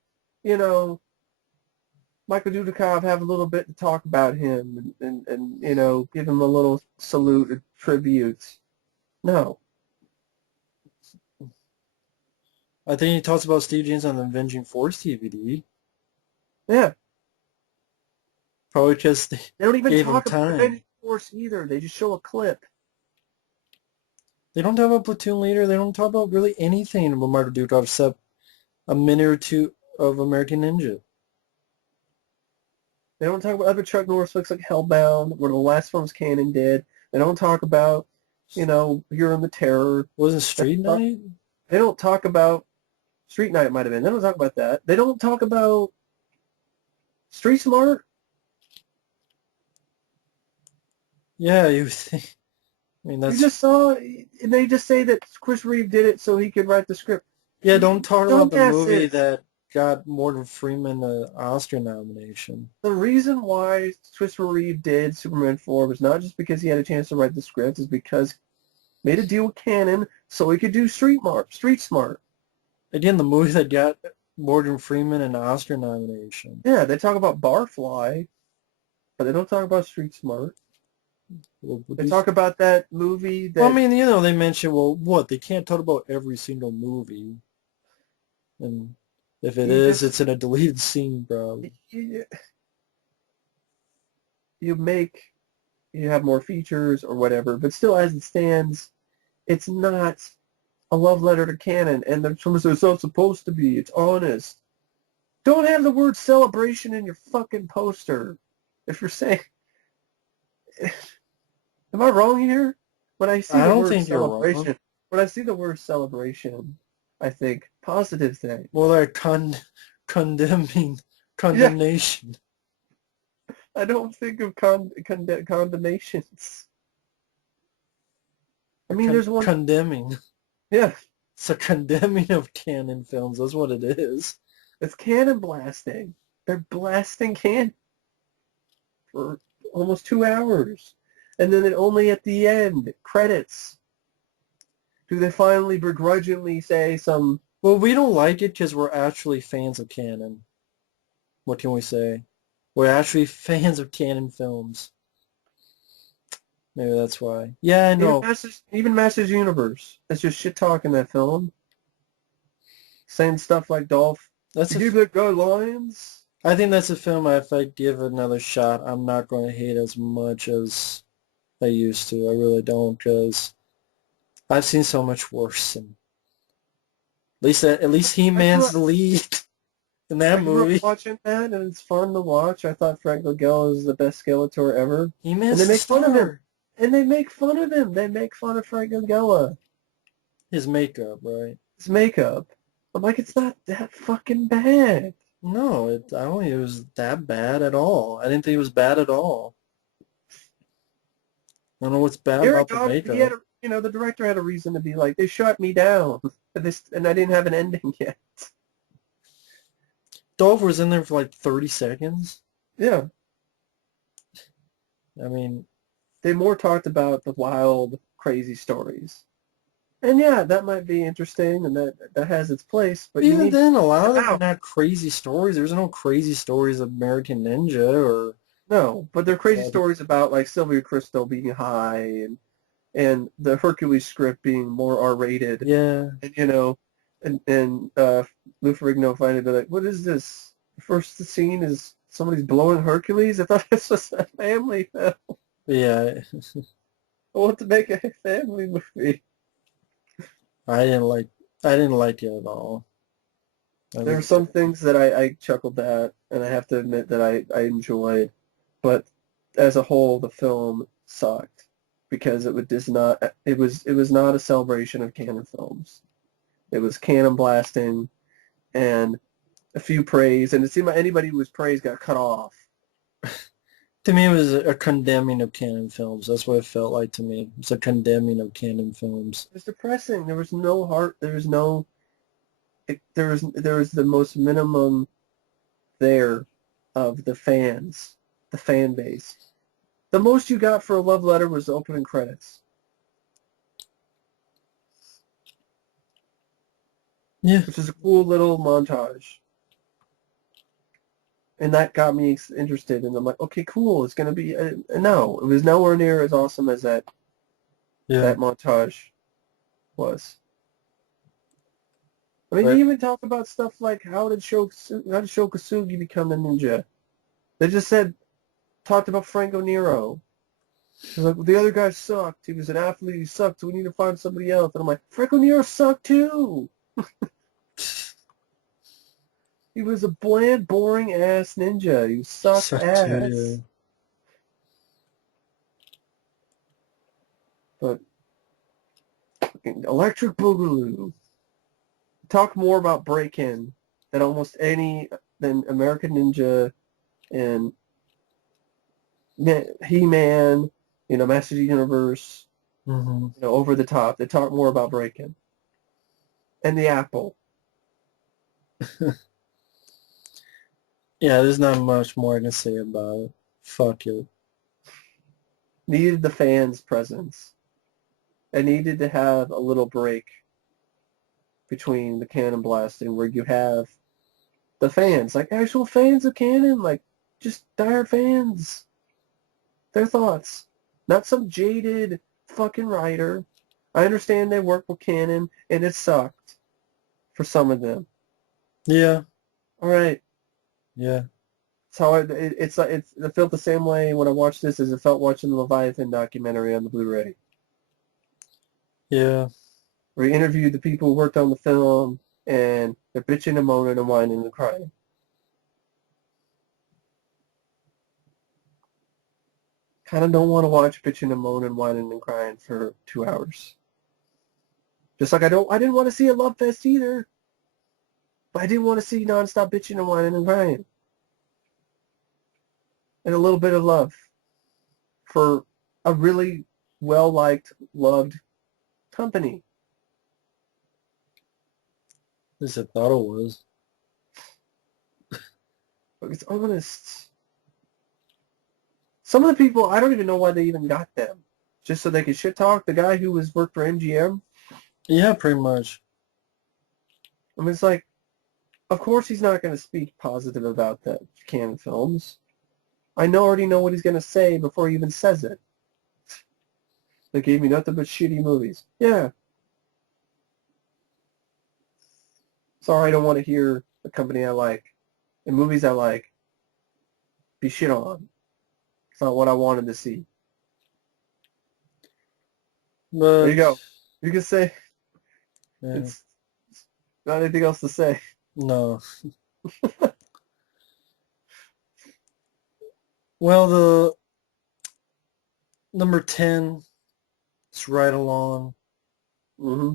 Michael Dudikoff have a little bit to talk about him and give him a little salute or tribute. No. I think he talks about Steve James on the Avenging Force DVD. Yeah. Probably because they don't even talk about time. Avenging Force either. They just show a clip. They don't talk about Platoon Leader. They don't talk about really anything about Michael Dudikoff except a minute or two of American Ninja. They don't talk about other Chuck Norris flicks like Hellbound, where the last film's canon did. They don't talk about, Hero and the Terror. Wasn't Street Night? They don't talk about Street Night might have been. They don't talk about that. They don't talk about Street Smart. Yeah, you think. I mean, that's... You just saw, and they just say that Chris Reeve did it so he could write the script. Yeah, don't talk about the movie that got Morgan Freeman an Oscar nomination. The reason why Christopher Reeve did Superman 4 was not just because he had a chance to write the script, is because he made a deal with Canon so he could do Street Smart. Again, the movie that got Morgan Freeman an Oscar nomination. Yeah, they talk about Barfly, but they don't talk about Street Smart. They talk about that movie that... Well, I mean, they mention, they can't talk about every single movie. And if it is, it's in a deleted scene, bro. You have more features or whatever, but still, as it stands, it's not a love letter to canon. And then someone says, it's not supposed to be. It's honest. Don't have the word celebration in your fucking poster. If you're saying... Am I wrong here? When I see the word celebration, when I see the word celebration, I think positive thing. Well, they're condemnation. Yeah. I don't think of condemnations. I mean, there's one condemning. Yeah, it's a condemning of canon films. That's what it is. It's canon blasting. They're blasting canon for almost 2 hours. And then only at the end, credits, do they finally begrudgingly say some... Well, we don't like it because we're actually fans of canon. What can we say? We're actually fans of canon films. Maybe that's why. Yeah, I Even know. Masters Universe. That's just shit talk in that film. Saying stuff like Dolph, That's you a. gave that guy lines. I think that's a film. If I give it another shot, I'm not going to hate as much as I used to. I really don't, because I've seen so much worse. And at least I grew He-Man's up the lead in that I grew up movie. watching that, and it's fun to watch. I thought Frank Langella is the best Skeletor ever, and they He-Man's the make fun of him. star. And they make fun of him. They make fun of Frank Langella, His makeup, right? his makeup. I'm like, it's not that fucking bad. No, I don't think it was that bad at all. I didn't think it was bad at all. I don't know what's bad Eric about the God, he had, makeup. the director had a reason to be like, they shut me down, and I didn't have an ending yet. Dolph was in there for like 30 seconds. Yeah, I mean, they more talked about the wild, crazy stories. And yeah, that might be interesting, and that has its place. But you even need then, a to lot of get them are out. not crazy stories. There's no crazy stories of American Ninja or No, but they're crazy Sabotage. stories about like Sylvia Crystal being high and the Hercules script being more R-rated, Yeah. and Lou Ferrigno finally be like, "What is this? The first scene is somebody's blowing Hercules. I thought this was a family film. Yeah. I want to make a family movie." I didn't like I didn't like it at all. I There are really some didn't. things that I chuckled at, and I have to admit that I enjoyed, but as a whole, the film sucked because it was not a celebration of canon films. It was cannon blasting and a few praise, and it seemed like anybody who was praised got cut off. To me, it was a condemning of canon films. That's what it felt like to me. It's a condemning of canon films. It was depressing. There was no heart. There was no. There was the most minimum there of the fan base. The most you got for a love letter was the opening credits, Yeah. which is a cool little montage. And that got me interested, and I'm like, okay, cool. It's gonna be. No, it was nowhere near as awesome as Yeah. that montage was. I mean, they Right. even talk about stuff like how did Shokasugi become a ninja? They just talked about Franco Nero. They're like, well, the other guy sucked. He was an athlete. He sucked. So we need to find somebody else. And I'm like, Franco Nero sucked too. He was a bland, boring ass ninja. He sucked Suck too, ass. yeah. But Electric Boogaloo. Talk more about Break-In than American Ninja and He-Man, Masters of the Universe, Hmm. Over the Top. They talk more about Break-In. And the Apple. Yeah, there's not much more I can say about it. Fuck it. Needed the fans' presence. I needed to have a little break between the cannon blasting where you have the fans, like actual fans of canon, like just dire fans. Their thoughts. Not some jaded fucking writer. I understand they work with canon and it sucked for some of them. Yeah. All right. Yeah. It's how it felt the same way when I watched this as it felt watching the Leviathan documentary on the Blu-ray. Yeah. Where he interviewed the people who worked on the film and they're bitching and moaning and whining and crying. Kind of don't want to watch bitching and moaning, whining and crying for 2 hours. Just like I didn't want to see a love fest either, but I didn't want to see nonstop bitching and whining and crying. And a little bit of love for a really well-liked, loved company. At least I thought it was. But it's honest. Some of the people, I don't even know why they even got them. Just so they could shit talk the guy who worked for MGM. Yeah, pretty much. I mean, it's like, of course he's not going to speak positive about the canon films. I already know what he's going to say before he even says it. They gave me nothing but shitty movies. Yeah. Sorry, I don't want to hear a company I like and movies I like be shit on. It's not what I wanted to see. There you But go. You can say yeah, it's not anything else to say. no. Well, the number 10 is Right Along, Mm-hmm.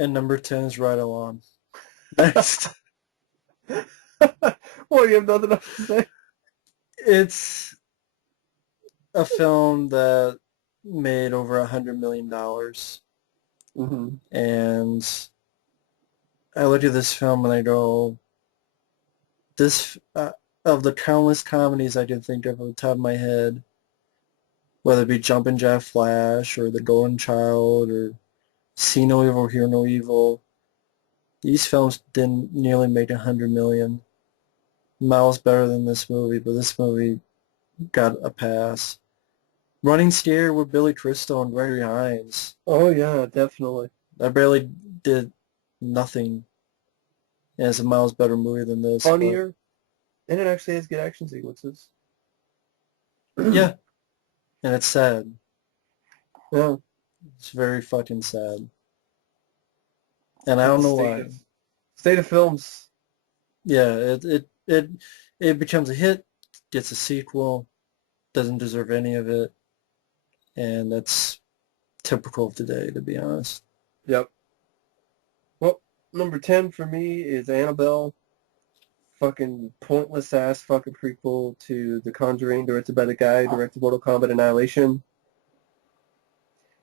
and number 10 is Right Along. Next, Well, you have nothing else to say. it's a film that made over $100 million, Mm-hmm. and I look at this film and I go, this of the countless comedies I can think of on the top of my head, whether it be Jumpin' Jack Flash or The Golden Child or See No Evil, Hear No Evil, these films didn't nearly make 100 million. Miles better than this movie, but this movie got a pass. Running Scared with Billy Crystal and Gregory Hines. Oh yeah, definitely. I barely did nothing. And it's a miles better movie than this, but Funnier, and it actually has good action sequences. yeah, and it's sad. Yeah, It's very fucking sad. And I but the don't know why. state of films. Yeah, it becomes a hit, gets a sequel, doesn't deserve any of it, and that's typical of today, to be honest. Yep. Well, number 10 for me is Annabelle. Fucking pointless ass fucking prequel to The Conjuring, directed by the guy who directed Mortal Kombat Annihilation.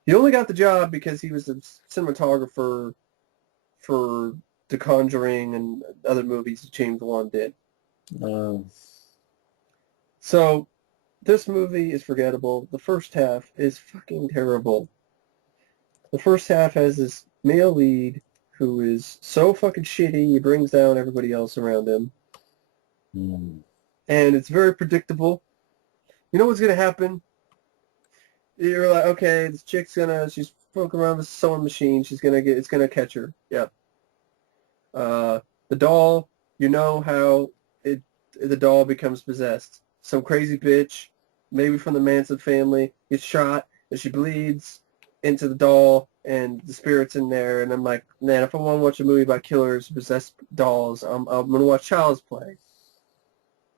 He only got the job because he was a cinematographer for The Conjuring and other movies that James Wan did. Um, So this movie is forgettable. The first half is fucking terrible. The first half has this male lead who is so fucking shitty he brings down everybody else around him. mm, And it's very predictable. You know what's gonna happen? You're like, okay, this she's poking around with a sewing machine. It's gonna catch her. Yep. The doll, you know how the doll becomes possessed. Some crazy bitch, maybe from the Manson family, gets shot and she bleeds into the doll and the spirit's in there. And I'm like, man, if I want to watch a movie about killers, possessed dolls, I'm gonna watch Child's Play.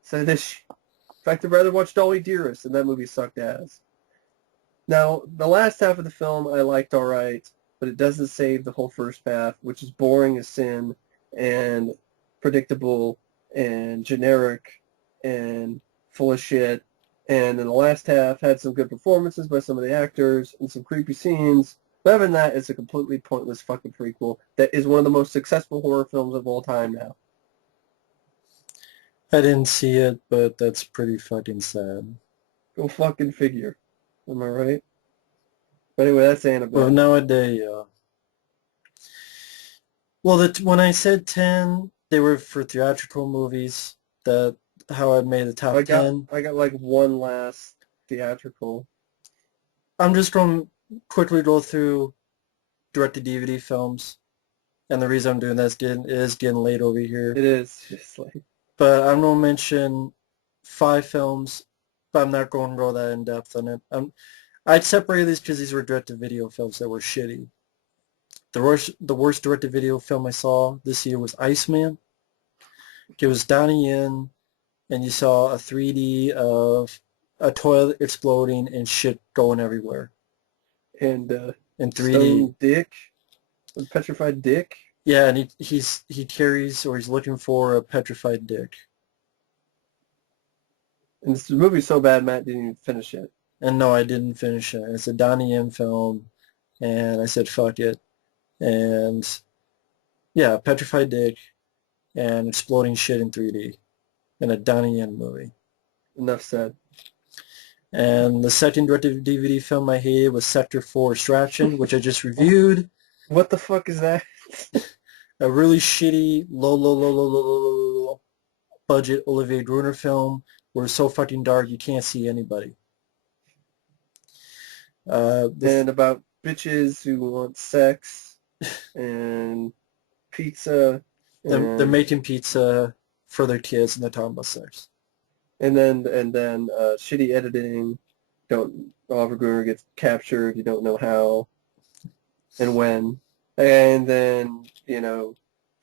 So this, in fact, I'd rather watch Dolly Dearest, and that movie sucked ass. Now, the last half of the film I liked all right, but it doesn't save the whole first half, which is boring as sin and predictable and generic and full of shit. And then the last half had some good performances by some of the actors and some creepy scenes. But other than that, it's a completely pointless fucking prequel that is one of the most successful horror films of all time now. I didn't see it, but that's pretty fucking sad. Go fucking figure. Am I right? But anyway, that's Well, Annabelle. nowadays, well, when I said 10, they were for theatrical movies. That how I made the top 10. I got like one last theatrical. I'm just going to quickly go through direct-to-DVD films, and the reason I'm doing that is it is getting late over here. It is just like But I'm going to mention 5 films, but I'm not going to go that in depth on it. I'd separate these because these were direct-to-video films that were shitty. The worst direct-to-video film I saw this year was Iceman. It was Donnie Yen, and you saw a 3D of a toilet exploding and shit going everywhere and in 3D. Stone Dick, a petrified dick. Yeah, and he carries or he's looking for a petrified dick. And this movie's so bad, Matt didn't even finish it. And no, I didn't finish it. It's a Donnie Yen film, and I said fuck it. And yeah, petrified dick and exploding shit in 3D in a Donnie Yen movie. Enough said. And the second direct-to-DVD film I hated was Sector 4 Extraction, which I just reviewed. What the fuck is that? A really shitty, low budget Olivier Gruner film where it's so fucking dark you can't see anybody. And about bitches who want sex and pizza they're and making pizza for their kids and they're talking about sex. and then shitty editing. Don't Oliver Gruner gets captured. You don't know how and when. And then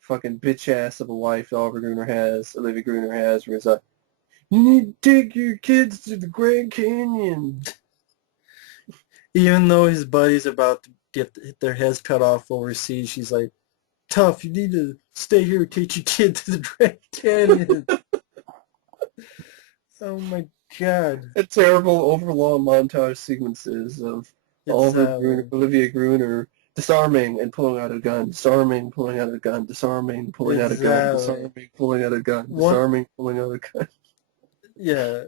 fucking bitch ass of a wife Olivia Gruner has, where it's like, you need to take your kids to the Grand Canyon. Even though his buddy's about to get their heads cut off overseas, she's like, tough, you need to stay here and take your kid to the Grand Canyon. Oh my god. A terrible overlong montage sequences of Exactly. Olivia Gruner disarming and pulling out a gun, disarming, pulling out a gun, disarming, pulling out a gun, Exactly. disarming, pulling out a gun, One, disarming, pulling out a gun. yeah,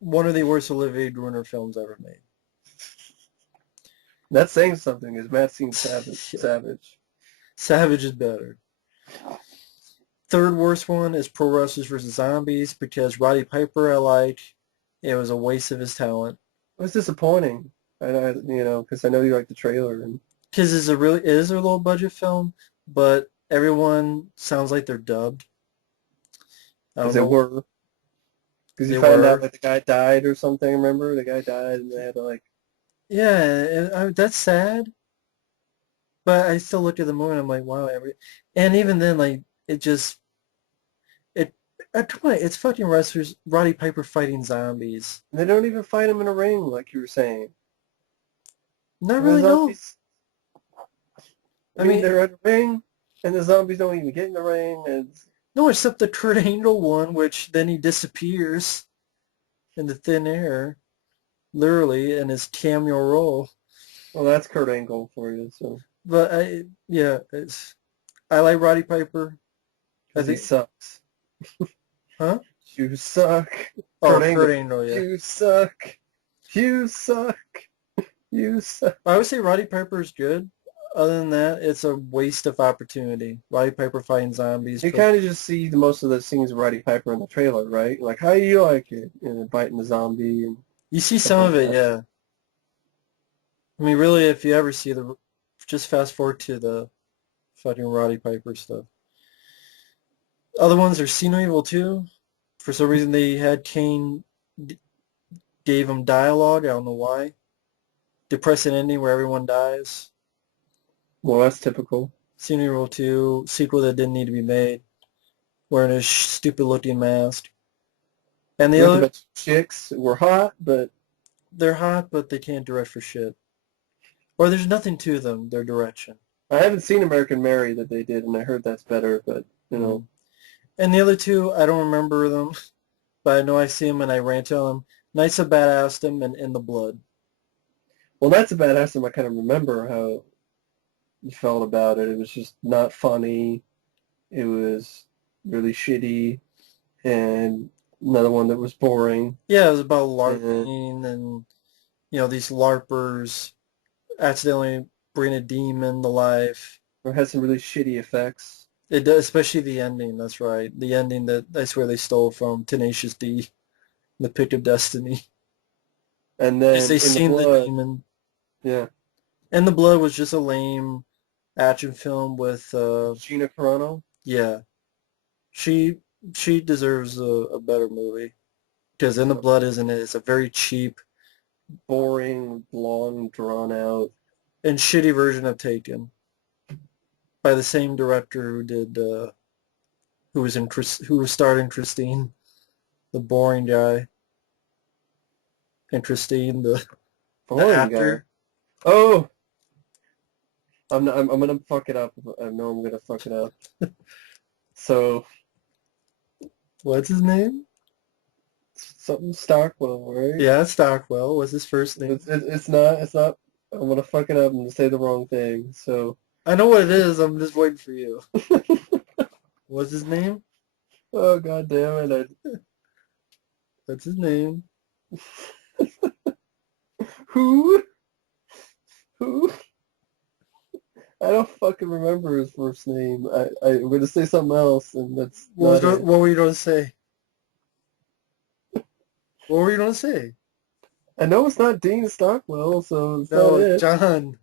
one of the worst Olivier Gruner films ever made. That's saying something, is Matt seems Yeah. savage. Savage is better. Third worst one is Pro Wrestlers vs. Zombies because Roddy Piper I like. It was a waste of his talent. It was disappointing. Because I know you like the trailer. And Because it is a low budget film, but everyone sounds like they're dubbed. I because don't they know. were. Because They you found out were. that the guy died or something, remember? The guy died and they had to Yeah, that's sad. But I still look at the movie and I'm like, wow. And even then, like, it just it. Come on, it's fucking wrestlers. Roddy Piper fighting zombies. they don't even fight him in a ring like you were saying. Not The really. No. zombies, I mean, they're in a ring, and the zombies don't even get in the ring, and no, except the Kurt Angle one, which then he disappears into thin air, literally, in his cameo role. well, that's Kurt Angle for you, so But I like Roddy Piper. I because he think, sucks. huh? You suck, Oh, Kurt Kurt Angle. Angle, yeah. You suck. You suck. You suck. I would say Roddy Piper is good. Other than that, it's a waste of opportunity. Roddy Piper fighting zombies. You kind of just see most of the scenes of Roddy Piper in the trailer, right? Like, how do you like it? And biting the zombie and You see stuff some like of it, that. yeah. I mean, really, if you ever see just fast forward to the fucking Roddy Piper stuff. Other ones are See No Evil 2. For some reason, they had Kane gave him dialogue. I don't know why. Depressing ending where everyone dies. Well, that's typical. See No Evil 2 sequel that didn't need to be made. Wearing a stupid looking mask. And the With a other, bunch of chicks were hot, but they're hot, but they can't direct for shit. Or there's nothing to them, their direction. I haven't seen American Mary that they did, and I heard that's better, but, And the other two, I don't remember them, but I know I see them and I rant on them. Knights of Badassdom and In the Blood. Well, that's a badass, and I kind of remember how you felt about it. It was just not funny. It was really shitty, and another one that was boring. Yeah, it was about And LARPing and, these LARPers accidentally bring a demon to life. it had some really shitty effects. It does, especially the ending, that's right. The ending that I swear they stole from Tenacious D, The Pick of Destiny. And Because then they In the seen the Blood, demon. yeah, And the Blood was just a lame action film with, Gina Carano. yeah, she she deserves a better movie. Because In the Blood isn't it? It's a very cheap Boring, long, drawn out. and shitty version of Taken by the same director who did, who was starring Christine, the boring guy, and Christine, the Boring guy. actor. Oh, I'm gonna fuck it up. I know I'm gonna fuck it up. So What's his name? something Stockwell, right? Yeah, Stockwell was his first name. It's not. It's not. I'm gonna fuck it up and say the wrong thing. So I know what it is. I'm just waiting for you. What's his name? oh god damn it! That's his name. Who? Who? I don't fucking remember his first name. I'm gonna say something else, and that's not it. What were you going to say? What were you going to say? I know it's not Dean Stockwell, so it's not No, it. John.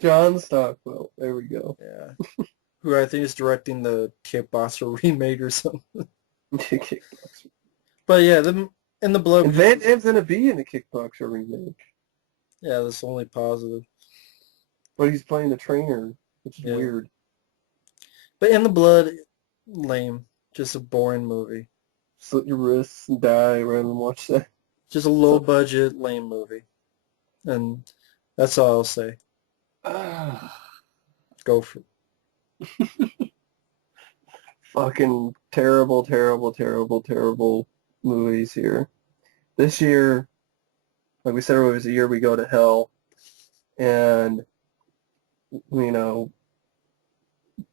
John Stockwell. There we go. Yeah. Who I think is directing the Kickboxer remake or something. Kickboxer. But yeah, in the blood. And Van Damme's gonna be in the Kickboxer remake, Yeah, that's only positive. but he's playing the trainer, which is Yeah. weird. But in the blood, lame. Just a boring movie. Slit your wrists and die rather than watch that. Just a low budget, lame movie. And that's all I'll say. Go for it. Fucking terrible, terrible, terrible, terrible movies here. This year, like we said, it was a year we go to hell, and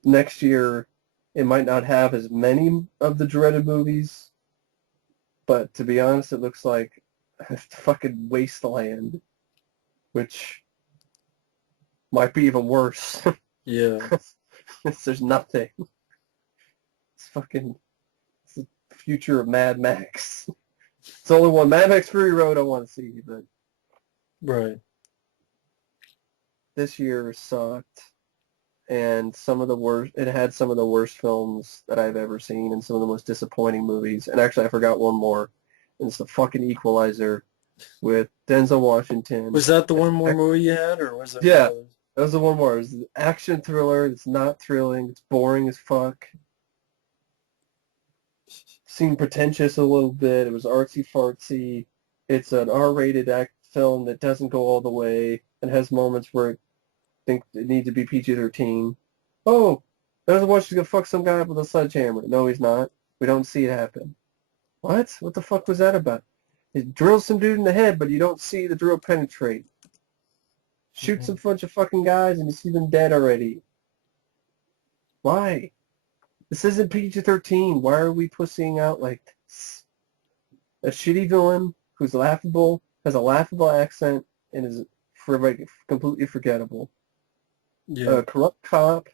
next year it might not have as many of the dreaded movies, but to be honest, it looks like a fucking wasteland, which might be even worse. Yeah. There's nothing. It's the future of Mad Max. It's the only one. Mad Max Fury Road I want to see, but Right. this year sucked. And it had some of the worst films that I've ever seen and some of the most disappointing movies. And actually, I forgot one more. And it's the fucking Equalizer with Denzel Washington. Was that the one more movie you had, or was it? Yeah, that was the one more. It's an action thriller. It's not thrilling. It's boring as fuck. Seemed pretentious a little bit. It was artsy-fartsy. It's an R-rated film that doesn't go all the way and has moments where I think it needs to be PG-13. Oh, Denzel Washington's gonna fuck some guy up with a sledgehammer. No, he's not. We don't see it happen. What? What the fuck was that about? It drills some dude in the head, but you don't see the drill penetrate. Shoots a bunch of fucking guys and you see them dead already. Why? This isn't PG-13. Why are we pussying out like this? A shitty villain who's laughable, has a laughable accent, and is completely forgettable. Yeah. A corrupt cop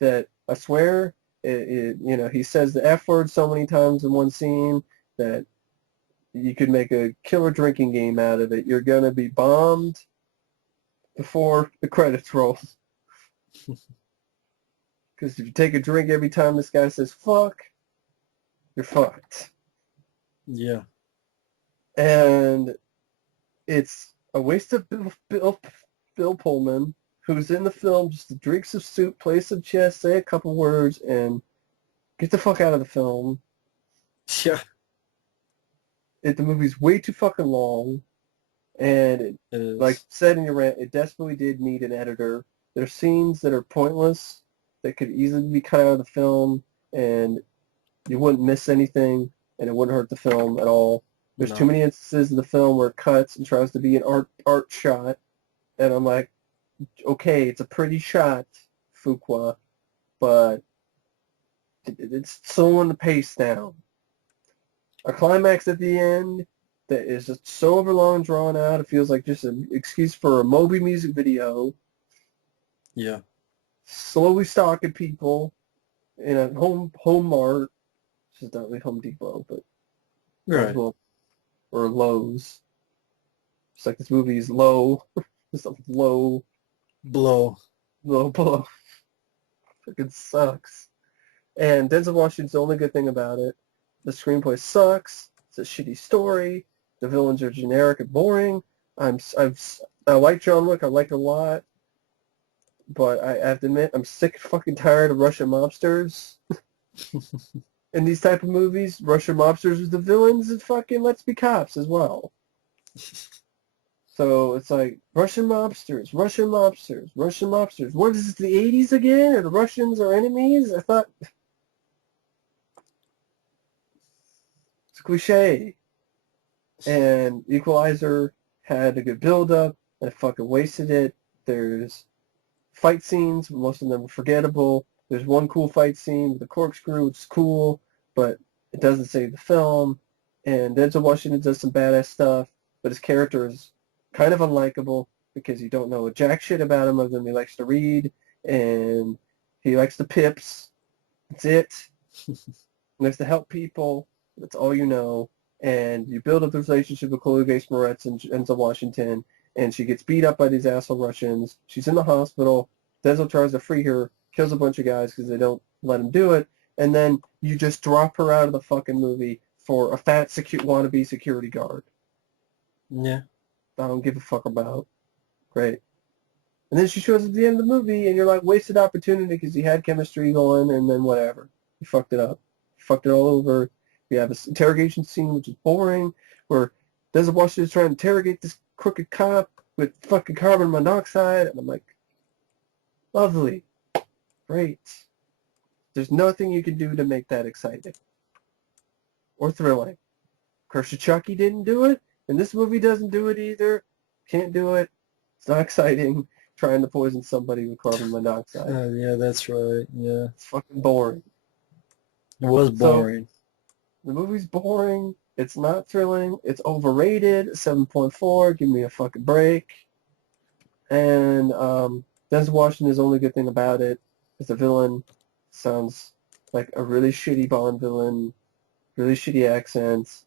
that I swear, he says the F word so many times in one scene that you could make a killer drinking game out of it. You're going to be bombed before the credits roll. Because if you take a drink every time this guy says fuck, you're fucked. Yeah. And it's a waste of Bill Pullman, who's in the film just to drink some soup, play some chess, say a couple words, and get the fuck out of the film. Yeah. The movie's way too fucking long, and like said in your rant, it desperately did need an editor. There's scenes that are pointless that could easily be cut out of the film, and you wouldn't miss anything, and it wouldn't hurt the film at all. There's too many instances in the film where it cuts and tries to be an art shot, and I'm like, okay, it's a pretty shot, Fuqua, but it's slowing the pace down. A climax at the end that is just so overlong and drawn out, it feels like just an excuse for a Moby music video. Yeah. Slowly stalking people in a home mart. This is not really Home Depot, but Right. or Lowe's. It's like this movie is low. It's a low blow. Fucking sucks. And Denzel Washington's the only good thing about it. The screenplay sucks. It's a shitty story. The villains are generic and boring. I like John Wick. I like it a lot. But I have to admit, I'm sick and fucking tired of Russian mobsters. In these type of movies, Russian mobsters are the villains and fucking Let's Be Cops as well. So it's like, Russian mobsters. What is this, the 80s again? Are the Russians our enemies? I thought... It's a cliche. And Equalizer had a good build-up, and I fucking wasted it. There's fight scenes, most of them are forgettable. There's one cool fight scene with a corkscrew, which is cool, but it doesn't save the film. And Denzel Washington does some badass stuff, but his character is kind of unlikable because you don't know a jack shit about him other than he likes to read, and he likes the pips. That's it. He likes to help people. That's all you know. and you build up the relationship with Chloe Grace Moretz and Denzel Washington, and she gets beat up by these asshole Russians. She's in the hospital. Denzel tries to free her, kills a bunch of guys because they don't let him do it, and then you just drop her out of the fucking movie for a fat wannabe security guard. Yeah. I don't give a fuck about. Great. And then she shows up at the end of the movie, and you're like, wasted opportunity because you had chemistry going, and then whatever. You fucked it up. You fucked it all over. We have an interrogation scene, which is boring, where Denzel Washington is trying to interrogate this crooked cop with fucking carbon monoxide, and I'm like, lovely. Great. There's nothing you can do to make that exciting. Or thrilling. Curse of Chucky didn't do it, and this movie doesn't do it either. Can't do it. It's not exciting trying to poison somebody with carbon monoxide. Yeah, that's right. Yeah. It's fucking boring. It was boring. So, the movie's boring. It's not thrilling. It's overrated. 7.4. Give me a fucking break. And Denzel Washington's only good thing about it is the villain sounds like a really shitty Bond villain, really shitty accents.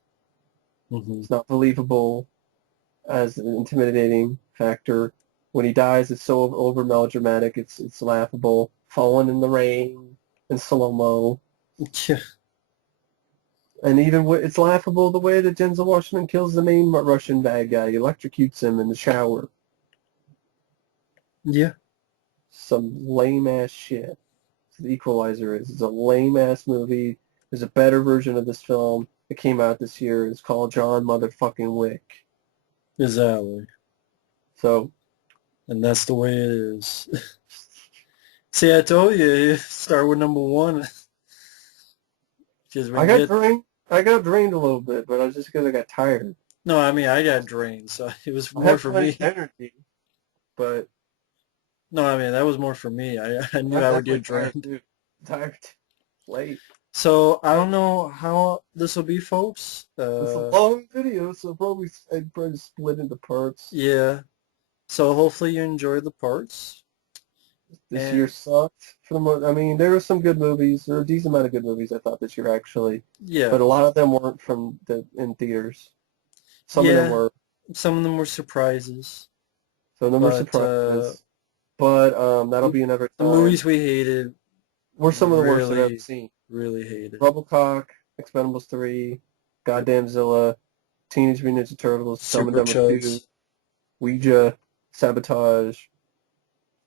Mm-hmm. It's not believable as an intimidating factor. When he dies, it's so over melodramatic. It's laughable. Falling in the rain in slow-mo. Yeah. And even it's laughable the way that Denzel Washington kills the main Russian bad guy. He electrocutes him in the shower. Yeah. Some lame-ass shit. The Equalizer is. It's a lame-ass movie. There's a better version of this film that came out this year. It's called John Motherfucking Wick. Exactly. So. And that's the way it is. See, I told you, start with number one. I got drained a little bit, but I was just because I got tired. No, I mean, I got drained, so it was more for me. Energy, but no, I mean, that was more for me. I knew I would get drained. Tired. Late. So, I don't know how this will be, folks. It's a long video, so I'd probably split into parts. Yeah. So, hopefully you enjoyed the parts. This year sucked. For the most, I mean, there were some good movies. There were a decent amount of good movies I thought this year, actually. Yeah. But a lot of them weren't in theaters. Some of them were. Some of them were surprises. Some of them were surprises. But that'll be another time. The movies we hated were some of the worst I've ever seen. Really hated. Robocock, Expendables 3, Goddamn Zilla, Teenage Mutant Ninja Turtles, Some of them are 2, Ouija, Sabotage,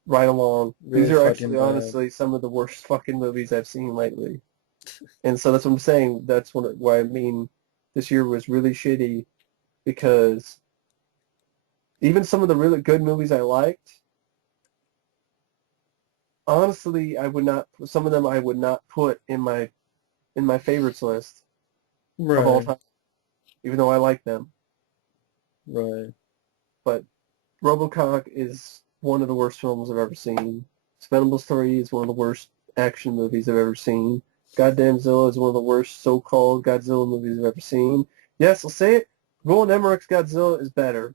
Right Along. These are actually, honestly, some of the worst fucking movies I've seen lately. And so that's what I'm saying. That's why I mean this year was really shitty, because even some of the really good movies I liked, honestly, some of them I would not put in my favorites list of all time, even though I like them. Right. But Robocock is one of the worst films I've ever seen. Expendables 3 is one of the worst action movies I've ever seen. Goddamn Zilla is one of the worst so-called Godzilla movies I've ever seen. Yes, I'll say it. Roland Emmerich's Godzilla is better.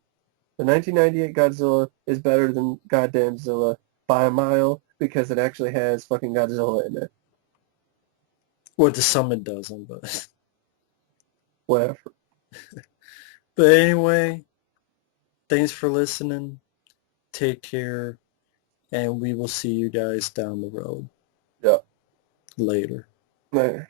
The 1998 Godzilla is better than Goddamn Zilla by a mile, because it actually has fucking Godzilla in it. Well, to some it doesn't, but whatever. But anyway, thanks for listening. Take care, and we will see you guys down the road. Yeah. Later. Later.